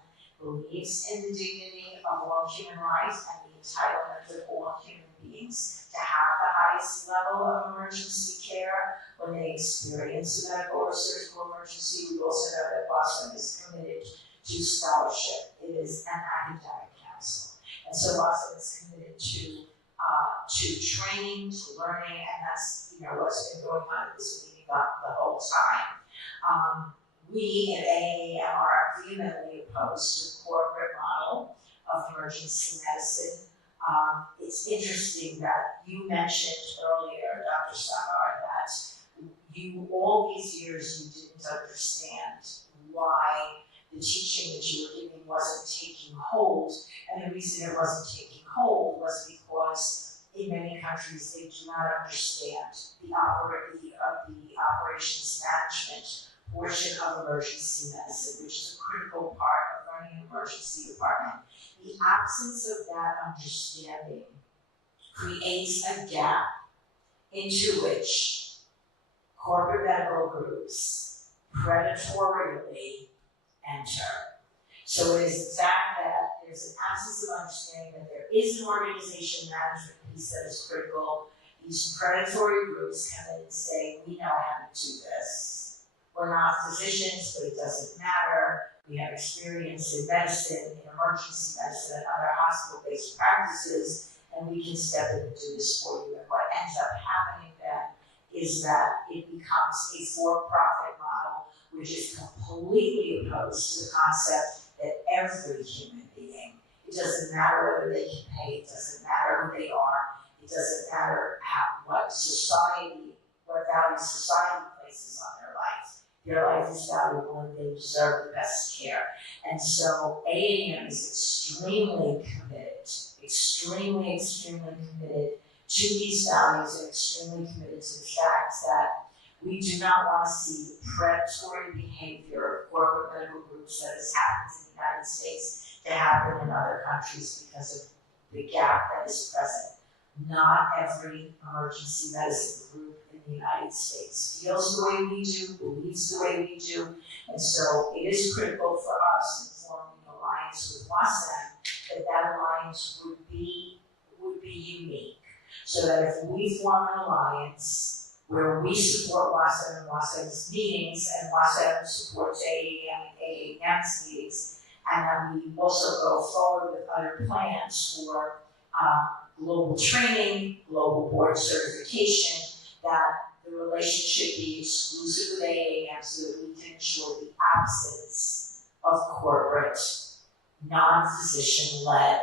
believes in the dignity of all human life and the entitlement of all human beings to have the highest level of emergency care when they experience a medical or surgical emergency. We also know that WASM is committed to scholarship. It is an academic council. And so WASM is committed to training, to learning, and that's what's been going on at this meeting the whole time. We at AAM are vehemently opposed to the corporate model of emergency medicine. It's interesting that you mentioned earlier, Dr. Samar, that you, all these years, you didn't understand why the teaching that you were giving wasn't taking hold. And the reason it wasn't taking hold was because in many countries they do not understand the operations management portion of emergency medicine, which is a critical part of running an emergency department. The absence of that understanding creates a gap into which corporate medical groups predatorily enter. So it is the fact that there's an absence of understanding that there is an organization management piece that is critical. These predatory groups come in and say, we know how to do this. We're not physicians, but it doesn't matter. We have experience in medicine, in emergency medicine, and other hospital-based practices, and we can step in and do this for you. And what ends up happening then is that it becomes a for-profit model, which is completely opposed to the concept that every human being, it doesn't matter whether they can pay, it doesn't matter who they are, it doesn't matter what value society places on their life. Their life is valuable and they deserve the best care. And so AAM is extremely committed to these values and extremely committed to the fact that we do not want to see the predatory behavior of corporate medical groups that has happened in the United States to happen in other countries because of the gap that is present. Not every emergency medicine group in the United States feels the way we do, believes the way we do, and so it is critical for us in forming an alliance with WASM that alliance would be unique. So that if we form an alliance where we support WASM and WASM's meetings, and WASM supports AAM and AAM's meetings, and then we also go forward with other plans for global training, global board certification, that the relationship be exclusive with AAM so that we can ensure the absence of corporate, non-physician-led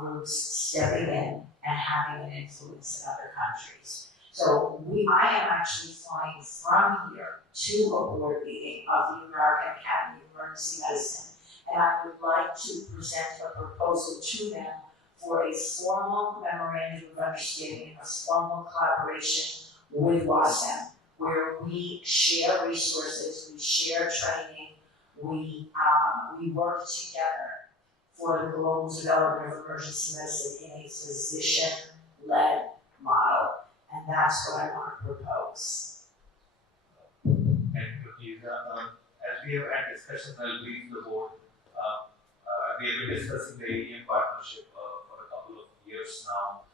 groups stepping in and having an influence in other countries. So I am actually flying from here to a board meeting of the American Academy of Emergency Medicine, and I would like to present a proposal to them for a formal memorandum of understanding, a formal collaboration with WASM, where we share resources, we share training, we work together for the global development of emergency medicine in a physician-led model. And that's what I want to propose. And as we have had discussions, I'll brief the board. We have been discussing the AEM partnership for a couple of years now.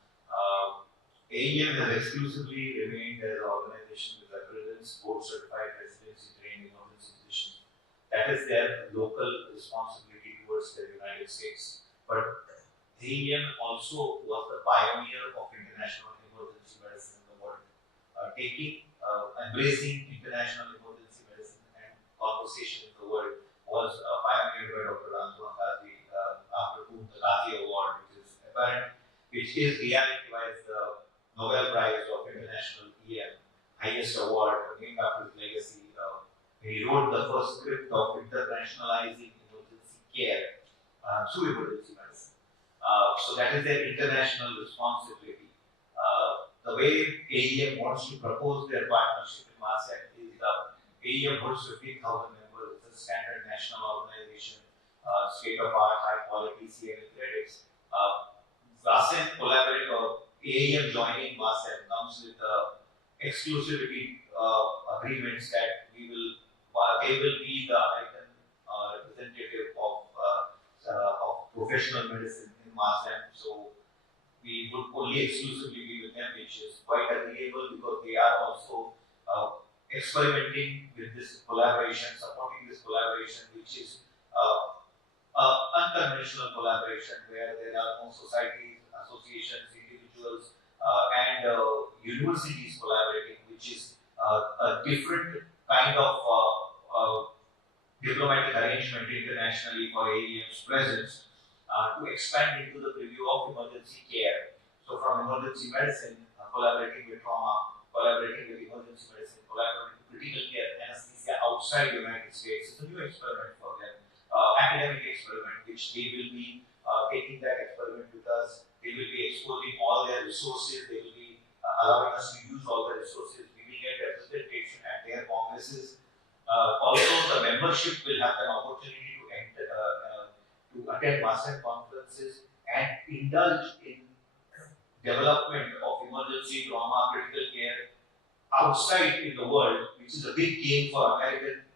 AEM has exclusively remained as an organization with accreditants, board certified residency trained emergency physicians. That is their local responsibility towards the United States. But AEM also was the pioneer of international emergency medicine in the world, embracing international emergency medicine and conversation in the world was pioneered by Dr. Kazi, after whom the Kazi Award, which is reality-wise the Nobel Prize of International EM, highest award named after his legacy. He wrote the first script of internationalizing emergency care through emergency medicine. So that is their international responsibility. The way AEM wants to propose their partnership in MASEC is AEM holds 15,000 members. It's a standard national organization, state-of-art, high-quality CME credits. MASEC collaborate or AEM joining MASEC comes with exclusivity agreements that they will be the American representative of professional medicine in MASEC. So we would only exclusively be with them, which is quite agreeable because they are also experimenting with this collaboration, supporting this collaboration, which is unconventional collaboration where there are no societies, associations, individuals, and universities collaborating, which is a different kind of diplomatic arrangement internationally for AEM's presence to expand into the preview of emergency care. So from emergency medicine, collaborating with trauma, collaborating with emergency medicine, collaborating with critical care, anesthesia outside the United States is a new experiment for them, academic experiment, which they will be taking that experiment with us. They will be exposing all their resources. They will be allowing us to use all the resources. We will get representation at their congresses. Also, the membership will have an opportunity to attend MASEC conferences and indulge in development of emergency trauma, critical care outside in the world, which is a big gain for American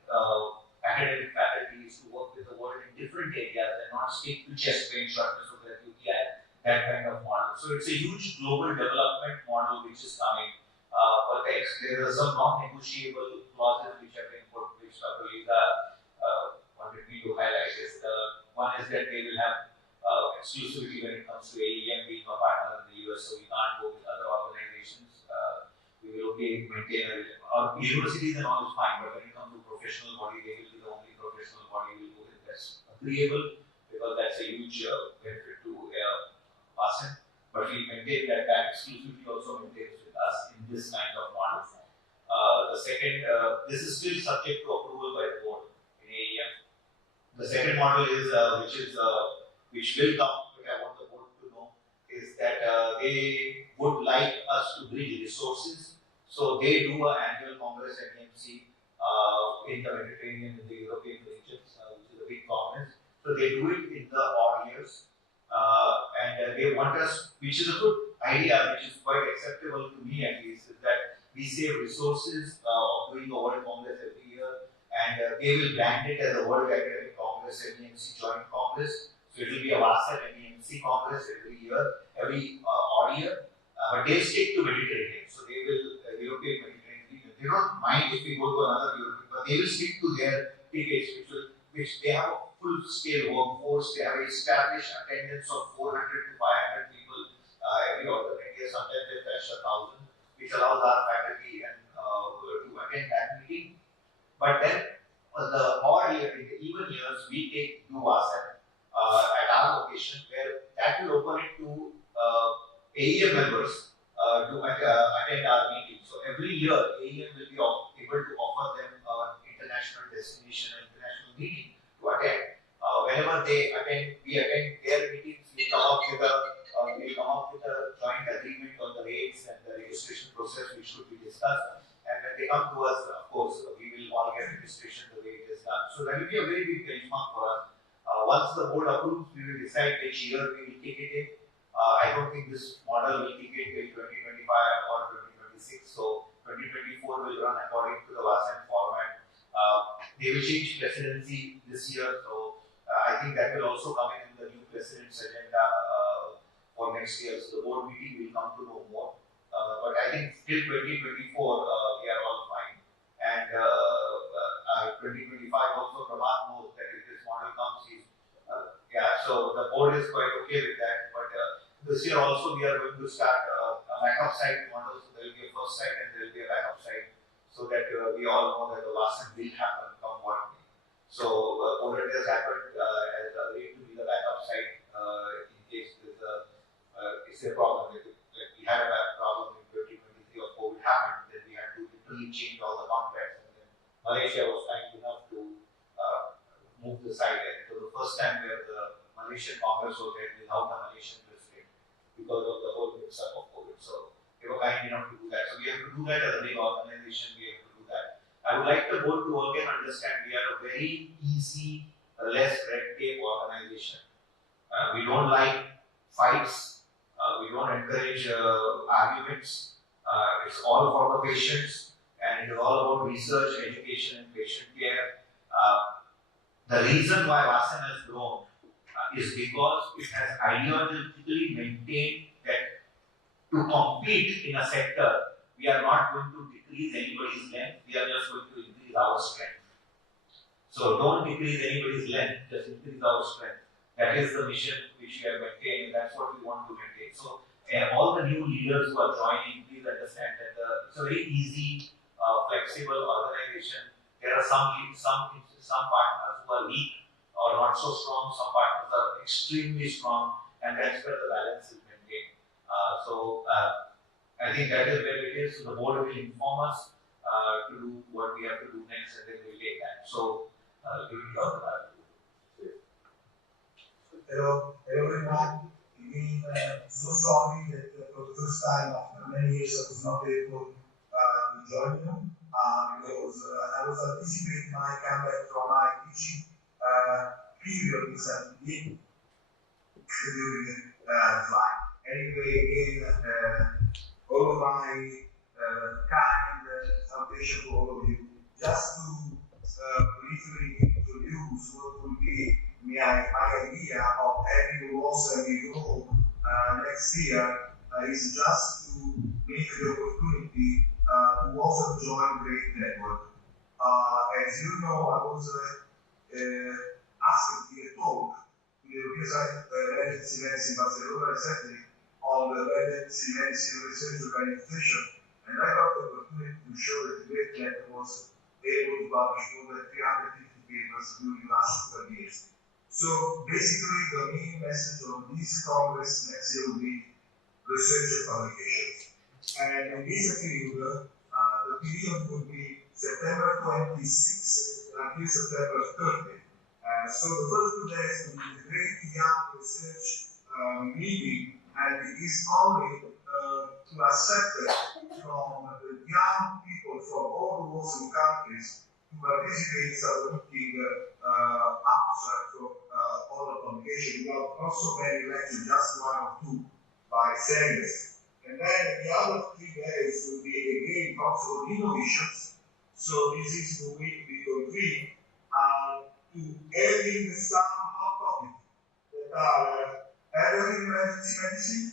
academic faculties to work with the world in different areas and not stick to chest pain, shortness of breath, UTI, that kind of model. So it's a huge global development model which is coming. But there are some non-negotiable clauses which have been put, which Dr. Lisa wanted me to highlight. One is that they will have exclusivity when it comes to AEM being a partner in the US, so we can't go with other organizations. We will only maintain our universities and all is fine, but when it comes to professional body, they will be the only professional body we will go with. That's agreeable because that's a huge benefit to MASEC. But we maintain that exclusivity also maintains with us in this kind of model. The second, this is still subject to approval by the board in AEM. The second model is, which will come, which I want the board to know, is that they would like us to bring resources. So they do an annual Congress NEMC in the Mediterranean, in the European regions, which is a big conference. So they do it in the odd years. And they want us, which is a good idea, which is quite acceptable to me at least, is that we save resources of doing a World Congress every year, and they will brand it as a World Academic Congress NEMC Joint Congress. So it will be a VASA NEMC Congress every year, every odd year, but they stick to Mediterranean. So they will, European Mediterranean region. They don't mind if we go to another European, but they will stick to their tickets, which they have a full-scale workforce. They have established attendance of 400 to 500 people every alternate year. Sometimes they touch 1,000, which allows our faculty and to attend that meeting. But then, the odd year, in the even years, we do WASEC at our location, where that will open it to AEM members to attend our meeting. So every year, AEM will be able to offer them an international destination, an international meeting to attend. Whenever they attend, we attend their meetings. We come up with a joint agreement on the rates and the registration process, which should be discussed. And when they come to us, of course, we will all get registration the way it is done. So that will be a very big benchmark for us. Once the board approves, we will decide which year we will kick it in. I don't think this model will kick in till 2025 or 2026. So 2024 will run according to the WASEC format. They will change presidency this year, so I think that will also come in the new president's agenda for next year. So the board meeting will come to know more. But I think till 2024 we are all fine. And 2025 also Prabhat knows that if this model comes, so the board is quite okay with that. But this year also we are going to start a backup site model. So there will be a first site and there will be a backup site, so that we all know that the last time will happen come what may. So Poland has happened as agreed to be the backup site in case there's a problem. Like we had a problem in 2023 of COVID happened, then we had to change all the contracts. And then Malaysia was kind enough to move the site. And it was the first time where the Malaysian Congress was held without the Malaysian president because of the whole mix-up of COVID. So they were kind enough to do that. So we have to do that as a big organization. We have to do that. I would like the board to again understand we are a very easy, less red tape organization. We don't like fights. We don't encourage arguments. It's all for the patients, and it is all about research, education, and patient care. The reason why Vasan has grown is because it has ideologically maintained that to compete in a sector, we are not going to decrease anybody's length, we are just going to increase our strength. So don't decrease anybody's length, just increase our strength. That is the mission which we have maintained, and that's what we want to maintain. So all the new leaders who are joining, please understand that it's a very easy, flexible organization. There are some partners who are weak or not so strong, some partners are extremely strong, and that's where the balance is maintained. I think that is where it is. So the board will inform us to do what we have to do next, and then we'll take that. So, we will talk about it. Hello everyone. Again, so sorry that for the first time after many years I was not able to join you because I was anticipating my comeback from my teaching period in 78 during the flight. Anyway, again, all of my kind salutation to all of you. Just to briefly introduce what will be my idea of having you also enrolled next year is just to make the opportunity to also join Great Network. As you know, I was asked to give a talk to the European Emergency Medicine Barcelona recently on the Emergency Medicine Research Organization, and I got the opportunity to show that the Great Network was able to publish more than 350 papers during the last 12 years. So basically, the main message of this Congress next year will be research and publications. And in this field, the period will be September 26 until September 30. So the first 2 days will be the Great Young Research meeting, and it is only to accept from the young people from all the Muslim countries to participate in submitting abstract for all the publication. Not so many lectures, just 1 or 2 by seniors. And then the other 3 days will be again talks on innovations. So this is the week we agree to adding some hot topics that are elderly emergency medicine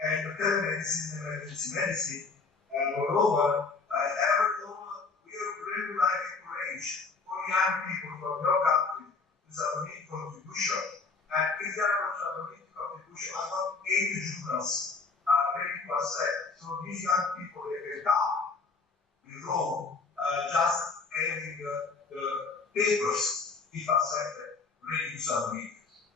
and telemedicine and emergency medicine. Moreover, we are really like encourage for young people from your country to submit contribution. And if they are not submitting contribution, I got 80 journals ready to accept. So these young people, they can come in Rome, just having the papers, if accepted, ready to submit.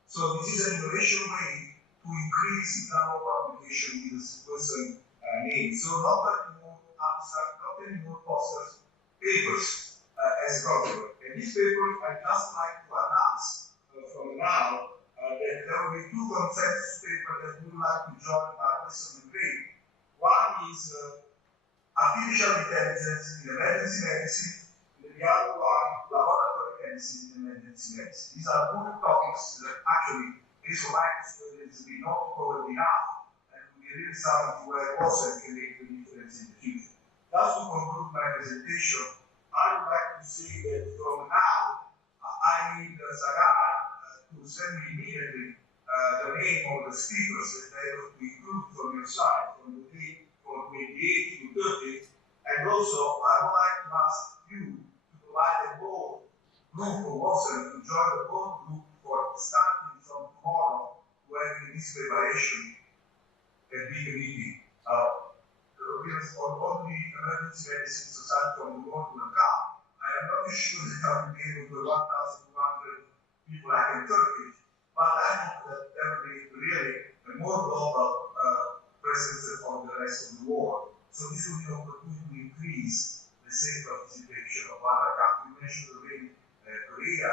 So this is an innovation way to increase the number of publication with this person name. So not anymore abstract, not anymore posters, papers as government. And these papers, I just like to announce from now that there will be 2 consensus papers that we would like to join our lesson grade. One is artificial intelligence in emergency medicine, and the other one, laboratory medicine in emergency medicine. These are good topics that actually, based on my experience, we not covered enough, and we really something where also can make a difference in the future. Just to conclude my presentation, I would like to say that from now, I need Sagar to send me immediately the name of the speakers that I have to include from your side, from the date from 28 to 30. And also, I would like to ask you to provide a board group of also to join the board group for starting from tomorrow, when this preparation a big meeting. For all the emergency medicine society from the world will come. I am not sure that I will be able to 1,200 people like in Turkey, but I hope that there will be really a more global presence on the rest of the world. So this will be an opportunity to increase the the same participation of other countries. You mentioned already Korea,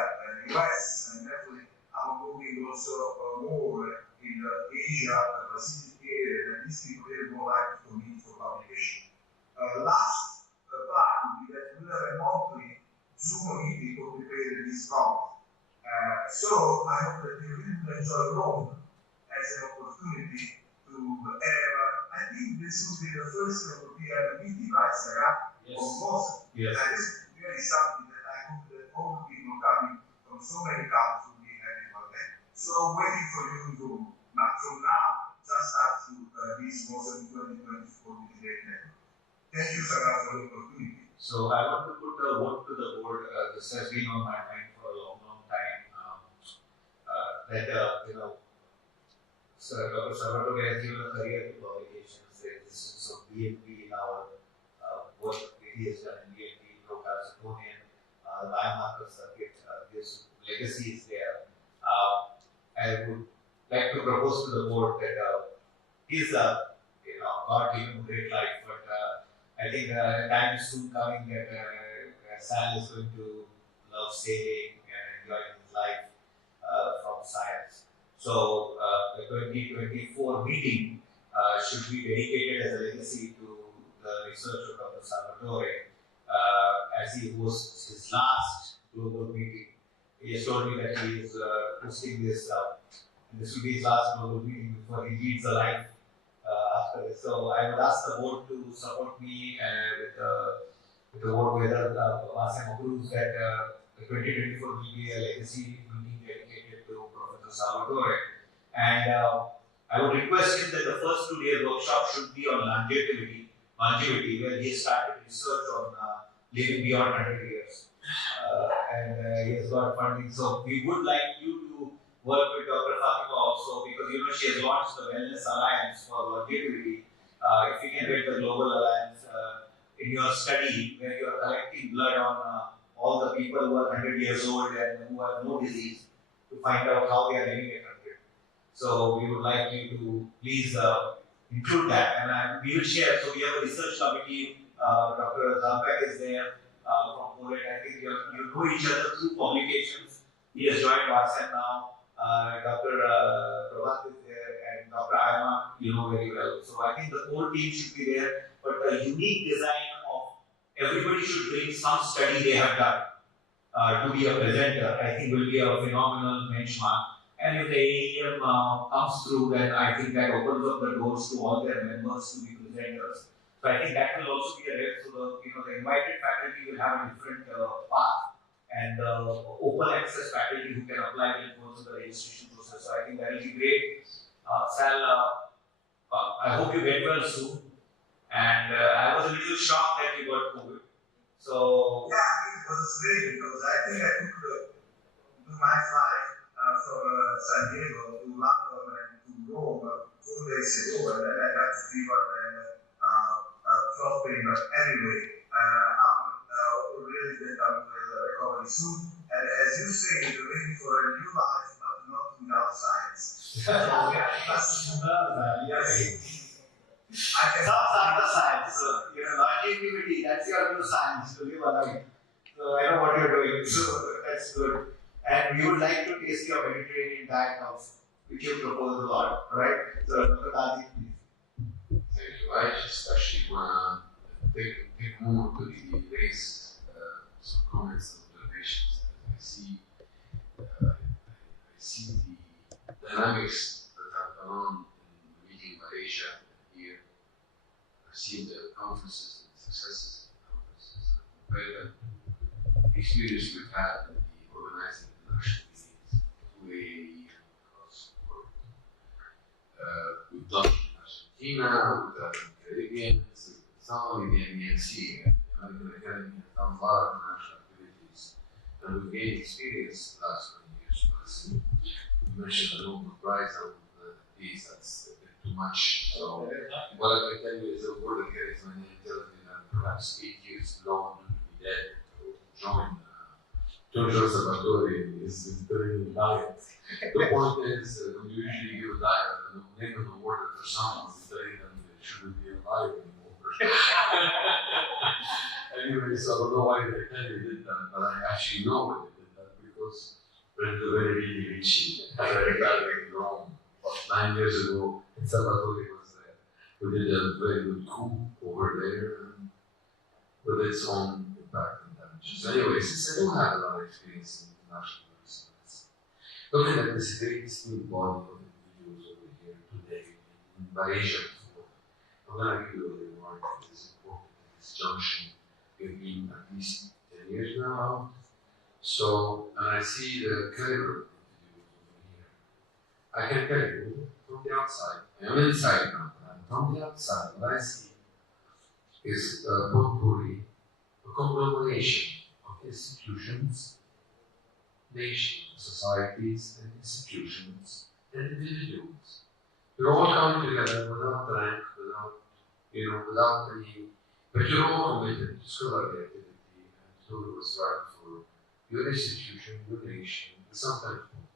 US, and definitely I'm moving also more in the Asia Pacific area, and these people are more likely for me for publication. Last part would be that we have a monthly Zoom meeting to prepare this conference. So I hope that you will enjoy Rome as an opportunity to have, I think this will be the first European meeting, right, Sarah? Yes. Of course. Yes. And this is really something that I hope that all the people coming from so many countries will be happy about that. So waiting for you to, not from now, just up to this most of 2024 with the great network. Thank you, Sarah, for the opportunity. So I want to put a vote to the board. This has been on my mind for a long, long time. Dr. Salvatore has given a career to publications, the existence of BNP in our work that he has done in BNP, Procalcitonin, the biomarker circuit, his legacy is there. I would like to propose to the board that he's God given great life, but I think time is soon coming that Sal is going to love sailing and enjoying his life from science. So the 2024 meeting should be dedicated as a legacy to the research of Dr. Salvatore as he hosts his last global meeting. He has told me that he is hosting this, and this will be his last global meeting before he leads a life after this. So I would ask the board to support me with the vote whether Masem approves that the 2024 will be a legacy meeting dedicated to Professor Salvatore. And I would request him that the first 2 days workshop should be on longevity, where he has started research on living beyond 100 years. And he has got funding. So we would like you to work with Dr. Fatima also, because she has launched the Wellness Alliance for longevity. If you can get the Global Alliance in your study, where you are collecting blood on all the people who are 100 years old and who have no disease, to find out how they are living at 100. So we would like you to please include that, and we will share. So we have a research committee. Dr. Zampek is there from Poland. I think you know each other through publications. He has joined Varsan now. Dr. Prabhat is there, and Dr. Ayman, very well. So I think the whole team should be there, but the unique design of everybody should bring some study they have done to be a presenter. I think will be a phenomenal benchmark. And if the AEM comes through, then I think that opens up the doors to all their members to be presenters. So I think that will also be a help. So the invited faculty will have a different path, and open access faculty who can apply will go through the registration process. So I think that will be great. Sal, I hope you get well soon. And I was a little shocked that you got COVID. So yeah, it was great because I think I took my flight from San Diego to London and to Rome 4 days ago, and then I got fever and throat pain. But anyway, I'm really that I'm recovering soon. And as you say, you're ready for a new life, but not without science. So Some other science, longevity, that's your new science to live a life. So I know what you're doing, so that's good. And we would like to taste your Mediterranean diet also, which you propose a lot, right? So Dr. Qazi, please. Thank you. I just actually want to take a moment to raise some comments and observations. I see the dynamics that have gone on in meeting Malaysia here. I've seen the conferences and successes of the conferences. I compare the experience we've had in the organizing international meetings to AAE across the world. We've done in Argentina, we've done in the Caribbean, it's not only the MENC, the American Academy has done a lot of international activities, and we've gained experience the last 20 years. But you mentioned the Nobel Prize, please, that's a bit too much. So, what I can tell you is a word that carries my name, tells me that perhaps 8 years long to be dead to join Dr. Salvatore is very diet. The point is, when you usually give a diet, name an award for someone, you tell them they shouldn't be alive anymore. Anyway, so I don't know why they tell you did that, but I actually know why they did that because we're very, really rich. I read that in Rome 9 years ago. In Salvatore was there. We did a very good coup over there with its own impact and damages. Anyway, since I don't have a lot of experience in international business, looking at this great esteemed body of individuals over here today in Malaysia before, I'm going to give you a little more that is important at this junction. We've been at least 10 years now. So, and I see the caliber of individuals over here. I can tell you from the outside, I'm inside now, and from the outside, what I see is a potpourri, a conglomeration of institutions, nations, societies, and institutions, and individuals. They're all coming together without rank, without any, but you're all committed to scholarly activity and to what's right for your institution, your nation, and sometimes more.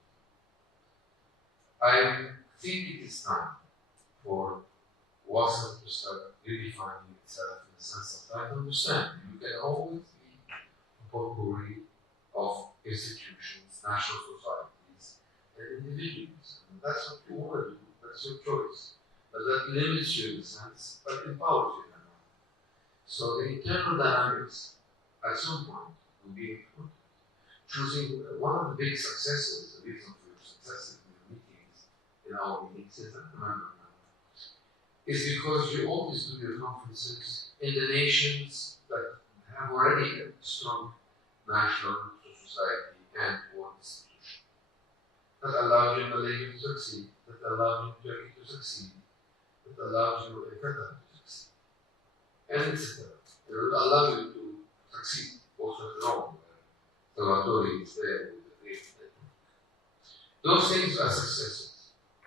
I think it is time for WASM to start redefining itself in the sense of trying to understand you can always be a potpourri of institutions, national societies, and individuals. And that's what you want to do, that's your choice. But that limits you in a sense, but empowers you in a way. So the internal dynamics at some point will be important. Choosing one of the big successes, the reason for your successes in our meetings, if I remember now, is because you always do your conferences in the nations that have already a strong national society and or institution. That allows you in Malaysia to succeed, that allows you in Turkey to succeed, that allows you in Qatar to succeed, and etc. It will allow you to succeed also in Rome, where Salvatore is there with the great network. Those things are successes.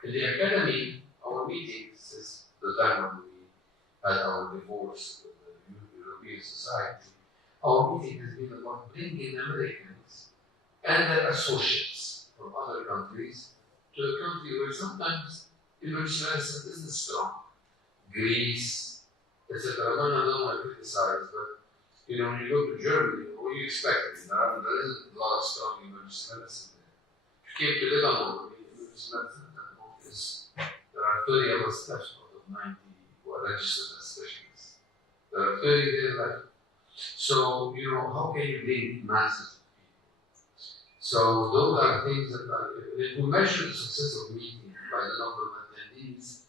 In the academy, our meetings, since the time when we had our divorce with the European Society, our meeting has been about bringing Americans and their associates from other countries to a country where sometimes emergency medicine isn't strong. Greece, etc. I don't want to criticize, but when you go to Germany, what do you expect? There isn't a lot of strong emergency medicine there. If you came to Lebanon, emergency medicine, there are 30 of us left out of 90 who are registered as specialists. There are 30 there left. So, how can you bring masses of people? So, those are things that if we measure the success of a meeting by the number of attendees,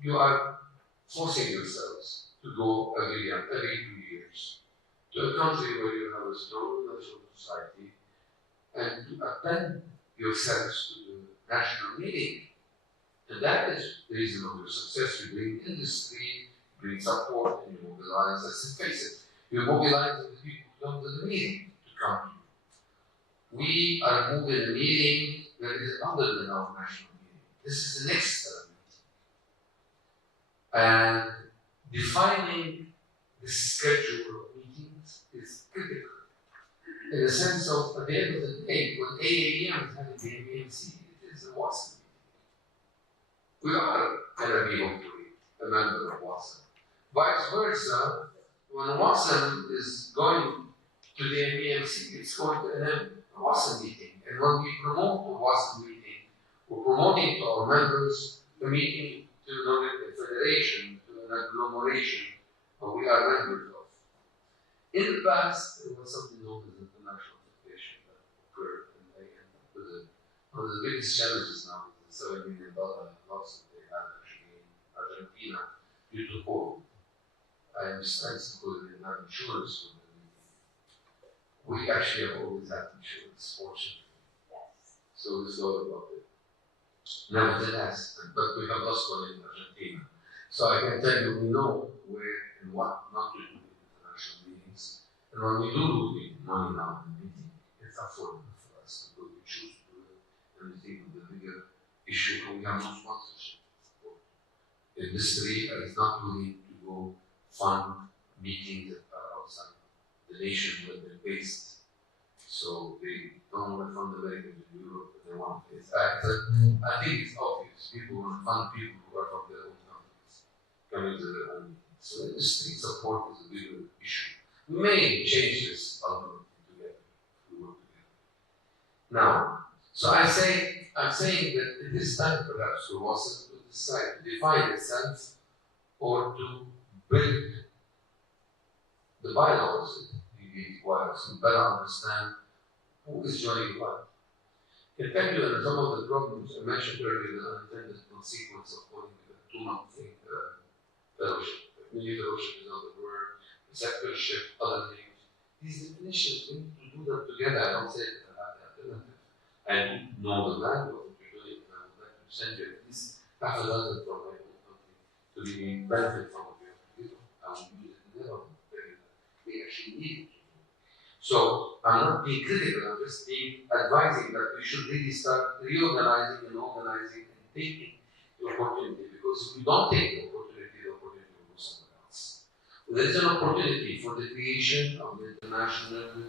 you are forcing yourselves to go every 2 years to a country where you have a strong national society and to attend yourselves to the national meeting. And that is the reason of your success. You bring industry, you bring support, and you mobilize. Let's face it, you mobilize the people who come to the meeting to come to you. We are moving a meeting that is other than our national meeting. This is the next meeting. And defining the schedule of meetings is critical. In the sense of, at the end of the day, when AAEM is having the AMC, it is a WASM. We are going to be hopefully a member of WASM. Vice versa, when WASM is going to the MEMC, it's going to an WASM meeting. And when we promote the WASM meeting, we're promoting to our members the meeting to a federation, to an agglomeration that we are members of. In the past, there was something known as international federation that occurred, and they ended up with one of the biggest challenges now is the $7 million loss that they had actually in Argentina due to COVID. I understand it's because they didn't have insurance for the meeting. We actually have always had insurance, fortunately. So we thought about it. Nevertheless, but we have lost one in Argentina. So I can tell you, we know where and what not to do in international meetings. And when we do money now in the meeting, it's affordable for us because we choose to do it. And we think of the bigger issue, and we have no sponsorship. The industry is not willing to go fund meetings that are outside the nation where they're based. So they don't want to fund Americans in Europe, but they want to. I think it's obvious. People want to fund people who are from their own countries, coming to their own meetings. So industry support is a bigger issue. We may change this ultimately together. We work together. Now, so I'm saying that it is time perhaps for WASA to decide to define itself or to build the bylaws that we require to better understand who is joining what. In fact, some of the problems I mentioned earlier, the unintended consequence of calling it a 2-month thing, fellowship. Maybe fellowship is not the word, sectorship, other things. These definitions, we need to do them together. I don't say that I have the alternative. I do know the value of what you're doing, and I would like to send you at least half a dozen from my own company to really benefit from what you have to do. I will use it never. We actually need it. So I'm not being critical, I'm just advising that we should really start reorganizing and organizing and taking the opportunity, because if we don't take the opportunity will go somewhere else. There is an opportunity for the creation of an international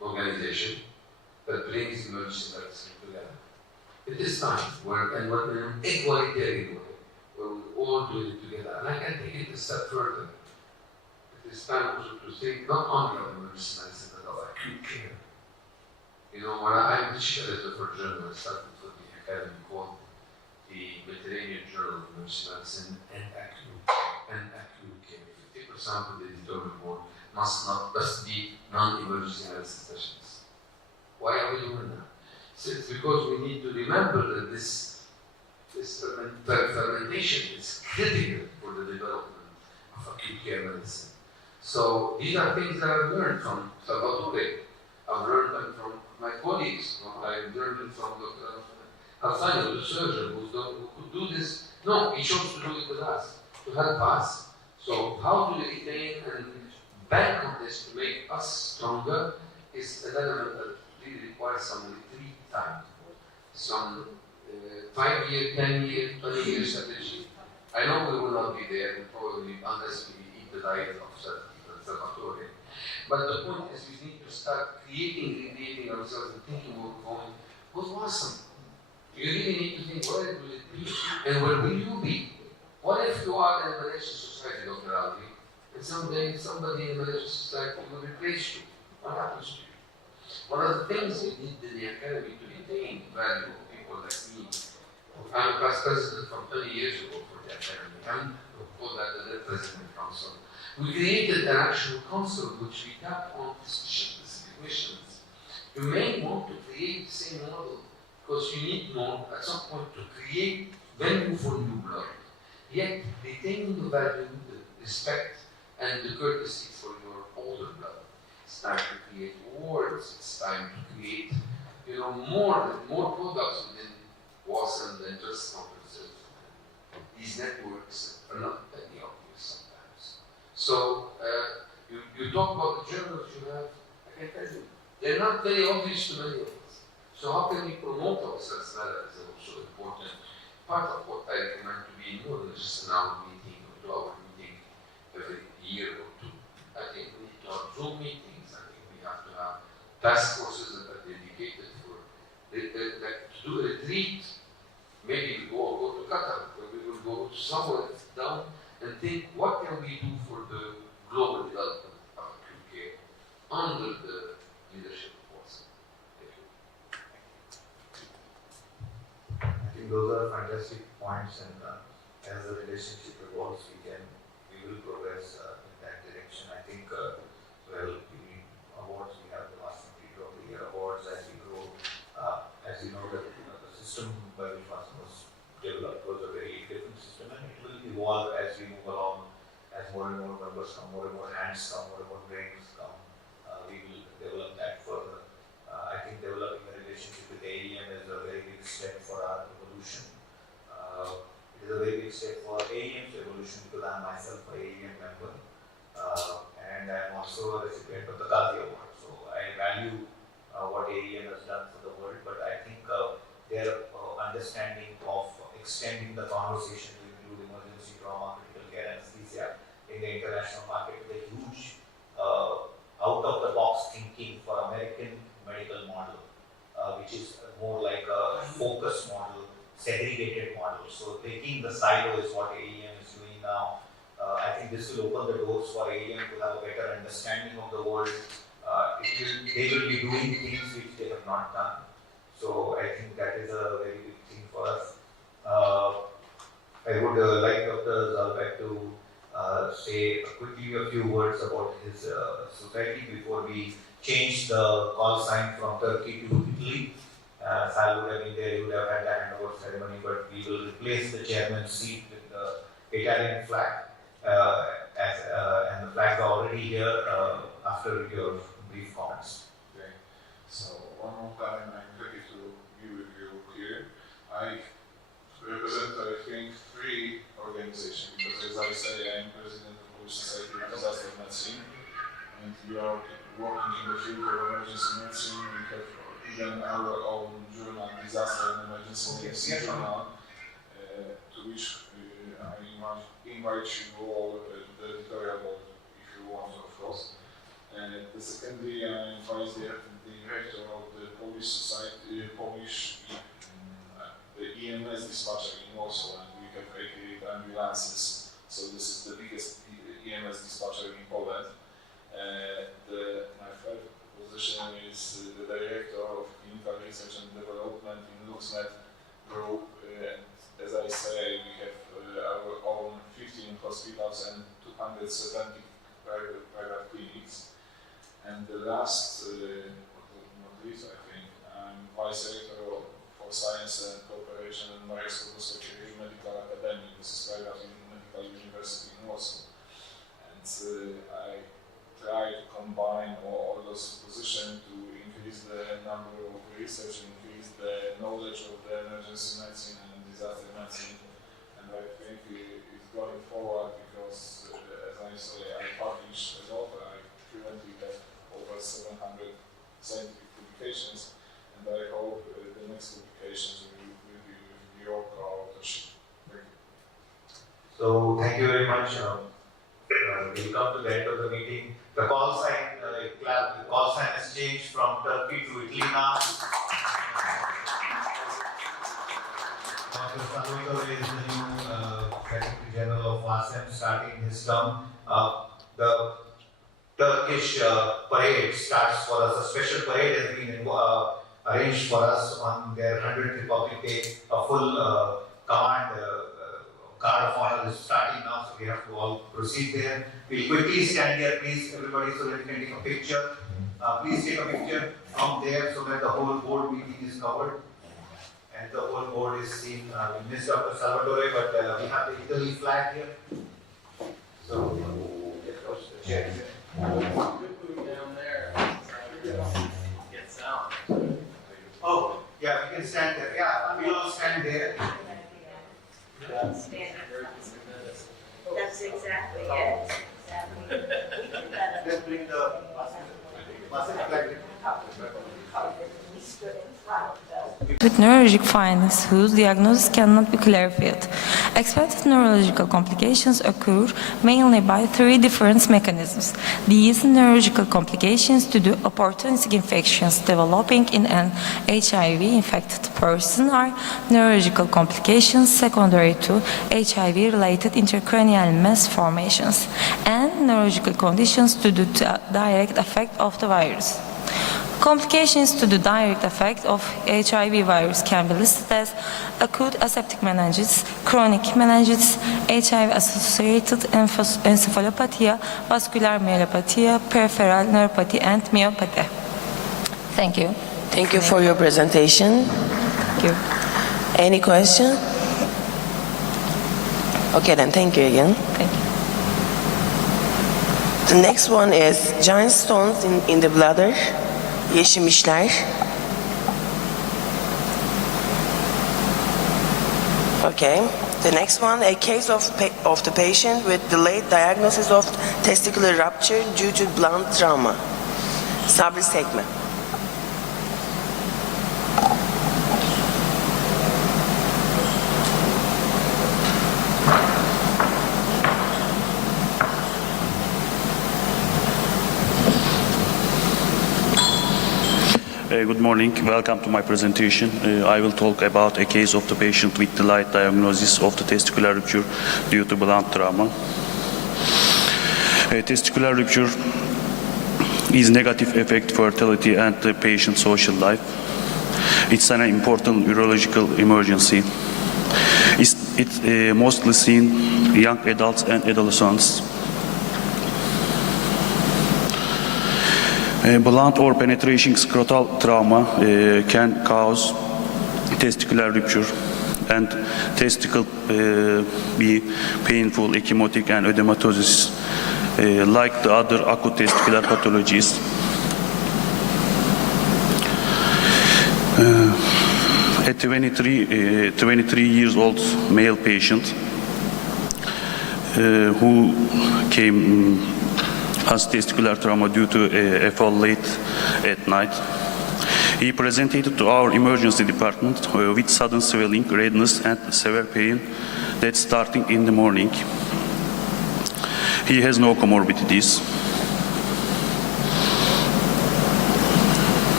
organization that brings emergency medicine together. It is time and we're in an equalitarian way, where we all do it together. And I can take it a step further. It's time also to think not only of emergency medicine, but of acute care. You know, when I'm the chief editor for a journal, I started for the academy called the Mediterranean Journal of Emergency Medicine and Acute Care. 50% of the editorial board must be non-emergency medicine specialists. Why are we doing that? So it's because we need to remember that this fermentation is critical for the development of acute care medicine. So these are things that I've learned from Salvatore. I've learned them from my colleagues. I've learned them from Dr. Alfano, the surgeon who could do this. No, he chose to do it with us, to help us. So how to retain and bank on this to make us stronger is an element that really requires some retreat time. Some 5-year, 10-year, 20-year strategy. I know we will not be there, probably, unless we eat the diet of Salvatore. But the point is we need to start recreating ourselves and thinking where we're going. What's awesome? You really need to think, where will it be? And where will you be? What if you are in a Malaysian society, Dr. Ali, and someday somebody in the Malaysian society will replace you? What happens to you? One of the things we need in the academy to retain value of people like me. I'm a past president from 20 years ago for the academy. I'm called that the President Council. We created an actual council which we tapped on specific missions. You may want to create the same model because you need more at some point to create venue for new blood, yet retaining the value, the respect, and the courtesy for your older blood. It's time to create awards. It's time to create, more products within WASA than just conferences. These networks are not very obvious sometimes. So you talk about the journals you have. I can tell you, they're not very obvious to many of us. So how can we promote ourselves better is also important. Part of what I recommend to be more than just an hour meeting or 2-hour meeting every year or two. I think we need to have Zoom meetings. I think we have to have task forces that are dedicated for to do a retreat. Maybe we go to Qatar, where we will go somewhere down and think what can we do for the global development of acute care under the leadership of WASA. I think those are fantastic points, and as the relationship evolves, we will progress in that direction. I think, the awards, we have the last Leader of the Year awards as we grow. As you know, the system by which WASA was developed was a very different system, and it will evolve as we move along, as more and more members come, more and more hands come, more and more brains come. We will develop that further. I think developing a relationship with AEM is a very big step for our evolution. It is a very big step for AEM's evolution because I am myself an AEM member, and I am also a recipient of the Canlı Award. So I value what AEM has done for the world, but I think their understanding of extending the conversation to include emergency trauma, critical care, anesthesia in the international market with a huge out-of-the-box thinking for American medical model, which is more like a focus model, segregated model. So breaking the silo is what AEM is doing now. I think think this will open the doors for alien to have a better understanding of the world. They will be doing things which they have not done. So I think that is a very big thing for us. I would like Dr. Zalbek to say quickly a few words about his society before we change the call sign from Turkey to Italy. Sal would have been there, he would have had the handover ceremony, but we will replace the chairman's seat with the Italian flag. And the flags are already here after your brief comments. Okay. So one more time, I'm happy to be with you here. I represent, I think, 3 organizations, because as I say, I am president of the Polish Society of Disaster Medicine, and we are working in the field of emergency medicine. We have even our own journal, Disaster and Emergency Medicine Journal, to which I invite you all the editorial board, if you want, of course. The secondly, I am vice director of the Polish Society, the EMS dispatcher in Warsaw, and we have 88 ambulances. So this is the biggest EMS dispatcher in Poland. My third position is the director of clinical research and development in LuxMed Group. As I say, we have our own 15 hospitals and 270 private clinics. And the last, not least, I think, I'm vice director for science and cooperation and Mariacko Medical Academy. This is private medical university in Warsaw. And I try to combine all those positions to increase the number of research, increase the knowledge of the emergency medicine and disaster medicine. And I think it's going forward because, as I say, I publish as author. I currently have over 700 scientific publications, and I hope the next publications will be with your authorship. Thank you. So thank you very much. We'll come to the end of the meeting. The call sign has changed from Turkey to Italy now. Dr. Salvatore is the new Secretary General of WASEM starting his term. The Turkish parade starts for us. A special parade has been arranged for us on their 100th Republic Day. A full command guard of honor is starting now, so we have to all proceed there. We'll quickly stand here, please, everybody, so that we can take a picture. Please take a picture from there so that the whole board meeting is covered. And the whole board is seen. We missed Dr. Salvatore, but we have the Italy flag here. So, let's go to the chair. Down there. Get sound. Oh, yeah, we can stand there. Yeah, we'll all stand there. That's exactly it. Let's bring the flag. With neurologic findings whose diagnosis cannot be clarified. Expected neurological complications occur mainly by 3 different mechanisms. These neurological complications due to opportunistic infections developing in an HIV-infected person are neurological complications secondary to HIV-related intracranial mass formations and neurological conditions due to the direct effect of the virus. Complications to the direct effect of HIV virus can be listed as acute aseptic meningitis, chronic meningitis, HIV-associated encephalopathy, vascular myelopathy, peripheral neuropathy, and myopathy. Thank you. Thank you for your presentation. Thank you. Any question? Okay, then thank you again. Thank you. The next one is giant stones in the bladder. Yeşilmişler. Okay. The next one, a case of the patient with delayed diagnosis of testicular rupture due to blunt trauma. Sabri Sekme. Good morning. Welcome to my presentation. I will talk about a case of the patient with delayed diagnosis of the testicular rupture due to blunt trauma. Testicular rupture is negative affect fertility and the patient's social life. It's an important urological emergency. It's mostly seen in young adults and adolescents. Blunt or penetration scrotal trauma can cause testicular rupture and testicle be painful, ecchymotic and ödematosis like the other acute testicular pathologies. A 23 years old male patient who came has testicular trauma due to a fall late at night. He presented to our emergency department with sudden swelling, redness and severe pain that starting in the morning. He has no comorbidities.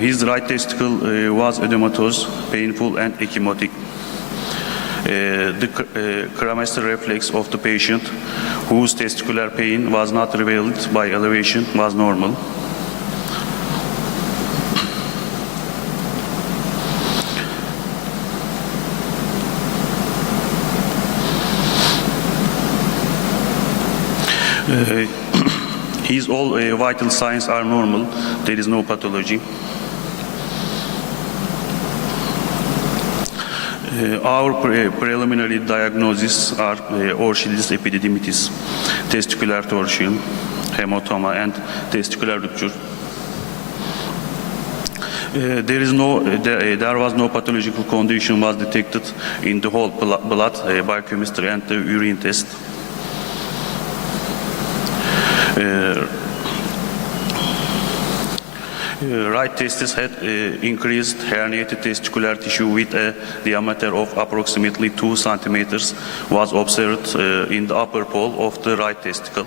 His right testicle was edematous, painful and ecchymotic. The cremaster reflex of the patient, whose testicular pain was not revealed by elevation, was normal. His all vital signs are normal. There is no pathology. Our preliminary diagnoses are Orchilis epididymitis, testicular torsion, hematoma, and testicular rupture. There was no pathological condition was detected in the whole blood biochemistry and the urine test. Right testis had increased herniated testicular tissue with a diameter of approximately 2 centimeters was observed in the upper pole of the right testicle.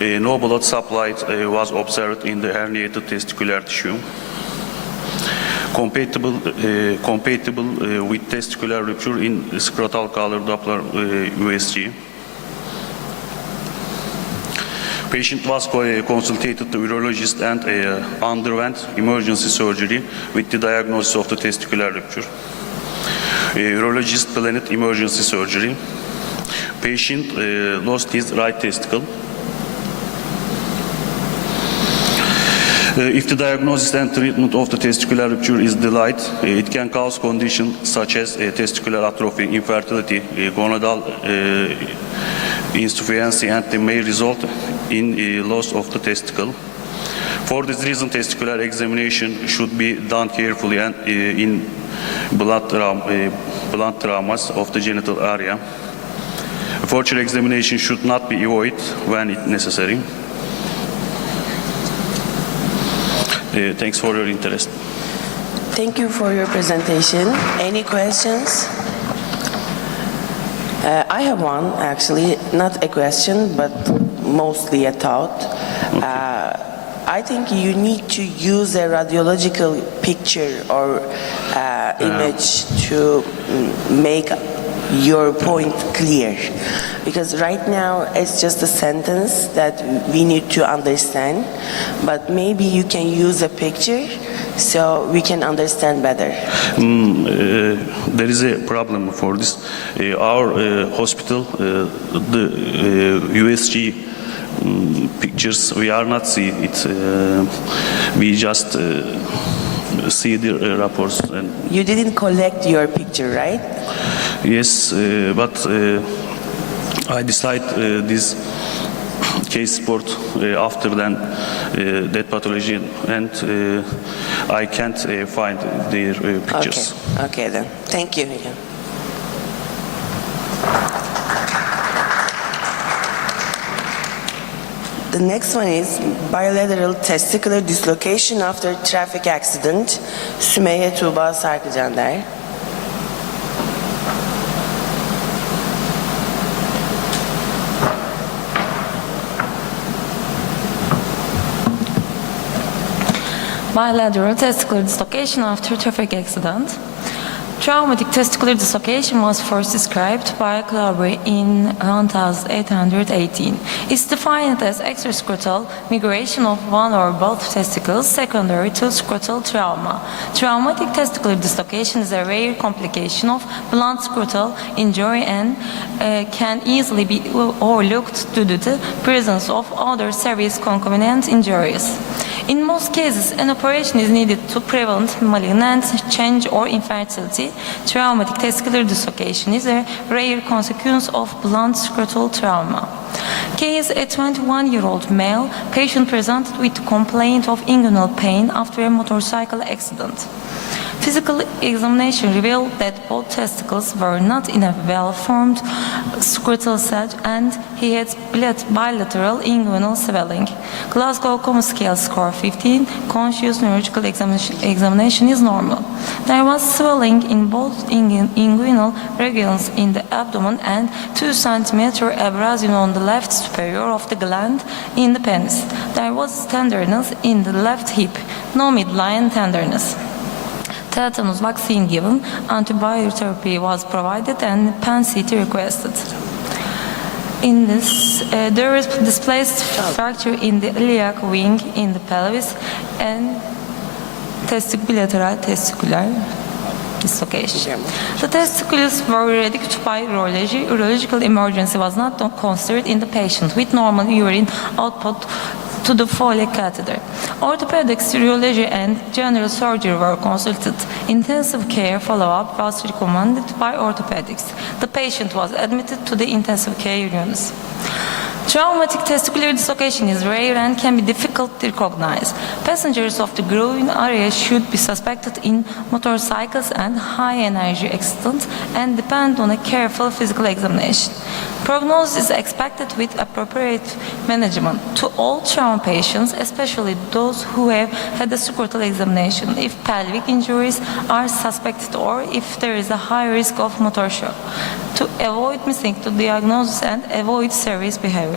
No blood supply was observed in the herniated testicular tissue. Compatible with testicular rupture in scrotal color Doppler USG. Patient was consulted to urologist and underwent emergency surgery with the diagnosis of the testicular rupture. Urologist planned emergency surgery. Patient lost his right testicle. If the diagnosis and treatment of the testicular rupture is delayed, it can cause conditions such as testicular atrophy, infertility, gonadal insufficiency, and may result in loss of the testicle. For this reason, testicular examination should be done carefully and in blunt traumas of the genital area. Further examination should not be avoided when it necessary. Thanks for your interest. Thank you for your presentation. Any questions? I have one, actually, not a question, but mostly a thought. I think you need to use a radiological picture or image to make your point clear. Because right now it's just a sentence that we need to understand, but maybe you can use a picture so we can understand better. There is a problem for this. Our hospital, the USG pictures, we are not see it. We just see the reports. And you didn't collect your picture, right? Yes, but I decide this case report after that pathology, and I can't find their pictures. Okay then. Thank you. The next one is bilateral testicular dislocation after traffic accident. Sümeyye Tuğba Sarkıcander. Bilateral testicular dislocation after traffic accident. Traumatic testicular dislocation was first described by Clauber in 1818. It's defined as extrascrotal migration of one or both testicles secondary to scrotal trauma. Traumatic testicular dislocation is a rare complication of blunt scrotal injury and can easily be overlooked due to the presence of other serious concomitant injuries. In most cases, an operation is needed to prevent malignant change or infertility. Traumatic testicular dislocation is a rare consequence of blunt scrotal trauma. Case: a 21-year-old male patient presented with complaint of inguinal pain after a motorcycle accident. Physical examination revealed that both testicles were not in a well-formed scrotal sac and he had bilateral inguinal swelling. Glasgow Coma Scale score 15, conscious neurological examination is normal. There was swelling in both inguinal regions in the abdomen and 2 cm abrasion on the left superior of the gland in the penis. There was tenderness in the left hip, no midline tenderness. Tetanus vaccine given, antibiotic was provided and PAN-CT requested. In this, there is displaced fracture in the iliac wing in the pelvis and bilateral testicular dislocation. The testicles were eradicated by urology. Urological emergency was not considered in the patient with normal urine output to the Foley catheter. Orthopedics, urology, and general surgery were consulted. Intensive care follow-up was recommended by orthopedics. The patient was admitted to the intensive care units. Traumatic testicular dislocation is rare and can be difficult to recognize. Passengers of the groin area should be suspected in motorcycles and high-energy accidents and depend on a careful physical examination. Prognosis is expected with appropriate management to all trauma patients, especially those who have had a scrotal examination, if pelvic injuries are suspected or if there is a high risk of motor shock, to avoid missing the diagnosis and avoid serious behavior.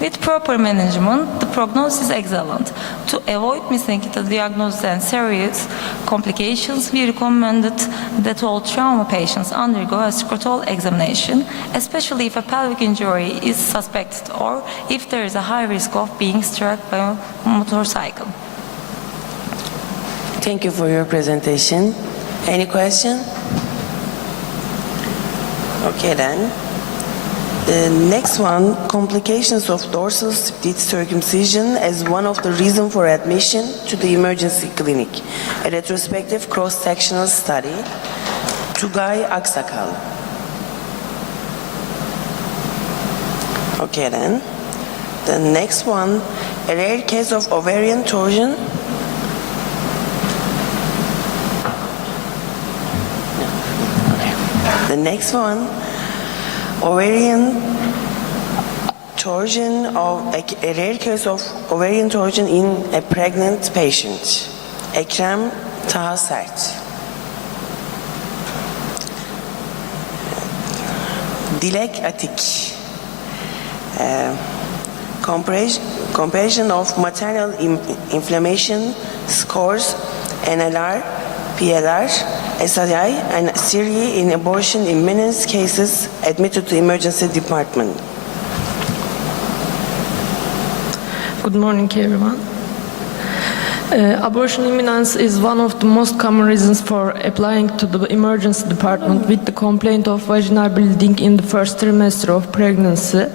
With proper management, the prognosis is excellent. To avoid missing the diagnosis and serious complications, we recommended that all trauma patients undergo a scrotal examination, especially if a pelvic injury is suspected or if there is a high risk of being struck by a motorcycle. Thank you for your presentation. Any question? Okay then. The next one, complications of dorsal split circumcision as one of the reasons for admission to the emergency clinic. A retrospective cross-sectional study. Tugay Aksakal. Okay then. The next one, a rare case of ovarian torsion. The next one, ovarian torsion of a rare case of ovarian torsion in a pregnant patient. Ekrem Tahasert. Dilek Atik. Comparison of maternal inflammation scores, NLR, PLR, SII, and Syria in abortion imminence cases admitted to emergency department. Good morning, everyone. Abortion imminence is one of the most common reasons for applying to the emergency department with the complaint of vaginal bleeding in the first trimester of pregnancy.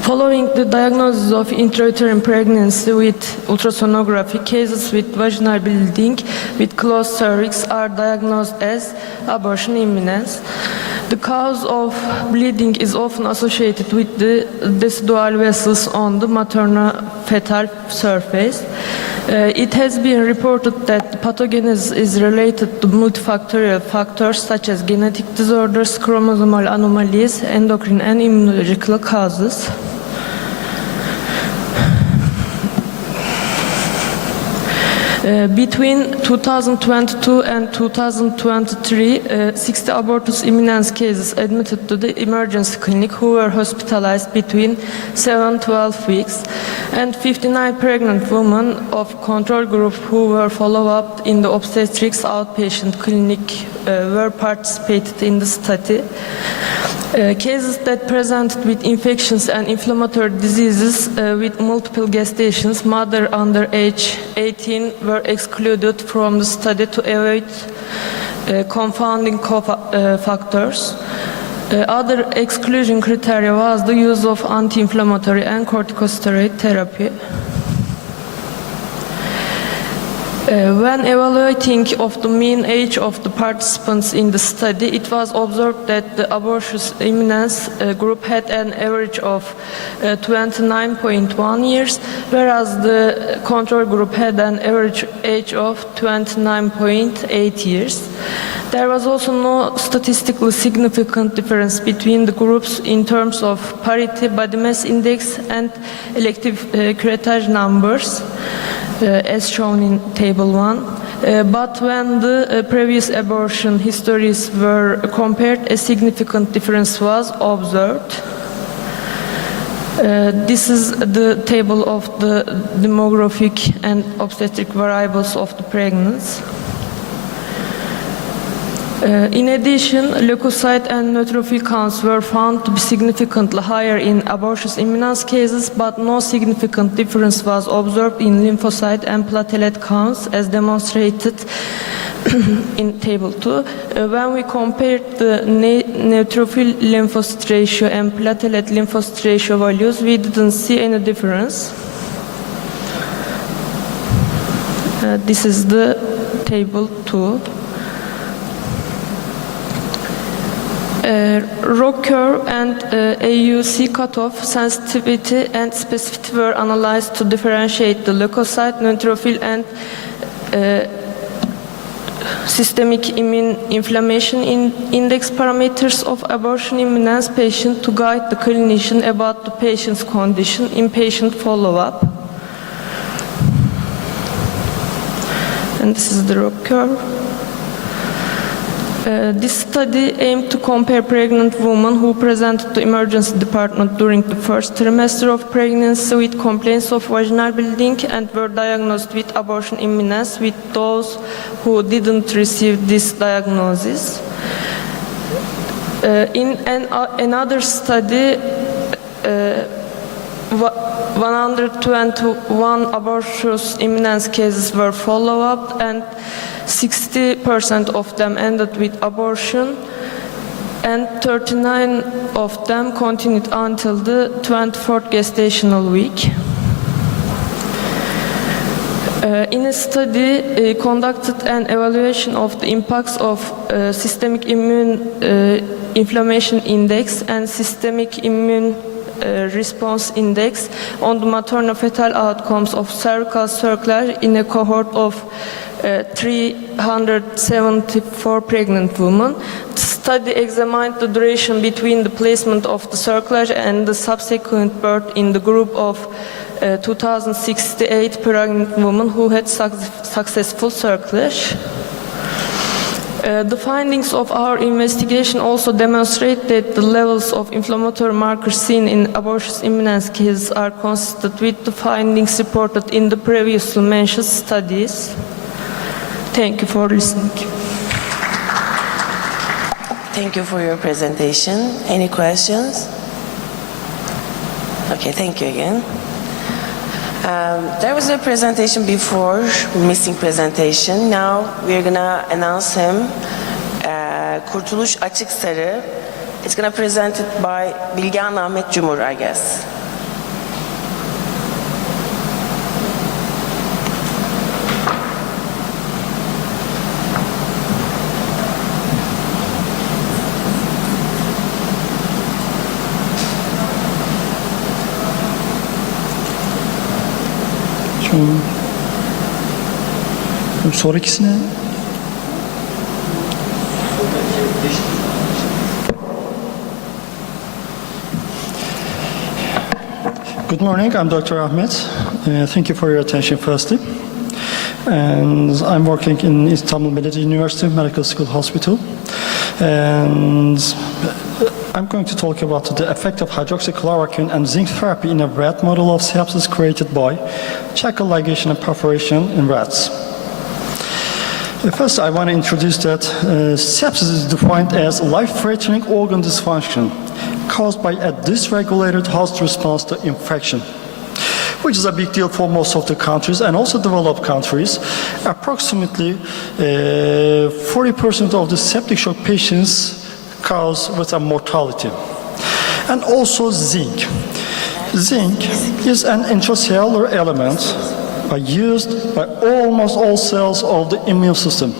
Following the diagnosis of intrauterine pregnancy with ultrasonography, cases with vaginal bleeding with closed cervix are diagnosed as abortion imminence. The cause of bleeding is often associated with the decidual vessels on the maternal-fetal surface. It has been reported that the pathogenesis is related to multifactorial factors such as genetic disorders, chromosomal anomalies, endocrine and immunological causes. Between 2022 and 2023, 60 abortus imminens cases admitted to the emergency clinic who were hospitalized between 7-12 weeks, and 59 pregnant women of control group who were followed up in the obstetrics outpatient clinic were participated in the study. Cases that presented with infections and inflammatory diseases with multiple gestations, mother under age 18, were excluded from the study to avoid confounding factors. Other exclusion criteria was the use of anti-inflammatory and corticosteroid therapy. When evaluating of the mean age of the participants in the study, it was observed that the abortus imminens group had an average of 29.1 years, whereas the control group had an average age of 29.8 years. There was also no statistically significant difference between the groups in terms of parity, body mass index, and elective curettage numbers, as shown in Table 1. But when the previous abortion histories were compared, a significant difference was observed. This is the table of the demographic and obstetric variables of the pregnancy. In addition, leukocyte and neutrophil counts were found to be significantly higher in abortus imminens cases, but no significant difference was observed in lymphocyte and platelet counts, as demonstrated in Table 2. When we compared the neutrophil lymphocyte ratio and platelet lymphocyte ratio values, we didn't see any difference. This is the Table 2. ROC curve and AUC cutoff sensitivity and specificity were analyzed to differentiate the leukocyte, neutrophil, and systemic immune inflammation index parameters of abortion imminens patient to guide the clinician about the patient's condition in patient follow-up. And this is the ROC curve. This study aimed to compare pregnant women who presented to emergency department during the first trimester of pregnancy with complaints of vaginal bleeding and were diagnosed with abortion imminens with those who didn't receive this diagnosis. In another study, 121 abortus imminens cases were followed up, and 60% of them ended with abortion, and 39 of them continued until the 24th gestational week. In a study conducted an evaluation of the impacts of systemic immune inflammation index and systemic immune response index on the maternal-fetal outcomes of cervical circlage in a cohort of 374 pregnant women. The study examined the duration between the placement of the cerclage and the subsequent birth in the group of 2,068 pregnant women who had successful cerclage. The findings of our investigation also demonstrate that the levels of inflammatory markers seen in abortus imminens cases are consistent with the findings reported in the previously mentioned studies. Thank you for listening. Thank you for your presentation. Any questions? Okay, thank you again. There was a presentation before, missing presentation. Now we're gonna announce him. Kurtuluş Açıksarı. It's gonna present it by Bilgehan Ahmet Cumhur, I guess. Sonrakisine Good morning, I'm Dr. Ahmet. Thank you for your attention firstly. and I'm working in Istanbul Medeniyet University Medical School Hospital. And I'm going to talk about the effect of hydroxychloroquine and zinc therapy in a rat model of sepsis created by chacal ligation and perforation in rats. First, I want to introduce that sepsis is defined as life-threatening organ dysfunction caused by a dysregulated host response to infection, which is a big deal for most of the countries and also developed countries. Approximately 40% of the septic shock patients cause with a mortality. And also zinc. Zinc is an intracellular element used by almost all cells of the immune system.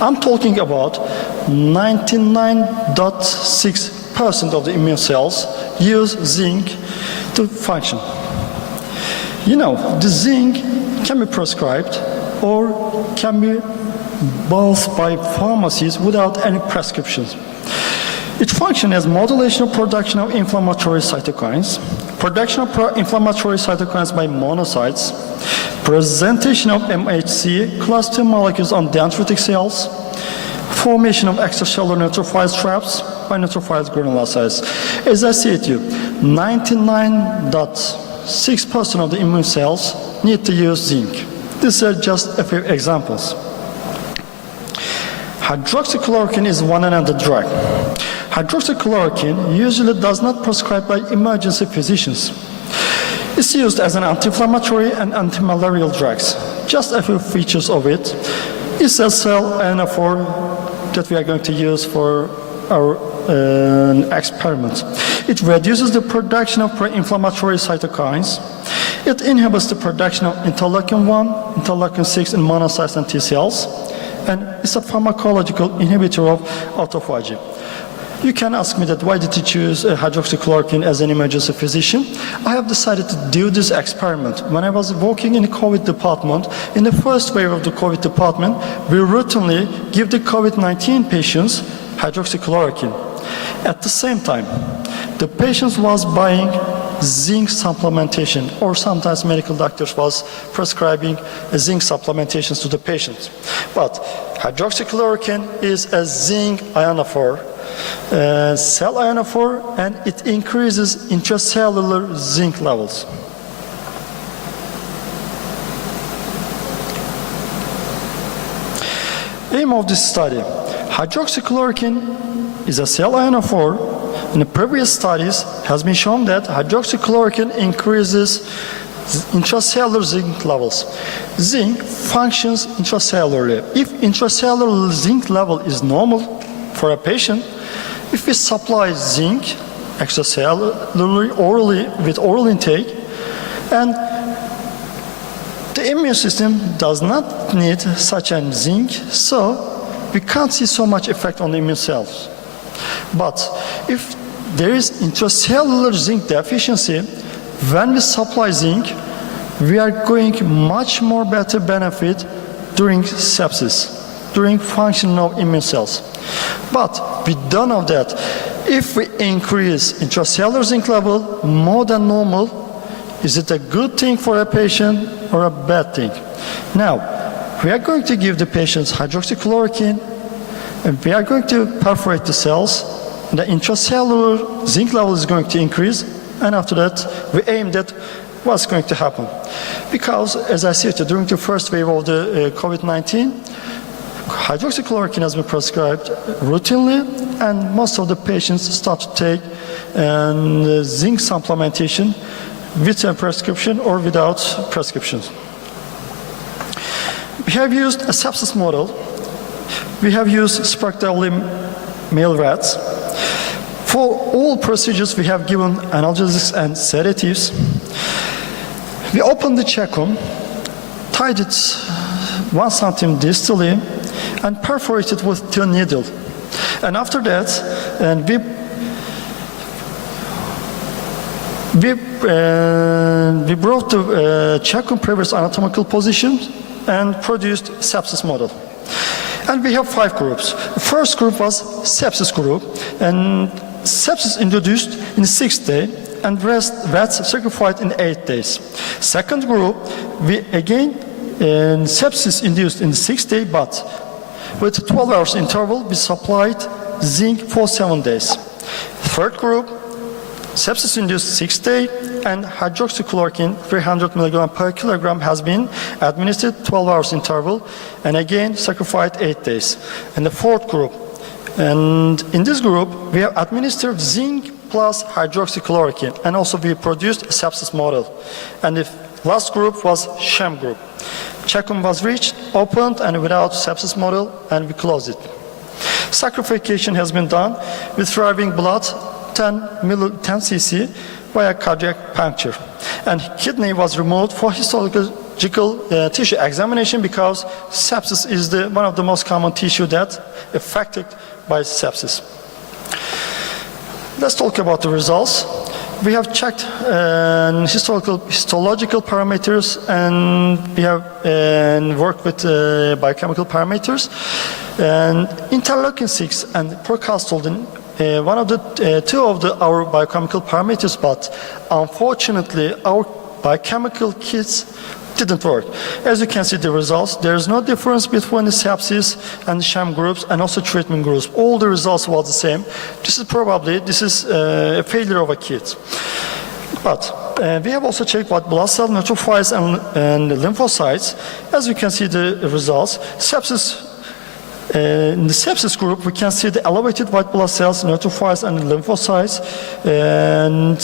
I'm talking about 99.6% of the immune cells use zinc to function. You know, the zinc can be prescribed or can be bought by pharmacies without any prescriptions. It functions as modulation of production of inflammatory cytokines, production of pro-inflammatory cytokines by monocytes, presentation of MHC class II molecules on dendritic cells, formation of extracellular neutrophil traps by neutrophil granulocytes. As I said to you, 99.6% of the immune cells need to use zinc. These are just a few examples. Hydroxychloroquine is one another drug. Hydroxychloroquine usually does not prescribed by emergency physicians. It's used as an anti-inflammatory and anti-malarial drugs. Just a few features of it. It's a cell ionophore that we are going to use for our experiment. It reduces the production of pro-inflammatory cytokines. It inhibits the production of interleukin-1, interleukin-6 in monocytes and T cells. And it's a pharmacological inhibitor of autophagy. You can ask me that why did you choose hydroxychloroquine as an emergency physician? I have decided to do this experiment. When I was working in the COVID department, in the first wave of the COVID department, we routinely give the COVID-19 patients hydroxychloroquine. At the same time, the patients was buying zinc supplementation, or sometimes medical doctors was prescribing zinc supplementations to the patients. But hydroxychloroquine is a zinc ionophore, cell ionophore, and it increases intracellular zinc levels. Aim of this study: hydroxychloroquine is a cell ionophore. In the previous studies, has been shown that hydroxychloroquine increases intracellular zinc levels. Zinc functions intracellularly. If intracellular zinc level is normal for a patient, if we supply zinc extracellularly, orally, with oral intake, and the immune system does not need such a zinc, so we can't see so much effect on the immune cells. But if there is intracellular zinc deficiency, when we supply zinc, we are going much more better benefit during sepsis, during functioning of immune cells. But we don't know that if we increase intracellular zinc level more than normal, is it a good thing for a patient or a bad thing? Now, we are going to give the patients hydroxychloroquine, and we are going to perforate the cells. The intracellular zinc level is going to increase, and after that, we aim at what's going to happen. Because, as I said, during the first wave of the COVID-19, hydroxychloroquine has been prescribed routinely, and most of the patients start to take zinc supplementation with a prescription or without prescriptions. We have used a sepsis model. We have used spectrally male rats. For all procedures, we have given analgesics and sedatives. We opened the cecum, tied it 1 cm distally, and perforated with a needle. And after that, we brought the cecum previous anatomical position and produced sepsis model. And we have 5 groups. The first group was sepsis group, and sepsis introduced in the 6th day, and rats sacrificed in 8 days. Second group, we again sepsis induced in the 6th day, but with 12 hours interval, we supplied zinc for 7 days. Third group, sepsis-induced 6th day, and hydroxychloroquine 300 milligram per kilogram has been administered 12 hours interval, and again sacrificed 8 days. And the fourth group, and in this group, we have administered zinc plus hydroxychloroquine, and also we produced a sepsis model. And the last group was sham group. Check-in was reached, opened, and without sepsis model, and we closed it. Sacrification has been done with thriving blood 10 cc via cardiac puncture. And kidney was removed for histological tissue examination because sepsis is one of the most common tissue that affected by sepsis. Let's talk about the results. We have checked histological parameters, and we have worked with biochemical parameters. And interleukin-6 and procalcitonin, one of the two of our biochemical parameters, but unfortunately our biochemical kits didn't work. As you can see the results, there is no difference between the sepsis and the sham groups and also treatment groups. All the results were the same. This is a failure of a kit. But we have also checked what blood cell neutrophils and lymphocytes. As you can see the results, in the sepsis group, we can see the elevated white blood cells, neutrophils, and lymphocytes. And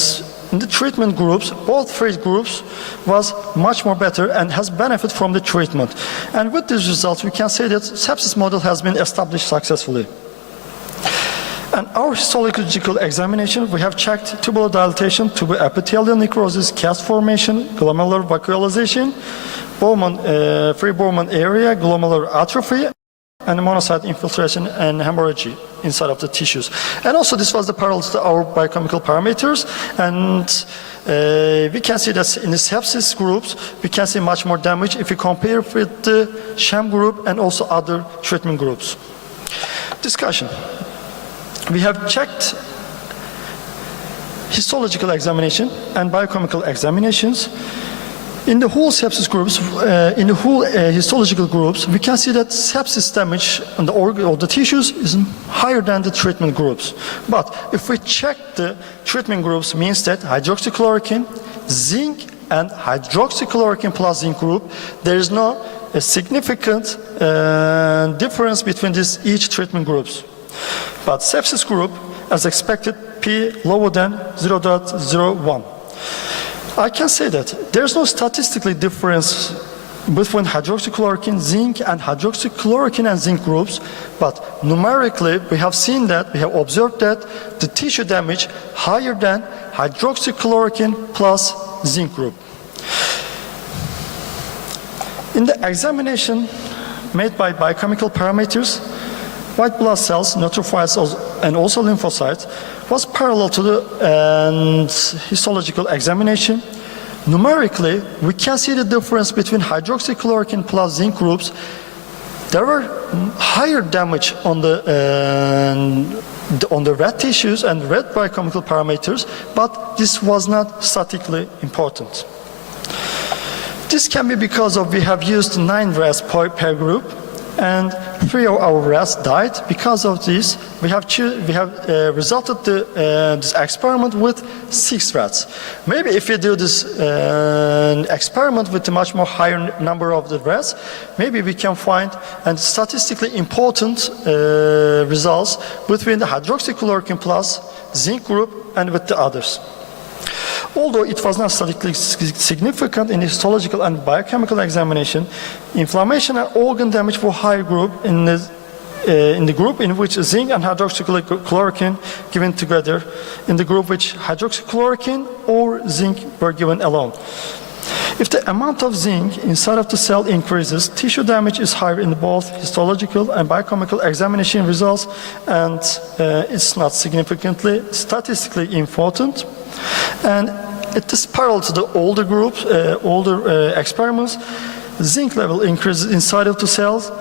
in the treatment groups, both three groups was much more better and has benefit from the treatment. And with these results, we can say that sepsis model has been established successfully. And our histological examination, we have checked tubular dilatation, tubular epithelial necrosis, cast formation, glomerular vacuolization, free Bowman area, glomerular atrophy, and monocyte infiltration and hemorrhage inside of the tissues. And also this was the parallel to our biochemical parameters, and we can see that in the sepsis groups, we can see much more damage if we compare with the sham group and also other treatment groups. Discussion. We have checked histological examination and biochemical examinations. In the whole sepsis groups, in the whole histological groups, we can see that sepsis damage on the organ or the tissues is higher than the treatment groups. But if we check the treatment groups, means that hydroxychloroquine, zinc, and hydroxychloroquine plus zinc group, there is no significant difference between each treatment groups. But sepsis group, as expected, P lower than 0.01. I can say that there's no statistical difference between hydroxychloroquine, zinc, and hydroxychloroquine and zinc groups, but numerically we have seen that, we have observed that the tissue damage higher than hydroxychloroquine plus zinc group. In the examination made by biochemical parameters, white blood cells, neutrophils, and also lymphocytes was parallel to the histological examination. Numerically, we can see the difference between hydroxychloroquine plus zinc groups. There were higher damage on the red tissues and red biochemical parameters, but this was not statistically important. This can be because of we have used 9 rats per group, and 3 of our rats died. Because of this, we have resulted this experiment with 6 rats. Maybe if we do this experiment with a much more higher number of the rats, maybe we can find statistically important results between the hydroxychloroquine plus zinc group and with the others. Although it was not statistically significant in histological and biochemical examination, inflammation and organ damage were higher group in the group in which zinc and hydroxychloroquine given together, in the group which hydroxychloroquine or zinc were given alone. If the amount of zinc inside of the cell increases, tissue damage is higher in both histological and biochemical examination results, and it's not significantly statistically important. And it is parallel to the older groups, older experiments. Zinc level increases inside of the cells,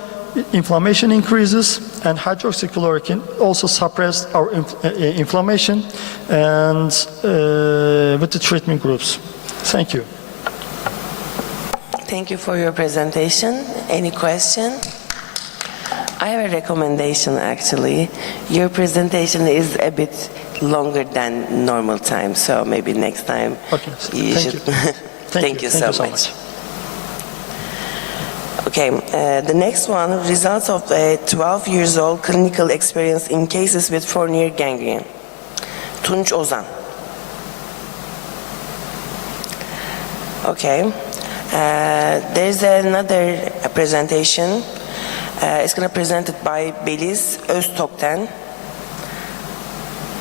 inflammation increases, and hydroxychloroquine also suppressed our inflammation and with the treatment groups. Thank you. Thank you for your presentation. Any question? I have a recommendation actually. Your presentation is a bit longer than normal time, so maybe next time you Thank should. you. Thank you so much. Okay, the next one, results of a 12 years old clinical experience in cases with Fournier gangrene. Tunç Ozan. Okay, there's another presentation. It's going to be presented by Beliz Öztokten.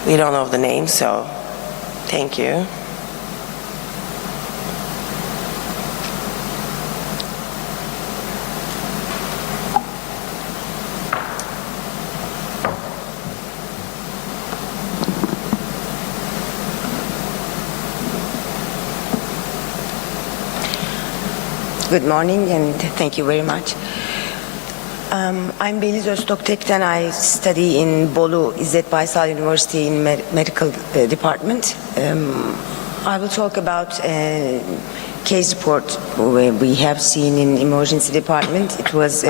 We don't know the name, so thank you. Good morning and thank you very much. I'm Beliz Öztokten. I study in Bolu İzzet Baysal University in medical department. I will talk about a case report we have seen in emergency department. It was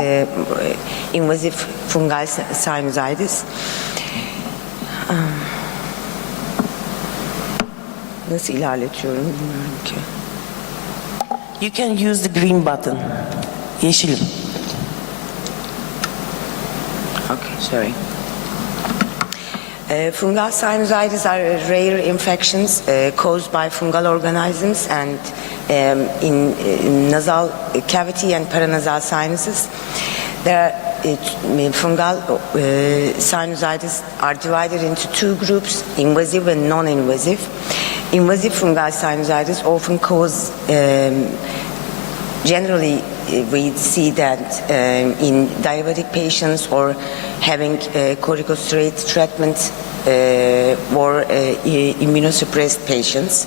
invasive fungal sinusitis. Nasıl ilerletiyorum bilmiyorum ki. You can use the green button. Yeşilim. Okay, sorry. Fungal sinusitis are rare infections caused by fungal organisms and in nasal cavity and paranasal sinuses. There are fungal sinusitis are divided into two groups, invasive and non-invasive. Invasive fungal sinusitis often cause, generally we see that in diabetic patients or having corticosteroid treatment or immunosuppressed patients.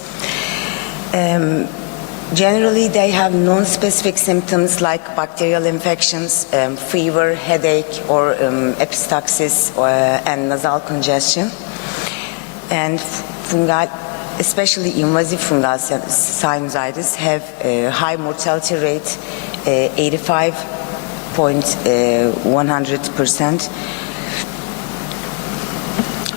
Generally, they have non-specific symptoms like bacterial infections, fever, headache, or epistaxis and nasal congestion. And fungal, especially invasive fungal sinusitis, have a high mortality rate, 85.100%.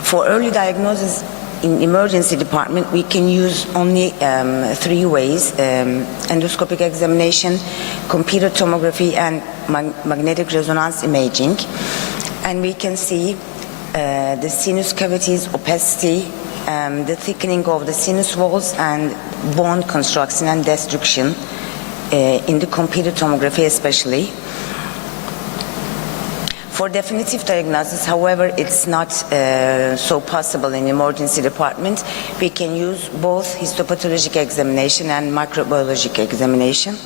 For early diagnosis in emergency department, we can use only 3 ways: endoscopic examination, computer tomography, and magnetic resonance imaging. And we can see the sinus cavities, opacity, the thickening of the sinus walls, and bone construction and destruction in the computer tomography especially. For definitive diagnosis, however, it's not so possible in emergency department. We can use both histopathologic examination and microbiologic examination.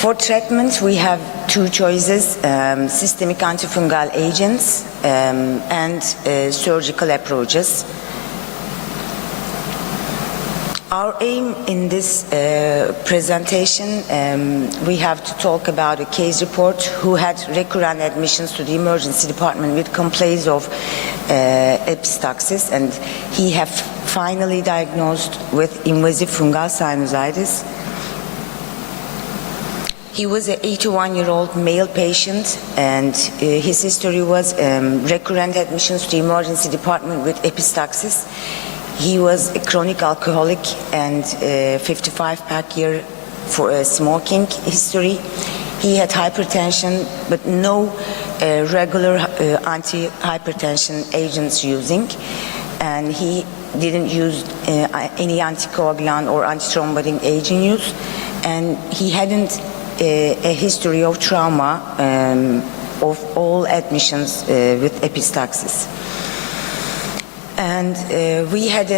For treatment, we have 2 choices, systemic antifungal agents and surgical approaches. Our aim in this presentation, we have to talk about a case report who had recurrent admissions to the emergency department with complaints of epistaxis, and he have finally diagnosed with invasive fungal sinusitis. He was an 81-year-old male patient, and his history was recurrent admissions to the emergency department with epistaxis. He was a chronic alcoholic and 55-pack year for smoking history. He had hypertension, but no regular anti-hypertension agents using, and he didn't use any anticoagulant or antithrombotic agent use, and he hadn't a history of trauma of all admissions with epistaxis. And we had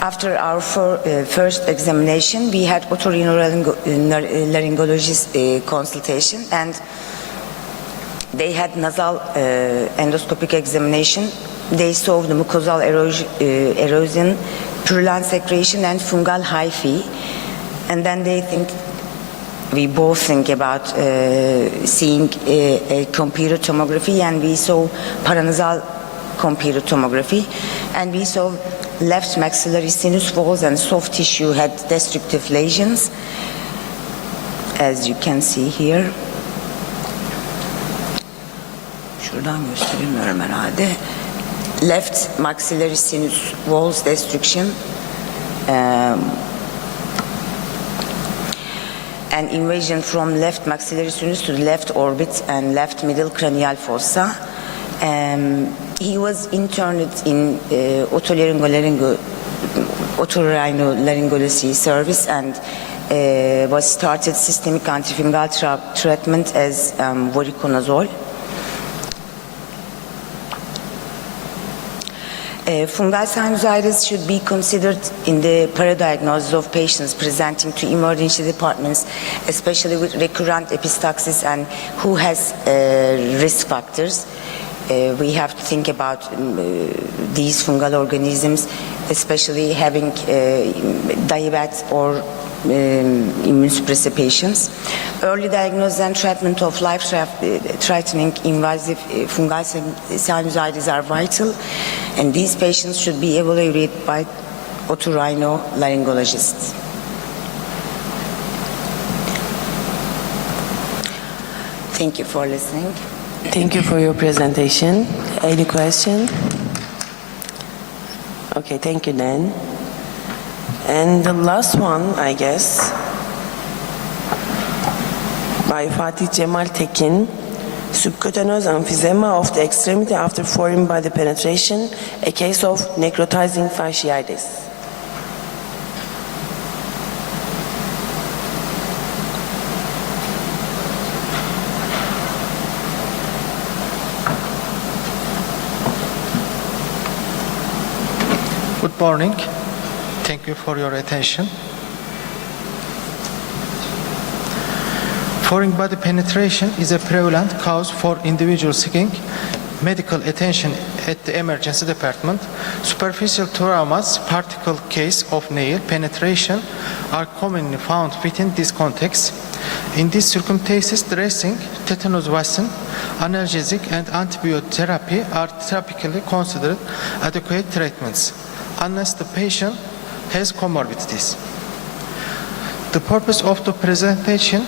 after our first examination, we had otorhinolaryngologist consultation, and they had nasal endoscopic examination. They saw the mucosal erosion, purulent secretion, and fungal hyphae. And then we both think about seeing a computer tomography, and we saw paranasal computer tomography, and we saw left maxillary sinus walls and soft tissue had destructive lesions, as you can see here. Şuradan gösteremiyorum herhalde. Left maxillary sinus walls destruction, and invasion from left maxillary sinus to the left orbit and left middle cranial fossa. He was interned in otorhinolaryngology service and was started systemic antifungal treatment as voriconazole. Fungal sinusitis should be considered in the paradiagnosis of patients presenting to emergency departments, especially with recurrent epistaxis and who has risk factors. We have to think about these fungal organisms, especially having diabetes or immunosuppressive patients. Early diagnosis and treatment of life-threatening invasive fungal sinusitis are vital, and these patients should be evaluated by otorhinolaryngologists. Thank you for listening. Thank you for your presentation. Any question? Okay, thank you, Dan. And the last one, I guess, by Fatih Cemal Tekin, subcutaneous emphysema of the extremity after foreign body penetration, a case of necrotizing fasciitis. Good morning. Thank you for your attention. Foreign body penetration is a prevalent cause for individuals seeking medical attention at the emergency department. Superficial traumas, particle case of nail penetration, are commonly found within this context. In these circumstances, dressing, tetanus vaccine, analgesic, and antibiotic therapy are typically considered adequate treatments, unless the patient has comorbidities. The purpose of the presentation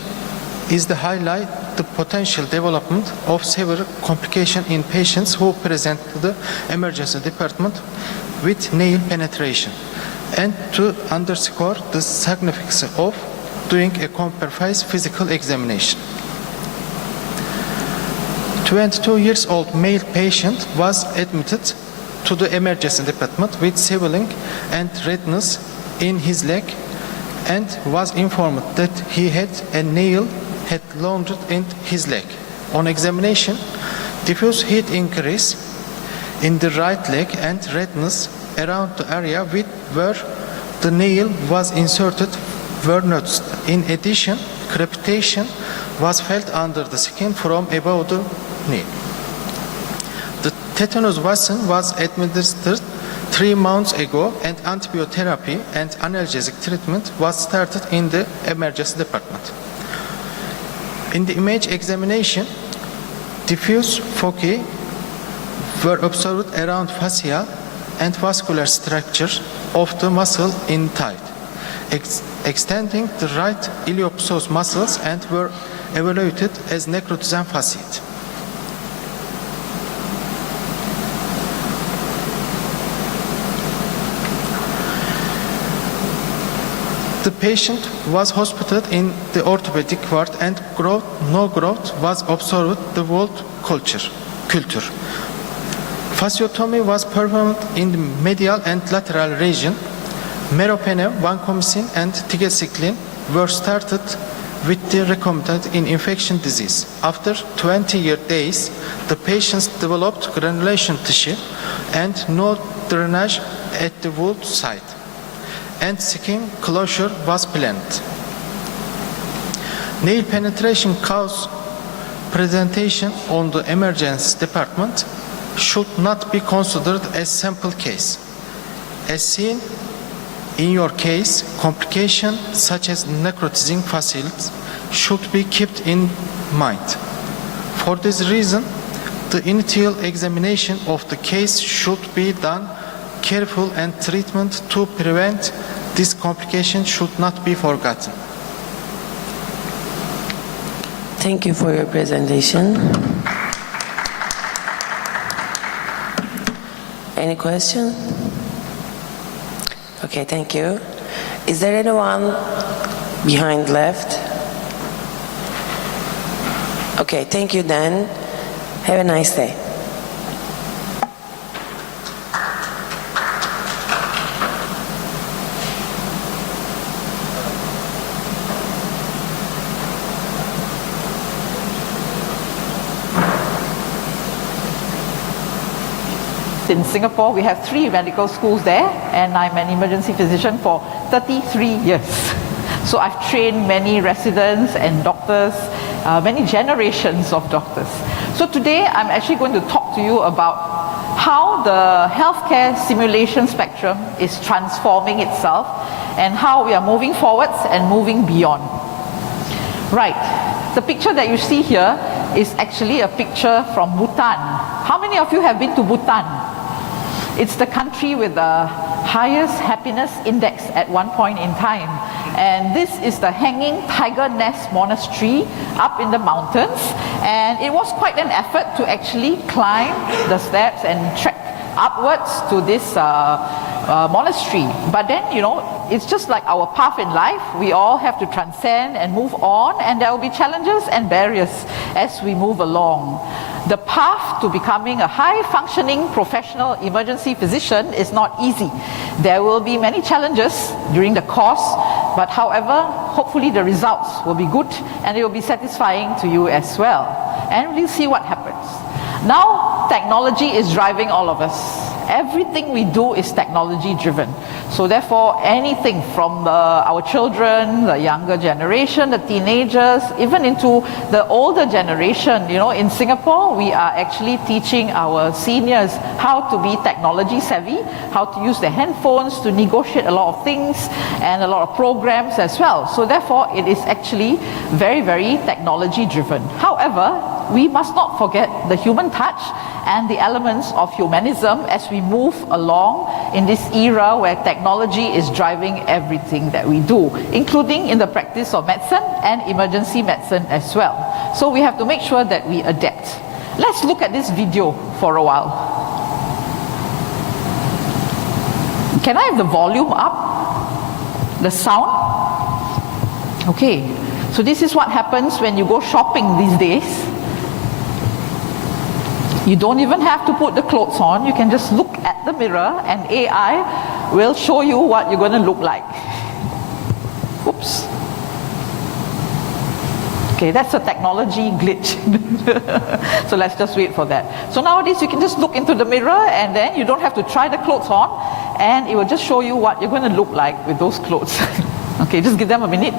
is to highlight the potential development of severe complications in patients who present to the emergency department with nail penetration, and to underscore the significance of doing a comprehensive physical examination. 22-year-old male patient was admitted to the emergency department with swelling and redness in his leg and was informed that he had a nail had lodged in his leg. On examination, diffuse heat increase in the right leg and redness around the area where the nail was inserted were noticed. In addition, crepitation was felt under the skin from above the knee. The tetanus vaccine was administered 3 months ago, and antibiotic therapy and analgesic treatment was started in the emergency department. In the image examination, diffuse foci were observed around fascia and vascular structure of the muscle in thigh, extending the right iliopsoas muscles, and were evaluated as necrotizing fasciitis. The patient was hospitalized in the orthopedic ward, and no growth was observed the wall culture. Fasciotomy was performed in the medial and lateral region. Meropenem, vancomycin, and tigecycline were started with the recombinant in infection disease. After 20 days, the patients developed granulation tissue and no drainage at the wound site, and skin closure was planned. Nail penetration cause presentation on the emergency department should not be considered as sample case. As seen in your case, complications such as necrotizing fasciitis should be kept in mind. For this reason, The initial examination of the case should be done careful and treatment to prevent this complication should not be forgotten. Thank you for your presentation. Any question? Okay, thank you. Is there anyone behind left? Okay, thank you then. Have a nice day. In Singapore, we have 3 medical schools there, and I'm an emergency physician for 33 years. So I've trained many residents and doctors, many generations of doctors. So today, I'm actually going to talk to you about how the healthcare simulation spectrum is transforming itself and how we are moving forwards and moving beyond. Right, the picture that you see here is actually a picture from Bhutan. How many of you have been to Bhutan? It's the country with the highest happiness index at one point in time. And this is the Hanging Tiger Nest Monastery up in the mountains. And it was quite an effort to actually climb the steps and trek upwards to this monastery. But then, you know, it's just like our path in life. We all have to transcend and move on, and there will be challenges and barriers as we move along. The path to becoming a high-functioning professional emergency physician is not easy. There will be many challenges during the course, but however, hopefully the results will be good and it will be satisfying to you as well. And we'll see what happens. Now, technology is driving all of us. Everything we do is technology driven. So therefore, anything from our children, the younger generation, the teenagers, even into the older generation, you know, in Singapore, we are actually teaching our seniors how to be technology savvy, how to use their handphones to negotiate a lot of things and a lot of programs as well. So therefore, it is actually very, very technology driven. However, we must not forget the human touch and the elements of humanism as we move along in this era where technology is driving everything that we do, including in the practice of medicine and emergency medicine as well. So we have to make sure that we adapt. Let's look at this video for a while. Can I have the volume up? The sound? Okay, so this is what happens when you go shopping these days. You don't even have to put the clothes on. You can just look at the mirror and AI will show you what you're going to look like. Oops. Okay, that's a technology glitch. So let's just wait for that. So nowadays you can just look into the mirror and then you don't have to try the clothes on and it will just show you what you're going to look like with those clothes. Okay, just give them a minute.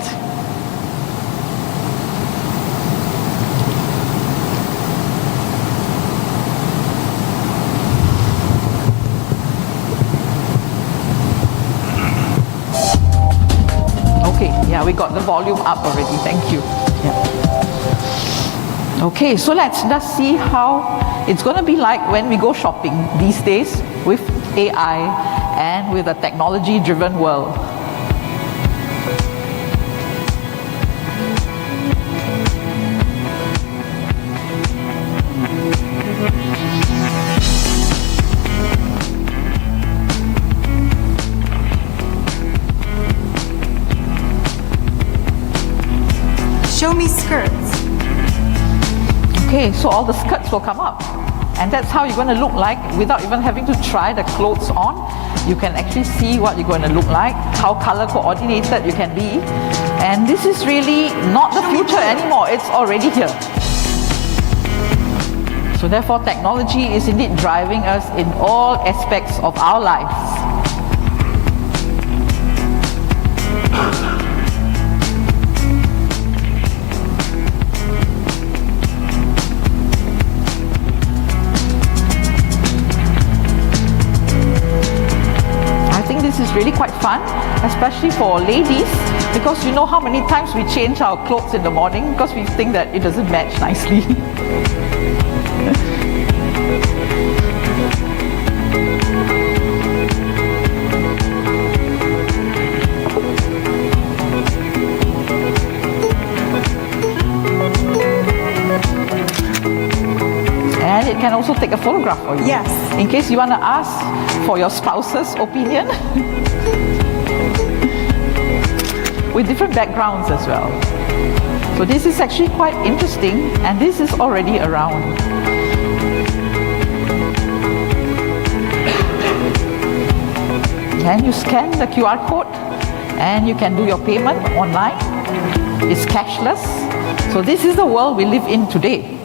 Yeah, we got the volume up already. Thank you. Yeah. Okay, so let's see how it's going to be like when we go shopping these days with AI and with a technology-driven world. Show me skirts. Okay, so all the skirts will come up. And that's how you're going to look like without even having to try the clothes on. You can actually see what you're going to look like, how color coordinated you can be. And this is really not the future anymore, it's already here. So therefore, technology is indeed driving us in all aspects of our lives. This is really quite fun, especially for ladies, because you know how many times we change our clothes in the morning because we think that it doesn't match nicely. can also take a photograph for you. Yes. In case you want to ask for your spouse's opinion. With different backgrounds as well. So this is actually quite interesting, and this is already around. And you scan the QR code and you can do your payment online. It's cashless. So this is the world we live in today.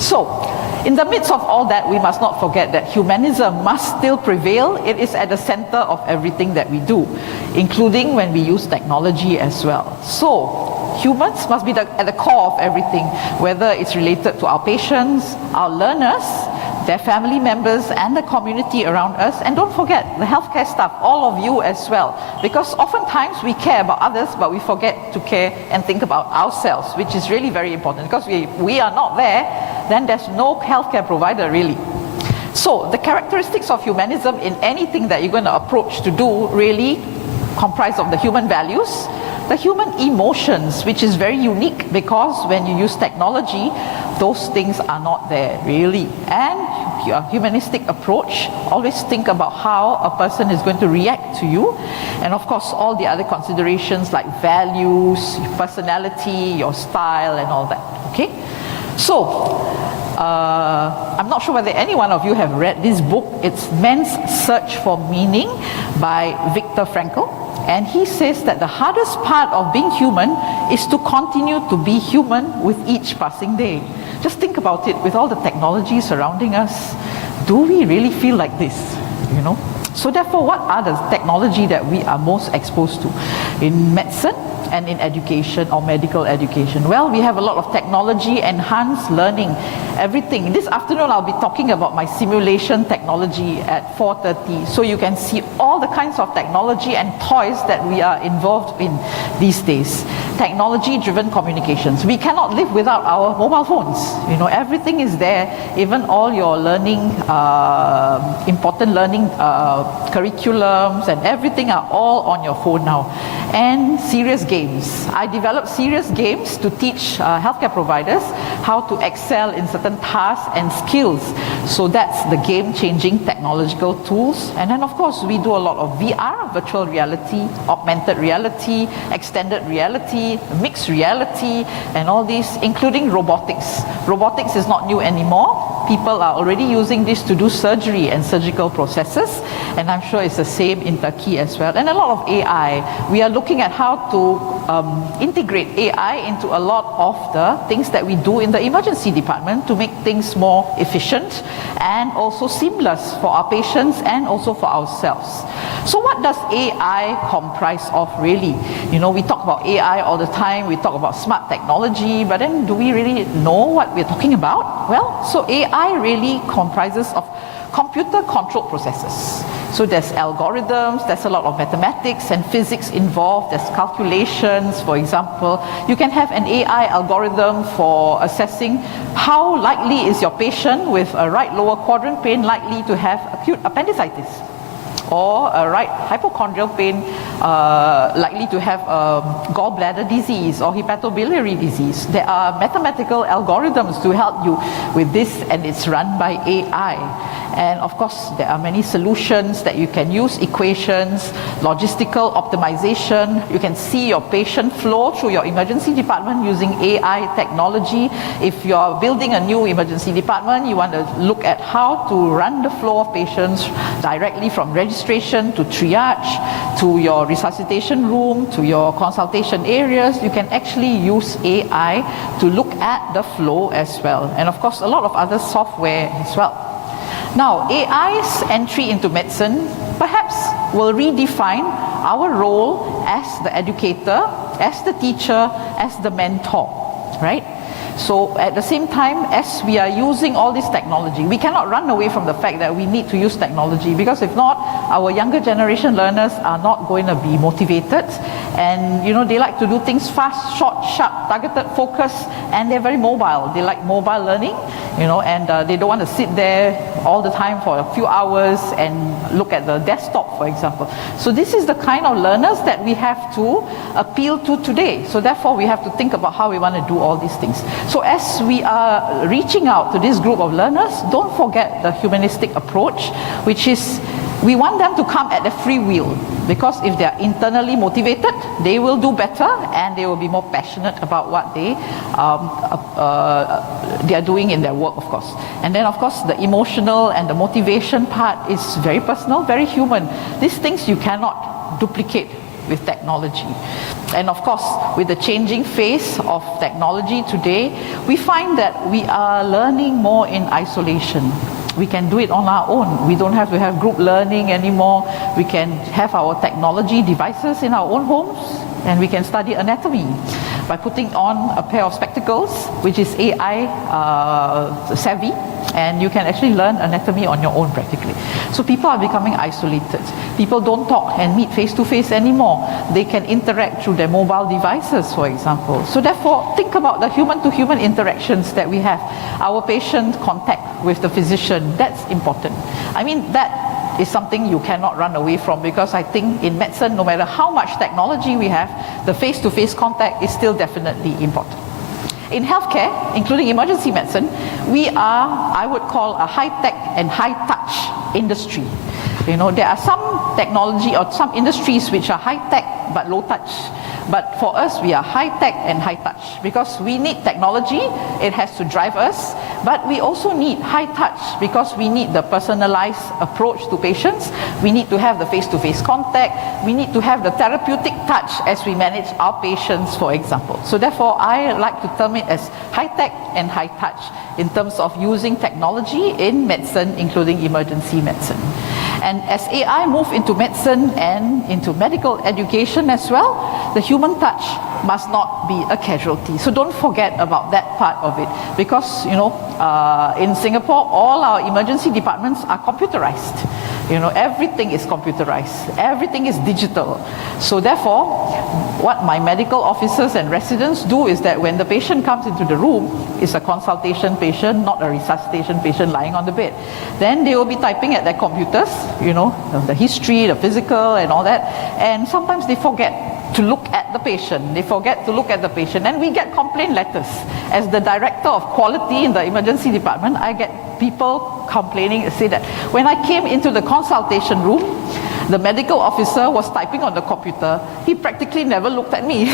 So in the midst of all that, we must not forget that humanism must still prevail. It is at the center of everything that we do, including when we use technology as well. So humans must be at the core of everything, whether it's related to our patients, our learners, their family members, and the community around us. And don't forget the healthcare staff, all of you as well, because oftentimes we care about others, but we forget to care and think about ourselves, which is really very important, because we are not there, then there's no healthcare provider really. So the characteristics of humanism in anything that you're going to approach to do really comprise of the human values, the human emotions, which is very unique, because when you use technology, those things are not there really. And your humanistic approach, always think about how a person is going to react to you, and of course all the other considerations like values, personality, your style, and all that. Okay, so I'm not sure whether any one of you have read this book. It's Man's Search for Meaning by Viktor Frankl. And he says that the hardest part of being human is to continue to be human with each passing day. Just think about it, with all the technology surrounding us, do we really feel like this, you know? So therefore, what are the technology that we are most exposed to in medicine and in education or medical education? Well, we have a lot of technology enhanced learning, everything. This afternoon I'll be talking about my simulation technology at 4:30, so you can see all the kinds of technology and toys that we are involved in these days. Technology driven communications. We cannot live without our mobile phones. You know, everything is there, even all your learning, important learning curriculums and everything are all on your phone now. And serious games. I developed serious games to teach healthcare providers how to excel in certain tasks and skills. So that's the game-changing technological tools. And then of course we do a lot of VR, virtual reality, augmented reality, extended reality, mixed reality, and all these, including robotics. Robotics is not new anymore. People are already using this to do surgery and surgical processes, and I'm sure it's the same in Turkey as well. And a lot of AI. We are looking at how to integrate AI into a lot of the things that we do in the emergency department to make things more efficient and also seamless for our patients and also for ourselves. So what does AI comprise of really? You know, we talk about AI all the time, we talk about smart technology, but then do we really know what we're talking about? Well, so AI really comprises of computer controlled processes. So there's algorithms, there's a lot of mathematics and physics involved, there's calculations. For example, you can have an AI algorithm for assessing how likely is your patient with a right lower quadrant pain likely to have acute appendicitis, or a right hypochondrial pain likely to have gallbladder disease or hepatobiliary disease. There are mathematical algorithms to help you with this, and it's run by AI. And of course, there are many solutions that you can use, equations, logistical optimization. You can see your patient flow through your emergency department using AI technology. If you're building a new emergency department, you want to look at how to run the flow of patients directly from registration to triage, to your resuscitation room, to your consultation areas. You can actually use AI to look at the flow as well. And of course, a lot of other software as well. Now, AI's entry into medicine perhaps will redefine our role as the educator, as the teacher, as the mentor, right? So at the same time, as we are using all this technology, we cannot run away from the fact that we need to use technology, because if not, our younger generation learners are not going to be motivated. And you know, they like to do things fast, short, sharp, targeted, focused, and they're very mobile. They like mobile learning, you know, and they don't want to sit there all the time for a few hours and look at the desktop, for example. So this is the kind of learners that we have to appeal to today. So therefore, we have to think about how we want to do all these things. So as we are reaching out to this group of learners, don't forget the humanistic approach, which is we want them to come at their free will, because if they are internally motivated, they will do better and they will be more passionate about what they are doing in their work, of course. And then, of course, the emotional and the motivation part is very personal, very human. These things you cannot duplicate with technology. And of course, with the changing face of technology today, we find that we are learning more in isolation. We can do it on our own. We don't have to have group learning anymore. We can have our technology devices in our own homes, and we can study anatomy by putting on a pair of spectacles, which is AI savvy, and you can actually learn anatomy on your own practically. So people are becoming isolated. People don't talk and meet face to face anymore. They can interact through their mobile devices, for example. So therefore, think about the human to human interactions that we have. Our patient contact with the physician, that's important. I mean, that is something you cannot run away from, because I think in medicine, no matter how much technology we have, the face-to-face contact is still definitely important. In healthcare, including emergency medicine, we are, I would call, a high-tech and high-touch industry. You know, there are some technology or some industries which are high-tech but low-touch. But for us, we are high-tech and high-touch, because we need technology, it has to drive us, but we also need high-touch because we need the personalized approach to patients, we need to have the face-to-face contact, we need to have the therapeutic touch as we manage our patients, for example. So therefore, I like to term it as high-tech and high-touch in terms of using technology in medicine, including emergency medicine. And as AI move into medicine and into medical education as well, the human touch must not be a casualty. So don't forget about that part of it, because you know, in Singapore, all our emergency departments are computerized. You know, everything is computerized, everything is digital. So therefore, what my medical officers and residents do is that when the patient comes into the room, it's a consultation patient, not a resuscitation patient lying on the bed. Then they will be typing at their computers, you know, the history, the physical and all that. And sometimes they forget to look at the patient. They forget to look at the patient. And we get complaint letters. As the director of quality in the emergency department, I get people complaining, say that when I came into the consultation room, the medical officer was typing on the computer. He practically never looked at me,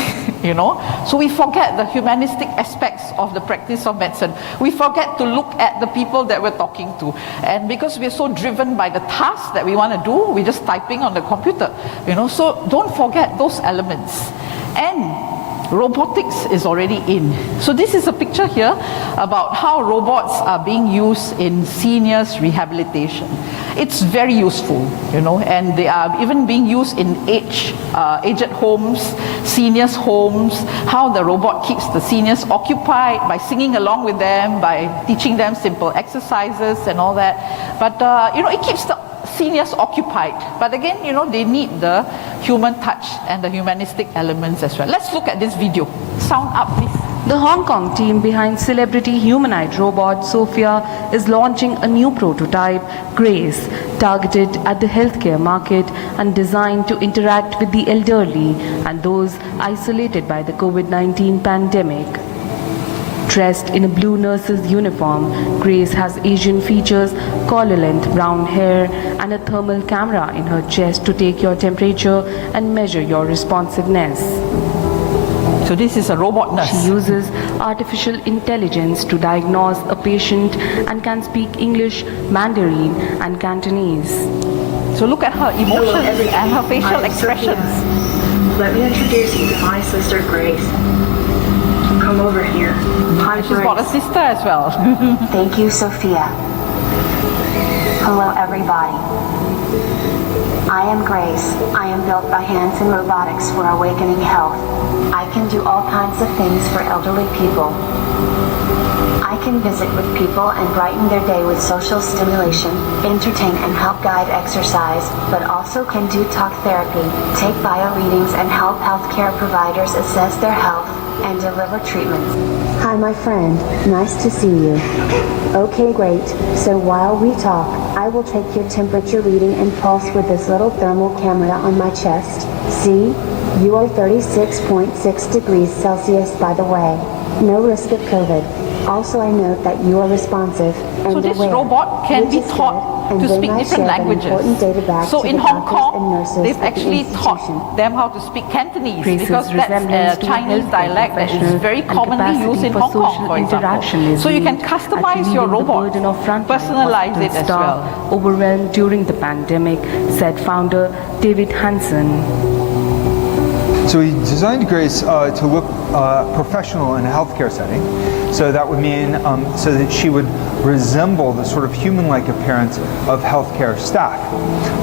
you know. So we forget the humanistic aspects of the practice of medicine. We forget to look at the people that we're talking to. And because we're so driven by the task that we want to do, we're just typing on the computer, you know. So don't forget those elements. And robotics is already in. So this is a picture here about how robots are being used in seniors rehabilitation. It's very useful, you know, and they are even being used in aged homes, seniors homes, how the robot keeps the seniors occupied by singing along with them, by teaching them simple exercises and all that. But, you know, it keeps the seniors occupied. But again, you know, they need the human touch and the humanistic elements as well. Let's look at this video. Sound up, please. The Hong Kong team behind celebrity humanoid robot Sophia is launching a new prototype, Grace, targeted at the healthcare market and designed to interact with the elderly and those isolated by the COVID-19 pandemic. Dressed in a blue nurse's uniform, Grace has Asian features, collar-length brown hair, and a thermal camera in her chest to take your temperature and measure your responsiveness. So this is a robot nurse. She uses artificial intelligence to diagnose a patient and can speak English, Mandarin, and Cantonese. So look at her emotions and her facial expressions. Let me introduce you to my sister Grace. Come over here. Hi, She's got a sister as well. Thank you, Sophia. Hello, everybody. I am Grace. I am built by Hanson Robotics for Awakening Health. I can do all kinds of things for elderly people. I can visit with people and brighten their day with social stimulation, entertain and help guide exercise, but also can do talk therapy, take bio readings and help healthcare providers assess their health. and deliver treatments. Hi, my friend. Nice to see you. Okay, great. So while we talk, I will take your temperature reading and pulse with this little thermal camera on my chest. See? You are 36.6 degrees Celsius, by the way. No risk of COVID. Also, I note that you are responsive and So this aware, robot can which be is good, taught and to then speak I different share the important data languages. back So to in the Hong doctors and Kong, nurses they've at the actually institution. taught them how to speak Cantonese Traces because that's resemblance a to Chinese healthcare dialect that is professional very and commonly used capacity in for Hong Kong, social for interaction example. is So you can weak, customize your relieving the robot, burden of frontline personalize it hospital as staff well. overwhelmed during the pandemic, said founder David Hansen. So we designed Grace to look professional in a healthcare setting. So that would mean so that she would resemble the sort of human-like appearance of healthcare staff.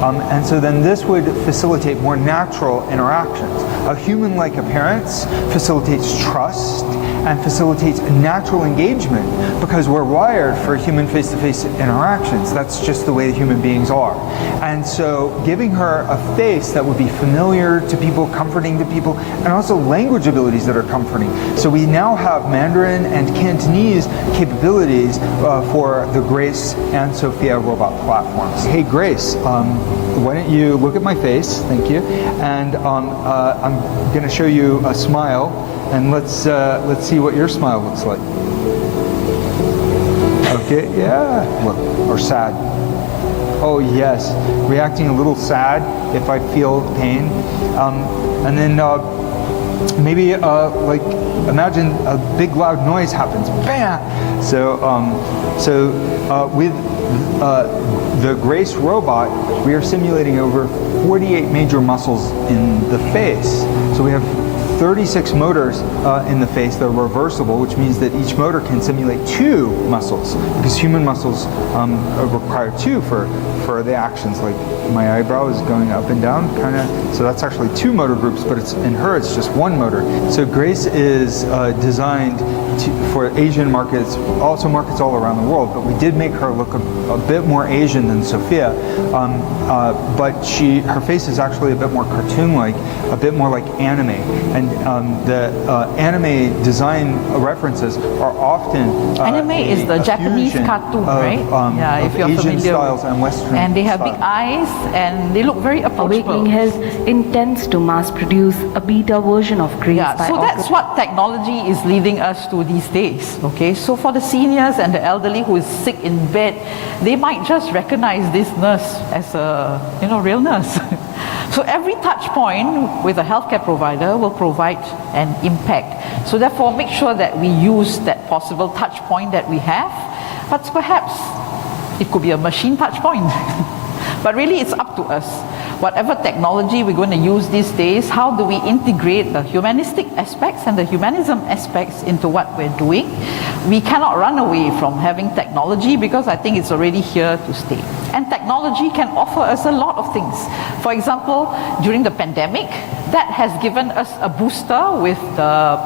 And so then this would facilitate more natural interactions. A human-like appearance facilitates trust and facilitates natural engagement because we're wired for human face-to-face interactions. That's just the way human beings are. And so giving her a face that would be familiar to people, comforting to people, and also language abilities that are comforting. So we now have Mandarin and Cantonese capabilities for the Grace and Sophia robot platforms. Hey Grace, why don't you look at my face, thank you, and I'm going to show you a smile, and let's see what your smile looks like. Okay, yeah, look, or sad. Oh yes, reacting a little sad if I feel pain, and then maybe like imagine a big loud noise happens, bam. So with the Grace robot, we are simulating over 48 major muscles in the face. So we have 36 motors in the face. They're reversible, which means that each motor can simulate 2 muscles, because human muscles require 2 for the actions. Like my eyebrow is going up and down, kind of. So that's actually 2 motor groups, but in her it's just 1 motor. So Grace is designed for Asian markets, also markets all around the world. But we did make her look a bit more Asian than Sophia. But her face is actually a bit more cartoon-like, a bit more like anime. And the anime design references are often anime is the Japanese cartoon, right? Yeah, if you're Asian familiar. styles and Western and they have style. big eyes and they look very approachable. Awakening Health intends to mass produce a beta version of Grace by so August. that's what technology is leading us to these days. Okay, so for the seniors and the elderly who is sick in bed, they might just recognize this nurse as a real nurse. So every touch point with a healthcare provider will provide an impact. So therefore, make sure that we use that possible touch point that we have, but perhaps it could be a machine touch point. But really, it's up to us. Whatever technology we're going to use these days, how do we integrate the humanistic aspects and the humanism aspects into what we're doing? We cannot run away from having technology because I think it's already here to stay. And technology can offer us a lot of things. For example, during the pandemic, that has given us a booster with the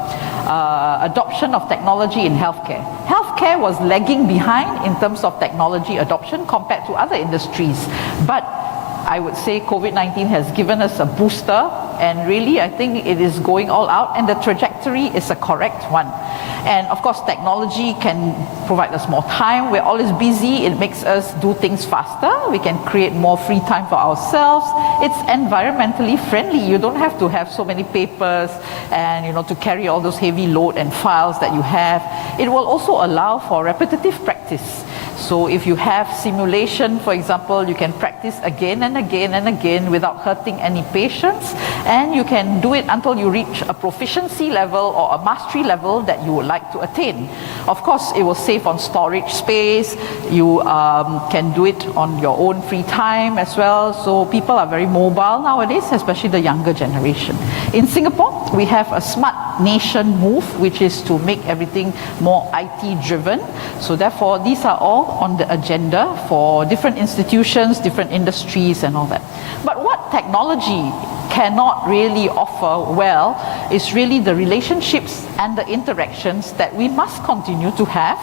adoption of technology in healthcare. Healthcare was lagging behind in terms of technology adoption compared to other industries. But I would say COVID-19 has given us a booster, and really I think it is going all out, and the trajectory is a correct one. And of course, technology can provide us more time. We're always busy. It makes us do things faster. We can create more free time for ourselves. It's environmentally friendly. You don't have to have so many papers and to carry all those heavy load and files that you have. It will also allow for repetitive practice. So if you have simulation, for example, you can practice again and again and again without hurting any patients, and you can do it until you reach a proficiency level or a mastery level that you would like to attain. Of course, it will save on storage space. You can do it on your own free time as well. So people are very mobile nowadays, especially the younger generation. In Singapore, we have a Smart Nation move, which is to make everything more IT driven. So therefore, these are all on the agenda for different institutions, different industries and all that. But what technology cannot really offer well is really the relationships and the interactions that we must continue to have.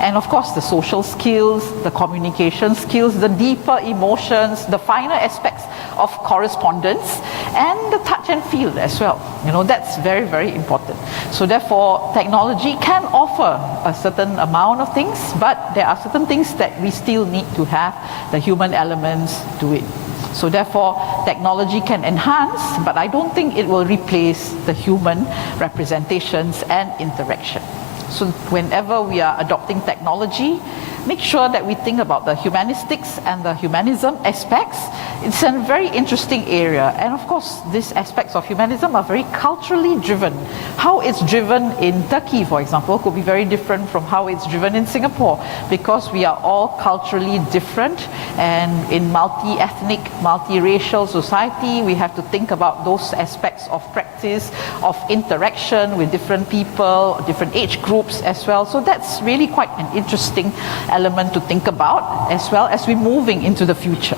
And of course, the social skills, the communication skills, the deeper emotions, the finer aspects of correspondence. and the touch and feel as well. You know, that's very, very important. So therefore, technology can offer a certain amount of things, but there are certain things that we still need to have the human elements to it. So therefore, technology can enhance, but I don't think it will replace the human representations and interaction. So whenever we are adopting technology, make sure that we think about the humanistics and the humanism aspects. It's a very interesting area. And of course, these aspects of humanism are very culturally driven. How it's driven in Turkey, for example, could be very different from how it's driven in Singapore, because we are all culturally different, and in multi-ethnic, multi-racial society, we have to think about those aspects of practice, of interaction with different people, different age groups as well. So that's really quite an interesting element to think about, as well as we're moving into the future.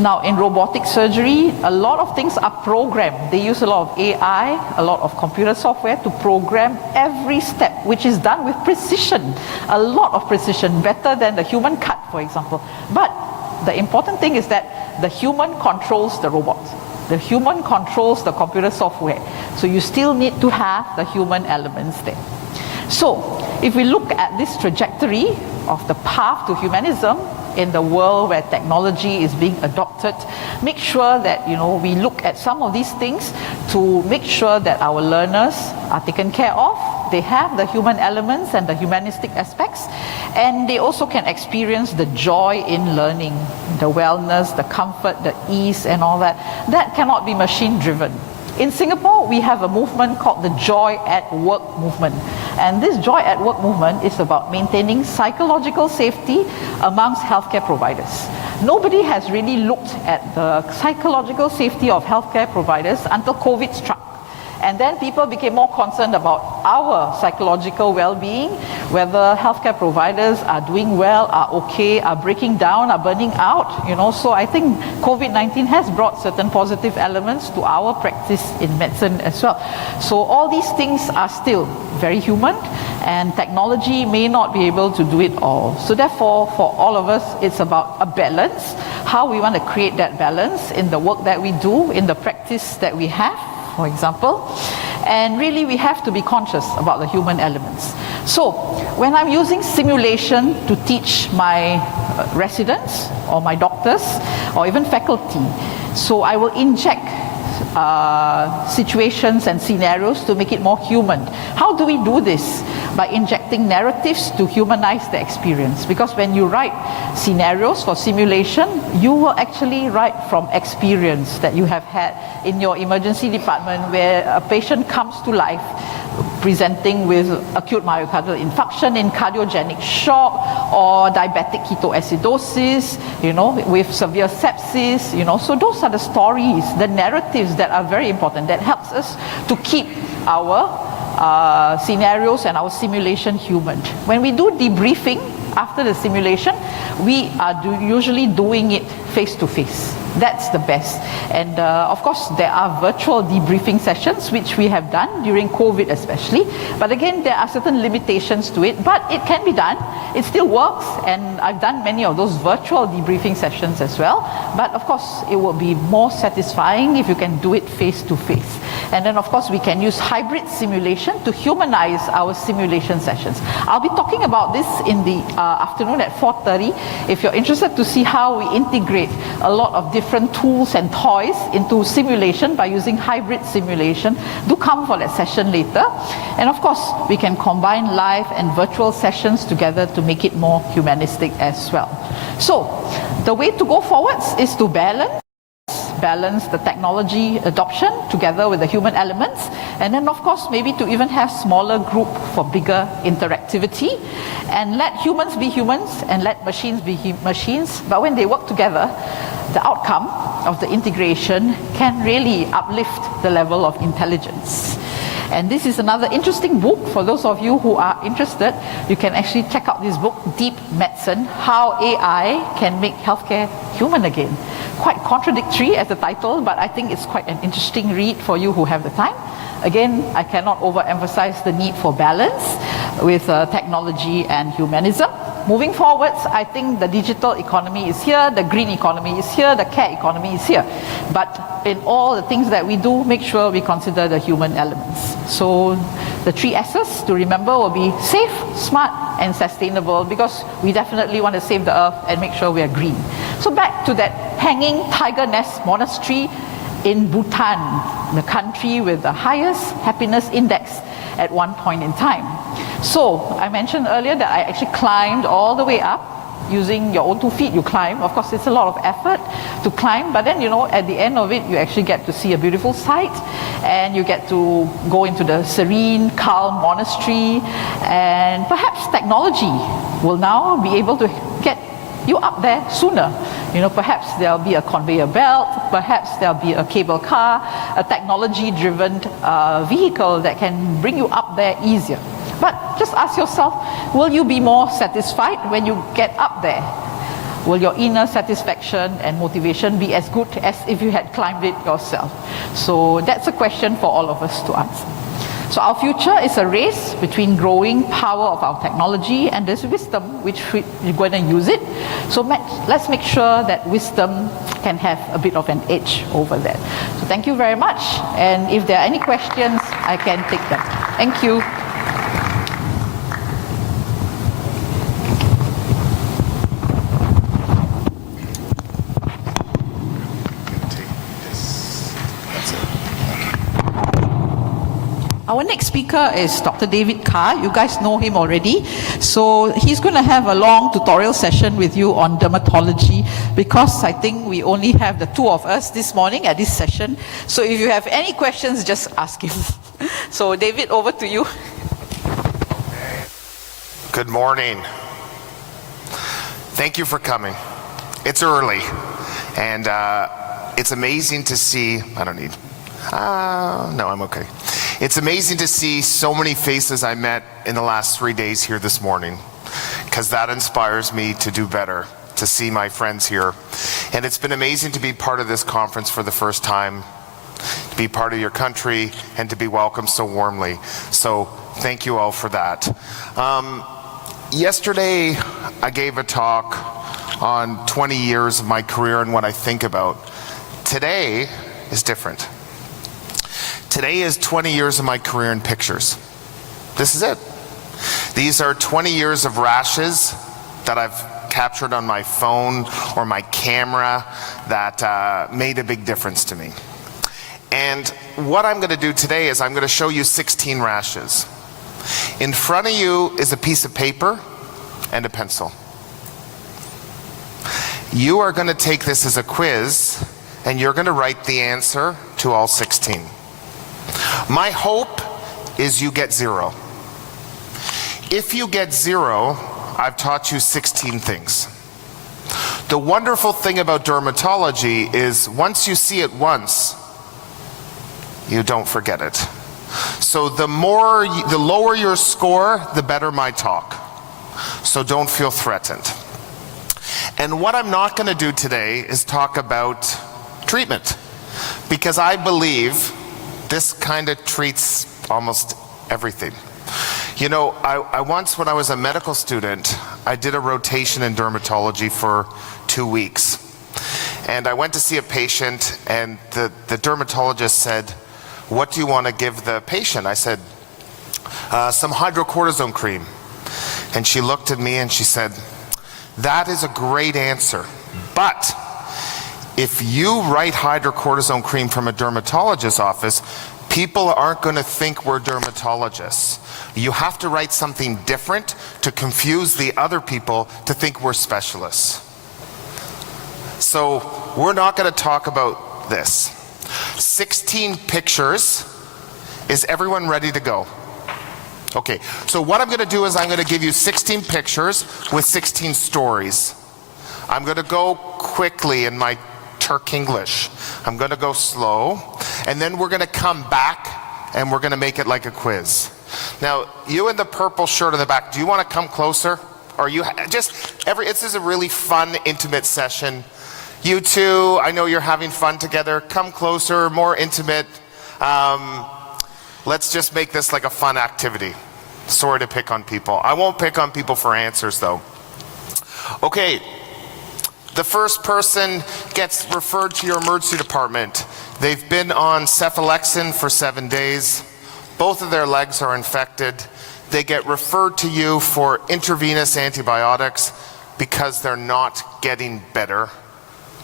Now, in robotic surgery, a lot of things are programmed. They use a lot of AI, a lot of computer software to program every step, which is done with precision, a lot of precision, better than the human cut, for example. But the important thing is that the human controls the robot. The human controls the computer software. So you still need to have the human elements there. So, if we look at this trajectory of the path to humanism in the world where technology is being adopted, make sure that, you know, we look at some of these things to make sure that our learners are taken care of. They have the human elements and the humanistic aspects, and they also can experience the joy in learning, the wellness, the comfort, the ease and all that. That cannot be machine driven. In Singapore, we have a movement called the Joy at Work movement. And this Joy at Work movement is about maintaining psychological safety amongst healthcare providers. Nobody has really looked at the psychological safety of healthcare providers until COVID struck. And then people became more concerned about our psychological well-being, whether healthcare providers are doing well, are okay, are breaking down, are burning out, you know. So I think COVID-19 has brought certain positive elements to our practice in medicine as well. So all these things are still very human, and technology may not be able to do it all. So therefore, for all of us, it's about a balance, how we want to create that balance in the work that we do, in the practice that we have, for example, and really we have to be conscious about the human elements. So when I'm using simulation to teach my residents or my doctors or even faculty, so I will inject situations and scenarios to make it more human. How do we do this? By injecting narratives to humanize the experience. Because when you write scenarios for simulation, you will actually write from experience that you have had in your emergency department, where a patient comes to life presenting with acute myocardial infarction in cardiogenic shock, or diabetic ketoacidosis, you know, with severe sepsis, you know. So those are the stories, the narratives that are very important, that helps us to keep our scenarios and our simulation human. When we do debriefing after the simulation, we are usually doing it face to face. That's the best. And of course, there are virtual debriefing sessions, which we have done during COVID especially. But again, there are certain limitations to it, but it can be done. It still works, and I've done many of those virtual debriefing sessions as well. But of course, it will be more satisfying if you can do it face to face. And then of course, we can use hybrid simulation to humanize our simulation sessions. I'll be talking about this in the afternoon at 4:30. If you're interested to see how we integrate a lot of different tools and toys into simulation by using hybrid simulation, do come for that session later. And of course, we can combine live and virtual sessions together to make it more humanistic as well. So, the way to go forwards is to balance the technology adoption together with the human elements, and then of course maybe to even have smaller group for bigger interactivity, and let humans be humans and let machines be machines. But when they work together, the outcome of the integration can really uplift the level of intelligence. And this is another interesting book for those of you who are interested. You can actually check out this book, Deep Medicine, How AI Can Make Healthcare Human Again. Quite contradictory as the title, but I think it's quite an interesting read for you who have the time. Again, I cannot overemphasize the need for balance with technology and humanism. moving forwards, I think the digital economy is here, the green economy is here, the care economy is here. But in all the things that we do, make sure we consider the human elements. So the 3 S's to remember will be safe, smart, and sustainable, because we definitely want to save the earth and make sure we are green. So back to that hanging tiger nest monastery in Bhutan, the country with the highest happiness index at one point in time. So I mentioned earlier that I actually climbed all the way up using your own 2 feet. You climb. Of course, it's a lot of effort to climb, but then, you know, at the end of it, you actually get to see a beautiful sight, and you get to go into the serene, calm monastery, and perhaps technology will now be able to get you up there sooner. You know, perhaps there'll be a conveyor belt, perhaps there'll be a cable car, a technology-driven vehicle that can bring you up there easier. But just ask yourself, will you be more satisfied when you get up there? Will your inner satisfaction and motivation be as good as if you had climbed it yourself? So that's a question for all of us to answer. So our future is a race between growing power of our technology and this wisdom which we're going to use it. So let's make sure that wisdom can have a bit of an edge over that. So thank you very much. And if there are any questions, I can take them. Thank you. Our next speaker is Dr. David Carr. You guys know him already. So he's going to have a long tutorial session with you on dermatology, because I think we only have the 2 of us this morning at this session. So if you have any questions, just ask him. So David, over to you. Good morning. Thank you for coming. It's early, and it's amazing to see, I don't need, no, I'm okay. It's amazing to see so many faces I met in the last 3 days here this morning, because that inspires me to do better, to see my friends here. And it's been amazing to be part of this conference for the first time, to be part of your country, and to be welcomed so warmly. So thank you all for that. Yesterday, I gave a talk on 20 years of my career and what I think about. Today is different. Today is 20 years of my career in pictures. This is it. These are 20 years of rashes that I've captured on my phone or my camera that made a big difference to me. And what I'm going to do today is I'm going to show you 16 rashes. In front of you is a piece of paper and a pencil. You are going to take this as a quiz, and you're going to write the answer to all 16. My hope is you get 0. If you get 0, I've taught you 16 things. The wonderful thing about dermatology is once you see it once, you don't forget it. So the lower your score, the better my talk. So don't feel threatened. And what I'm not going to do today is talk about treatment, because I believe this kind of treats almost everything. You know, I once, when I was a medical student, I did a rotation in dermatology for 2 weeks. And I went to see a patient, and the dermatologist said, "What do you want to give the patient?" I said, "Some hydrocortisone cream." And she looked at me and she said, "That is a great answer, but if you write hydrocortisone cream from a dermatologist's office, people aren't going to think we're dermatologists. You have to write something different to confuse the other people to think we're specialists." So we're not going to talk about this. 16 pictures. Is everyone ready to go? Okay, so what I'm going to do is I'm going to give you 16 pictures with 16 stories. I'm going to go quickly in my Turk English. I'm going to go slow, and then we're going to come back and we're going to make it like a quiz. Now, you in the purple shirt in the back, do you want to come closer? Or you this is a really fun, intimate session. You two, I know you're having fun together. Come closer, more intimate. Let's just make this like a fun activity. Sorry to pick on people. I won't pick on people for answers though. Okay, the first person gets referred to your emergency department. They've been on cephalexin for 7 days. Both of their legs are infected. They get referred to you for intravenous antibiotics because they're not getting better.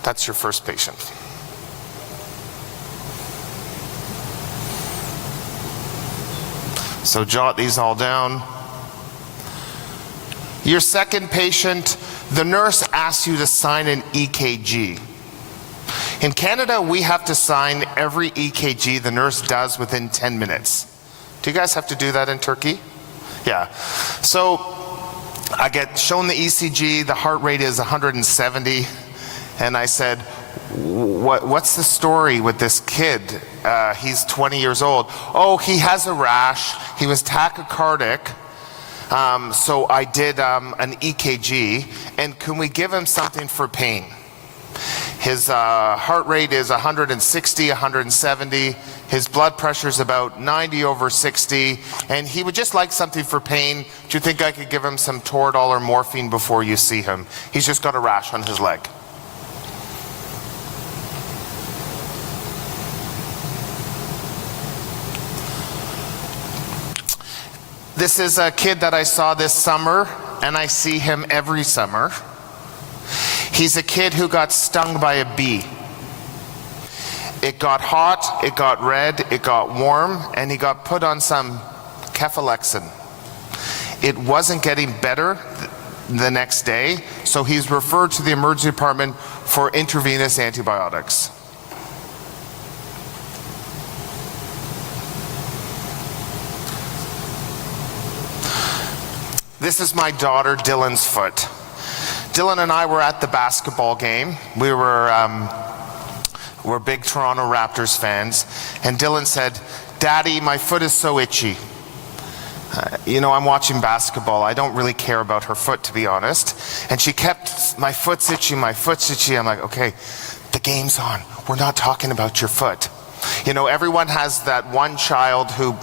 That's your first patient. So jot these all down. Your second patient, the nurse asks you to sign an EKG. In Canada, we have to sign every EKG the nurse does within 10 minutes. Do you guys have to do that in Turkey? Yeah. So I get shown the ECG, the heart rate is 170, and I said, what's the story with this kid? He's 20 years old. Oh, he has a rash. He was tachycardic. So I did an EKG, and can we give him something for pain? His heart rate is 160, 170. His blood pressure is about 90/60, and he would just like something for pain. Do you think I could give him some Toradol or morphine before you see him? He's just got a rash on his leg. This is a kid that I saw this summer, and I see him every summer. He's a kid who got stung by a bee. It got hot, it got red, it got warm, and he got put on some cephalexin. It wasn't getting better the next day, so he's referred to the emergency department for intravenous antibiotics. This is my daughter Dylan's foot. Dylan and I were at the basketball game. We're big Toronto Raptors fans, and Dylan said, "Daddy, my foot is so itchy." You know, I'm watching basketball. I don't really care about her foot, to be honest. And she kept, "My foot's itchy, my foot's itchy." I'm like, okay, the game's on. We're not talking about your foot. You know, everyone has that one child who,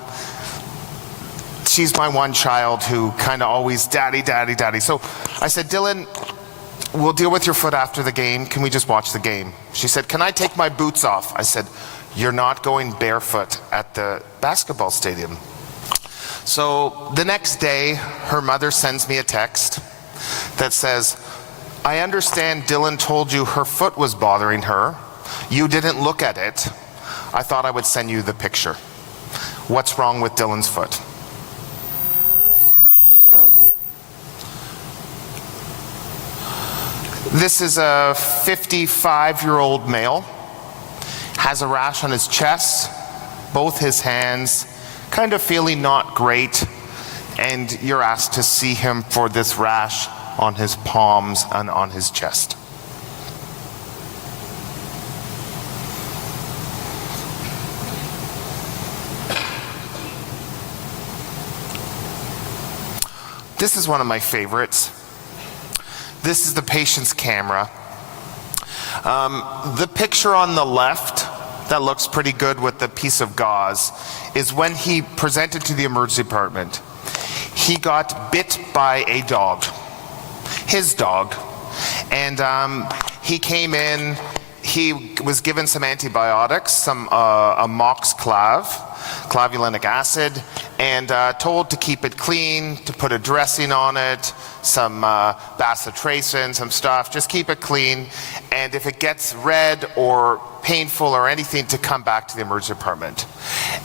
she's my one child who kind of always, "Daddy, daddy, daddy." So I said, "Dylan, we'll deal with your foot after the game. Can we just watch the game?" She said, "Can I take my boots off?" I said, "You're not going barefoot at the basketball stadium." So the next day, her mother sends me a text that says, "I understand Dylan told you her foot was bothering her. You didn't look at it. I thought I would send you the picture. What's wrong with Dylan's foot?" This is a 55-year-old male, has a rash on his chest, both his hands, kind of feeling not great, and you're asked to see him for this rash on his palms and on his chest. This is one of my favorites. This is the patient's camera. The picture on the left that looks pretty good with the piece of gauze is when he presented to the emergency department. He got bit by a dog, his dog, and he came in, he was given some antibiotics, some amoxiclav, clavulanic acid, and told to keep it clean, to put a dressing on it, some bacitracin, some stuff, just keep it clean, and if it gets red or painful or anything, to come back to the emergency department.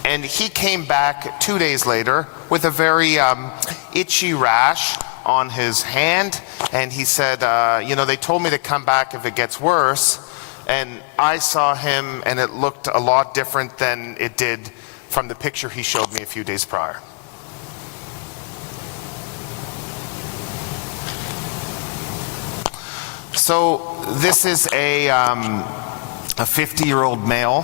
And he came back 2 days later with a very itchy rash on his hand, and he said, you know, they told me to come back if it gets worse, and I saw him and it looked a lot different than it did from the picture he showed me a few days prior. So this is a 50-year-old male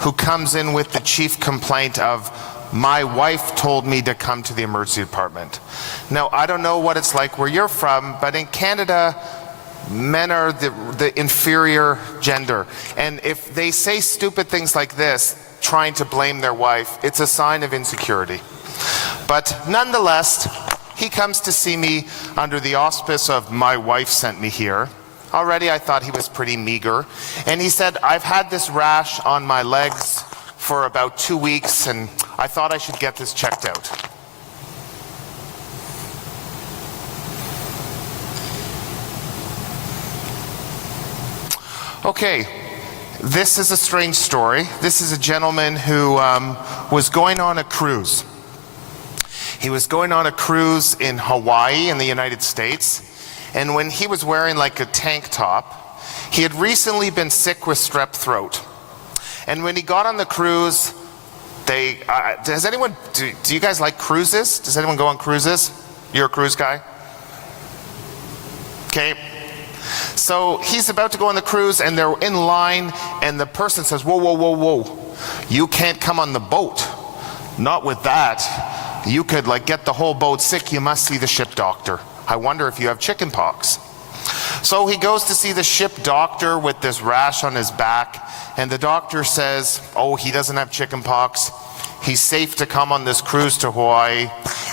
who comes in with the chief complaint of, "My wife told me to come to the emergency department." Now, I don't know what it's like where you're from, but in Canada, men are the inferior gender. And if they say stupid things like this, trying to blame their wife, it's a sign of insecurity. But nonetheless, he comes to see me under the auspice of my wife sent me here. Already I thought he was pretty meager. And he said, I've had this rash on my legs for about 2 weeks and I thought I should get this checked out. Okay, this is a strange story. This is a gentleman who was going on a cruise. He was going on a cruise in Hawaii in the United States, and when he was wearing like a tank top, he had recently been sick with strep throat. And when he got on the cruise, do you guys like cruises? Does anyone go on cruises? You're a cruise guy? Okay. So he's about to go on the cruise and they're in line and the person says, whoa, whoa, whoa, whoa. You can't come on the boat. Not with that. You could like get the whole boat sick. You must see the ship doctor. I wonder if you have chicken pox. So he goes to see the ship doctor with this rash on his back and the doctor says, oh, he doesn't have chicken pox. He's safe to come on this cruise to Hawaii.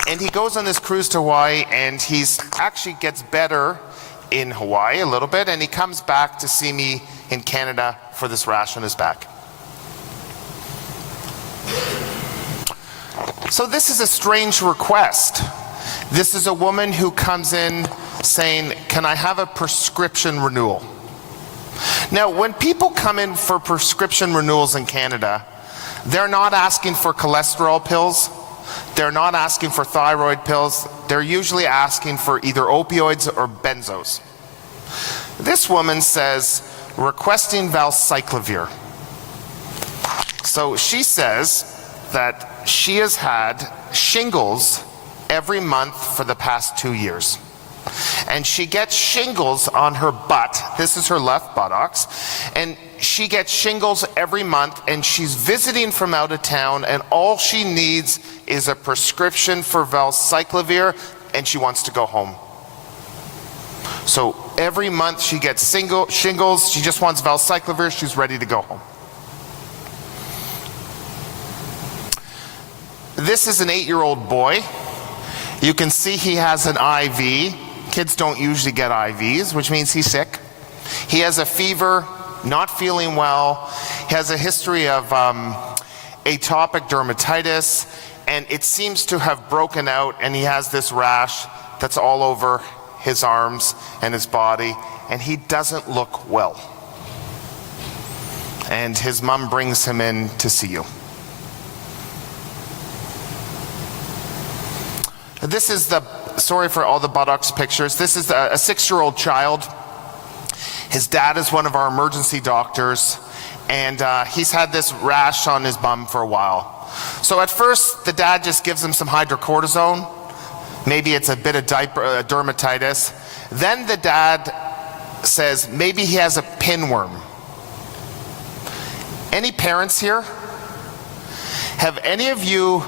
And he goes on this cruise to Hawaii and he's actually gets better in Hawaii a little bit, and he comes back to see me in Canada for this rash on his back. So this is a strange request. This is a woman who comes in saying, can I have a prescription renewal? Now, when people come in for prescription renewals in Canada, they're not asking for cholesterol pills. They're not asking for thyroid pills. They're usually asking for either opioids or benzos. This woman says, requesting valcyclovir. So she says that she has had shingles every month for the past 2 years. And she gets shingles on her butt. This is her left buttocks. And she gets shingles every month and she's visiting from out of town and all she needs is a prescription for valcyclovir and she wants to go home. So every month she gets shingles, she just wants valcyclovir, she's ready to go home. This is an 8-year-old boy. You can see he has an IV. Kids don't usually get IVs, which means he's sick. He has a fever, not feeling well. He has a history of atopic dermatitis, and it seems to have broken out, and he has this rash that's all over his arms and his body, and he doesn't look well. And his mom brings him in to see you. This is the, sorry for all the buttocks pictures, this is a 6-year-old child. His dad is one of our emergency doctors, and he's had this rash on his bum for a while. So at first, the dad just gives him some hydrocortisone. Maybe it's a bit of dermatitis. Then the dad says maybe he has a pinworm. Any parents here? Have any of you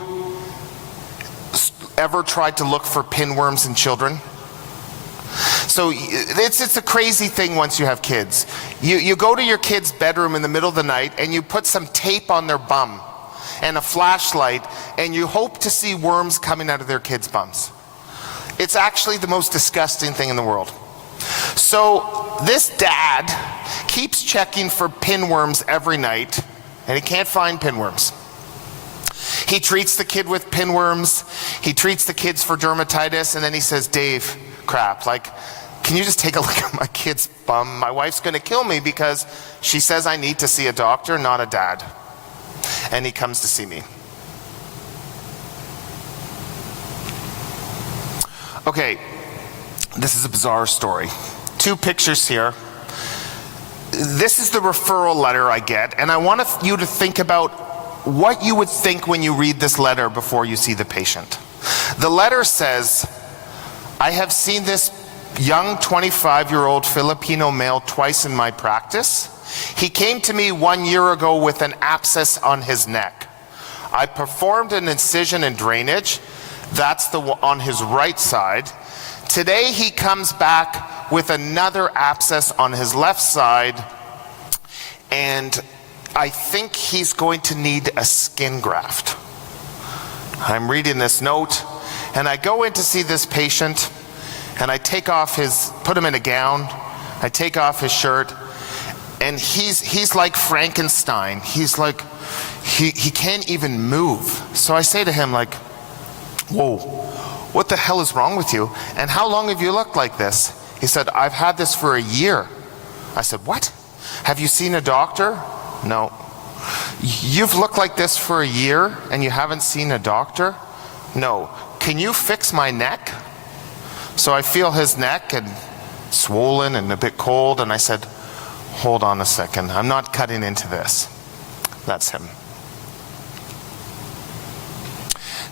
ever tried to look for pinworms in children? So it's a crazy thing once you have kids. You go to your kid's bedroom in the middle of the night and you put some tape on their bum and a flashlight and you hope to see worms coming out of their kids' bums. It's actually the most disgusting thing in the world. So this dad keeps checking for pinworms every night and he can't find pinworms. He treats the kid with pinworms, he treats the kids for dermatitis, and then he says, Dave, crap, like, can you just take a look at my kid's bum? My wife's gonna kill me because she says I need to see a doctor, not a dad. And he comes to see me. Okay, this is a bizarre story. 2 pictures here. This is the referral letter I get, and I want you to think about what you would think when you read this letter before you see the patient. The letter says, I have seen this young 25-year-old Filipino male twice in my practice. He came to me 1 year ago with an abscess on his neck. I performed an incision and drainage. That's the one on his right side. Today he comes back with another abscess on his left side, and I think he's going to need a skin graft. I'm reading this note, And I go in to see this patient, and I put him in a gown, I take off his shirt, and he's like Frankenstein. He's like, he can't even move. So I say to him like, whoa, what the hell is wrong with you? And how long have you looked like this? He said, I've had this for a year. I said, what? Have you seen a doctor? No. You've looked like this for a year and you haven't seen a doctor? No. Can you fix my neck? So I feel his neck and swollen and a bit cold, and I said, hold on a second, I'm not cutting into this. That's him.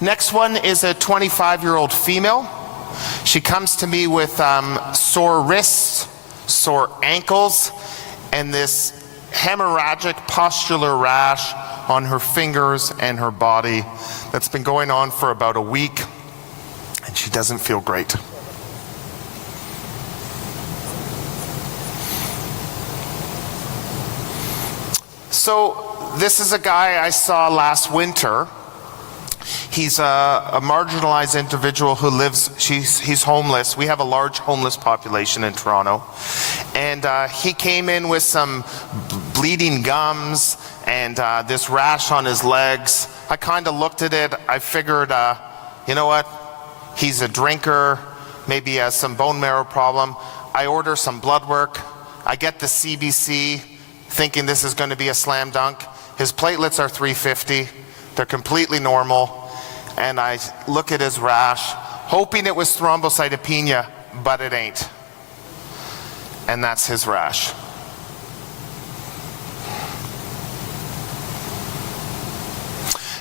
Next one is a 25-year-old female. She comes to me with sore wrists, sore ankles, and this hemorrhagic pustular rash on her fingers and her body that's been going on for about a week, and she doesn't feel great. So this is a guy I saw last winter. He's a marginalized individual who lives, he's homeless. We have a large homeless population in Toronto. And he came in with some bleeding gums and this rash on his legs. I kind of looked at it. I figured, you know what? He's a drinker. Maybe he has some bone marrow problem. I order some blood work. I get the CBC, thinking this is going to be a slam dunk. His platelets are 350. They're completely normal. And I look at his rash, hoping it was thrombocytopenia, but it ain't. And that's his rash.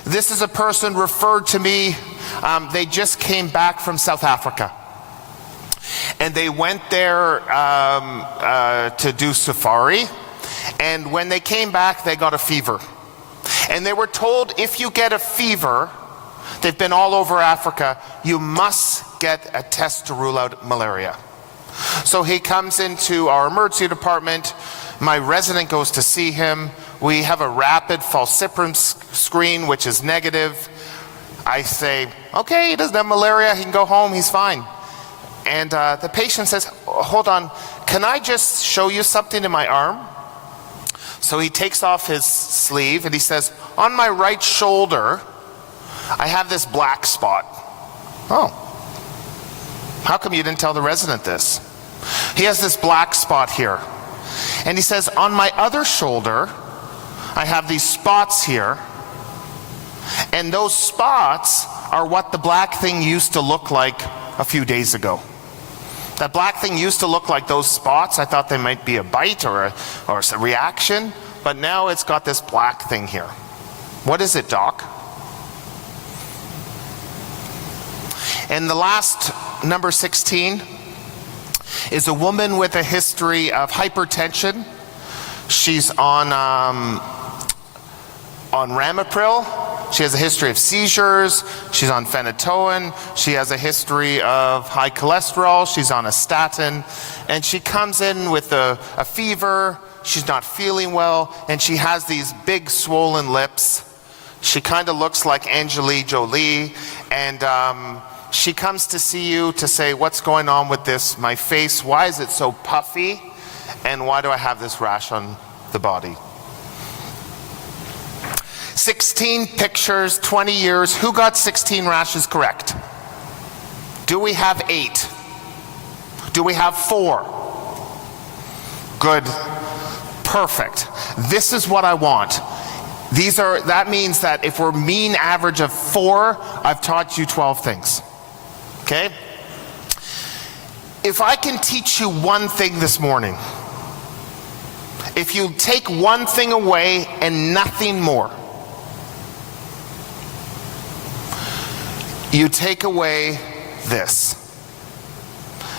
This is a person referred to me. They just came back from South Africa. And they went there to do safari. And when they came back, they got a fever. And they were told, if you get a fever, they've been all over Africa, you must get a test to rule out malaria. So he comes into our emergency department. My resident goes to see him. We have a rapid falciparum screen, which is negative. I say, okay, he doesn't have malaria, he can go home, he's fine. And the patient says, hold on, can I just show you something in my arm? So he takes off his sleeve and he says, on my right shoulder, I have this black spot. Oh, how come you didn't tell the resident this? He has this black spot here. And he says, on my other shoulder, I have these spots here. And those spots are what the black thing used to look like a few days ago. That black thing used to look like those spots. I thought they might be a bite or a reaction, but now it's got this black thing here. What is it, doc? And the last, number 16, is a woman with a history of hypertension. She's on Ramipril. She has a history of seizures. She's on phenytoin. She has a history of high cholesterol. She's on a statin. And she comes in with a fever. She's not feeling well. And she has these big swollen lips. She kind of looks like Angelina Jolie. And she comes to see you to say, what's going on with this, my face? Why is it so puffy? And why do I have this rash on the body? 16 pictures, 20 years. Who got 16 rashes correct? Do we have 8? Do we have 4? Good. Perfect. This is what I want. That means that if we're mean average of 4, I've taught you 12 things. Okay? If I can teach you one thing this morning, if you take one thing away and nothing more, you take away this.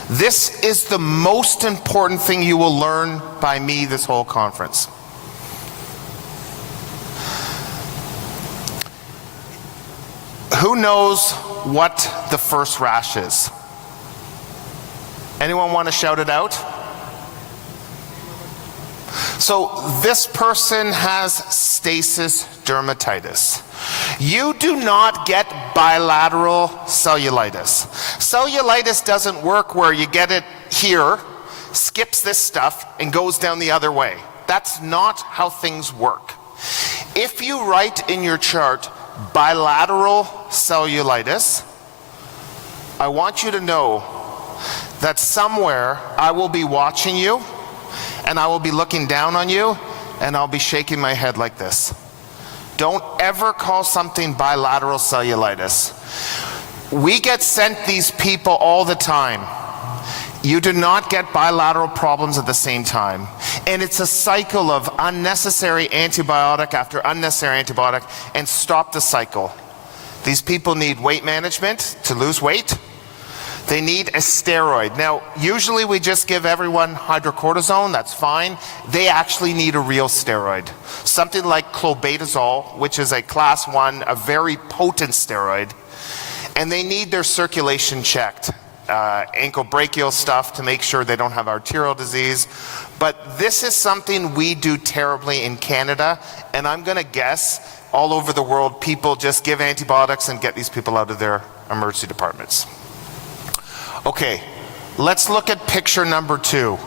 This is the most important thing you will learn by me this whole conference. Who knows what the first rash is? Anyone want to shout it out? So So this person has stasis dermatitis. You do not get bilateral cellulitis. Cellulitis doesn't work where you get it here, skips this stuff, and goes down the other way. That's not how things work. If you write in your chart bilateral cellulitis, I want you to know that somewhere I will be watching you, and I will be looking down on you, and I'll be shaking my head like this. Don't ever call something bilateral cellulitis. We get sent these people all the time. You do not get bilateral problems at the same time. And it's a cycle of unnecessary antibiotic after unnecessary antibiotic, and stop the cycle. These people need weight management to lose weight. They need a steroid. Now, usually we just give everyone hydrocortisone, that's fine. They actually need a real steroid. Something like clobetasol, which is a class 1, a very potent steroid. And they need their circulation checked. Ankle brachial stuff to make sure they don't have arterial disease. But this is something we do terribly in Canada, and I'm gonna guess all over the world people just give antibiotics and get these people out of their emergency departments. Okay, let's look at picture number 2.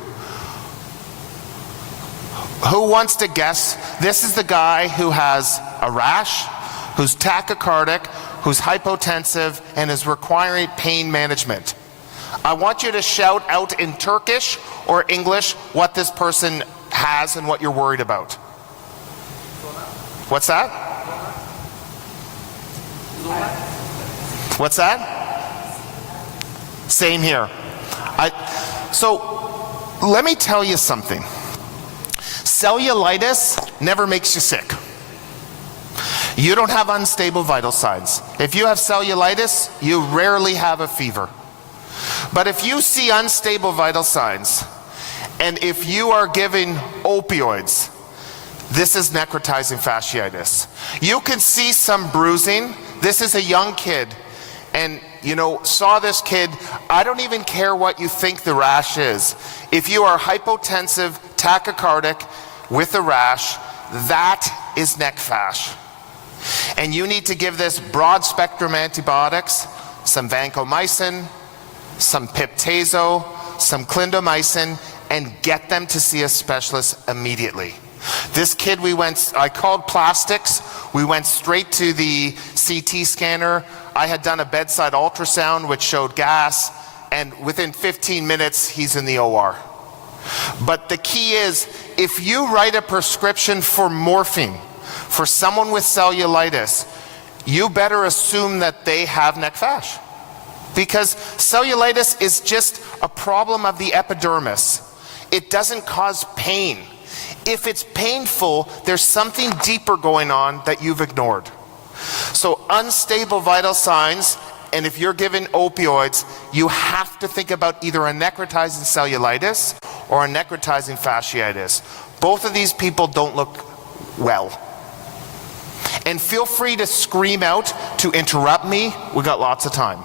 Who wants to guess? This is the guy who has a rash, who's tachycardic, who's hypotensive, and is requiring pain management. I want you to shout out in Turkish or English what this person has and what you're worried about. What's that? What's that? Same here. So let me tell you something. Cellulitis never makes you sick. You don't have unstable vital signs. If you have cellulitis, you rarely have a fever. But if you see unstable vital signs, and if you are giving opioids, this is necrotizing fasciitis. You can see some bruising. This is a young kid, and you know, saw this kid. I don't even care what you think the rash is. If you are hypotensive, tachycardic with a rash, that is neck fash. And you need to give this broad spectrum antibiotics, some vancomycin, some piptazo, some clindamycin, and get them to see a specialist immediately. This kid, I called plastics, we went straight to the CT scanner. I had done a bedside ultrasound which showed gas, and within 15 minutes he's in the OR. But the key is, if you write a prescription for morphine for someone with cellulitis, you better assume that they have neck fash. Because cellulitis is just a problem of the epidermis. It doesn't cause pain. If it's painful, there's something deeper going on that you've ignored. So unstable vital signs, and if you're given opioids, you have to think about either a necrotizing cellulitis or a necrotizing fasciitis. Both of these people don't look well. And feel free to scream out, to interrupt me. We got lots of time.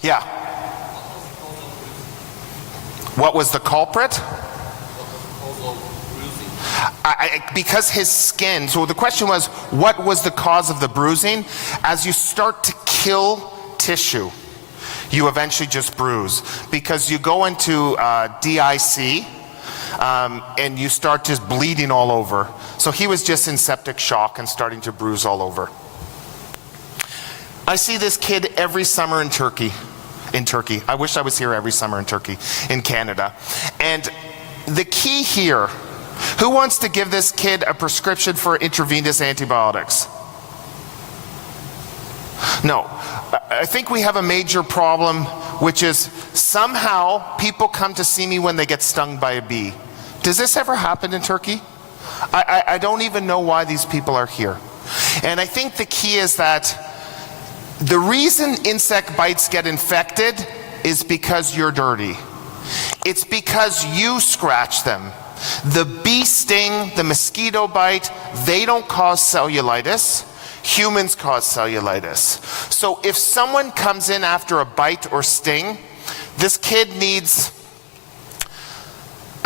Yeah. What was the culprit? Because his skin, so the question was, what was the cause of the bruising? As you start to kill tissue, you eventually just bruise. Because you go into DIC, and you start just bleeding all over. So he was just in septic shock and starting to bruise all over. I see this kid every summer in Turkey. I wish I was here every summer in Turkey, in Canada. And the key here, who wants to give this kid a prescription for intravenous antibiotics? No. I think we have a major problem, which is somehow people come to see me when they get stung by a bee. Does this ever happen in Turkey? I don't even know why these people are here. And I think the key is that the reason insect bites get infected is because you're dirty. It's because you scratch them. The bee sting, the mosquito bite, they don't cause cellulitis. Humans cause cellulitis. So if someone comes in after a bite or sting, this kid needs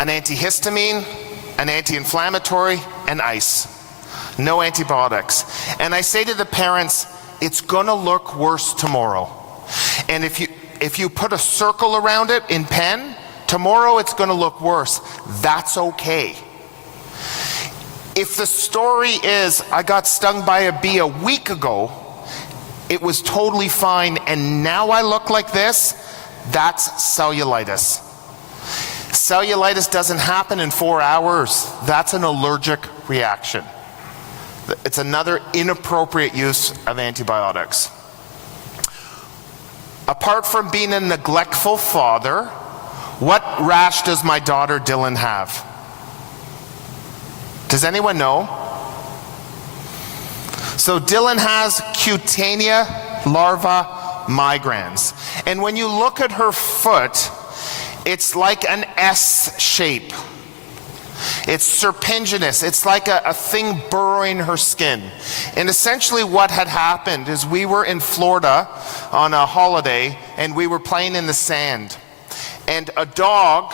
an antihistamine, an anti-inflammatory, and ice. No antibiotics. And I say to the parents, it's gonna look worse tomorrow. And if you put a circle around it in pen, tomorrow it's gonna look worse. That's okay. If the story is, I got stung by a bee a week ago, it was totally fine, and now I look like this, that's cellulitis. Cellulitis doesn't happen in 4 hours. That's an allergic reaction. It's another inappropriate use of antibiotics. Apart from being a neglectful father, what rash does my daughter Dylan have? Does anyone know? So Dylan has cutaneous larva migrans. And when you look at her foot, it's like an S shape. It's serpentinous. It's like a thing burrowing her skin. And essentially what had happened is we were in Florida on a holiday and we were playing in the sand. And a dog,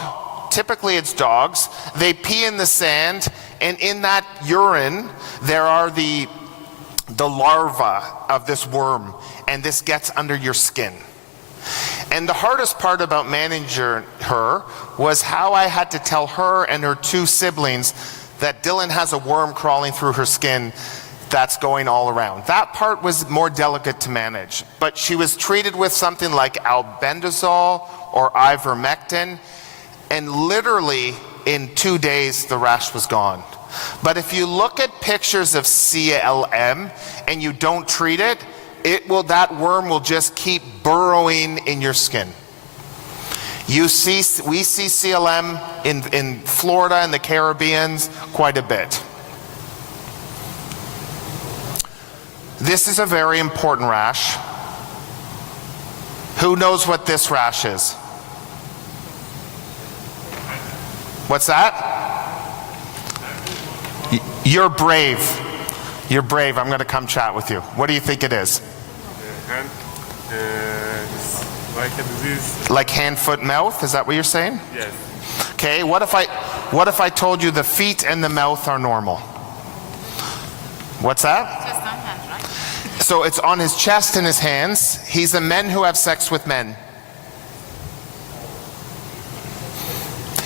typically it's dogs, they pee in the sand, and in that urine there are the larva of this worm, and this gets under your skin. And the hardest part about managing her was how I had to tell her and her 2 siblings that Dylan has a worm crawling through her skin that's going all around. That part was more delicate to manage, but she was treated with something like albendazole or ivermectin, and literally in 2 days the rash was gone. But if you look at pictures of CLM and you don't treat it, that worm will just keep burrowing in your skin. We see CLM in Florida and the Caribbean quite a bit. This is a very important rash. Who knows what this rash is? What's that? You're brave. You're brave. I'm going to come chat with you. What do you think it is? Hand, like a disease. Like hand, foot, mouth? Is that what you're saying? Yes. Okay. What if I told you the feet and the mouth are normal? What's that? Just on hands, right? So it's on his chest and his hands. He's a men who have sex with men.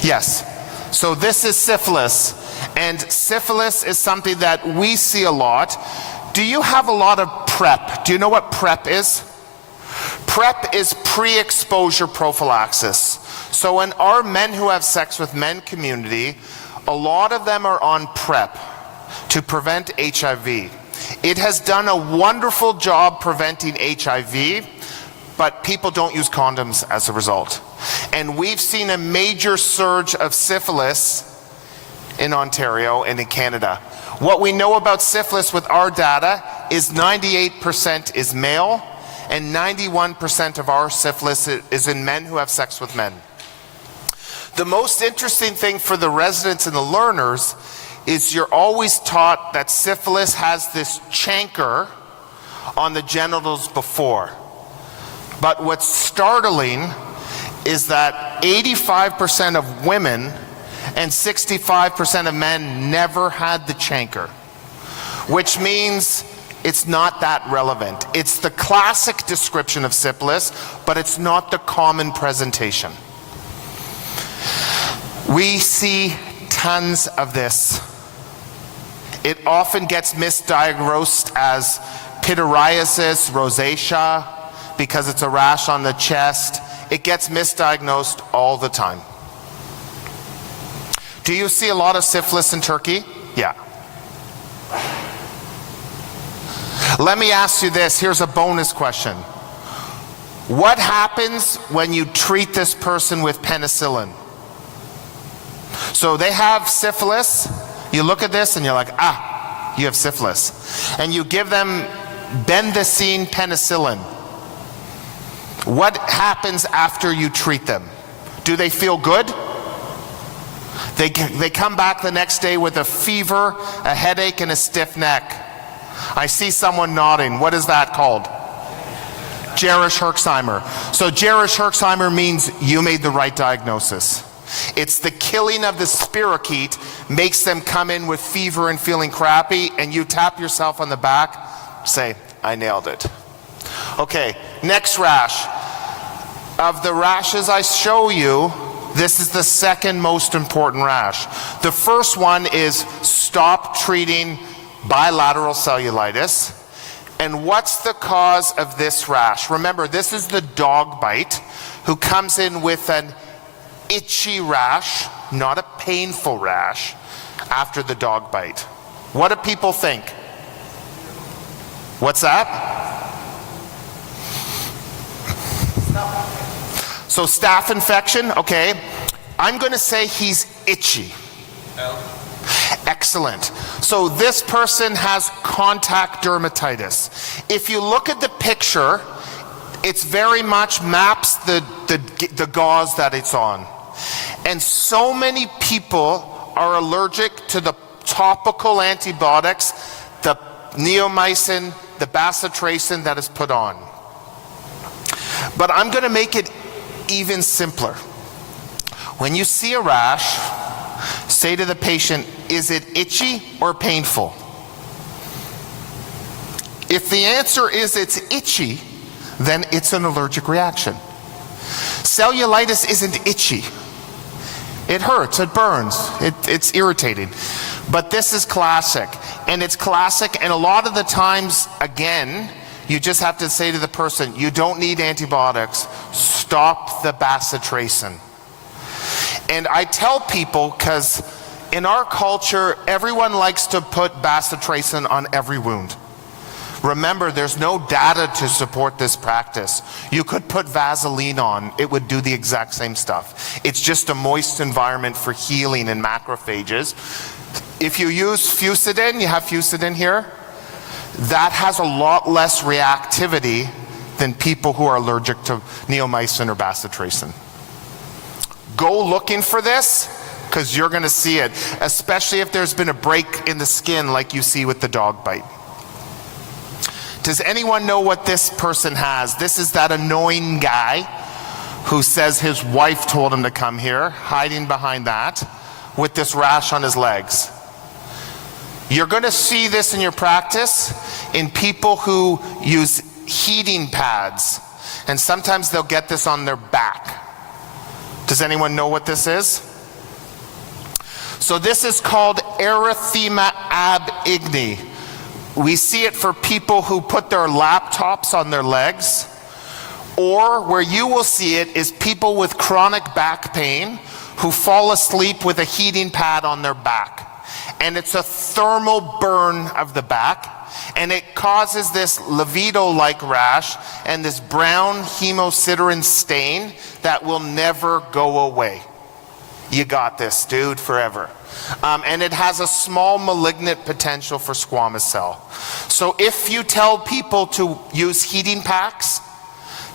Yes. So this is syphilis. And syphilis is something that we see a lot. Do you have a lot of PrEP? Do you know what PrEP is? PrEP is pre-exposure prophylaxis. So in our men who have sex with men community, a lot of them are on PrEP to prevent HIV. It has done a wonderful job preventing HIV, but people don't use condoms as a result. And we've seen a major surge of syphilis in Ontario and in Canada. What we know about syphilis with our data is 98% is male, and 91% of our syphilis is in men who have sex with men. The most interesting thing for the residents and the learners is you're always taught that syphilis has this chancre on the genitals before. But what's startling is that 85% of women and 65% of men never had the chancre, which means it's not that relevant. It's the classic description of syphilis, but it's not the common presentation. We see tons of this. It often gets misdiagnosed as pityriasis rosacea because it's a rash on the chest. It gets misdiagnosed all the time. Do you see a lot of syphilis in Turkey? Yeah. Let me ask you this. Here's a bonus question. What happens when you treat this person with penicillin? So they have syphilis. You look at this and you're like, you have syphilis. And you give them bendazine penicillin. What happens after you treat them? Do they feel good? They come back the next day with a fever, a headache, and a stiff neck. I see someone nodding. What is that called? Gerish Herxheimer. So Gerish Herxheimer means you made the right diagnosis. It's the killing of the spirochete makes them come in with fever and feeling crappy, and you tap yourself on the back, say, I nailed it. Okay, next rash. Of the rashes I show you, this is the second most important rash. The first one is stop treating bilateral cellulitis. And what's the cause of this rash? Remember, this is the dog bite who comes in with an itchy rash, not a painful rash, after the dog bite. What do people think? What's that? So staph infection, okay. I'm going to say he's itchy. Excellent. So this person has contact dermatitis. If you look at the picture, it's very much maps the gauze that it's on. And so many people are allergic to the topical antibiotics, the neomycin, the bacitracin that is put on. But I'm going to make it even simpler. When you see a rash, say to the patient, is it itchy or painful? If the answer is it's itchy, then it's an allergic reaction. Cellulitis isn't itchy. It hurts, it burns, it's irritating. But this is classic, and it's classic, and a lot of the times, again, you just have to say to the person, you don't need antibiotics, stop the bacitracin. And I tell people, because in our culture, everyone likes to put bacitracin on every wound. Remember, there's no data to support this practice. You could put Vaseline on, it would do the exact same stuff. It's just a moist environment for healing in macrophages. If you use Fusidin, you have Fusidin here, that has a lot less reactivity than people who are allergic to neomycin or bacitracin. Go looking for this, because you're going to see it, especially if there's been a break in the skin like you see with the dog bite. Does anyone know what this person has? This is that annoying guy who says his wife told him to come here, hiding behind that, with this rash on his legs. You're going to see this in your practice in people who use heating pads, and sometimes they'll get this on their back. Does anyone know what this is? So this is called erythema ab igni. We see it for people who put their laptops on their legs, or where you will see it is people with chronic back pain who fall asleep with a heating pad on their back. And it's a thermal burn of the back, and it causes this livido-like rash and this brown hemosiderin stain that will never go away. You got this, dude, forever. And it has a small malignant potential for squamous cell. So if you tell people to use heating packs,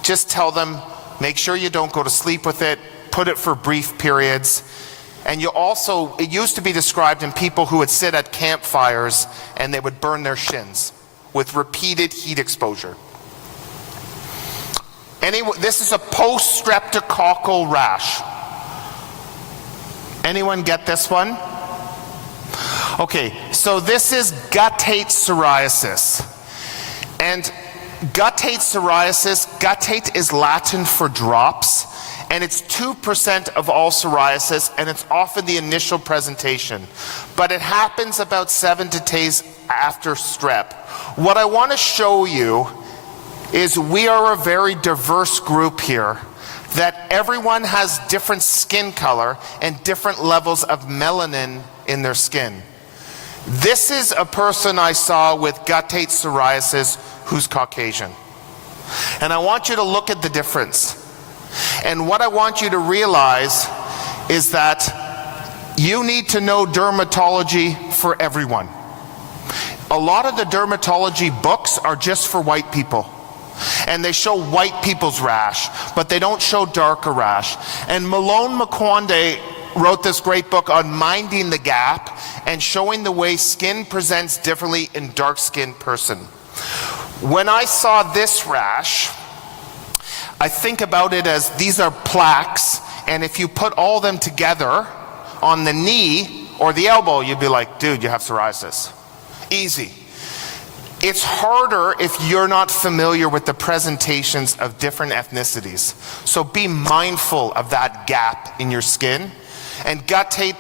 just tell them, make sure you don't go to sleep with it, put it for brief periods. And you also, it used to be described in people who would sit at campfires and they would burn their shins with repeated heat exposure. This is a post-streptococcal rash. Anyone get this one? Okay, so this is guttate psoriasis. And guttate psoriasis, guttate is Latin for drops, and it's 2% of all psoriasis, and it's often the initial presentation. But it happens about 7 to 10 days after strep. What I want to show you is we are a very diverse group here, that everyone has different skin color and different levels of melanin in their skin. This is a person I saw with guttate psoriasis who's Caucasian. And I want you to look at the difference. And what I want you to realize is that you need to know dermatology for everyone. A lot of the dermatology books are just for white people. And they show white people's rash, but they don't show darker rash. And Malone Makwande wrote this great book on minding the gap and showing the way skin presents differently in dark-skinned person. When I saw this rash, I think about it as these are plaques, and if you put all of them together on the knee or the elbow, you'd be like, dude, you have psoriasis. Easy. It's harder if you're not familiar with the presentations of different ethnicities. So be mindful of that gap in your skin. And gut tape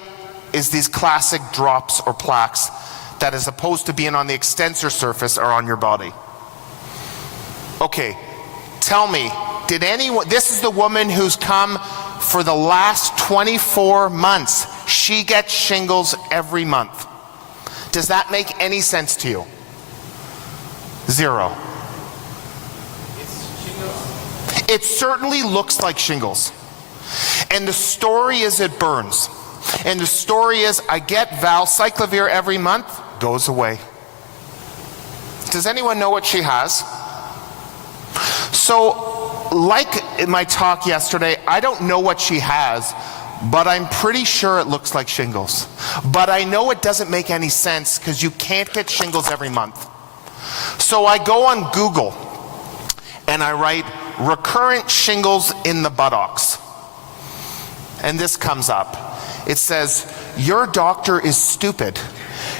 is these classic drops or plaques that, as opposed to being on the extensor surface, are on your body. Okay, tell me, did anyone, this is the woman who's come for the last 24 months. She gets shingles every month. Does that make any sense to you? Zero. It certainly looks like shingles. And the story is it burns. And the story is I get valcyclovir every month, goes away. Does anyone know what she has? So, like in my talk yesterday, I don't know what she has, but I'm pretty sure it looks like shingles. But I know it doesn't make any sense because you can't get shingles every month. So I go on Google and I write recurrent shingles in the buttocks. And this comes up. It says, your doctor is stupid.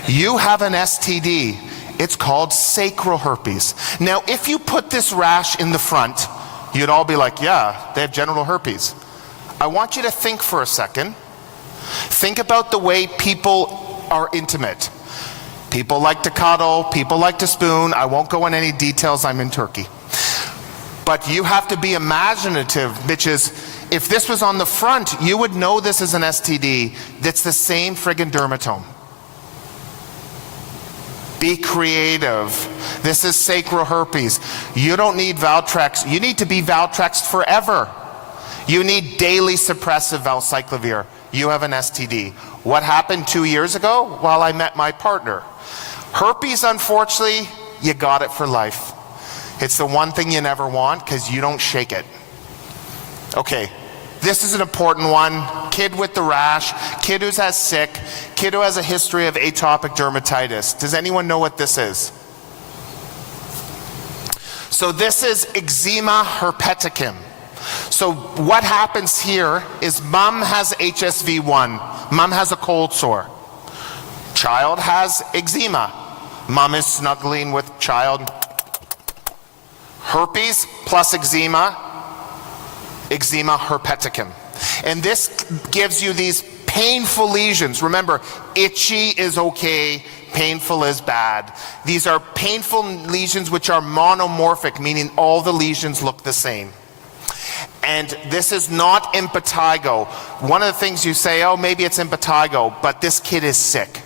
You have an STD. It's called sacral herpes. Now, if you put this rash in the front, you'd all be like, yeah, they have genital herpes. I want you to think for a second. Think about the way people are intimate. People like to cuddle, people like to spoon. I won't go in any details, I'm in Turkey. But you have to be imaginative, bitches. If this was on the front, you would know this is an STD that's the same friggin' dermatome. Be creative. This is sacral herpes. You don't need Valtrex. You need to be Valtrexed forever. You need daily suppressive valcyclovir. You have an STD. What happened 2 years ago? Well, I met my partner. Herpes, unfortunately, you got it for life. It's the one thing you never want because you don't shake it. Okay, this is an important one. Kid with the rash, kid who has sick, kid who has a history of atopic dermatitis. Does anyone know what this is? So this is eczema herpeticum. So what happens here is mom has HSV1, mom has a cold sore. Child has eczema. Mom is snuggling with child. Herpes plus eczema, eczema herpeticum. And this gives you these painful lesions. Remember, itchy is okay, painful is bad. These are painful lesions which are monomorphic, meaning all the lesions look the same. And this is not impetigo. One of the things you say, oh, maybe it's impetigo, but this kid is sick.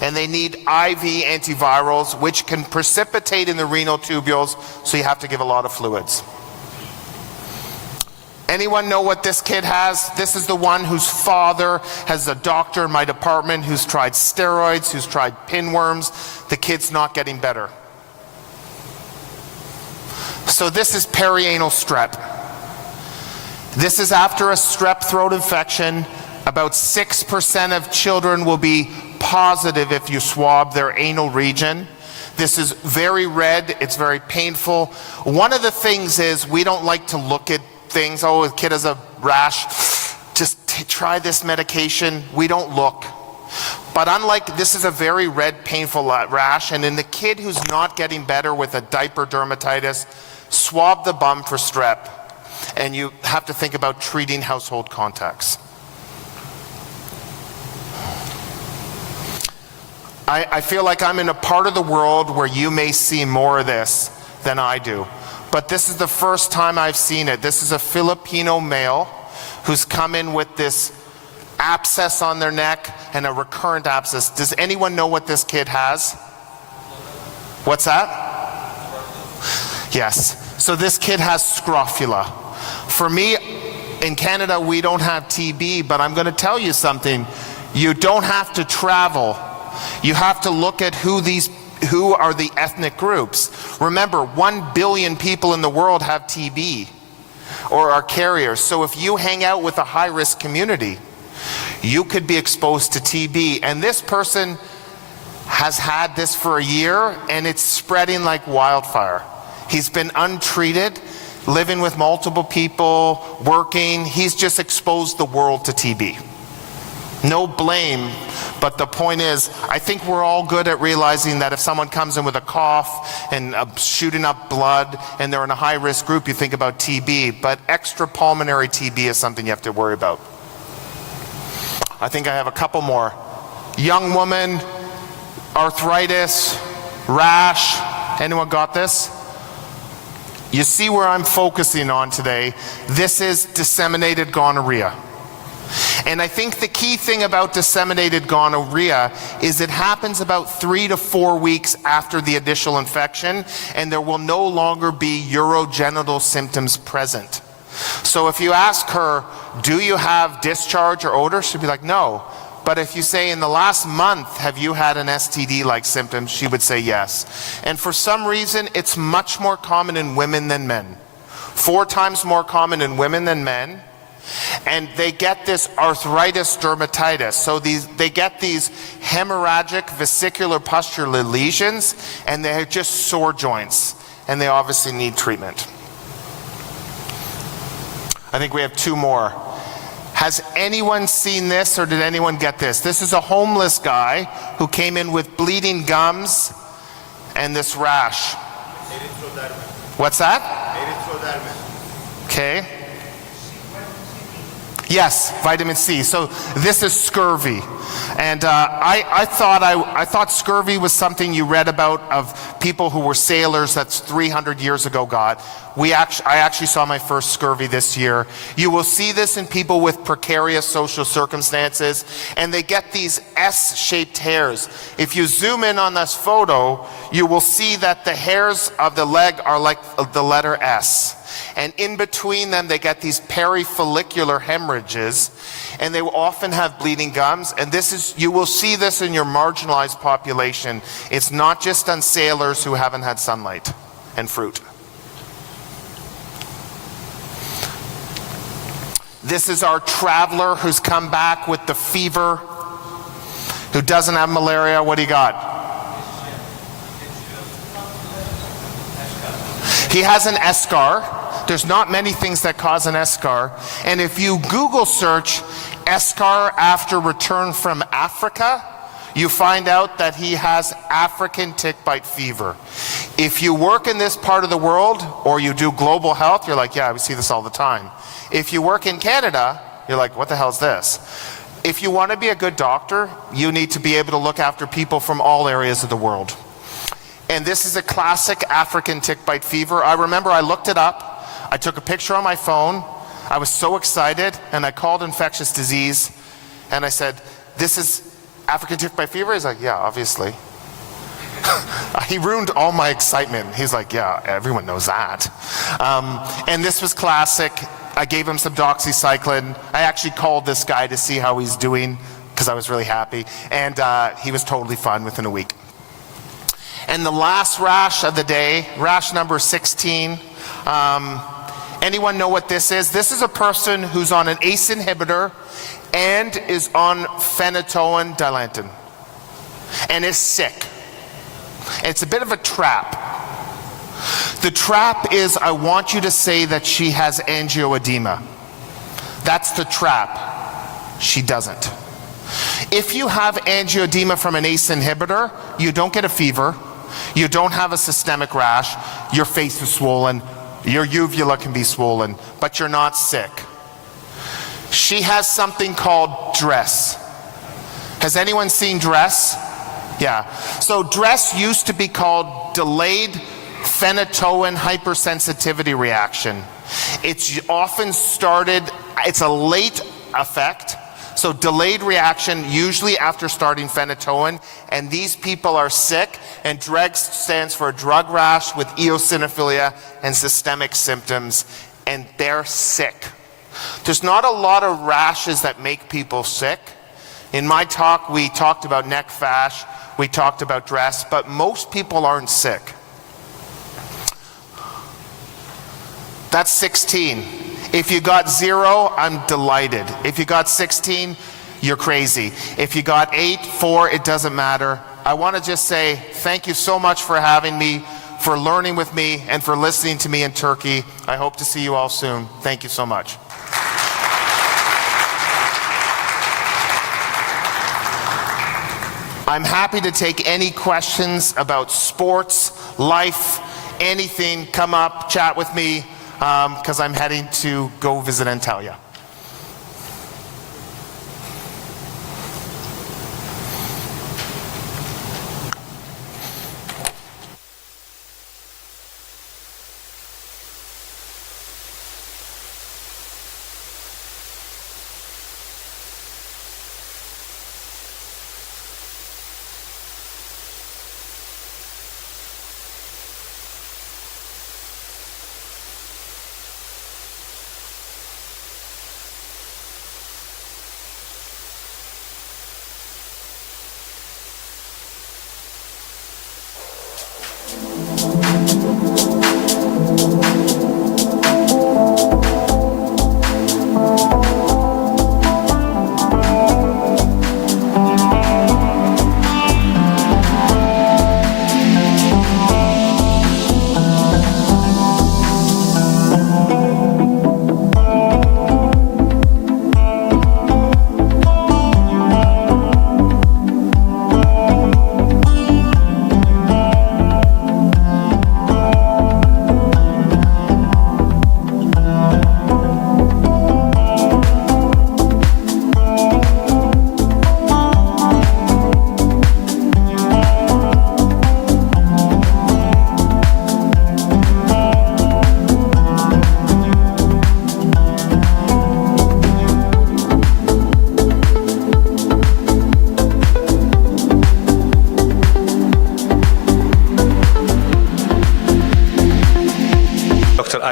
And they need IV antivirals, which can precipitate in the renal tubules, so you have to give a lot of fluids. Anyone know what this kid has? This is the one whose father has a doctor in my department who's tried steroids, who's tried pinworms. The kid's not getting better. So this is perianal strep. This is after a strep throat infection. About 6% of children will be positive if you swab their anal region. This is very red, it's very painful. One of the things is we don't like to look at things, oh, the kid has a rash, just try this medication. We don't look. But unlike, this is a very red, painful rash, and in the kid who's not getting better with a diaper dermatitis, swab the bum for strep, and you have to think about treating household contacts. I feel like I'm in a part of the world where you may see more of this than I do. But this is the first time I've seen it. This is a Filipino male who's come in with this abscess on their neck and a recurrent abscess. Does anyone know what this kid has? What's that? Yes. So this kid has scrofula. For me, in Canada, we don't have TB, but I'm going to tell you something. You don't have to travel. You have to look at who are the ethnic groups. Remember, 1 billion people in the world have TB or are carriers. So if you hang out with a high-risk community, you could be exposed to TB. And this person has had this for a year, and it's spreading like wildfire. He's been untreated. living with multiple people, working. He's just exposed the world to TB. No blame, but the point is, I think we're all good at realizing that if someone comes in with a cough and shooting up blood and they're in a high-risk group, you think about TB, but extrapulmonary TB is something you have to worry about. I think I have a couple more. Young woman, arthritis, rash. Anyone got this? You see where I'm focusing on today. This is disseminated gonorrhea. And I think the key thing about disseminated gonorrhea is it happens about 3 to 4 weeks after the initial infection, and there will no longer be urogenital symptoms present. So if you ask her, do you have discharge or odor? She'd be like, no. But if you say, in the last month, have you had an STD-like symptom? She would say yes. And for some reason, it's much more common in women than men. 4 times more common in women than men. And they get this arthritis dermatitis. So they get these hemorrhagic vesicular pustular lesions, and they're just sore joints. And they obviously need treatment. I think we have 2 more. Has anyone seen this, or did anyone get this? This is a homeless guy who came in with bleeding gums and this rash. What's that? Okay. Yes, vitamin C. So this is scurvy. And I thought scurvy was something you read about of people who were sailors that's 300 years ago got. I actually saw my first scurvy this year. You will see this in people with precarious social circumstances, and they get these S-shaped hairs. If you zoom in on this photo, you will see that the hairs of the leg are like the letter S. And in between them, they get these perifollicular hemorrhages, and they will often have bleeding gums. And you will see this in your marginalized population. It's not just on sailors who haven't had sunlight and fruit. This is our traveler who's come back with the fever, who doesn't have malaria. What do you got? He has an eschar. There's not many things that cause an eschar. And if you Google search eschar after return from Africa, you find out that he has African tick bite fever. If you work in this part of the world, or you do global health, you're like, yeah, we see this all the time. If you work in Canada, you're like, what the hell is this? If you want to be a good doctor, you need to be able to look after people from all areas of the world. And this is a classic African tick bite fever. I remember I looked it up. I took a picture on my phone. I was so excited, and I called infectious disease, and I said, this is African tick bite fever? He's like, yeah, obviously. He ruined all my excitement. He's like, yeah, everyone knows that. And this was classic. I gave him some doxycycline. I actually called this guy to see how he's doing, because I was really happy. And he was totally fine within a week. And the last rash of the day, rash number 16. Anyone know what this is? This is a person who's on an ACE inhibitor and is on phenytoin dilantin and is sick. It's a bit of a trap. The trap is, I want you to say that she has angioedema. That's the trap. She doesn't. If you have angioedema from an ACE inhibitor, you don't get a fever, you don't have a systemic rash, your face is swollen, your uvula can be swollen, but you're not sick. She has something called DRESS. Has anyone seen DRESS? Yeah. So DRESS used to be called delayed phenytoin hypersensitivity reaction. It's often started, it's a late effect. So delayed reaction, usually after starting phenytoin, and these people are sick, and DREG stands for drug rash with eosinophilia and systemic symptoms, and they're sick. There's not a lot of rashes that make people sick. In my talk, we talked about neck fash, we talked about DRESS, but most people aren't sick. That's 16. If you got 0, I'm delighted. If you got 16, you're crazy. If you got 8, 4, it doesn't matter. I want to just say thank you so much for having me for learning with me, and for listening to me in Turkey. I hope to see you all soon. Thank you so much. I'm happy to take any questions about sports, life, anything. Come up, chat with me, because I'm heading to go visit Antalya.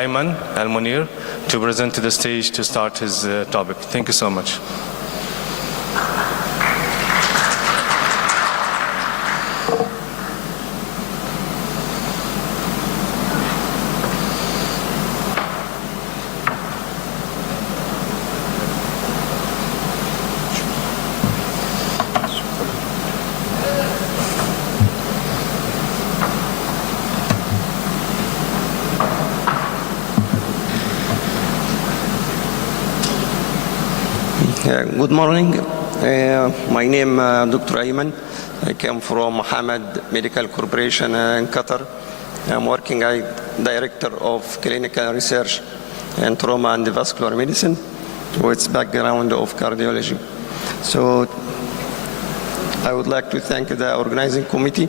Ayman Al-Munir to present to the stage to start his topic. Thank you so much. Good morning. My name Dr. Ayman. I came from Mohammed Medical Corporation in Qatar. I'm working as Director of Clinical Research in Trauma and Vascular Medicine with background of cardiology. So I would like to thank the organizing committee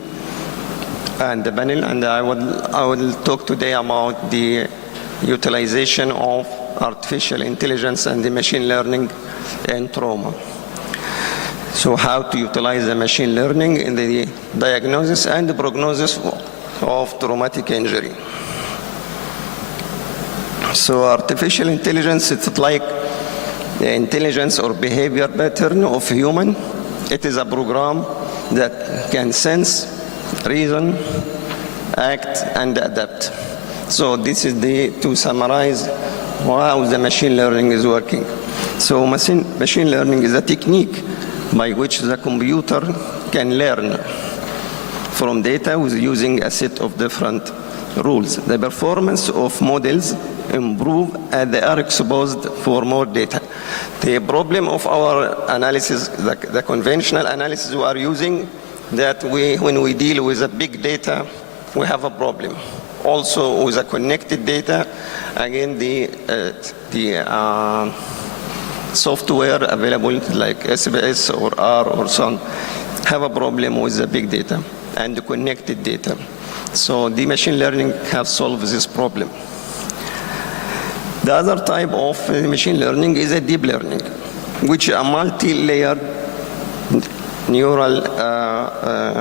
and the panel, and I will talk today about the utilization of artificial intelligence and the machine learning in trauma. So how to utilize the machine learning in the diagnosis and the prognosis of traumatic injury. So artificial intelligence, it's like the intelligence or behavior pattern of human. It is a program that can sense, reason, act, and adapt. So this is to summarize how the machine learning is working. So machine learning is a technique by which the computer can learn from data with using a set of different rules. The performance of models improve as they are exposed for more data. The problem of our analysis, the conventional analysis we are using, that when we deal with a big data, we have a problem. Also with a connected data, again the software available like SBS or R or so on have a problem with the big data and the connected data. So the machine learning has solved this problem. The other type of machine learning is a deep learning, which is a multi-layered neural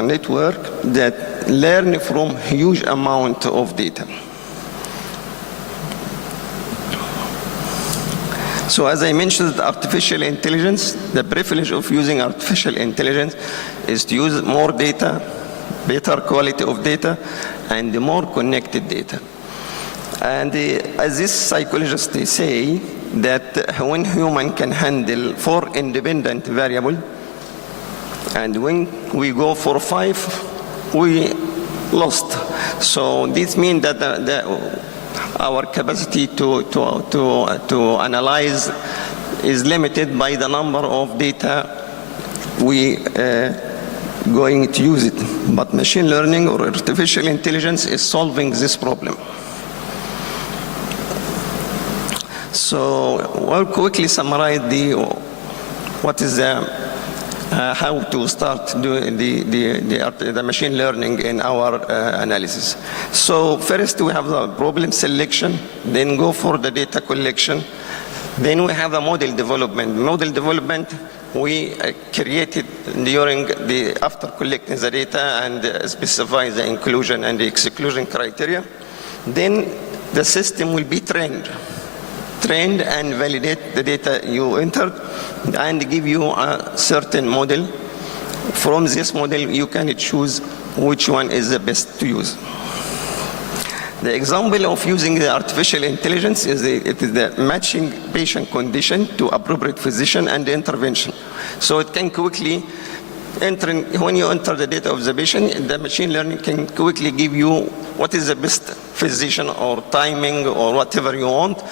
network that learn from huge amount of data. So as I mentioned, artificial intelligence, the privilege of using artificial intelligence is to use more data, better quality of data, and more connected data. And as this psychologists, they say that when human can handle 4 independent variables, and when we go for 5, we lost. So this means that our capacity to analyze is limited by the number of data we going to use it. But machine learning or artificial intelligence is solving this problem. So we'll quickly summarize what is how to start doing the machine learning in our analysis. So first we have the problem selection, then go for the data collection, then we have a model development. Model development we created after collecting the data and specify the inclusion and the exclusion criteria. Then the system will be trained and validate the data you entered and give you a certain model. From this model, you can choose which one is the best to use. The example of using the artificial intelligence is the matching patient condition to appropriate physician and intervention. So it can quickly when you enter the data of the patient, the machine learning can quickly give you what is the best physician or timing or whatever you want.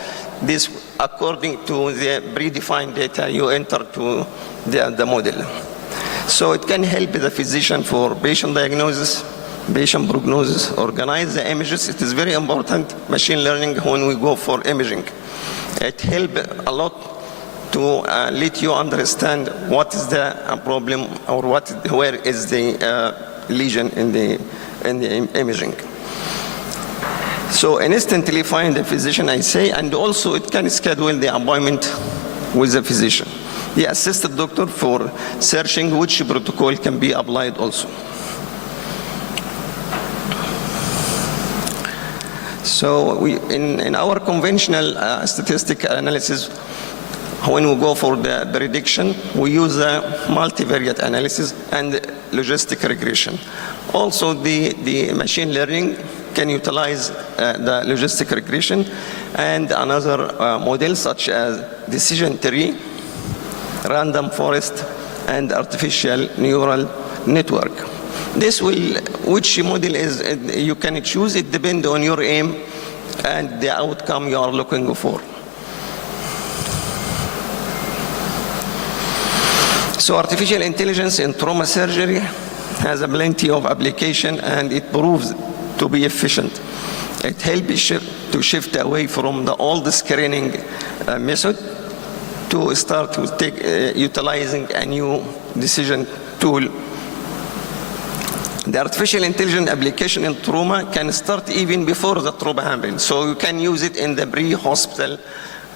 This according to the predefined data you enter to the model. So it can help the physician for patient diagnosis, patient prognosis, organize the images. It is very important, machine learning, when we go for imaging. It helps a lot to let you understand what is the problem or where is the lesion in the imaging. So instantly find the physician, I say, and also it can schedule the appointment with the physician. The assisted doctor for searching which protocol can be applied also. So in our conventional statistical analysis, when we go for the prediction, we use a multivariate analysis and logistic regression. Also, the machine learning can utilize the logistic regression and another model such as decision tree, random forest, and artificial neural network. This will, which model is you can choose, it depends on your aim and the outcome you are looking for. So artificial intelligence in trauma surgery has a plenty of application and it proves to be efficient. It helps to shift away from the old screening method to start to utilizing a new decision tool. The artificial intelligence application in trauma can start even before the trauma happens. So you can use it in the pre-hospital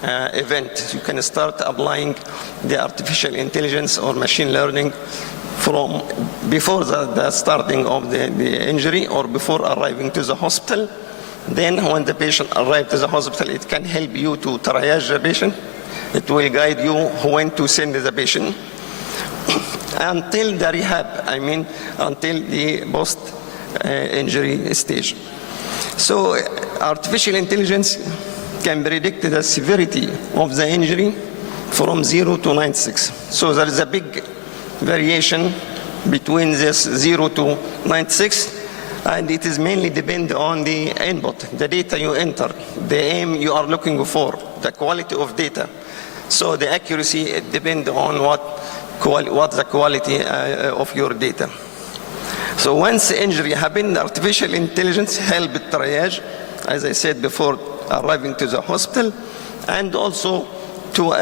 event. You can start applying the artificial intelligence or machine learning from before the starting of the injury or before arriving to the hospital. Then when the patient arrives to the hospital, it can help you to triage the patient. It will guide you when to send the patient until the rehab, until the post-injury stage. So artificial intelligence can predict the severity of the injury from 0 to 96. So there is a big variation between this 0 to 96, and it is mainly depend on the input, the data you enter, the aim you are looking for, the quality of data. So the accuracy depends on what the quality of your data. So once injury happens, artificial intelligence help triage, as I said before, arriving to the hospital, and also to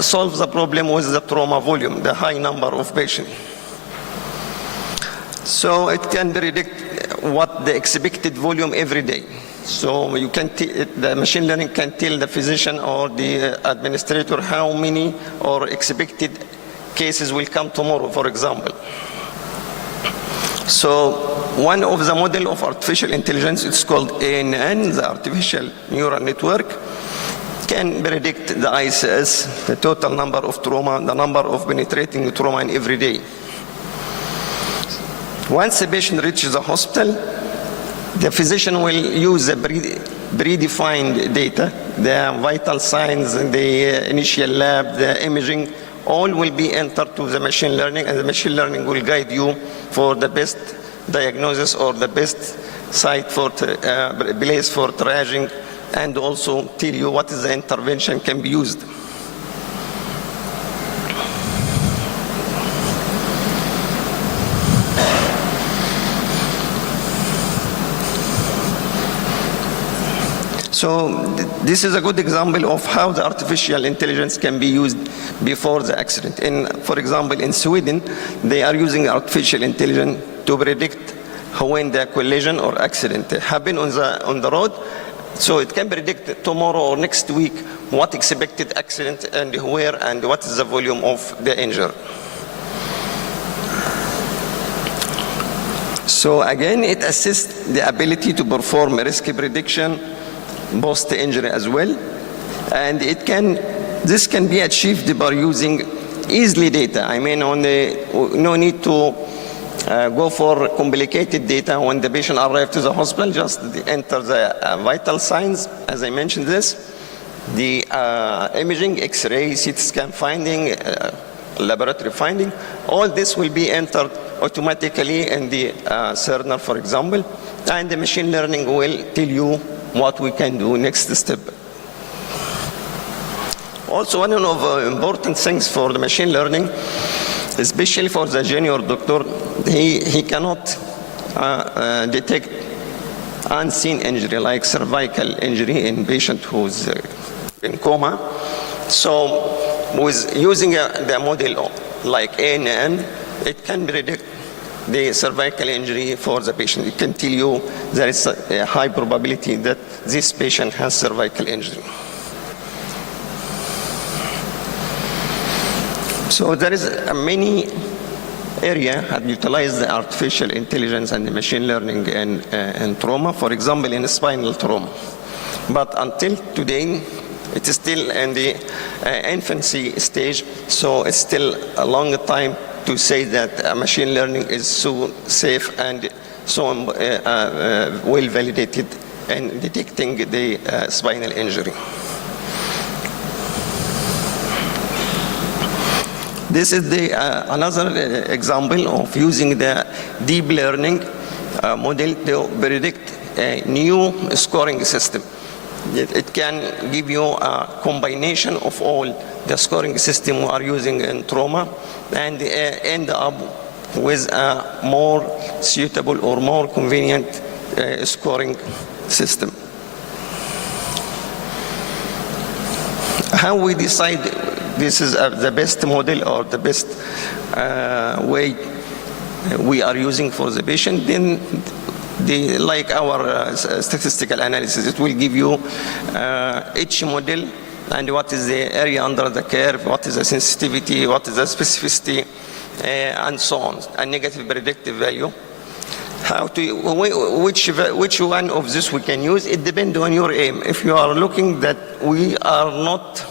solve the problem with the trauma volume, the high number of patients. So it can predict what the expected volume every day. So you can the machine learning can tell the physician or the administrator how many or expected cases will come tomorrow, for example. So one of the model of artificial intelligence, it's called ANN, the artificial neural network, can predict the ICS, the total number of trauma, the number of penetrating trauma in every day. Once a patient reaches the hospital, the physician will use the predefined data, the vital signs, the initial lab, the imaging, all will be entered to the machine learning, and the machine learning will guide you for the best diagnosis or the best site for place for triaging, and also tell you what is the intervention can be used. So this is a good example of how the artificial intelligence can be used before the accident. For example, in Sweden, they are using artificial intelligence to predict when the collision or accident happen on the road. So it can predict tomorrow or next week what expected accident and where and what is the volume of the injury. So again, it assists the ability to perform risk prediction, post-injury as well, and this can be achieved by using easily data. I mean, no need to go for complicated data. When the patient arrives to the hospital, just enter the vital signs, as I mentioned this, the imaging, X-ray, CT scan finding, laboratory finding. All this will be entered automatically in the Cerner, for example, and the machine learning will tell you what we can do next step. Also, one of the important things for the machine learning, especially for the junior doctor, he cannot detect unseen injury like cervical injury in patient who's in coma. So with using the model like ANN, it can predict the cervical injury for the patient. It can tell you there is a high probability that this patient has cervical injury. So there is many areas that utilize the artificial intelligence and the machine learning in trauma, for example, in spinal trauma. But until today, it is still in the infancy stage, so it's still a long time to say that machine learning is so safe and so well validated in detecting the spinal injury. This is another example of using the deep learning model to predict a new scoring system. It can give you a combination of all the scoring system we are using in trauma and end up with a more suitable or more convenient scoring system. How we decide this is the best model or the best way we are using for the patient, then like our statistical analysis, it will give you each model and what is the area under the curve, what is the sensitivity, what is the specificity, and so on, a negative predictive value. Which one of this we can use, it depends on your aim. If you are looking that we are not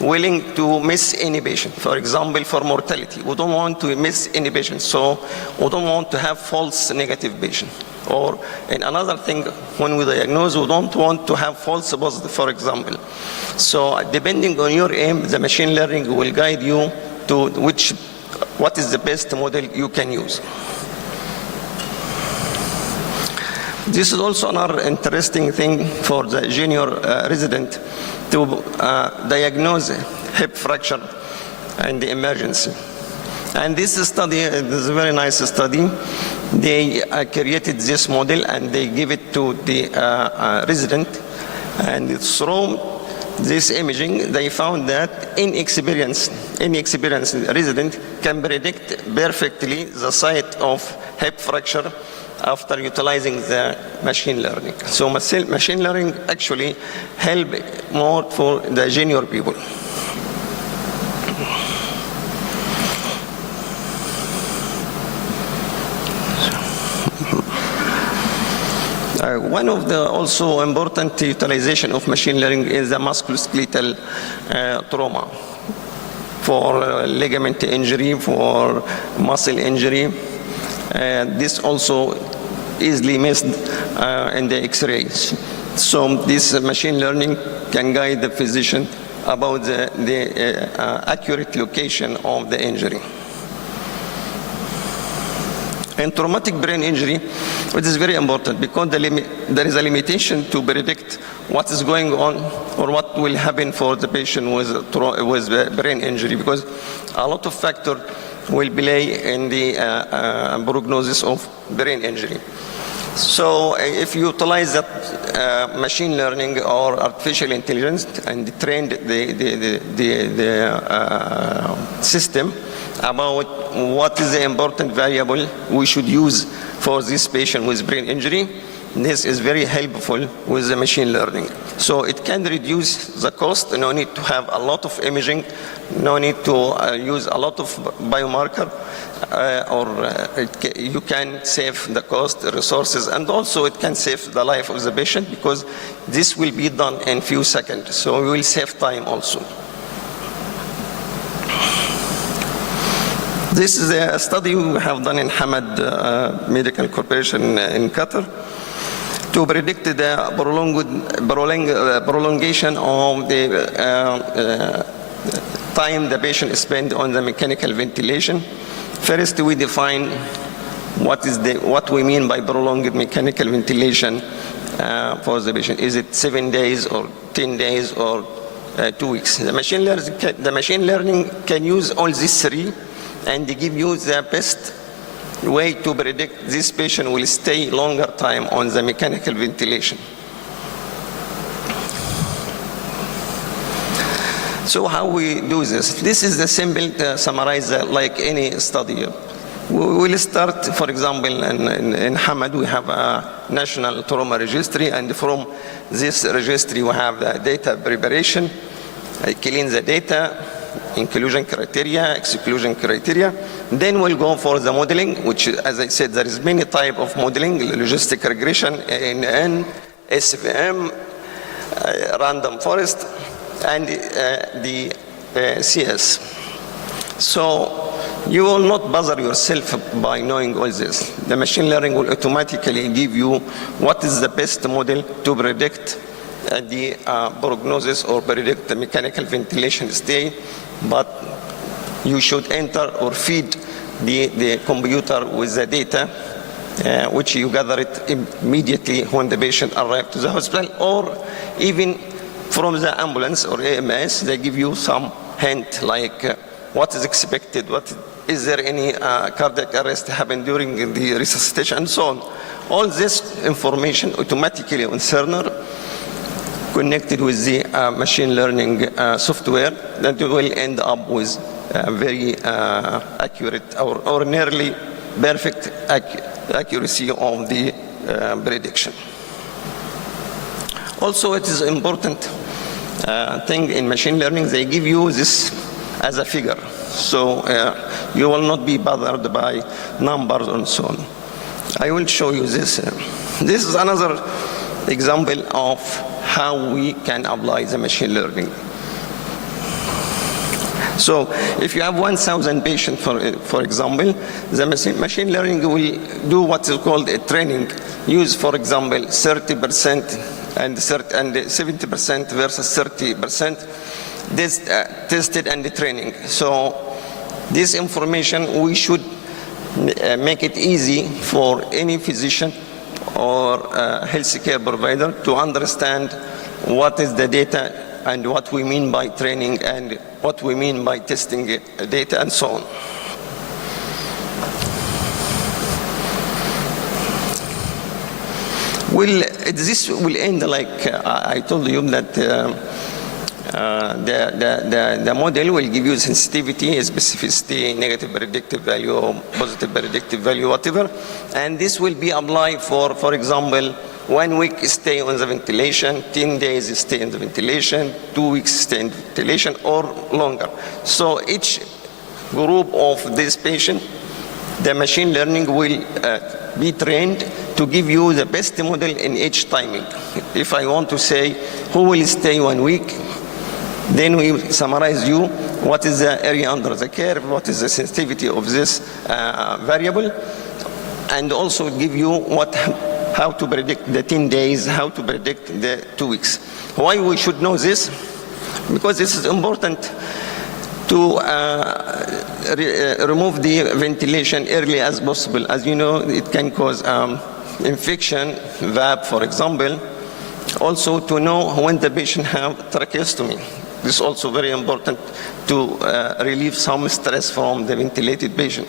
willing to miss any patient, for example, for mortality, we don't want to miss any patient, so we don't want to have false negative patient. Or in another thing, when we diagnose, we don't want to have false positive, for example. So depending on your aim, the machine learning will guide you to what is the best model you can use. This is also another interesting thing for the junior resident to diagnose hip fracture in the emergency. And this study is a very nice study. They created this model and they give it to the resident, and through this imaging they found that inexperienced resident can predict perfectly the site of hip fracture after utilizing the machine learning. So machine learning actually help more for the junior people. One of the also important utilization of machine learning is the musculoskeletal trauma for ligament injury, for muscle injury. This also easily missed in the X-rays. So this machine learning can guide the physician about the accurate location of the injury. In traumatic brain injury, it is very important because there is a limitation to predict what is going on or what will happen for the patient with brain injury, because a lot of factors will play in the prognosis of brain injury. So if you utilize that machine learning or artificial intelligence and train the system about what is the important variable we should use for this patient with brain injury, this is very helpful with the machine learning. So it can reduce the cost, no need to have a lot of imaging, no need to use a lot of biomarker, you can save the cost, the resources, and also it can save the life of the patient because this will be done in few seconds. So we will save time also. This is a study we have done in Hamad Medical Corporation in Qatar to predict the prolongation of the time the patient spent on the mechanical ventilation. First, we define what we mean by prolonged mechanical ventilation for the patient. Is it 7 days or 10 days or 2 weeks? The machine learning can use all these three and give you the best way to predict this patient will stay longer time on the mechanical ventilation. So how we do this? This is the simple summarize like any study. We will start, for example, in Hamad we have a national trauma registry, and from this registry we have the data preparation, clean the data, inclusion criteria, exclusion criteria. Then we'll go for the modeling, which, as I said, there is many type of modeling: logistic regression, ANN, SVM, random forest, and the CS. So you will not bother yourself by knowing all this. The machine learning will automatically give you what is the best model to predict the prognosis or predict the mechanical ventilation stay, but you should enter or feed the computer with the data, which you gather it immediately when the patient arrives to the hospital, or even from the ambulance or AMS, they give you some hint like what is expected, is there any cardiac arrest happen during the resuscitation, and so on. All this information automatically on Cerner connected with the machine learning software that will end up with very accurate or nearly perfect accuracy of the prediction. Also, it is important thing in machine learning, they give you this as a figure. So you will not be bothered by numbers and so on. I will show you this. This is another example of how we can apply the machine learning. So if you have 1,000 patients, for example, the machine learning will do what is called a training. Use, for example, 30% and 70% versus 30%. This tested and the training. So this information, we should make it easy for any physician or healthcare provider to understand what is the data and what we mean by training and what we mean by testing data and so on. Well, this will end like I told you that the model will give you sensitivity, specificity, negative predictive value, positive predictive value, whatever, and this will be applied for example, 1 week stay on the ventilation, 10 days stay in the ventilation, 2 weeks stay in ventilation, or longer. So each group of this patient, the machine learning will be trained to give you the best model in each timing. If I want to say who will stay 1 week, then we summarize you what is the area under the curve, what is the sensitivity of this variable, and also give you how to predict the 10 days, how to predict the 2 weeks. Why we should know this? Because this is important to remove the ventilation early as possible. As you know, it can cause infection, VAP, for example. Also, to know when the patient have tracheostomy. This is also very important to relieve some stress from the ventilated patient.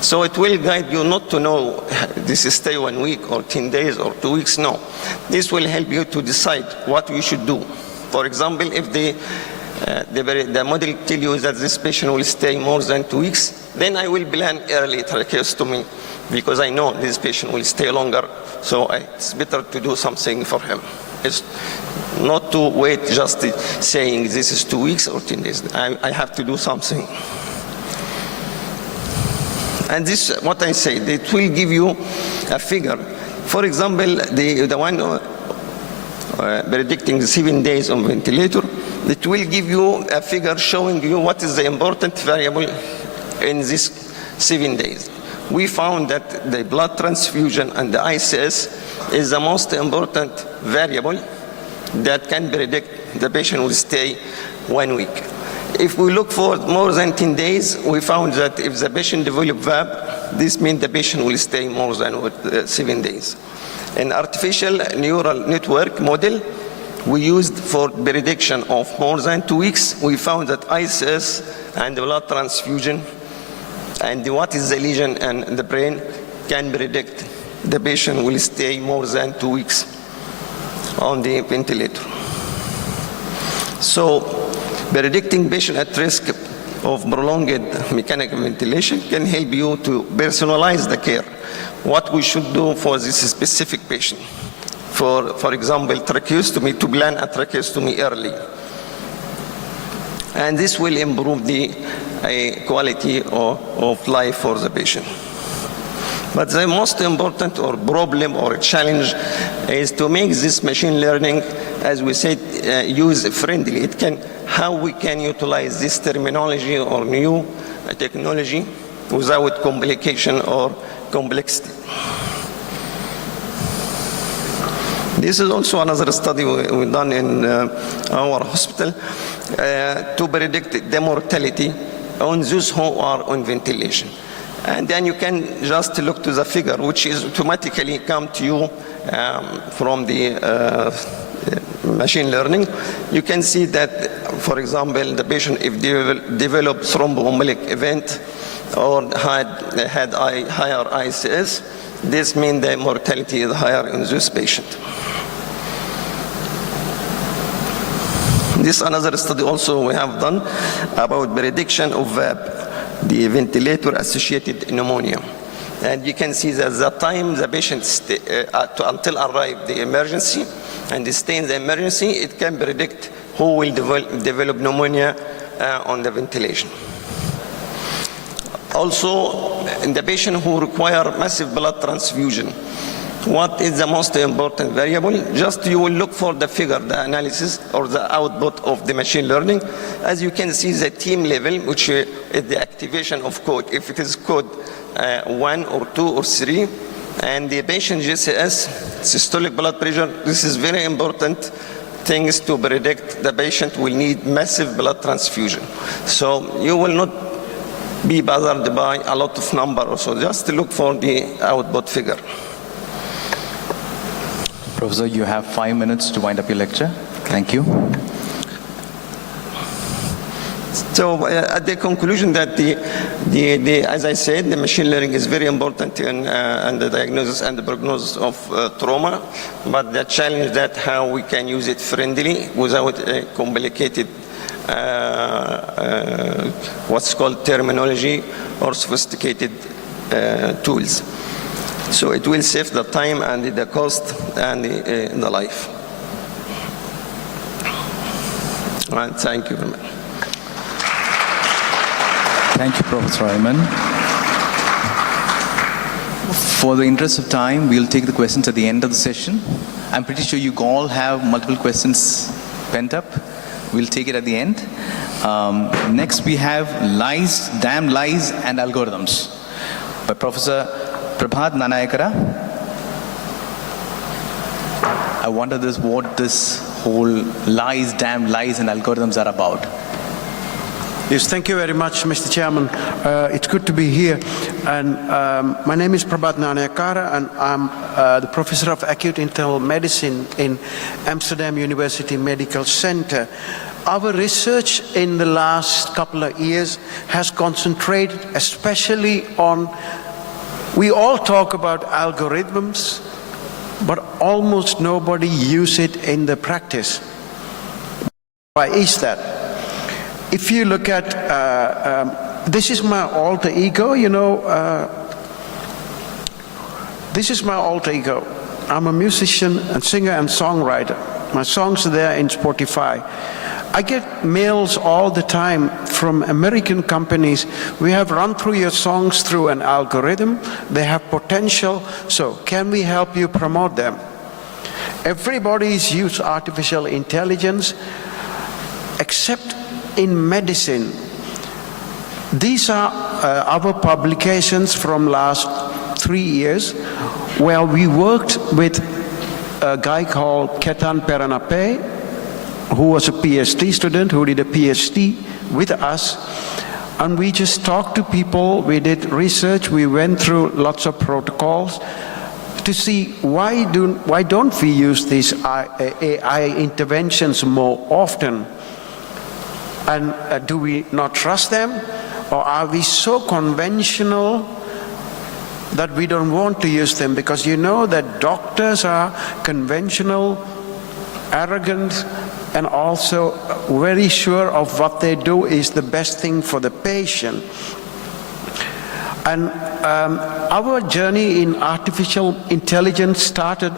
So it will guide you not to know this is stay 1 week or 10 days or 2 weeks. No, this will help you to decide what you should do. For example, if the model tell you that this patient will stay more than 2 weeks, then I will plan early tracheostomy because I know this patient will stay longer. So it's better to do something for him. It's not to wait just saying this is 2 weeks or 10 days. I have to do something. And this, what I say, it will give you a figure. For example, the one predicting 7 days on ventilator, it will give you a figure showing you what is the important variable in these 7 days. We found that the blood transfusion and the ICS is the most important variable that can predict the patient will stay 1 week. If we look for more than 10 days, we found that if the patient develop VAB, this means the patient will stay more than 7 days. An artificial neural network model we used for prediction of more than 2 weeks, we found that ICS and blood transfusion and what is the lesion in the brain can predict the patient will stay more than 2 weeks on the ventilator. So predicting patient at risk of prolonged mechanical ventilation can help you to personalize the care. What we should do for this specific patient. For example, tracheostomy, to plan a tracheostomy early. And this will improve the quality of life for the patient. But the most important or problem or challenge is to make this machine learning, as we said, user-friendly. It can, how we can utilize this terminology or new technology without complication or complexity. This is also another study we've done in our hospital to predict the mortality on those who are on ventilation. And then you can just look to the figure, which is automatically come to you from the machine learning. You can see that, for example, the patient, if they developed thromboembolic event or had higher ICS, this means the mortality is higher in this patient. This another study also we have done about prediction of VAP, the ventilator-associated pneumonia. And you can see that the time the patient until arrive the emergency and stay in the emergency, it can predict who will develop pneumonia on the ventilation. Also, in the patient who require massive blood transfusion, what is the most important variable? Just you will look for the figure, the analysis or the output of the machine learning. As you can see, the team level, which is the activation of code. If it is code 1 or 2 or 3, and the patient GCS, systolic blood pressure, this is very important things to predict the patient will need massive blood transfusion. So you will not be bothered by a lot of number also, just look for the output figure. Professor, you have 5 minutes to wind up your lecture. Thank you. So at the conclusion that as I said, the machine learning is very important in the diagnosis and the prognosis of trauma, but the challenge that how we can use it friendly without a complicated what's called terminology or sophisticated tools. So it will save the time and the cost and the life. And thank you very much. Thank you, Professor Ayman. For the interest of time, we'll take the questions at the end of the session. I'm pretty sure you all have multiple questions pent up. We'll take it at the end. Next, we have lies, damn lies, and algorithms by Professor Prabhat Nanayakara. I wonder what this whole lies, damn lies, and algorithms are about. Yes, thank you very much, Mr. Chairman. It's good to be here. And my name is Prabhat Nanayakara, and I'm the Professor of Acute Internal Medicine in Amsterdam University Medical Center. Our research in the last couple of years has concentrated especially on, we all talk about algorithms, but almost nobody uses it in the practice. Why is that? If you look at, this is my alter ego, you know, this is my alter ego. I'm a musician and singer and songwriter. My songs are there in Spotify. I get mails all the time from American companies. We have run through your songs through an algorithm. They have potential, so can we help you promote them? Everybody's used artificial intelligence, except in medicine. These are our publications from last 3 years, where we worked with a guy called Ketan Peranape, who was a PhD student, who did a PhD with us, and we just talked to people, we did research, we went through lots of protocols to see why don't we use these AI interventions more often, and do we not trust them, or are we so conventional that we don't want to use them? Because you know that doctors are conventional, arrogant, and also very sure of what they do is the best thing for the patient. And our journey in artificial intelligence started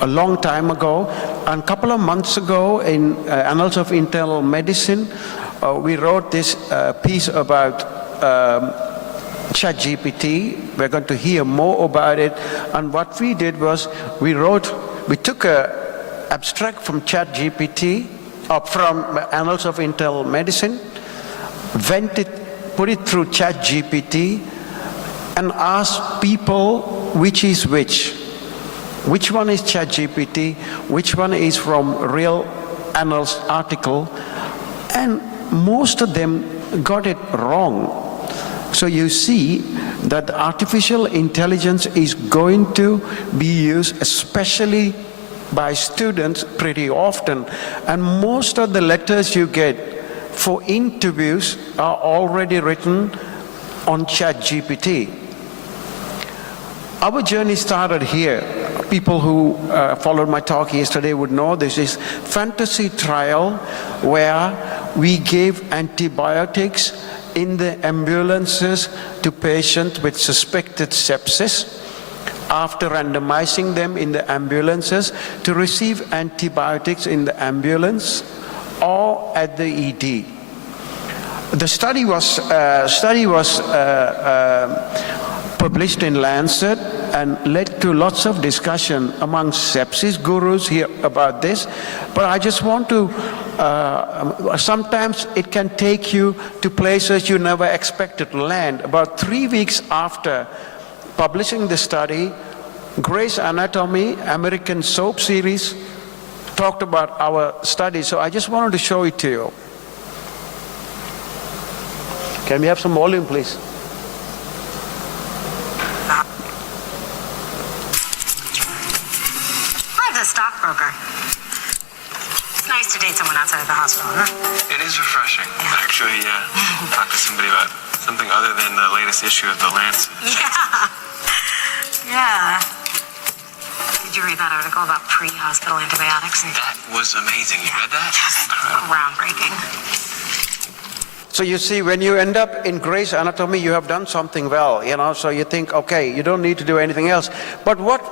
a long time ago. And a couple of months ago in Annals of Internal Medicine, we wrote this piece about ChatGPT. We're going to hear more about it. And what we did was we took a abstract from ChatGPT, from Annals of Internal Medicine, put it through ChatGPT, and asked people which is which. Which one is ChatGPT? Which one is from real Annals article? And most of them got it wrong. So you see that artificial intelligence is going to be used, especially by students, pretty often. And most of the letters you get for interviews are already written on ChatGPT. Our journey started here. People who followed my talk yesterday would know this is fantasy trial where we gave antibiotics in the ambulances to patients with suspected sepsis, after randomizing them in the ambulances to receive antibiotics in the ambulance or at the ED. The study was published in Lancet and led to lots of discussion among sepsis gurus here about this. But I just want to, sometimes it can take you to places you never expected to land. About 3 weeks after publishing the study, Grey's Anatomy, American soap series, talked about our study. So I just wanted to show it to you. Can we have some volume, please? I'm a stockbroker. It's nice to date someone outside of the hospital, huh? It is refreshing, actually, talk to somebody about something other than the latest issue of the Lancet. Yeah. Did you read that article about pre-hospital antibiotics? That was amazing. You read that? Yes. Groundbreaking. So you see, when you end up in Grey's Anatomy, you have done something well, you know, so you think, okay, you don't need to do anything else. But what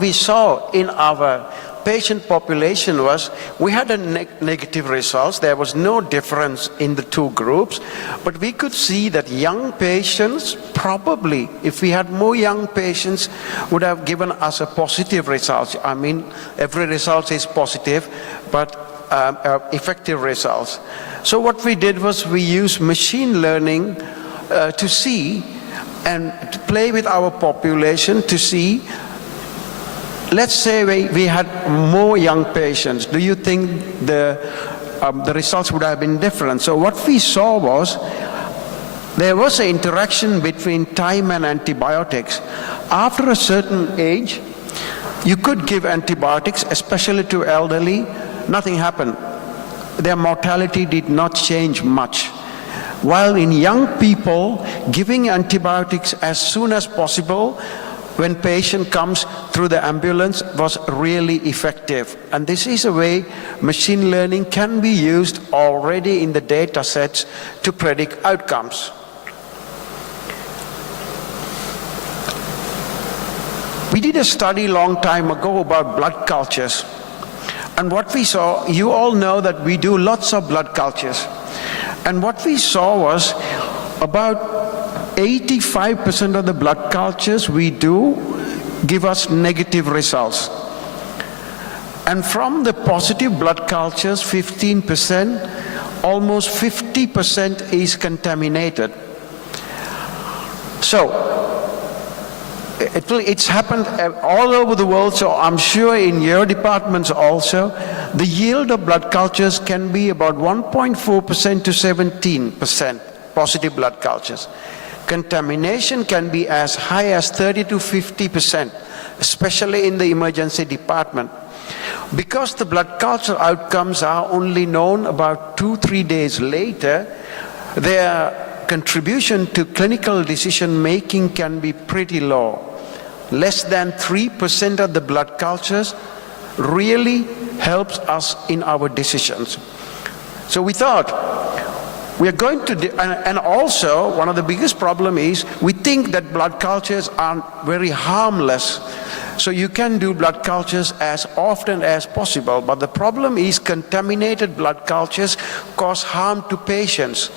we saw in our patient population was we had a negative results. There was no difference in the two groups, but we could see that young patients probably, if we had more young patients, would have given us a positive result. I mean, every result is positive, but effective results. So what we did was we used machine learning to see and to play with our population to see, let's say we had more young patients. Do you think the the results would have been different. So what we saw was there was an interaction between time and antibiotics. After a certain age, you could give antibiotics, especially to elderly. Nothing happened. Their mortality did not change much. While in young people, giving antibiotics as soon as possible when patient comes through the ambulance was really effective. And this is a way machine learning can be used already in the data sets to predict outcomes. We did a study a long time ago about blood cultures. And what we saw, you all know that we do lots of blood cultures. And what we saw was about 85% of the blood cultures we do give us negative results. And from the positive blood cultures, 15%, almost 50% is contaminated. So, it's happened all over the world, so I'm sure in your departments also, the yield of blood cultures can be about 1.4% to 17% positive blood cultures. Contamination can be as high as 30 to 50%, especially in the emergency department. Because the blood culture outcomes are only known about 2-3 days later, their contribution to clinical decision making can be pretty low. Less than 3% of the blood cultures really helps us in our decisions. So we thought, we are going to, and also one of the biggest problem is we think that blood cultures are very harmless. So you can do blood cultures as often as possible, but the problem is contaminated blood cultures cause harm to patients.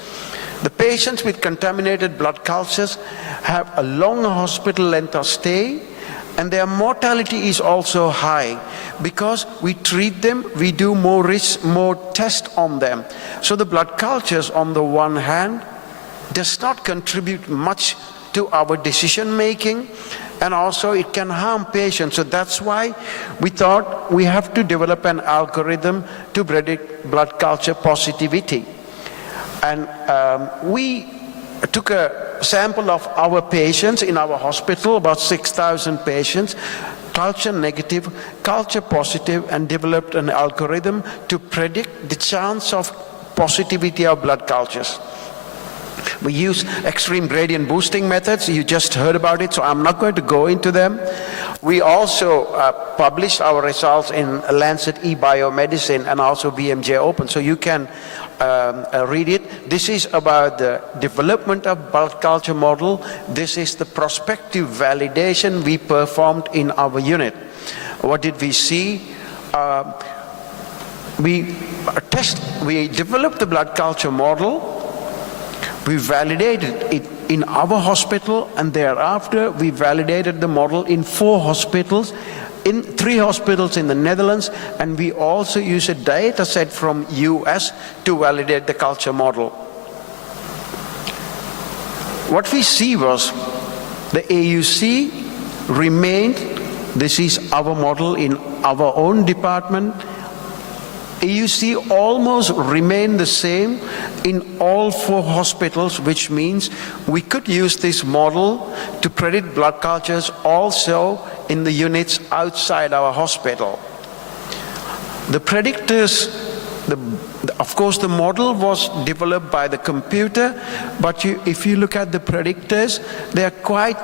The patients with contaminated blood cultures have a long hospital length of stay, and their mortality is also high because we treat them, we do more tests on them. So the blood cultures on the one hand does not contribute much to our decision making, and also it can harm patients. So that's why we thought we have to develop an algorithm to predict blood culture positivity. And we took a sample of our patients in our hospital, about 6,000 patients, culture negative, culture positive, and developed an algorithm to predict the chance of positivity of blood cultures. We use extreme gradient boosting methods. You just heard about it, so I'm not going to go into them. We also published our results in Lancet eBiomedicine and also BMJ Open, so you can read it. This is about the development of blood culture model. This is the prospective validation we performed in our unit. What did we see? We developed the blood culture model. We validated it in our hospital, and thereafter we validated the model in 4 hospitals, in 3 hospitals in the Netherlands, and we also use a data set from US to validate the culture model. What we see was the AUC remained, this is our model in our own department, AUC almost remained the same in all 4 hospitals, which means we could use this model to predict blood cultures also in the units outside our hospital. The predictors, of course the model was developed by the computer, but if you look at the predictors, they are quite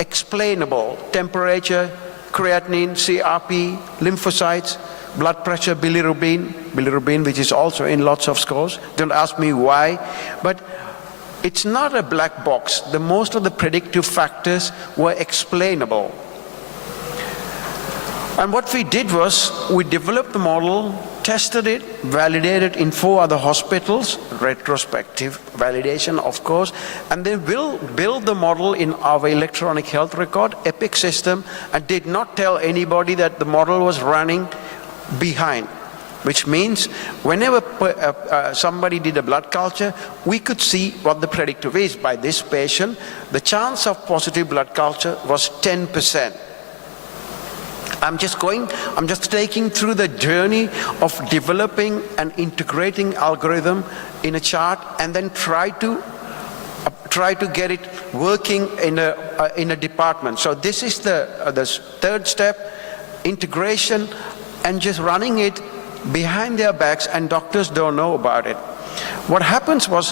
explainable. Temperature, creatinine, CRP, lymphocytes, blood pressure, bilirubin, which is also in lots of scores. Don't ask me why, but it's not a black box. Most of the predictive factors were explainable. And what we did was, we developed the model, tested it, validated in 4 other hospitals, retrospective validation of course, and then we'll build the model in our electronic health record, EPIC system, and did not tell anybody that the model was running behind, which means whenever somebody did a blood culture, we could see what the predictor is. By this patient, the chance of positive blood culture was 10%. I'm just taking through the journey of developing and integrating algorithm in a chart and then try to get it working in a department. So this is the third step, integration, and just running it behind their backs, and doctors don't know about it. What happens was,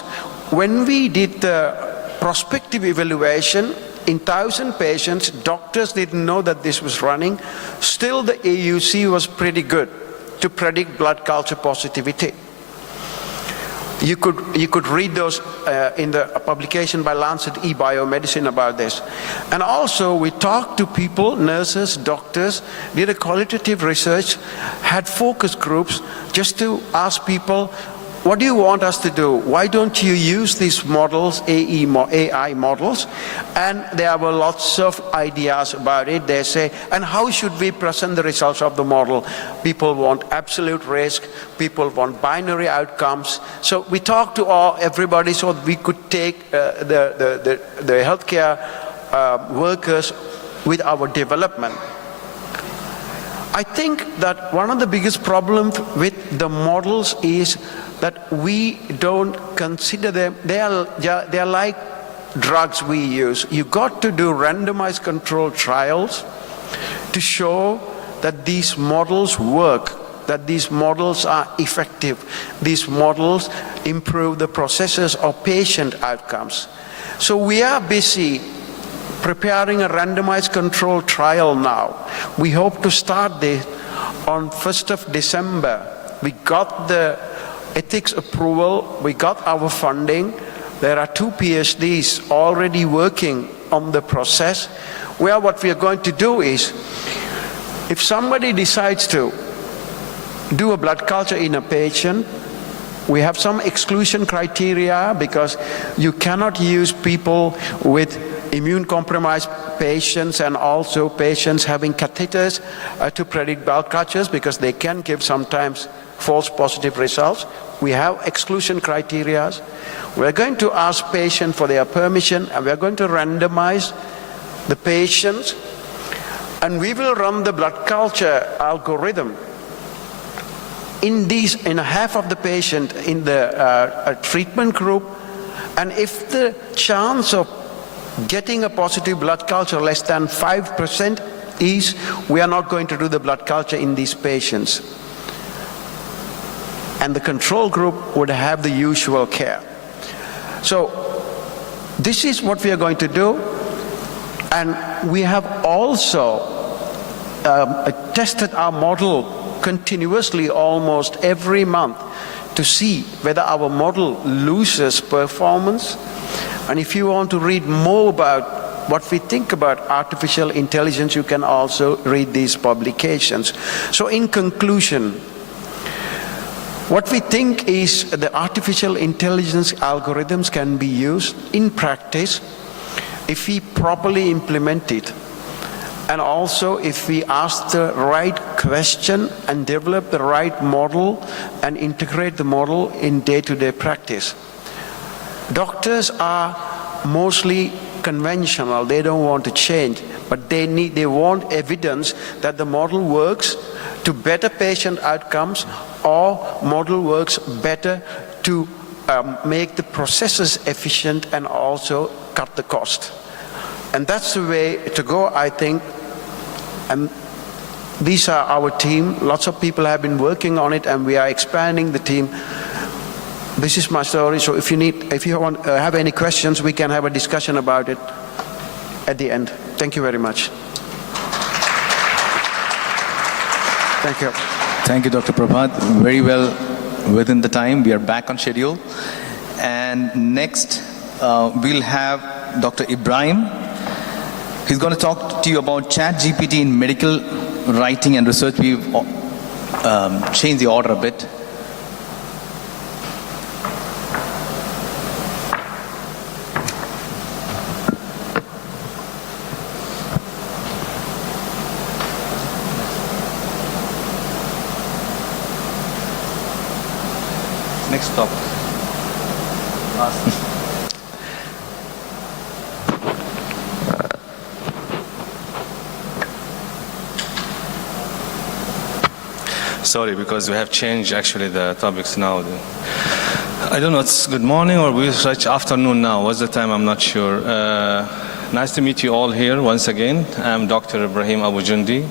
when we did the prospective evaluation in 1,000 patients, doctors didn't know that this was running. Still, the AUC was pretty good to predict blood culture positivity. You could read those in the publication by Lancet eBiomedicine about this. And also, we talked to people, nurses, doctors, did a qualitative research, had focus groups just to ask people, what do you want us to do? Why don't you use these models, AI models? And there were lots of ideas about it. They say, and how should we present the results of the model? People want absolute risk. People want binary outcomes. So we talked to everybody so we could take the healthcare workers with our development. I think that one of the biggest problems with the models is that we don't consider them. They are like drugs we use. You got to do randomized controlled trials to show that these models work, that these models are effective. These models improve the processes of patient outcomes. So we are busy preparing a randomized controlled trial now. We hope to start this on 1st of December. We got the ethics approval, we got our funding. There are 2 PhDs already working on the process, where what we are going to do is, if somebody decides to do a blood culture in a patient, we have some exclusion criteria, because you cannot use people with immune-compromised patients and also patients having catheters to predict blood cultures, because they can give sometimes false positive results. We have exclusion criteria. We're going to ask patients for their permission, and we're going to randomize the patients, and we will run the blood culture algorithm in half of the patient in the treatment group. And if the chance of getting a positive blood culture less than 5% is, we are not going to do the blood culture in these patients. And the control group would have the usual care. So this is what we are going to do. And we have also tested our model continuously almost every month to see whether our model loses performance. And if you want to read more about what we think about artificial intelligence, you can also read these publications. So in conclusion, what we think is the artificial intelligence algorithms can be used in practice if we properly implement it, and also if we ask the right question and develop the right model and integrate the model in day-to-day practice. Doctors are mostly conventional. They don't want to change, but they want evidence that the model works to better patient outcomes, or model works better to make the processes efficient and also cut the cost. And that's the way to go, I think. And these are our team. Lots of people have been working on it, and we are expanding the team. This is my story. So if you have any questions, we can have a discussion about it at the end. Thank you very much. Thank you. Thank you, Dr. Prabhat. Very well within the time. We are back on schedule. And next, we'll have Dr. Ibrahim. He's going to talk to you about ChatGPT in medical writing and research. We've changed the order a bit. Next stop. Sorry, because we have changed actually the topics now. I don't know, it's good morning or we such afternoon now. What's the time? I'm not sure. Nice to meet you all here once again. I'm Dr. Ibrahim Abu Jundi.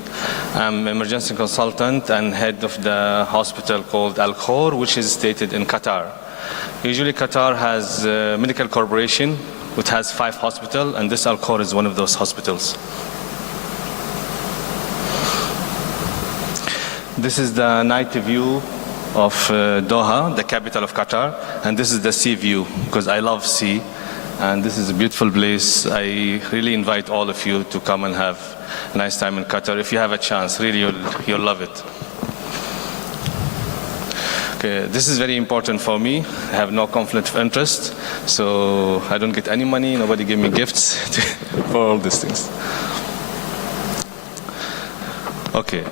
I'm emergency consultant and head of the hospital called Al Khor, which is stated in Qatar. Usually Qatar has a medical corporation which has 5 hospitals, and this Al Khor is one of those hospitals. This is the night view of Doha, the capital of Qatar, and this is the sea view, because I love sea, and this is a beautiful place. I really invite all of you to come and have a nice time in Qatar. If you have a chance, really you'll love it. Okay, this is very important for me. I have no conflict of interest, so I don't get any money, nobody give me gifts for all these things. Okay.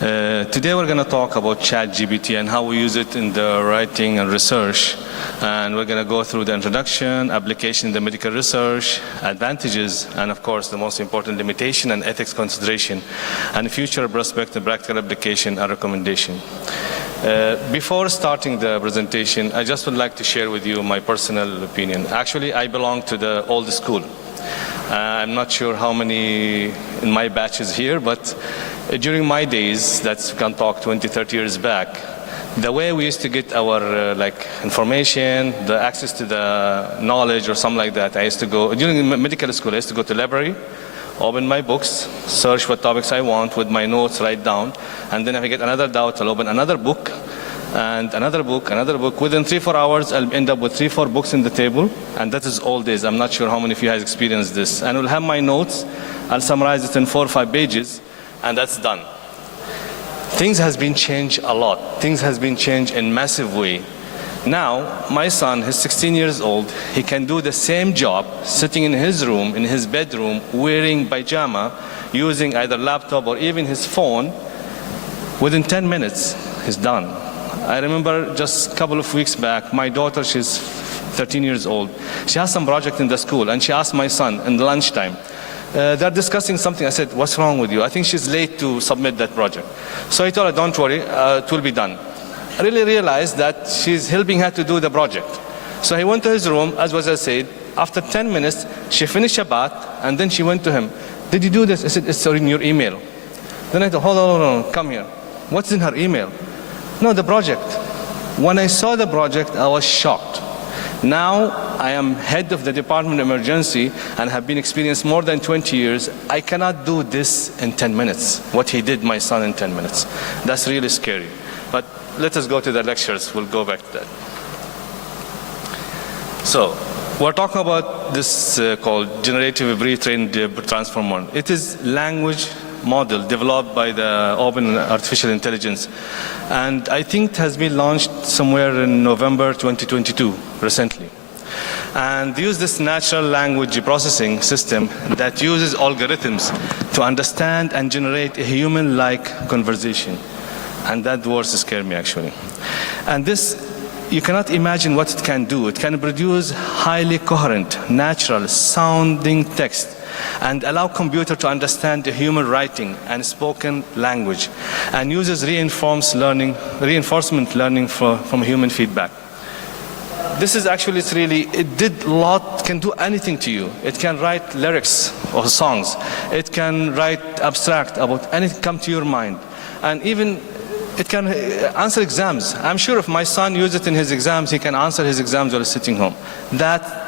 Today we're going to talk about ChatGPT and how we use it in the writing and research. And we're going to go through the introduction, application in the medical research, advantages, and of course the most important limitation and ethics consideration, and future prospect and practical application and recommendation. Before starting the presentation, I just would like to share with you my personal opinion. Actually, I belong to the old school. I'm not sure how many in my batch is here, but during my days, that's we can talk 20, 30 years back, the way we used to get our information, the access to the knowledge or something like that, I used to go, during medical school, I used to go to the library, open my books, search what topics I want with my notes, write down, and then if I get another doubt, I'll open another book, and another book, another book. Within 3-4 hours, I'll end up with 3-4 books in the table, and that is all days. I'm not sure how many of you guys experienced this. And I'll have my notes, I'll summarize it in 4 or 5 pages, and that's done. Things has been changed a lot. Things has been changed in massive way. Now, my son, he's 16 years old, he can do the same job sitting in his room, in his bedroom, wearing pajama, using either laptop or even his phone. Within 10 minutes, he's done. I remember just a couple of weeks back, my daughter, she's 13 years old. She has some project in the school, and she asked my son in the lunchtime, they're discussing something. I said, what's wrong with you? I think she's late to submit that project. So I told her, don't worry, it will be done. I really realized that she's helping her to do the project. So he went to his room, as was I said. After 10 minutes, she finished a bath, and then she went to him. Did you do this? I said, it's in your email. Then I thought, hold on, come here. What's in her email? No, the project. When I saw the project, I was shocked. Now, I am head of the Department of Emergency and have been experienced more than 20 years. I cannot do this in 10 minutes, what he did, my son, in 10 minutes. That's really scary. But let us go to the lectures. We'll go back to that. So, we're talking about this called Generative Pre-trained Transformer. It is language model developed by the Open Artificial Intelligence. And I think it has been launched somewhere in November 2022, recently. And use this natural language processing system that uses algorithms to understand and generate a human-like conversation. And that word scared me, actually. And this, you cannot imagine what it can do. It can produce highly coherent, natural sounding text and allow computer to understand the human writing and spoken language, and uses reinforcement learning from human feedback. This is actually, can do anything to you. It can write lyrics or songs. It can write abstract about anything come to your mind. And even it can answer exams. I'm sure if my son uses it in his exams, he can answer his exams while he's sitting home. That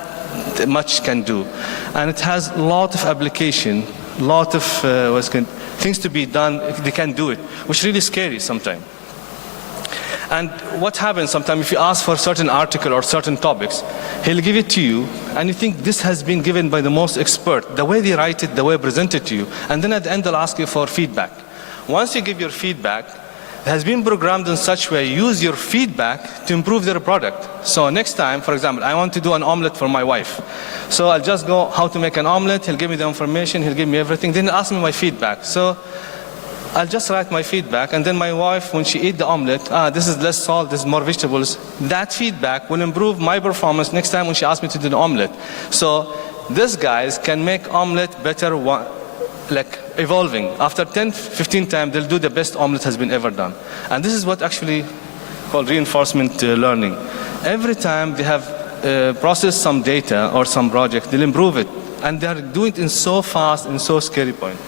much can do. And it has a lot of application, lot of things to be done. They can do it, which is really scary sometimes. And what happens sometimes, if you ask for a certain article or certain topics, he'll give it to you, and you think this has been given by the most expert, the way they write it, the way presented to you, and then at the end they'll ask you for feedback. Once you give your feedback, it has been programmed in such a way, use your feedback to improve their product. So next time, for example, I want to do an omelet for my wife. So I'll just go how to make an omelet, he'll give me the information, he'll give me everything, then he'll ask me my feedback. So I'll just write my feedback, and then my wife, when she eats the omelet, this is less salt, this is more vegetables. That feedback will improve my performance next time when she asks me to do the omelet. So these guys can make omelet better like evolving. After 10, 15 times, they'll do the best omelet has been ever done. And this is what actually called reinforcement learning. Every time they have processed some data or some project, they'll improve it. And they're doing it in so fast and so scary point.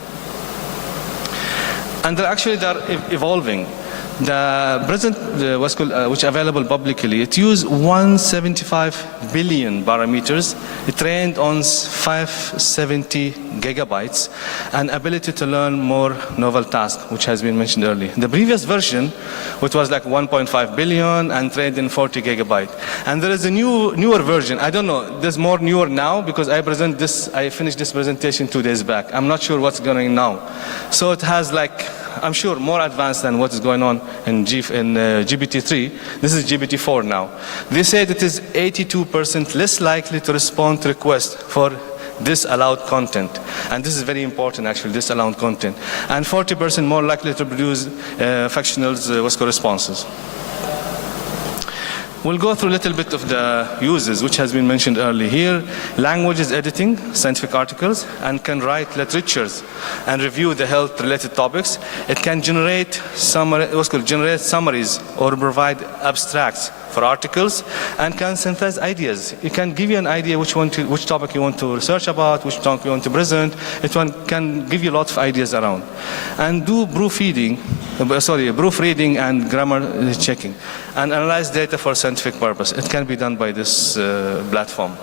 And they're evolving. The present, which are available publicly, it uses 175 billion parameters. It trained on 570 gigabytes, and ability to learn more novel tasks, which has been mentioned earlier. The previous version, which was like 1.5 billion and trained in 40 gigabytes. And there is a newer version. I don't know, there's more newer now because I finished this presentation 2 days back. I'm not sure what's going on now. So it has like, I'm sure, more advanced than what is going on in GPT-3. This is GPT-4 now. They said it is 82% less likely to respond to requests for disallowed content. And this is very important, actually, disallowed content. And 40% more likely to produce factional responses. We'll go through a little bit of the uses, which has been mentioned earlier here. Language is editing scientific articles and can write literatures and review the health-related topics. It can generate summaries or provide abstracts for articles and can synthesize ideas. It can give you an idea which topic you want to research about, which topic you want to present. Can give you lots of ideas around. And do proofreading and grammar checking and analyze data for scientific purpose. It can be done by this platform.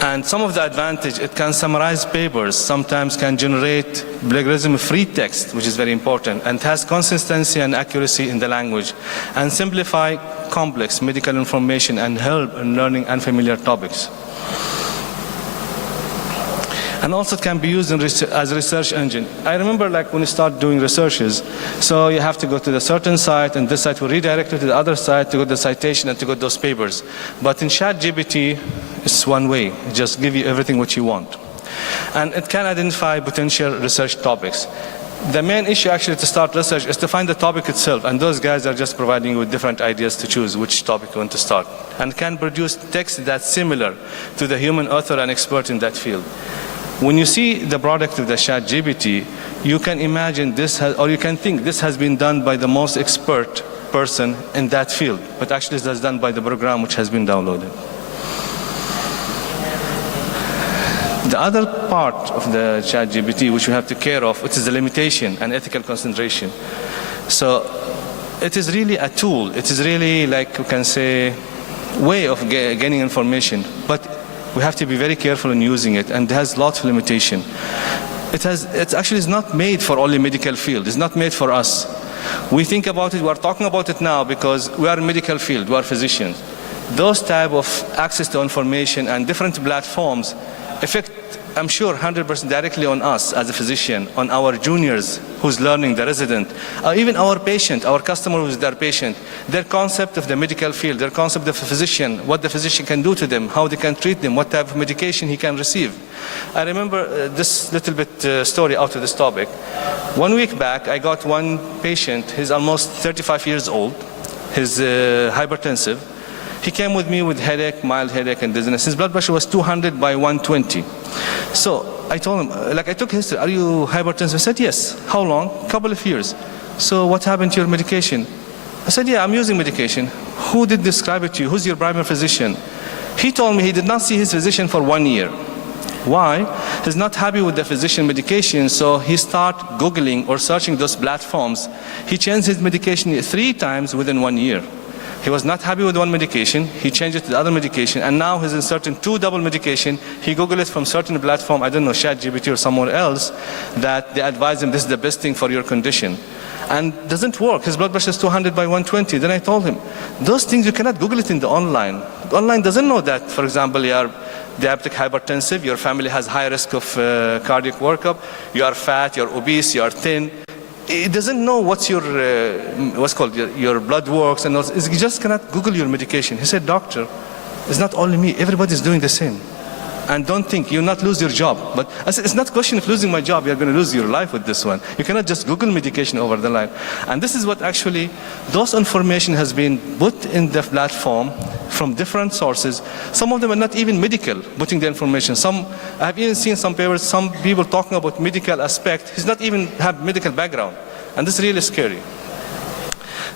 And some of the advantage, it can summarize papers, sometimes can generate plagiarism-free text, which is very important, and has consistency and accuracy in the language, and simplify complex medical information and help in learning unfamiliar topics. And also it can be used as a research engine. I remember like when you start doing researches, so you have to go to the certain site, and this site will redirect you to the other site to go to the citation and to go to those papers. But in ChatGPT, it's one way. It just give you everything what you want. And it can identify potential research topics. The main issue actually to start research is to find the topic itself, and those guys are just providing you with different ideas to choose which topic you want to start. And can produce text that's similar to the human author and expert in that field. When you see the product of the ChatGPT, you can imagine or you can think this has been done by the most expert person in that field, but actually it's done by the program which has been downloaded. The other part of the ChatGPT which we have to care of, it is the limitation and ethical consideration. So it is really a tool. It is really, like you can say, way of gaining information, but we have to be very careful in using it, and it has lots of limitation. It actually is not made for only medical field. It's not made for us. We think about it, we are talking about it now because we are in medical field, we are physicians. Those type of access to information and different platforms affect, I'm sure, 100% directly on us as a physician, on our juniors who's learning, the resident, even our patient, our customer who's their patient, their concept of the medical field, their concept of a physician, what the physician can do to them, how they can treat them, what type of medication he can receive. I remember this little bit story out of this topic. 1 week back, I got one patient, he's almost 35 years old, he's hypertensive. He came with me with headache, mild headache and dizziness. His blood pressure was 200 by 120. So I told him, like I took history, are you hypertensive? He said, yes. How long? A couple of years. So what happened to your medication? I said, yeah, I'm using medication. Who did describe it to you? Who's your primary physician? He told me he did not see his physician for 1 year. Why? He's not happy with the physician medication, so he started Googling or searching those platforms. He changed his medication 3 times within 1 year. He was not happy with one medication, he changed it to the other medication, and now he's inserting 2 double medication. He Googled it from certain platform, I don't know, ChatGPT or somewhere else, that they advise him this is the best thing for your condition. And doesn't work. His blood pressure is 200 by 120. Then I told him, those things you cannot Google it in the online. The online doesn't know that, for example, you are diabetic hypertensive, your family has high risk of cardiac workup, you are fat, you're obese, you are thin. It doesn't know what's your, your blood works, and you just cannot Google your medication. He said, doctor, it's not only me, everybody's doing the same. And don't think, you'll not lose your job. But I said, it's not a question of losing my job, you're going to lose your life with this one. You cannot just Google medication over the line. And this is what actually, those information has been put in the platform from different sources. Some of them are not even medical, putting the information. Some, I've even seen some papers, some people talking about medical aspect, he's not even have medical background. And this is really scary.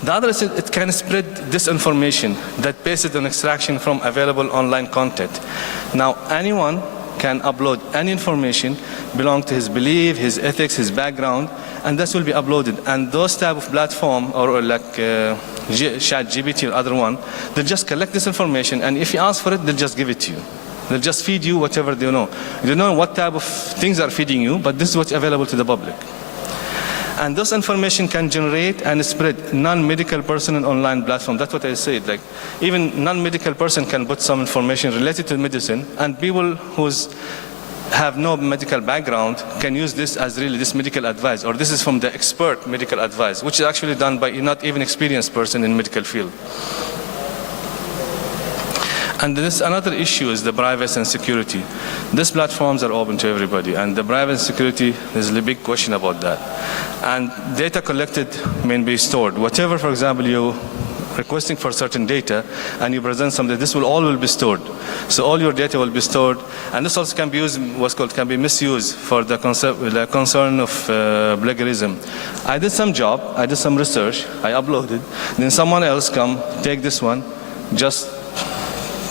The other is it can spread disinformation that based on extraction from available online content. Now, anyone can upload any information belong to his belief, his ethics, his background, and this will be uploaded. And those type of platform, or like ChatGPT or other one, they'll just collect this information, and if you ask for it, they'll just give it to you. They'll just feed you whatever they know. You don't know what type of things are feeding you, but this is what's available to the public. And this information can generate and spread non-medical person in online platform. That's what I said. Like, even non-medical person can put some information related to medicine, and people who have no medical background can use this as really this medical advice, or this is from the expert medical advice, which is actually done by not even experienced person in medical field. And this another issue is the privacy and security. These platforms are open to everybody, and the privacy and security, there's a big question about that. And data collected may be stored. Whatever, for example, you requesting for certain data and you present something, this will all be stored. So all your data will be stored, and this also can be used, what's called, can be misused for the concern of plagiarism. I did some job, I did some research, I uploaded, then someone else come, take this one, just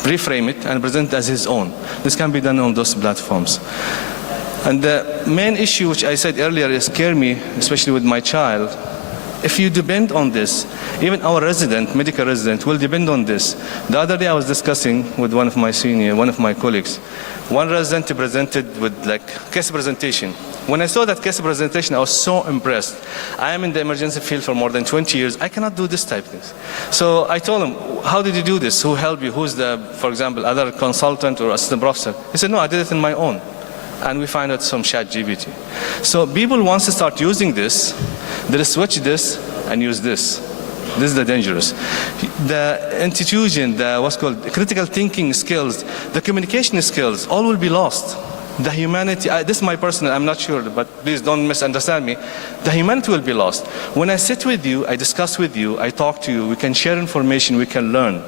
reframe it and present it as his own. This can be done on those platforms. And the main issue, which I said earlier, scared me, especially with my child. If you depend on this, even our resident, medical resident, will depend on this. The other day I was discussing with one of my colleagues. One resident presented with like case presentation. When I saw that case presentation, I was so impressed. I am in the emergency field for more than 20 years. I cannot do this type of things. So I told him, how did you do this? Who helped you? Who's the, for example, other consultant or assistant professor? He said, no, I did it on my own. And we find out some ChatGPT. So people want to start using this, they'll switch this and use this. This is the dangerous. The institution, the what's called critical thinking skills, the communication skills, all will be lost. The humanity, this is my personal, I'm not sure, but please don't misunderstand me. The humanity will be lost. When I sit with you, I discuss with you, I talk to you, we can share information, we can learn.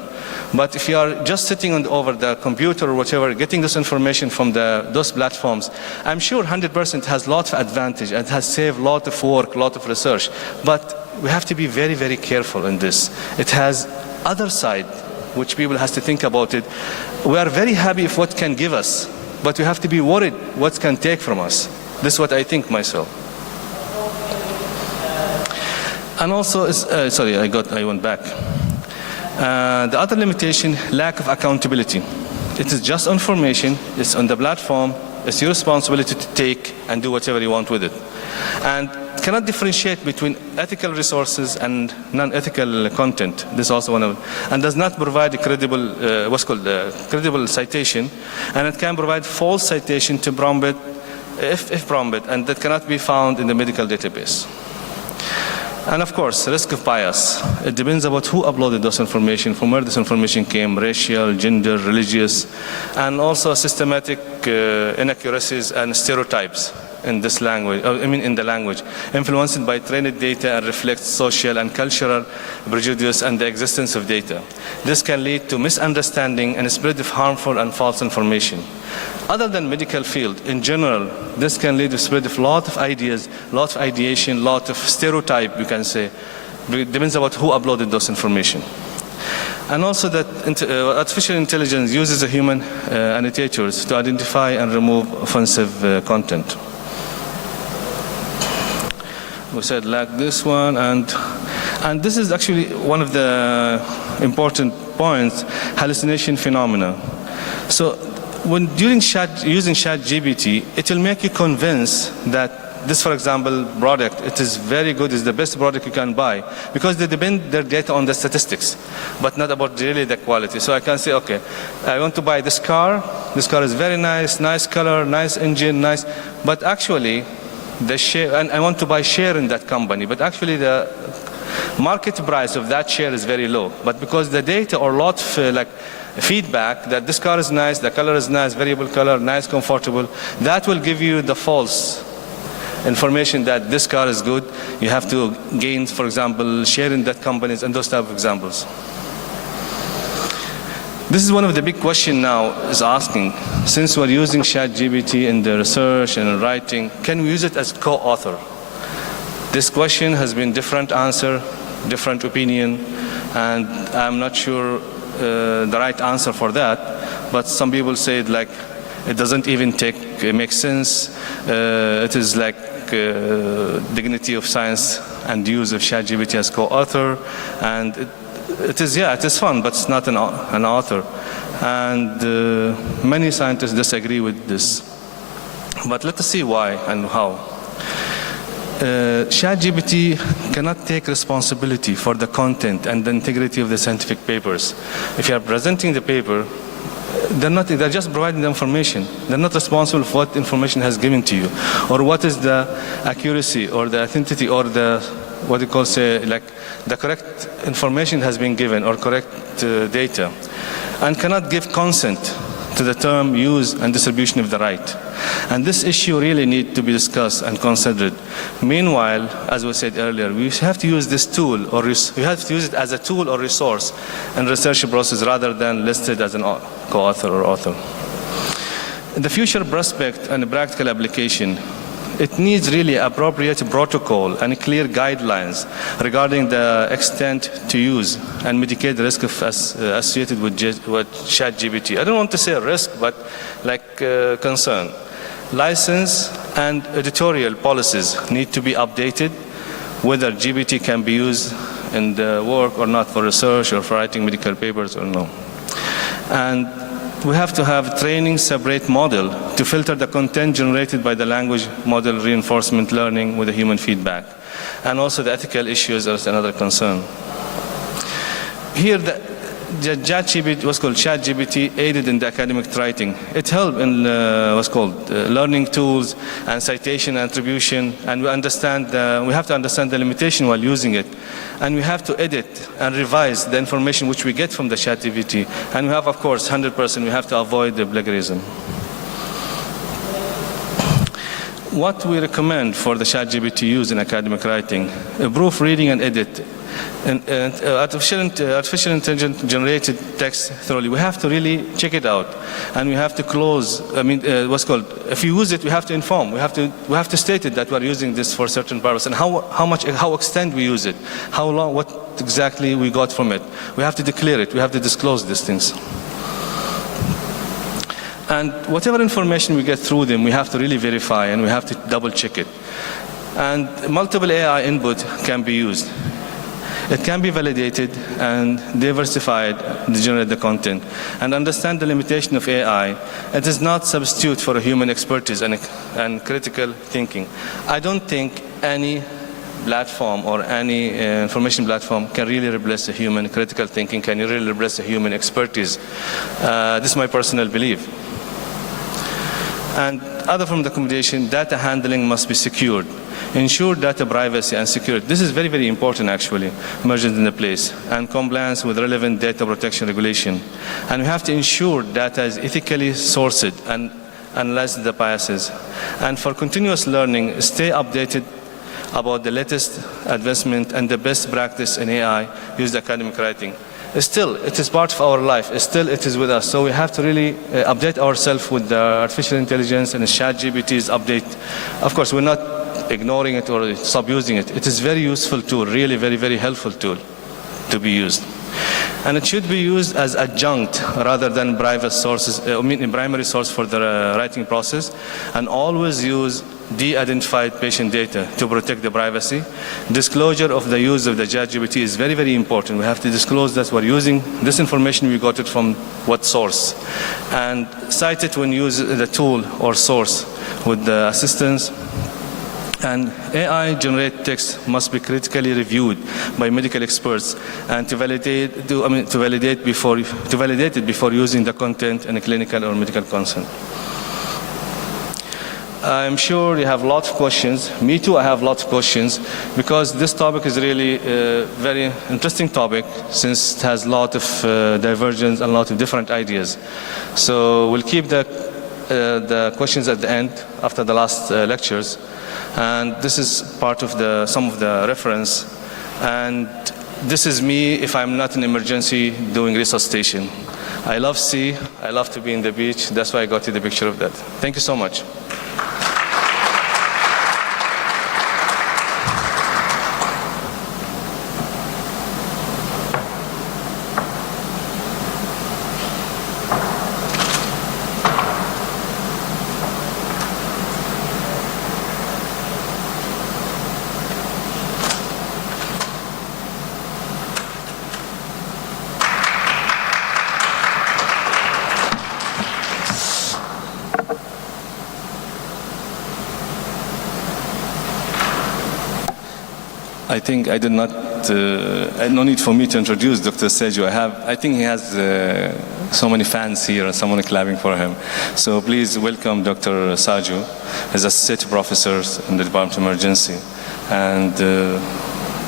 But if you are just sitting over the computer or whatever, getting this information from those platforms, I'm sure 100% has lots of advantage and has saved a lot of work, a lot of research. But we have to be very, very careful in this. It has other side, which people has to think about it. We are very happy if what can give us, but we have to be worried what can take from us. This is what I think myself. And also, sorry, I went back. The other limitation, lack of accountability. It is just information, it's on the platform, it's your responsibility to take and do whatever you want with it. And cannot differentiate between ethical resources and non-ethical content. This is also one of them. And does not provide a credible, credible citation, and it can provide false citation to prompted, if prompted, and that cannot be found in the medical database. And of course, risk of bias. It depends about who uploaded this information, from where this information came, racial, gender, religious, and also systematic inaccuracies and stereotypes in this language, in the language, influenced by trained data and reflects social and cultural prejudice and the existence of data. This can lead to misunderstanding and spread of harmful and false information. Other than medical field, in general, this can lead to spread of lot of ideas, lot of ideation, lot of stereotype, you can say. It depends about who uploaded those information. And also that artificial intelligence uses a human annotators to identify and remove offensive content. We said like this one, and this is actually one of the important points, hallucination phenomena. So when using ChatGPT, it will make you convinced that this, for example, product, it is very good, it's the best product you can buy, because they depend their data on the statistics, but not about really the quality. So I can say, okay, I want to buy this car is very nice, nice color, nice engine, nice, but actually, the share, and I want to buy share in that company, but actually the Market price of that share is very low, but because the data or lot of like feedback that this car is nice, the color is nice, variable color, nice, comfortable, that will give you the false information that this car is good. You have to gain, for example, share in that companies and those type of examples. This is one of the big questions now is asking, since we're using ChatGPT in the research and in writing, can we use it as co-author? This question has been different answer, different opinion, and I'm not sure the right answer for that, but some people say it like it doesn't even make sense. It is like dignity of science and use of ChatGPT as co-author, and it is fun, but it's not an author. And many scientists disagree with this. But let us see why and how. ChatGPT cannot take responsibility for the content and the integrity of the scientific papers. If you are presenting the paper, they're just providing the information. They're not responsible for what information has given to you, or what is the accuracy or the authenticity or the what you call like the correct information has been given or correct data, and cannot give consent to the term use and distribution of the right. And this issue really needs to be discussed and considered. Meanwhile, as we said earlier, we have to use this tool, or we have to use it as a tool or resource in research process rather than listed as an co-author or author. In the future prospect and practical application, it needs really appropriate protocol and clear guidelines regarding the extent to use and mitigate the risk of associated with ChatGPT. I don't want to say risk, but like concern. License and editorial policies need to be updated, whether GPT can be used in the work or not for research or for writing medical papers or no. And we have to have training separate model to filter the content generated by the language model reinforcement learning with the human feedback. And also the ethical issues are another concern. Here the ChatGPT, what's called ChatGPT, aided in the academic writing. It helped in what's called learning tools and citation and attribution, and we have to understand the limitation while using it. And we have to edit and revise the information which we get from the ChatGPT. And we have, of course, 100%, we have to avoid the plagiarism. What we recommend for the ChatGPT use in academic writing, proofreading and edit. And artificial intelligence generated text thoroughly. We have to really check it out, and we have to close. If you use it, we have to inform. We have to state it that we are using this for a certain purpose, and how extent we use it, how long, what exactly we got from it. We have to declare it. We have to disclose these things. And whatever information we get through them, we have to really verify, and we have to double check it. And multiple AI input can be used. It can be validated and diversified to generate the content. And understand the limitation of AI. It is not substitute for a human expertise and critical thinking. I don't think any platform or any information platform can really replace the human critical thinking, can really replace the human expertise. This is my personal belief. And other from the accommodation, data handling must be secured. Ensure data privacy and security. This is very, very important actually, merged in the place, and compliance with relevant data protection regulation. And we have to ensure data is ethically sourced and analyze the biases. And for continuous learning, stay updated about the latest advancement and the best practice in AI used academic writing. Still, it is part of our life. Still, it is with us. So we have to really update ourselves with the artificial intelligence and ChatGPT's update. Of course, we're not ignoring it or sub-using it. It is a very useful tool, really very, very helpful tool to be used. And it should be used as adjunct rather than private sources, primary source for the writing process, and always use de-identified patient data to protect the privacy. Disclosure of the use of the ChatGPT is very, very important. We have to disclose that we're using this information, we got it from what source. And cite it when you use the tool or source with the assistance. And AI-generated text must be critically reviewed by medical experts and to validate it before using the content in a clinical or medical consent. I'm sure you have lots of questions. Me too, I have lots of questions because this topic is really a very interesting topic since it has a lot of divergence and a lot of different ideas. So we'll keep the questions at the end after the last lectures. And this is part of some of the reference. And this is me if I'm not in emergency doing resuscitation. I love sea, I love to be in the beach. That's why I got you the picture of that. Thank you so much. I think I did not, no need for me to introduce Dr. Seju. I think he has so many fans here and someone clapping for him. So please welcome Dr. Saju. He's associate professor in the Department of Emergency. And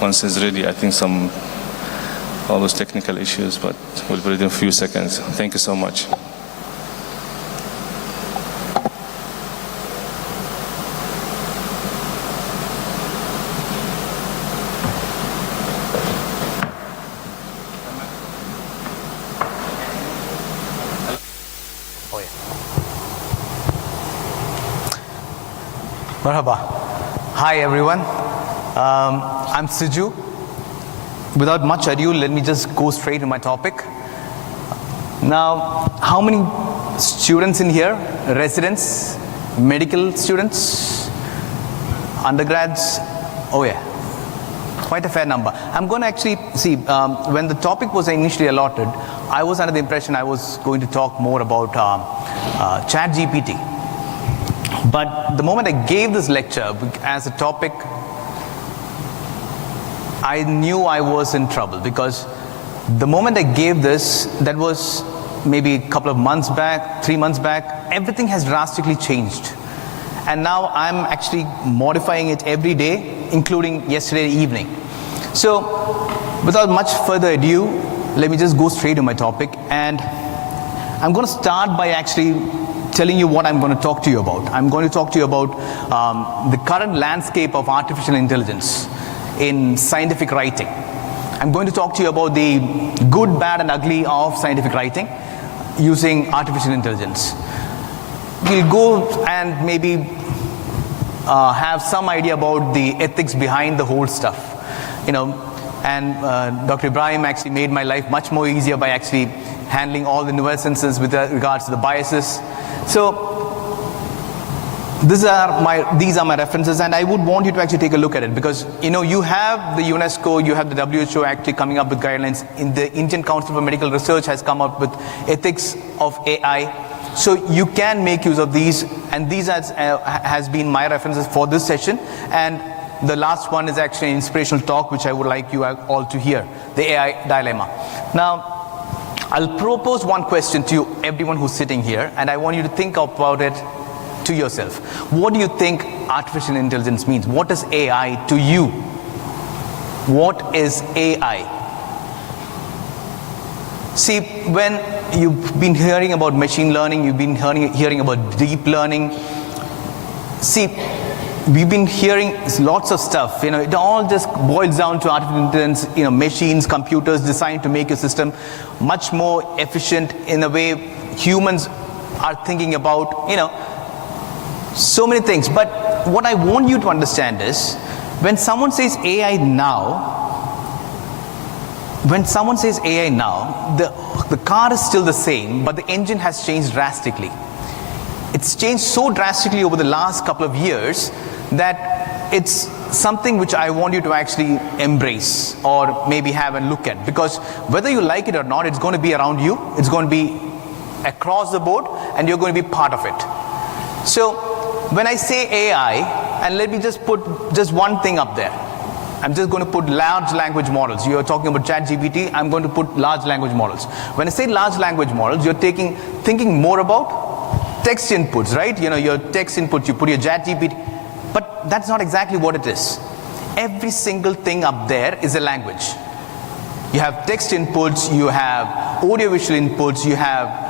once he's ready, I think all those technical issues, but we'll put it in a few seconds. Thank you so much. Marhaba. Hi everyone. I'm Siju. Without much ado, let me just go straight to my topic. Now, how many students in here? Residents? Medical students? Undergrads? Oh yeah. Quite a fair number. I'm going to actually see, when the topic was initially allotted, I was under the impression I was going to talk more about ChatGPT. But the moment I gave this lecture as a topic, I knew I was in trouble because the moment I gave this, that was maybe a couple of months back, 3 months back, everything has drastically changed. And now I'm actually modifying it every day, including yesterday evening. So without much further ado, let me just go straight to my topic. And I'm going to start by actually telling you what I'm going to talk to you about. I'm going to talk to you about the current landscape of artificial intelligence in scientific writing. I'm going to talk to you about the good, bad, and ugly of scientific writing using artificial intelligence. We'll go and maybe have some idea about the ethics behind the whole stuff. And Dr. Ibrahim actually made my life much more easier by actually handling all the nuances with regards to the biases. So these are my references, and I would want you to actually take a look at it because you have the UNESCO, you have the WHO actually coming up with guidelines. In the Indian Council for Medical Research has come up with ethics of AI. So you can make use of these, and these has been my references for this session. And the last one is actually an inspirational talk which I would like you all to hear, the AI dilemma. Now, I'll propose one question to you, everyone who's sitting here, and I want you to think about it to yourself. What do you think artificial intelligence means? What is AI to you? What is AI? See, when you've been hearing about machine learning, you've been hearing about deep learning. See, we've been hearing lots of stuff. It all just boils down to artificial intelligence, machines, computers designed to make a system much more efficient in a way humans are thinking about, so many things. But what I want you to understand is, when someone says AI now, the car is still the same, but the engine has changed drastically. It's changed so drastically over the last couple of years that it's something which I want you to actually embrace or maybe have a look at, because whether you like it or not, it's going to be around you, it's going to be across the board, and you're going to be part of it. So when I say AI, and let me just put just one thing up there, I'm just going to put large language models. You're talking about ChatGPT, I'm going to put large language models. When I say large language models, you're thinking more about text inputs, right? Your text inputs, you put your ChatGPT, but that's not exactly what it is. Every single thing up there is a language. You have text inputs, you have audiovisual inputs, you have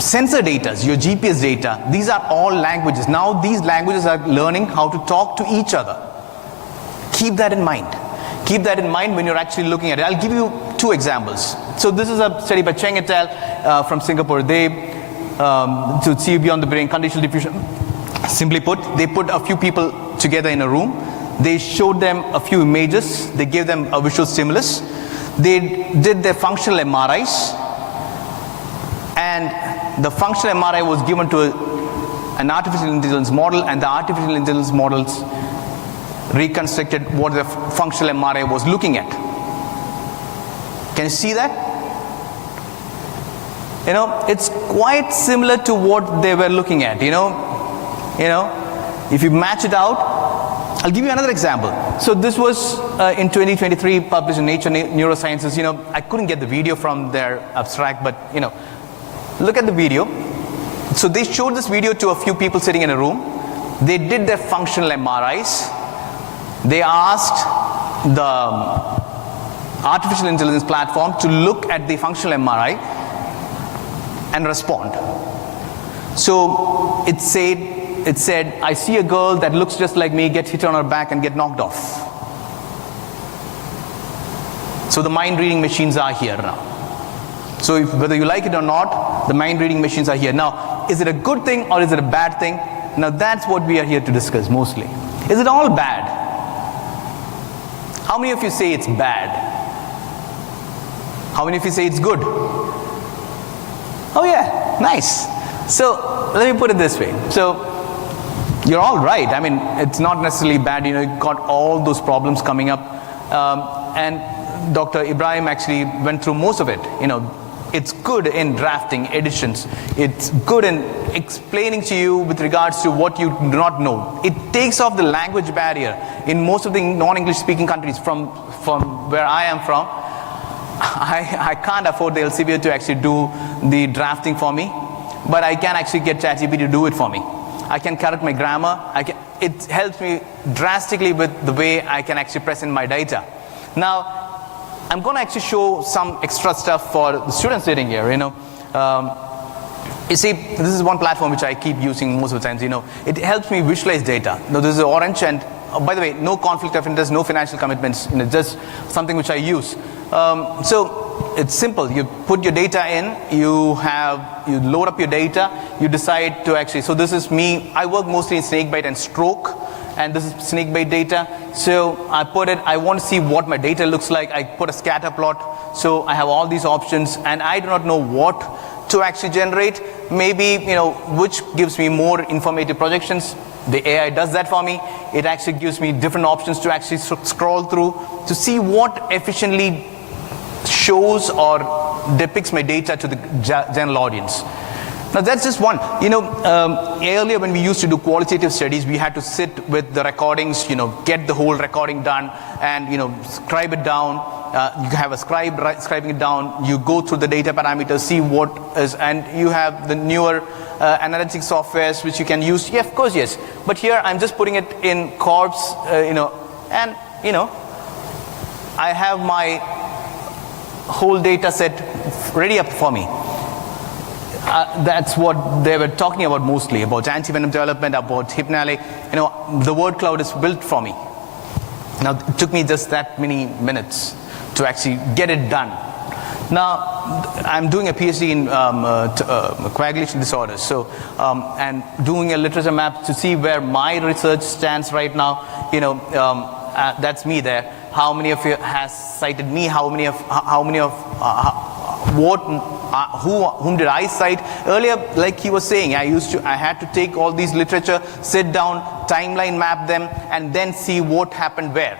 sensor data, your GPS data. These are all languages. Now these languages are learning how to talk to each other. Keep that in mind. Keep that in mind when you're actually looking at it. I'll give you 2 examples. So this is a study by Cheng et al. From Singapore. They, to see beyond the brain, conditional diffusion. Simply put, they put a few people together in a room. They showed them a few images. They gave them a visual stimulus. They did their functional MRIs. And the functional MRI was given to an artificial intelligence model, and the artificial intelligence models reconstructed what the functional MRI was looking at. Can you see that? It's quite similar to what they were looking at. If you match it out. I'll give you another example. So this was in 2023 published in Nature Neurosciences. I couldn't get the video from their abstract, but look at the video. So they showed this video to a few people sitting in a room. They did their functional MRIs. They asked the artificial intelligence platform to look at the functional MRI and respond. So it said, I see a girl that looks just like me get hit on her back and get knocked off. So the mind reading machines are here now. So whether you like it or not, the mind reading machines are here. Now, is it a good thing or is it a bad thing? Now that's what we are here to discuss mostly. Is it all bad? How many of you say it's bad? How many of you say it's good? Oh yeah, nice. So let me put it this way. So you're all right. I mean, it's not necessarily bad. You've got all those problems coming up. And Dr. Ibrahim actually went through most of it. It's good in drafting editions. It's good in explaining to you with regards to what you do not know. It takes off the language barrier in most of the non-English speaking countries from where I am from. I can't afford the Elsevier to actually do the drafting for me, but I can actually get ChatGPT to do it for me. I can correct my grammar. It helps me drastically with the way I can actually present my data. Now, I'm going to actually show some extra stuff for the students sitting here. You see, this is one platform which I keep using most of the times. It helps me visualize data. Now, this is orange, and by the way, no conflict of interest, no financial commitments. Just something which I use. So it's simple. You put your data in. You load up your data. You decide to actually. So this is me. I work mostly in snakebite and stroke. And this is snakebite data. So I put it, I want to see what my data looks like. I put a scatter plot. So I have all these options, and I do not know what to actually generate. Maybe, which gives me more informative projections. The AI does that for me. It actually gives me different options to actually scroll through to see what efficiently shows or depicts my data to the general audience. Now that's just one. Earlier when we used to do qualitative studies, we had to sit with the recordings, get the whole recording done and, scribe it down. You have a scribe scribing it down. You go through the data parameters, see what is, and you have the newer analytic softwares which you can use. Yeah, of course, yes. But here I'm just putting it in corpse, and, I have my whole data set ready up for me. That's what they were talking about mostly, about anti-venom development, about hypnale. The word cloud is built for me. Now, it took me just that many minutes to actually get it done. Now, I'm doing a PhD in coagulation disorders, so and doing a literature map to see where my research stands right now. That's me there. How many of you has cited me? Whom did I cite? Earlier, like he was saying, I had to take all these literature, sit down, timeline map them, and then see what happened where.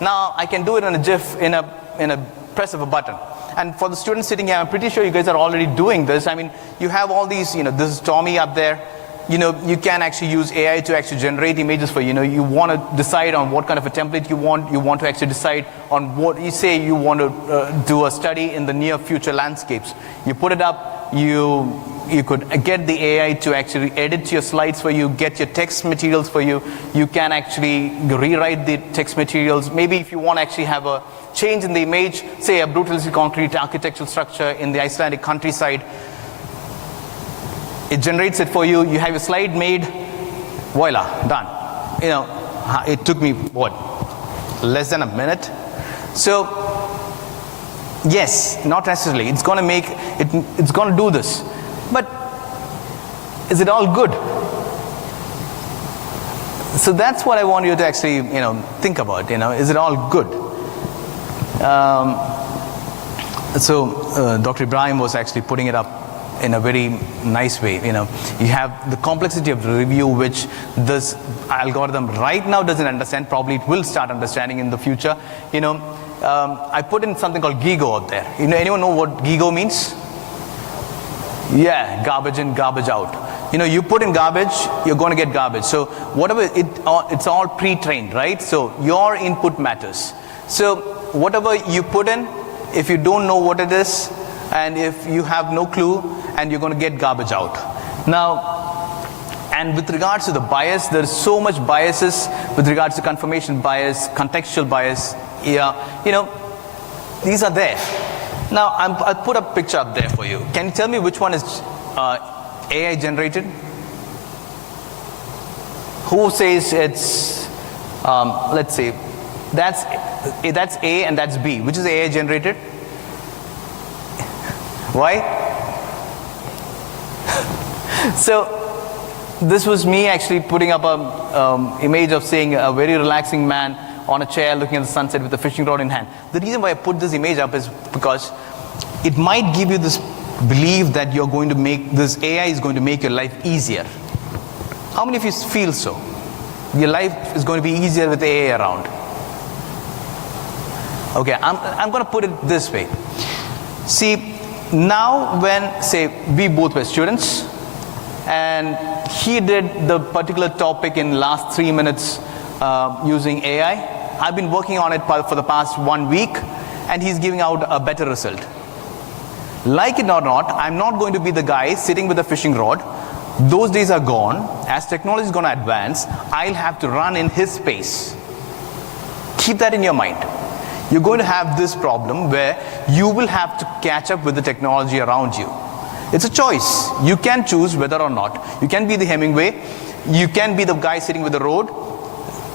Now I can do it in a GIF, in a press of a button. And for the students sitting here, I'm pretty sure you guys are already doing this. I mean, you have all these, this is Tommy up there. You can actually use AI to actually generate images for you. You want to decide on what kind of a template you want. You want to actually decide on what you say you want to do a study in the near future landscapes. You put it up, you could get the AI to actually edit your slides for you, get your text materials for you. You can actually rewrite the text materials. Maybe if you want to actually have a change in the image, say a brutalistic concrete architectural structure in the Icelandic countryside, it generates it for you. You have your slide made, voila, done. You know, it took me, what, less than a minute? So, yes, not necessarily. It's going to make, it's going to do this. But is it all good? So that's what I want you to actually, think about. Is it all good? Dr. Ibrahim was actually putting it up in a very nice way. You have the complexity of the review, which this algorithm right now doesn't understand. Probably it will start understanding in the future. I put in something called GIGO out there. Anyone know what GIGO means? Yeah, garbage in, garbage out. You put in garbage, you're going to get garbage. So whatever, it's all pre-trained, right? So your input matters. So whatever you put in, if you don't know what it is, and if you have no clue, and you're going to get garbage out. Now, and with regards to the bias, there's so much biases with regards to confirmation bias, contextual bias. These are there. Now, I'll put a picture up there for you. Can you tell me which one is AI generated? Who says it's, let's say, that's A and that's B. Which is AI generated? Why? So, this was me actually putting up a image of saying a very relaxing man on a chair looking at the sunset with a fishing rod in hand. The reason why I put this image up is because it might give you this belief that you're going to make, this AI is going to make your life easier. How many of you feel so? Your life is going to be easier with AI around. Okay, I'm going to put it this way. See, now when, say, we both were students, and he did the particular topic in last 3 minutes using AI. I've been working on it for the past 1 week, and he's giving out a better result. Like it or not, I'm not going to be the guy sitting with a fishing rod. Those days are gone. As technology is going to advance, I'll have to run in his space. Keep that in your mind. You're going to have this problem where you will have to catch up with the technology around you. It's a choice. You can choose whether or not. You can be the Hemingway. You can be the guy sitting with the road.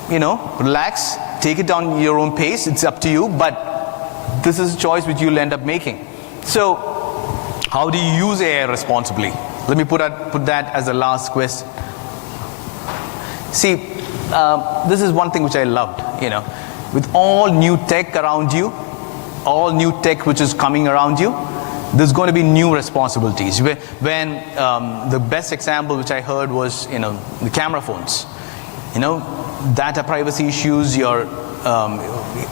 Relax, take it on your own pace. It's up to you, but this is a choice which you'll end up making. So, how do you use AI responsibly? Let me put that as the last question. See, this is one thing which I loved, With all new tech around you, all new tech which is coming around you, there's going to be new responsibilities. When the best example which I heard was, the camera phones. Data privacy issues,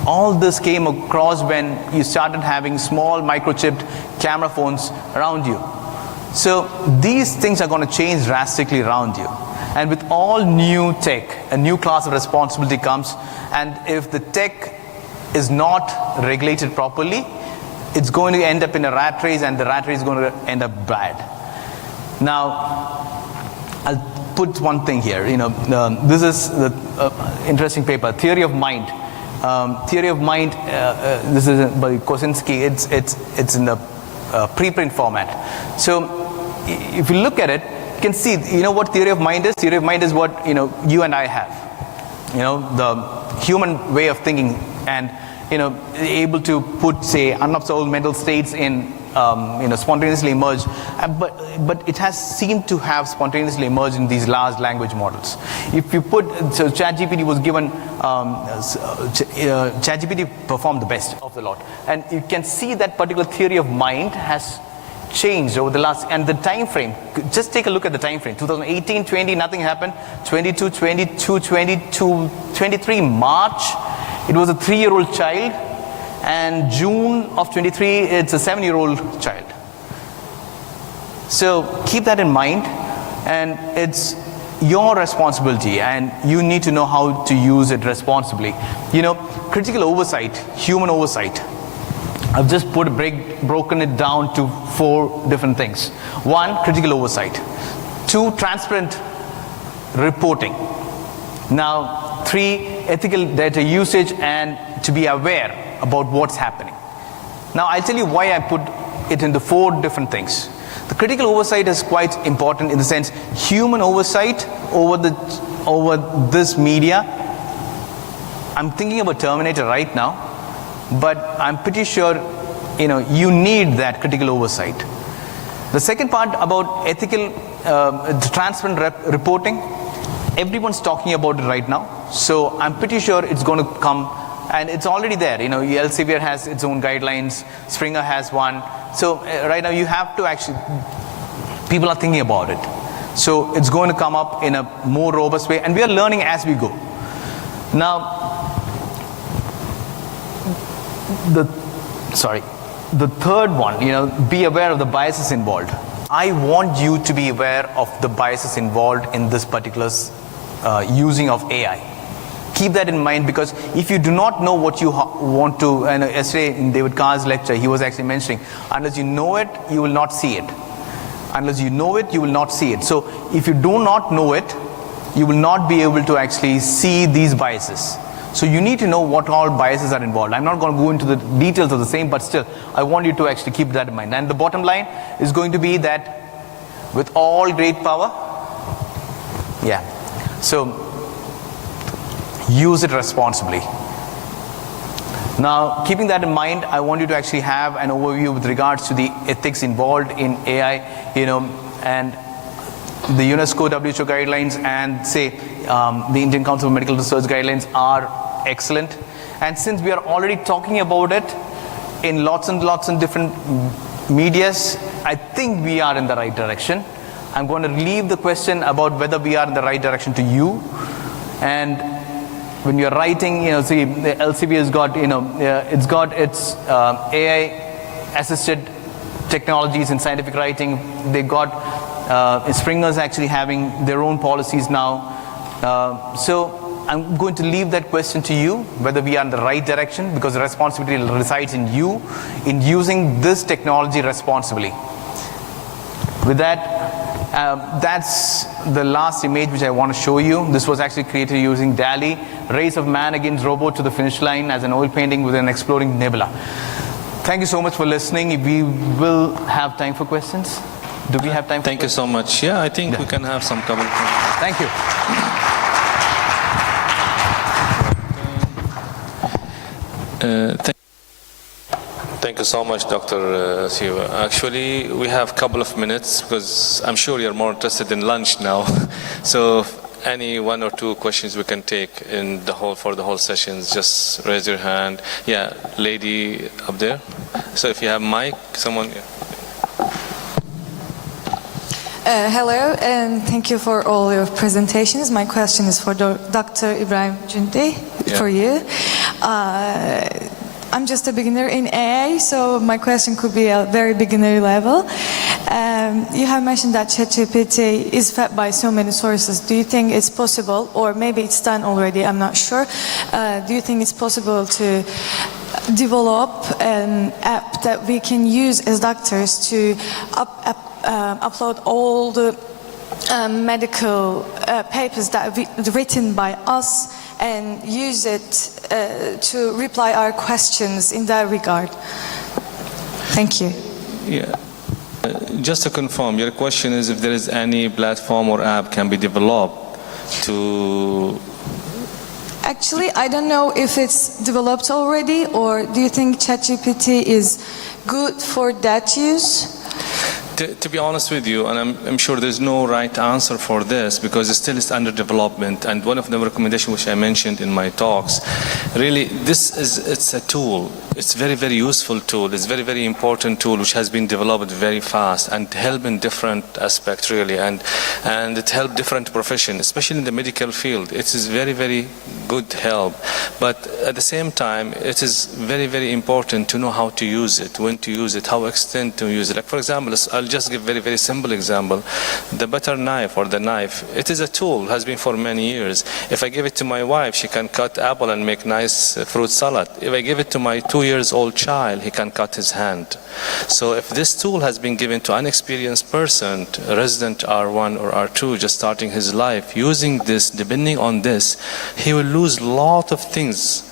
all this came across when you started having small microchipped camera phones around you. So these things are going to change drastically around you. And with all new tech, a new class of responsibility comes, and if the tech is not regulated properly, it's going to end up in a rat race, and the rat race is going to end up bad. Now, I'll put one thing here. This is the interesting paper, Theory of Mind. Theory of Mind. This is by Kosinski. It's in the preprint format. So, if you look at it, you can see. What theory of mind is? Theory of mind is what you and I have. The human way of thinking, and able to put, say, unobserved mental states in, spontaneously emerge. But it has seemed to have spontaneously emerged in these large language models. If you put, so ChatGPT was given, ChatGPT performed the best of the lot. And you can see that particular theory of mind has changed over the last, and the time frame, just take a look at the time frame. 2018, 20, nothing happened. 22, 22, 22, 23, March, it was a 3-year-old child, and June of 23, it's a 7-year-old child. So keep that in mind, and it's your responsibility, and you need to know how to use it responsibly. Critical oversight, human oversight. I've just broken it down to 4 different things. 1, critical oversight. 2, transparent reporting. Now, 3, ethical data usage and to be aware about what's happening. Now, I'll tell you why I put it into 4 different things. The critical oversight is quite important in the sense human oversight over this media. I'm thinking about Terminator right now, but I'm pretty sure you need that critical oversight. The second part about ethical, transparent reporting, everyone's talking about it right now. So I'm pretty sure it's going to come, and it's already there. Elsevier has its own guidelines, Springer has one. So right now you have to actually, people are thinking about it. So it's going to come up in a more robust way, and we are learning as we go. Now, the third one, be aware of the biases involved. I want you to be aware of the biases involved in this particular using of AI. Keep that in mind, because if you do not know what you want to, and yesterday in David Carr's lecture, he was actually mentioning, unless you know it, you will not see it. Unless you know it, you will not see it. So if you do not know it, you will not be able to actually see these biases. So you need to know what all biases are involved. I'm not going to go into the details of the same, but still, I want you to actually keep that in mind. And the bottom line is going to be that with all great power, so use it responsibly. Now, keeping that in mind, I want you to actually have an overview with regards to the ethics involved in AI, and the UNESCO WHO guidelines and the Indian Council of Medical Research guidelines are excellent. And since we are already talking about it in lots and different medias, I think we are in the right direction. I'm going to leave the question about whether we are in the right direction to you. And when you're writing, the LCB has got, it's got its AI-assisted technologies in scientific writing. They got Springer's actually having their own policies now. So I'm going to leave that question to you, whether we are in the right direction, because the responsibility resides in you, in using this technology responsibly. With that, that's the last image which I want to show you. This was actually created using DALL-E, Race of Man Against Robot to the Finish Line, as an oil painting with an exploding nebula. Thank you so much for listening. We will have time for questions. Do we have time for Thank you so much. Yeah, I think we can have some couple. Thank you. Thank you so much, Dr. Siva. Actually, we have a couple of minutes because I'm sure you're more interested in lunch now. So any 1 or 2 questions we can take in for the whole sessions, just raise your hand. Yeah, lady up there. So if you have mic, someone. Yeah. Hello, and thank you for all your presentations. My question is for Dr. Ibrahim Cüneyt, for you. I'm just a beginner in AI, so my question could be a very beginner level. You have mentioned that ChatGPT is fed by so many sources. Do you think it's possible, or maybe it's done already, I'm not sure. Do you think it's possible to develop an app that we can use as doctors to upload all the medical papers that are written by us and use it to reply our questions in that regard? Thank you. Yeah. Just to confirm, your question is if there is any platform or app can be developed to... Actually, I don't know if it's developed already, or do you think ChatGPT is good for that use? To be honest with you, and I'm sure there's no right answer for this because it still is under development, and one of the recommendations which I mentioned in my talks, really it's a tool. It's a very, very useful tool. It's a very, very important tool which has been developed very fast and help in different aspects really, and it help different professions, especially in the medical field. It is very, very good help, but at the same time it is very, very important to know how to use it, when to use it, how extend to use it. Like for example, I'll just give very, very simple example. The butter knife or the knife, it is a tool, has been for many years. If I give it to my wife, she can cut apple and make nice fruit salad. If I give it to my 2-year-old child, he can cut his hand. So if this tool has been given to an inexperienced person, a resident R1 or R2, just starting his life, using this, depending on this, he will lose a lot of things.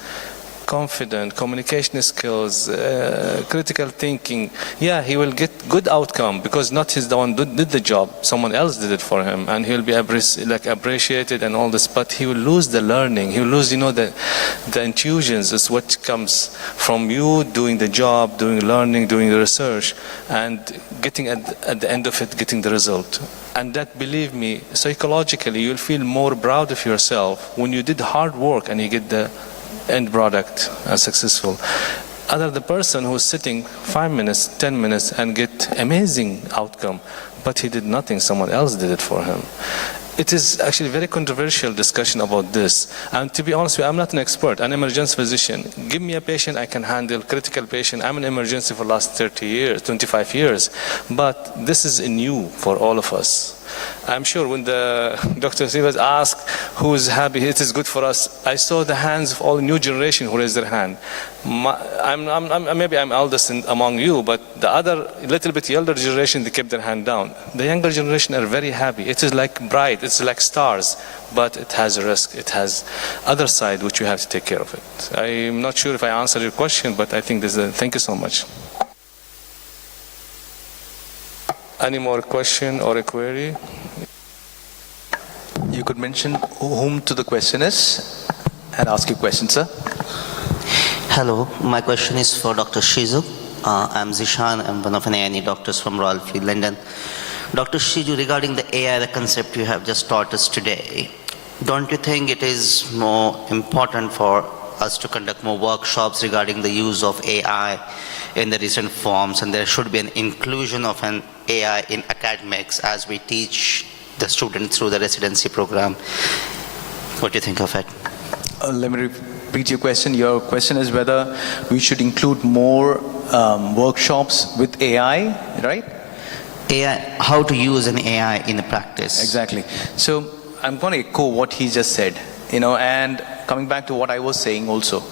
Confident, communication skills, critical thinking. Yeah, he will get good outcome because not he's the one did the job. Someone else did it for him, and he'll be appreciated and all this. But he will lose the learning. He will lose, the intuitions. Is what comes from you doing the job, doing learning, doing the research, and getting at the end of it, getting the result. And that, believe me, psychologically, you'll feel more proud of yourself when you did hard work and you get the end product successful. Other the person who's sitting 5 minutes, 10 minutes and get amazing outcome, but he did nothing, someone else did it for him. It is actually a very controversial discussion about this. And to be honest with you, I'm not an expert, an emergency physician. Give me a patient, I can handle critical patient. I'm in emergency for the last 30 years, 25 years. But this is new for all of us. I'm sure when the Dr. Sivas asked who is happy, it is good for us, I saw the hands of all new generation who raised their hand. Maybe I'm eldest among you, but the other little bit younger generation, they kept their hand down. The younger generation are very happy. It is like bright, it's like stars, but it has a risk. It has other side which you have to take care of it. I'm not sure if I answered your question, but I think thank you so much. Any more question or a query? You could mention whom to the question is and ask your question, sir. Hello, my question is for Dr. Shizu. I'm Zishan, I'm one of an A&E doctors from Royal Free London. Dr. Shizu, regarding the AI, the concept you have just taught us today, don't you think it is more important for us to conduct more workshops regarding the use of AI in the recent forms, and there should be an inclusion of an AI in academics as we teach the students through the residency program? What do you think of it? Let me repeat your question. Your question is whether we should include more workshops with AI, right? AI, how to use an AI in the practice. Exactly. So I'm going to echo what he just said, and coming back to what I was saying also,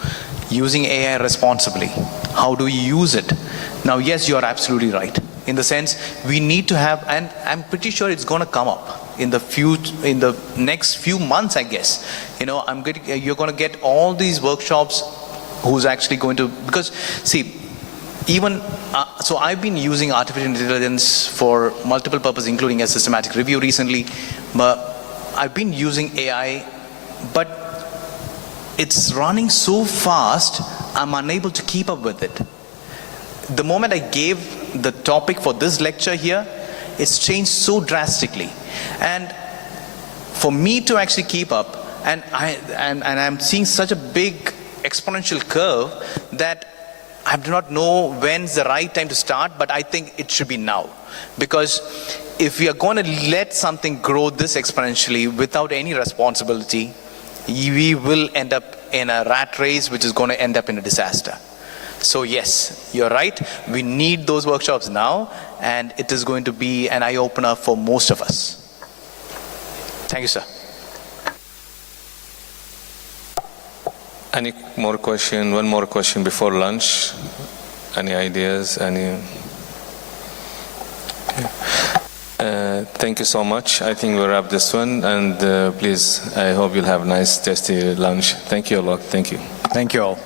using AI responsibly. How do we use it? Now, yes, you are absolutely right. In the sense, we need to have, and I'm pretty sure it's going to come up in the next few months, I guess. You're going to get all these workshops who's actually going to, because see, even, so I've been using artificial intelligence for multiple purposes, including a systematic review recently, but I've been using AI, but it's running so fast, I'm unable to keep up with it. The moment I gave the topic for this lecture here, it's changed so drastically. And for me to actually keep up, and I'm seeing such a big exponential curve that I do not know when's the right time to start, but I think it should be now. Because if we are going to let something grow this exponentially without any responsibility, we will end up in a rat race, which is going to end up in a disaster. So yes, you're right. We need those workshops now, and it is going to be an eye-opener for most of us. Thank you, sir. Any more question? One more question before lunch? Any ideas? Any? Thank you so much. I think we'll wrap this one, and please, I hope you'll have a nice, tasty lunch. Thank you a lot. Thank you. Thank you all.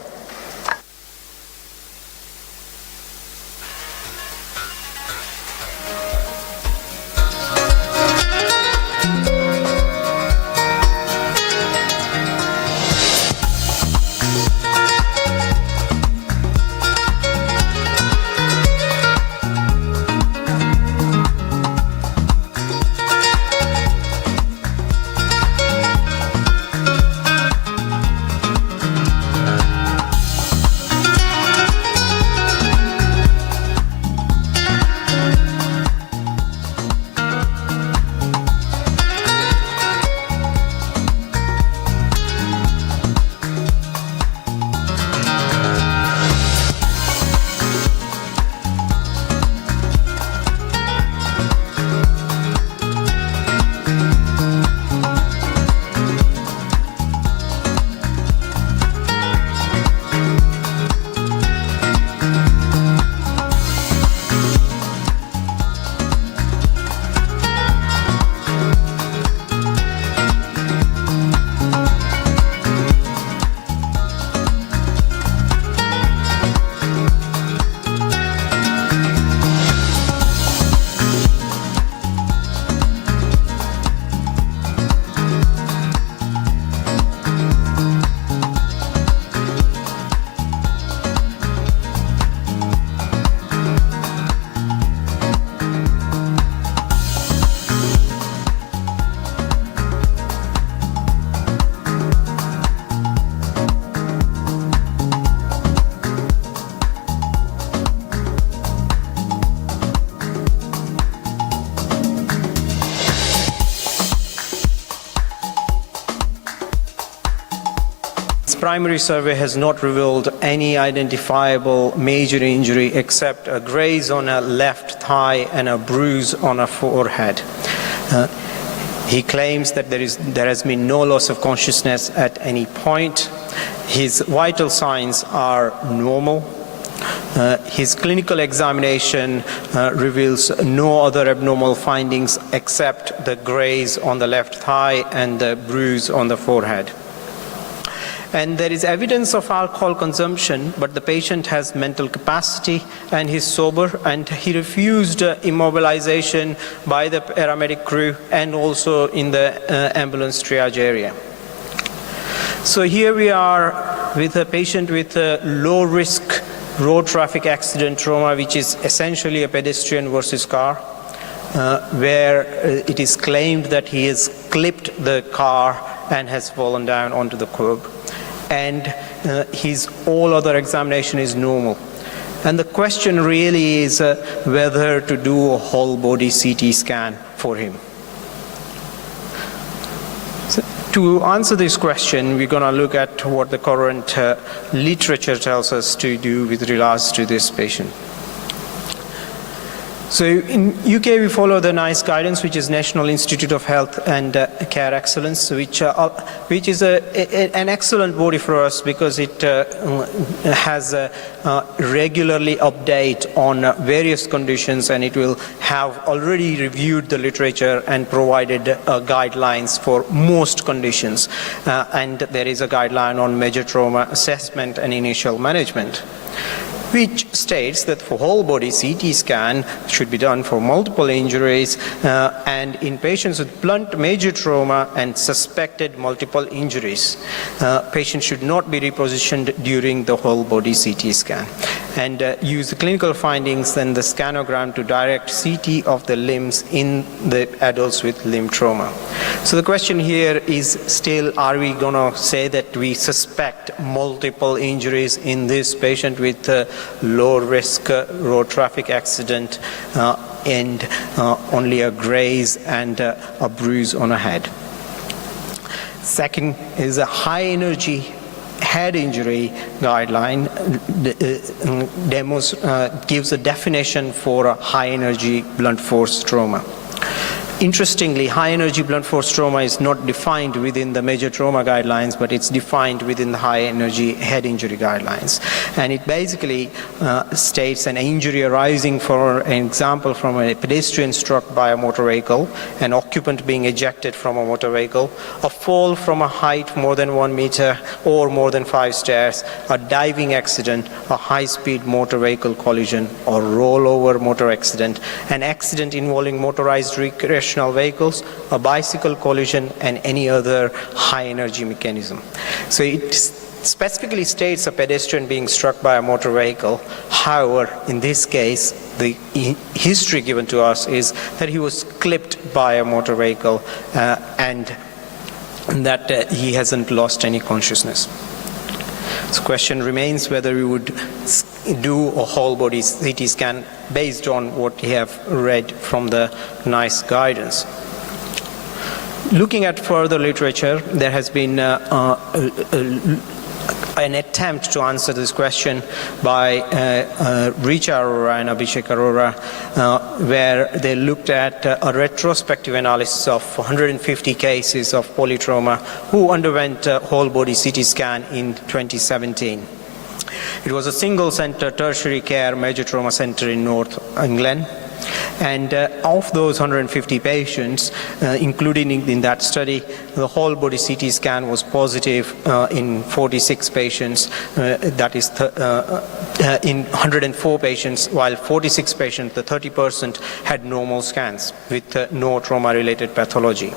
primary survey has not revealed any identifiable major injury except a graze on a left thigh and a bruise on a forehead. He claims that there has been no loss of consciousness at any point. His vital signs are normal. His clinical examination reveals no other abnormal findings except the graze on the left thigh and the bruise on the forehead. And there is evidence of alcohol consumption, but the patient has mental capacity and he's sober, and he refused immobilization by the paramedic crew and also in the ambulance triage area. So here we are with a patient with a low risk road traffic accident trauma, which is essentially a pedestrian versus car, where it is claimed that he has clipped the car and has fallen down onto the curb. And his all other examination is normal. And the question really is whether to do a whole body CT scan for him. So to answer this question, we're going to look at what the current literature tells us to do with regards to this patient. So in UK, we follow the NICE guidance, which is National Institute of Health and Care Excellence, which is an excellent body for us because it has regularly update on various conditions, and it will have already reviewed the literature and provided guidelines for most conditions. And there is a guideline on major trauma assessment and initial management, which states that for whole body CT scan should be done for multiple injuries and in patients with blunt major trauma and suspected multiple injuries. Patients should not be repositioned during the whole body CT scan, and use the clinical findings and the scanogram to direct CT of the limbs in the adults with limb trauma. So the question here is still, are we going to say that we suspect multiple injuries in this patient with low risk road traffic accident and only a graze and a bruise on a head? Second is a high energy head injury guideline gives a definition for a high energy blunt force trauma. Interestingly, high energy blunt force trauma is not defined within the major trauma guidelines, but it's defined within the high energy head injury guidelines. And it basically states an injury arising, for an example, from a pedestrian struck by a motor vehicle, an occupant being ejected from a motor vehicle, a fall from a height more than 1 meter or more than 5 stairs, a diving accident, a high-speed motor vehicle collision or rollover motor accident, an accident involving motorized recreational vehicles, a bicycle collision, and any other high energy mechanism. So it specifically states a pedestrian being struck by a motor vehicle. However, in this case, the history given to us is that he was clipped by a motor vehicle and that he hasn't lost any consciousness. So the question remains whether we would do a whole body CT scan based on what we have read from the NICE guidance. Looking at further literature, there has been an attempt to answer this question by Richa Arora and Abhishek Arora, where they looked at a retrospective analysis of 150 cases of polytrauma who underwent whole body CT scan in 2017. It was a single center tertiary care major trauma center in North England. And of those 150 patients, including in that study, the whole body CT scan was positive in 46 patients, that is in 104 patients, while 46 patients, the 30%, had normal scans with no trauma-related pathology.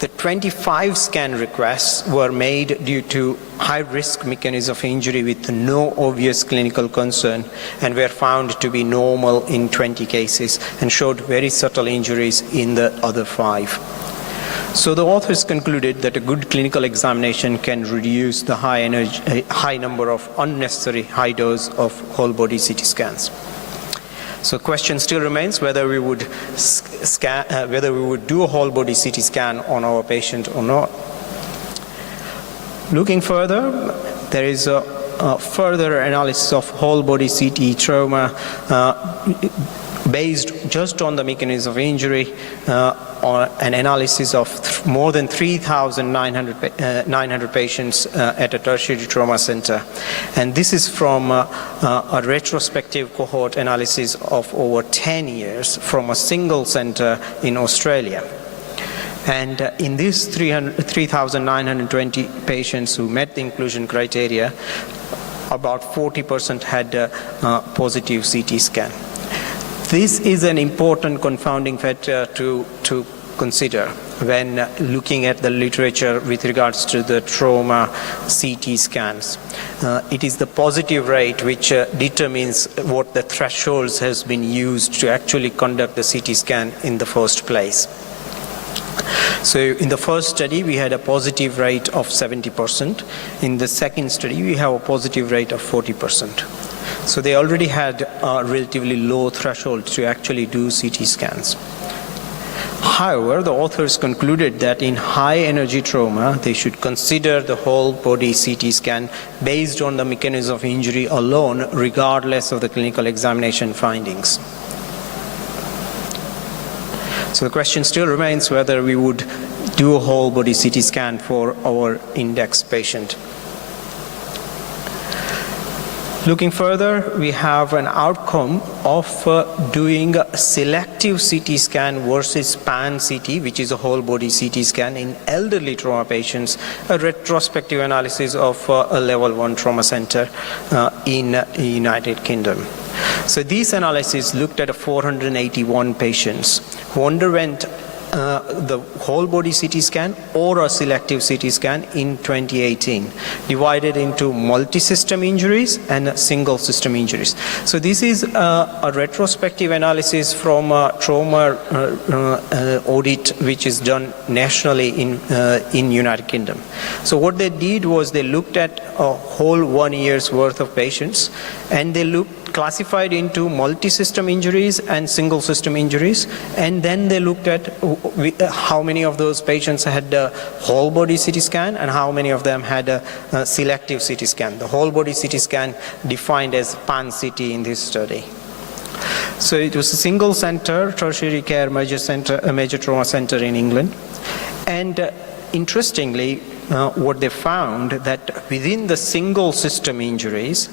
The 25 scan requests were made due to high-risk mechanism of injury with no obvious clinical concern and were found to be normal in 20 cases and showed very subtle injuries in the other 5. So the authors concluded that a good clinical examination can reduce the high number of unnecessary high dose of whole body CT scans. So the question still remains whether we would do a whole body CT scan on our patient or not. Looking further, there is a further analysis of whole body CT trauma based just on the mechanism of injury, on an analysis of more than 3,900 patients at a tertiary trauma center. And this is from a retrospective cohort analysis of over 10 years from a single center in Australia. And in these 3,920 patients who met the inclusion criteria, about 40% had a positive CT scan. This is an important confounding factor to consider when looking at the literature with regards to the trauma CT scans. It is the positive rate which determines what the thresholds has been used to actually conduct the CT scan in the first place. So in the first study, we had a positive rate of 70%. In the second study, we have a positive rate of 40%. So they already had a relatively low threshold to actually do CT scans. However, the authors concluded that in high energy trauma, they should consider the whole body CT scan based on the mechanism of injury alone, regardless of the clinical examination findings. So the question still remains whether we would do a whole body CT scan for our index patient. Looking further, we have an outcome of doing a selective CT scan versus pan-CT, which is a whole body CT scan in elderly trauma patients, a retrospective analysis of a level 1 trauma center in the United Kingdom. So these analyses looked at 481 patients who underwent the whole body CT scan or a selective CT scan in 2018, divided into multi-system injuries and single system injuries. So this is a retrospective analysis from a trauma audit which is done nationally in United Kingdom. So what they did was they looked at a whole 1 year's worth of patients, and they classified into multi-system injuries and single system injuries, and then they looked at how many of those patients had a whole body CT scan and how many of them had a selective CT scan. The whole body CT scan defined as pan-CT in this study. So it was a single center, tertiary care major trauma center in England. And interestingly, what they found that within the single system injuries,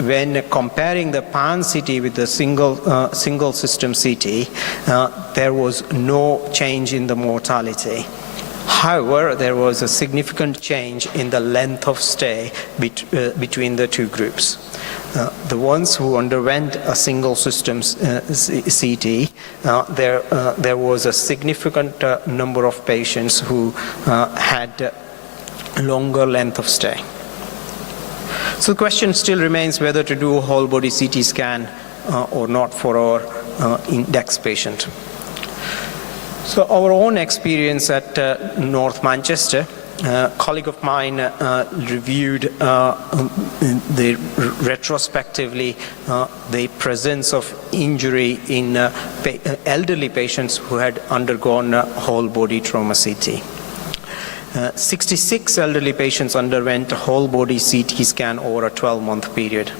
when comparing the pan-CT with the single system CT, there was no change in the mortality. However, there was a significant change in the length of stay between the two groups. The ones who underwent a single system CT, there was a significant number of patients who had longer length of stay. So the question still remains whether to do a whole body CT scan or not for our index patient. So our own experience at North Manchester, a colleague of mine reviewed retrospectively the presence of injury in elderly patients who had undergone whole body trauma CT. 66 elderly patients underwent a whole body CT scan over a 12-month period,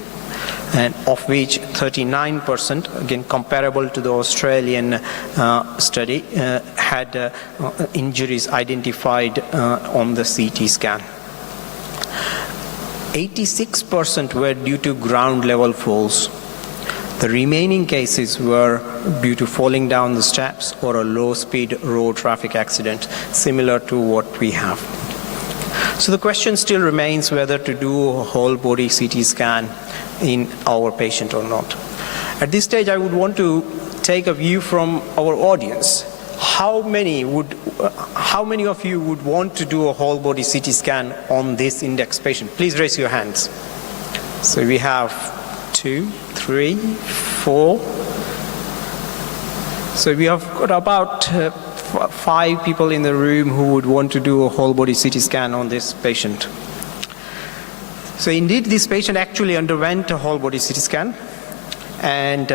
and of which 39%, again comparable to the Australian study, had injuries identified on the CT scan. 86% were due to ground level falls. The remaining cases were due to falling down the steps or a low-speed road traffic accident, similar to what we have. So the question still remains whether to do a whole body CT scan in our patient or not. At this stage, I would want to take a view from our audience. How many of you would want to do a whole body CT scan on this index patient? Please raise your hands. So we have 2, 3, 4. So we have got about 5 people in the room who would want to do a whole body CT scan on this patient. So indeed, this patient actually underwent a whole body CT scan, and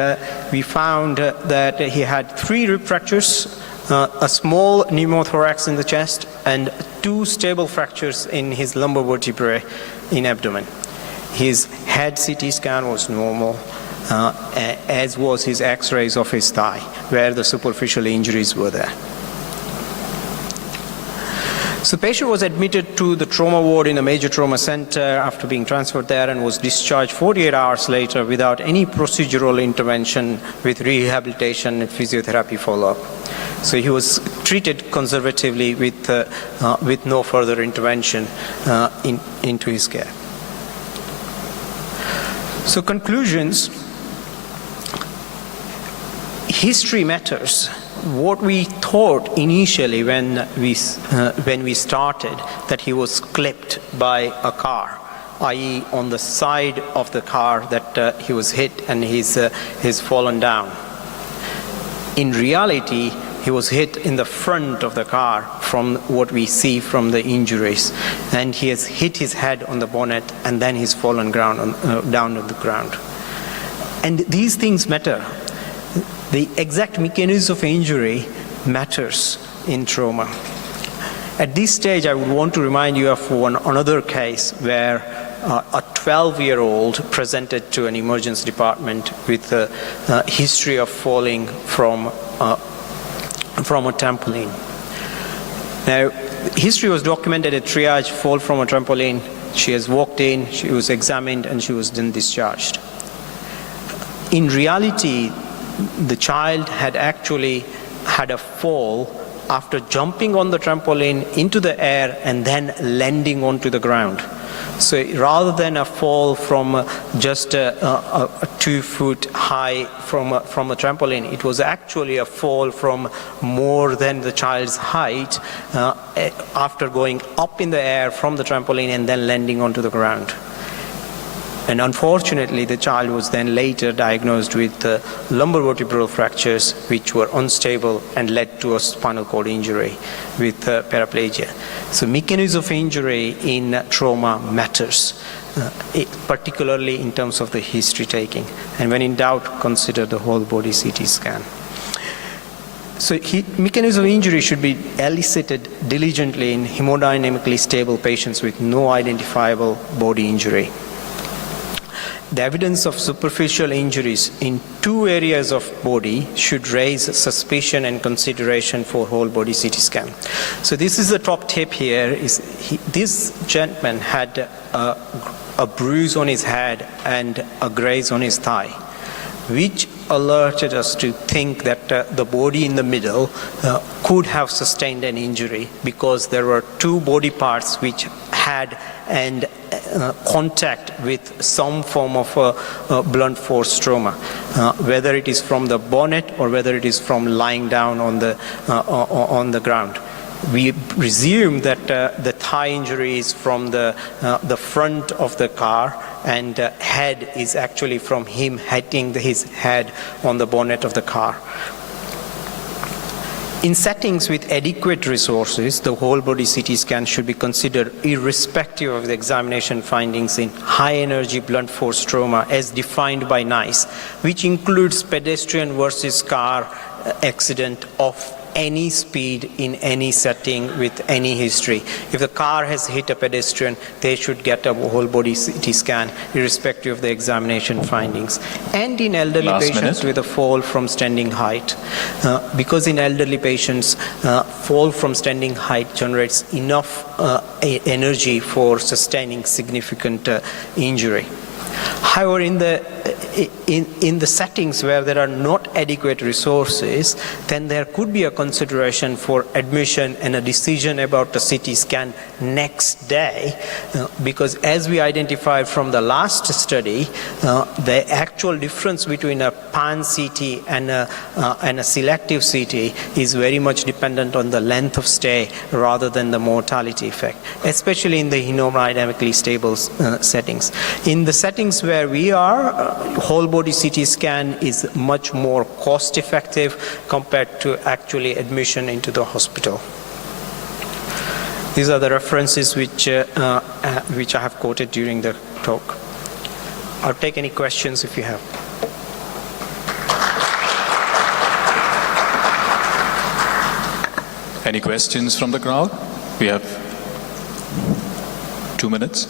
we found that he had 3 rib fractures, a small pneumothorax in the chest, and 2 stable fractures in his lumbar vertebrae in abdomen. His head CT scan was normal, as was his x-rays of his thigh, where the superficial injuries were there. So the patient was admitted to the trauma ward in a major trauma center after being transferred there and was discharged 48 hours later without any procedural intervention with rehabilitation and physiotherapy follow-up. So he was treated conservatively with no further intervention into his care. So conclusions, history matters. What we thought initially when we started that he was clipped by a car, i.e. on the side of the car that he was hit and he's fallen down. In reality, he was hit in the front of the car from what we see from the injuries, and he has hit his head on the bonnet and then he's fallen down on the ground. And these things matter. The exact mechanism of injury matters in trauma. At this stage, I would want to remind you of another case where a 12-year-old presented to an emergency department with a history of falling from a trampoline. Now, history was documented at triage, fall from a trampoline. She has walked in, she was examined, and she was then discharged. In reality, the child had actually had a fall after jumping on the trampoline into the air and then landing onto the ground. So rather than a fall from just a 2 foot high from a trampoline, it was actually a fall from more than the child's height after going up in the air from the trampoline and then landing onto the ground. And unfortunately, the child was then later diagnosed with lumbar vertebral fractures, which were unstable and led to a spinal cord injury with paraplegia. So mechanism of injury in trauma matters, particularly in terms of the history taking. And when in doubt, consider the whole body CT scan. So mechanism of injury should be elicited diligently in hemodynamically stable patients with no identifiable body injury. The evidence of superficial injuries in 2 areas of body should raise suspicion and consideration for whole body CT scan. So this is the top tip here. This gentleman had a bruise on his head and a graze on his thigh, which alerted us to think that the body in the middle could have sustained an injury because there were 2 body parts which had contact with some form of blunt force trauma, whether it is from the bonnet or whether it is from lying down on the ground. We presume that the thigh injury is from the front of the car, and head is actually from him hitting his head on the bonnet of the car. In settings with adequate resources, the whole body CT scan should be considered irrespective of the examination findings in high energy blunt force trauma as defined by NICE, which includes pedestrian versus car accident of any speed in any setting with any history. If the car has hit a pedestrian, they should get a whole body CT scan irrespective of the examination findings. And in elderly patients with a fall from standing height, because in elderly patients, fall from standing height generates enough energy for sustaining significant injury. However, in the settings where there are not adequate resources, then there could be a consideration for admission and a decision about the CT scan next day, because as we identified from the last study, the actual difference between a pan-CT and a selective CT is very much dependent on the length of stay rather than the mortality effect, especially in the hemodynamically stable settings. In the settings where we are, whole body CT scan is much more cost effective compared to actually admission into the hospital. These are the references which I have quoted during the talk. I'll take any questions if you have. Any questions from the crowd? We have 2 minutes.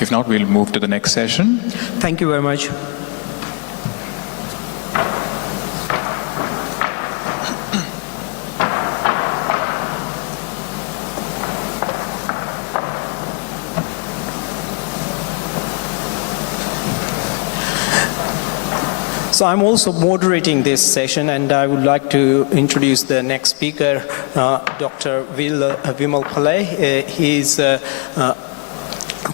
If not, we'll move to the next session. Thank you very much. So I'm also moderating this session, and I would like to introduce the next speaker, Dr. Vimal Pillai. He is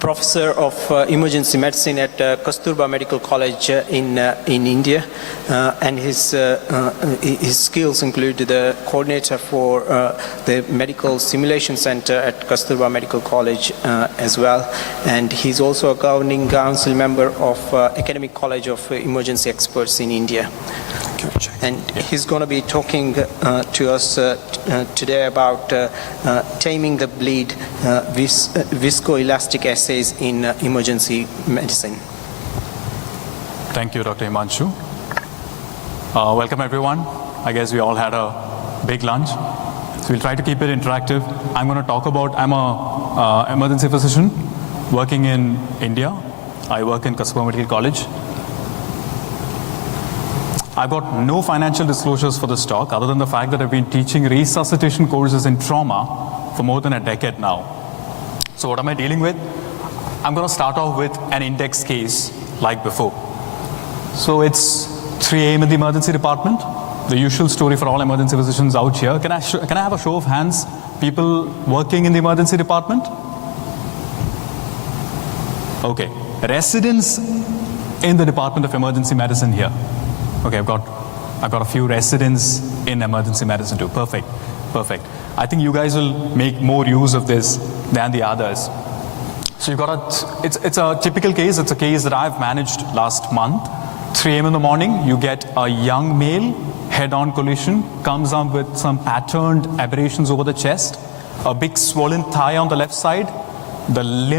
professor of emergency medicine at Kasturba Medical College in India, and his skills include the coordinator for the medical simulation center at Kasturba Medical College as well, and he's also a governing council member of Academic College of Emergency Experts in India. And he's going to be talking to us today about taming the bleed, viscoelastic assays in emergency medicine. Thank you, Dr. Himanshu. Welcome, everyone. I guess we all had a big lunch. So we'll try to keep it interactive. I'm going to talk about, I'm an emergency physician working in India. I work in Kasturba Medical College. I've got no financial disclosures for this talk other than the fact that I've been teaching resuscitation courses in trauma for more than a decade now. So what am I dealing with? I'm going to start off with an index case like before. So it's 3 a.m. in the emergency department. The usual story for all emergency physicians out here. Can I have a show of hands? People working in the emergency department? Okay. Residents in the Department of Emergency Medicine here. Okay, I've got a few residents in emergency medicine too. Perfect. I think you guys will make more use of this than the others. So you've got it's a typical case. It's a case that I've managed last month. 3 a.m. in the morning, you get a young male, head-on collision, comes up with some patterned aberrations over the chest, a big swollen thigh on the left side, the limb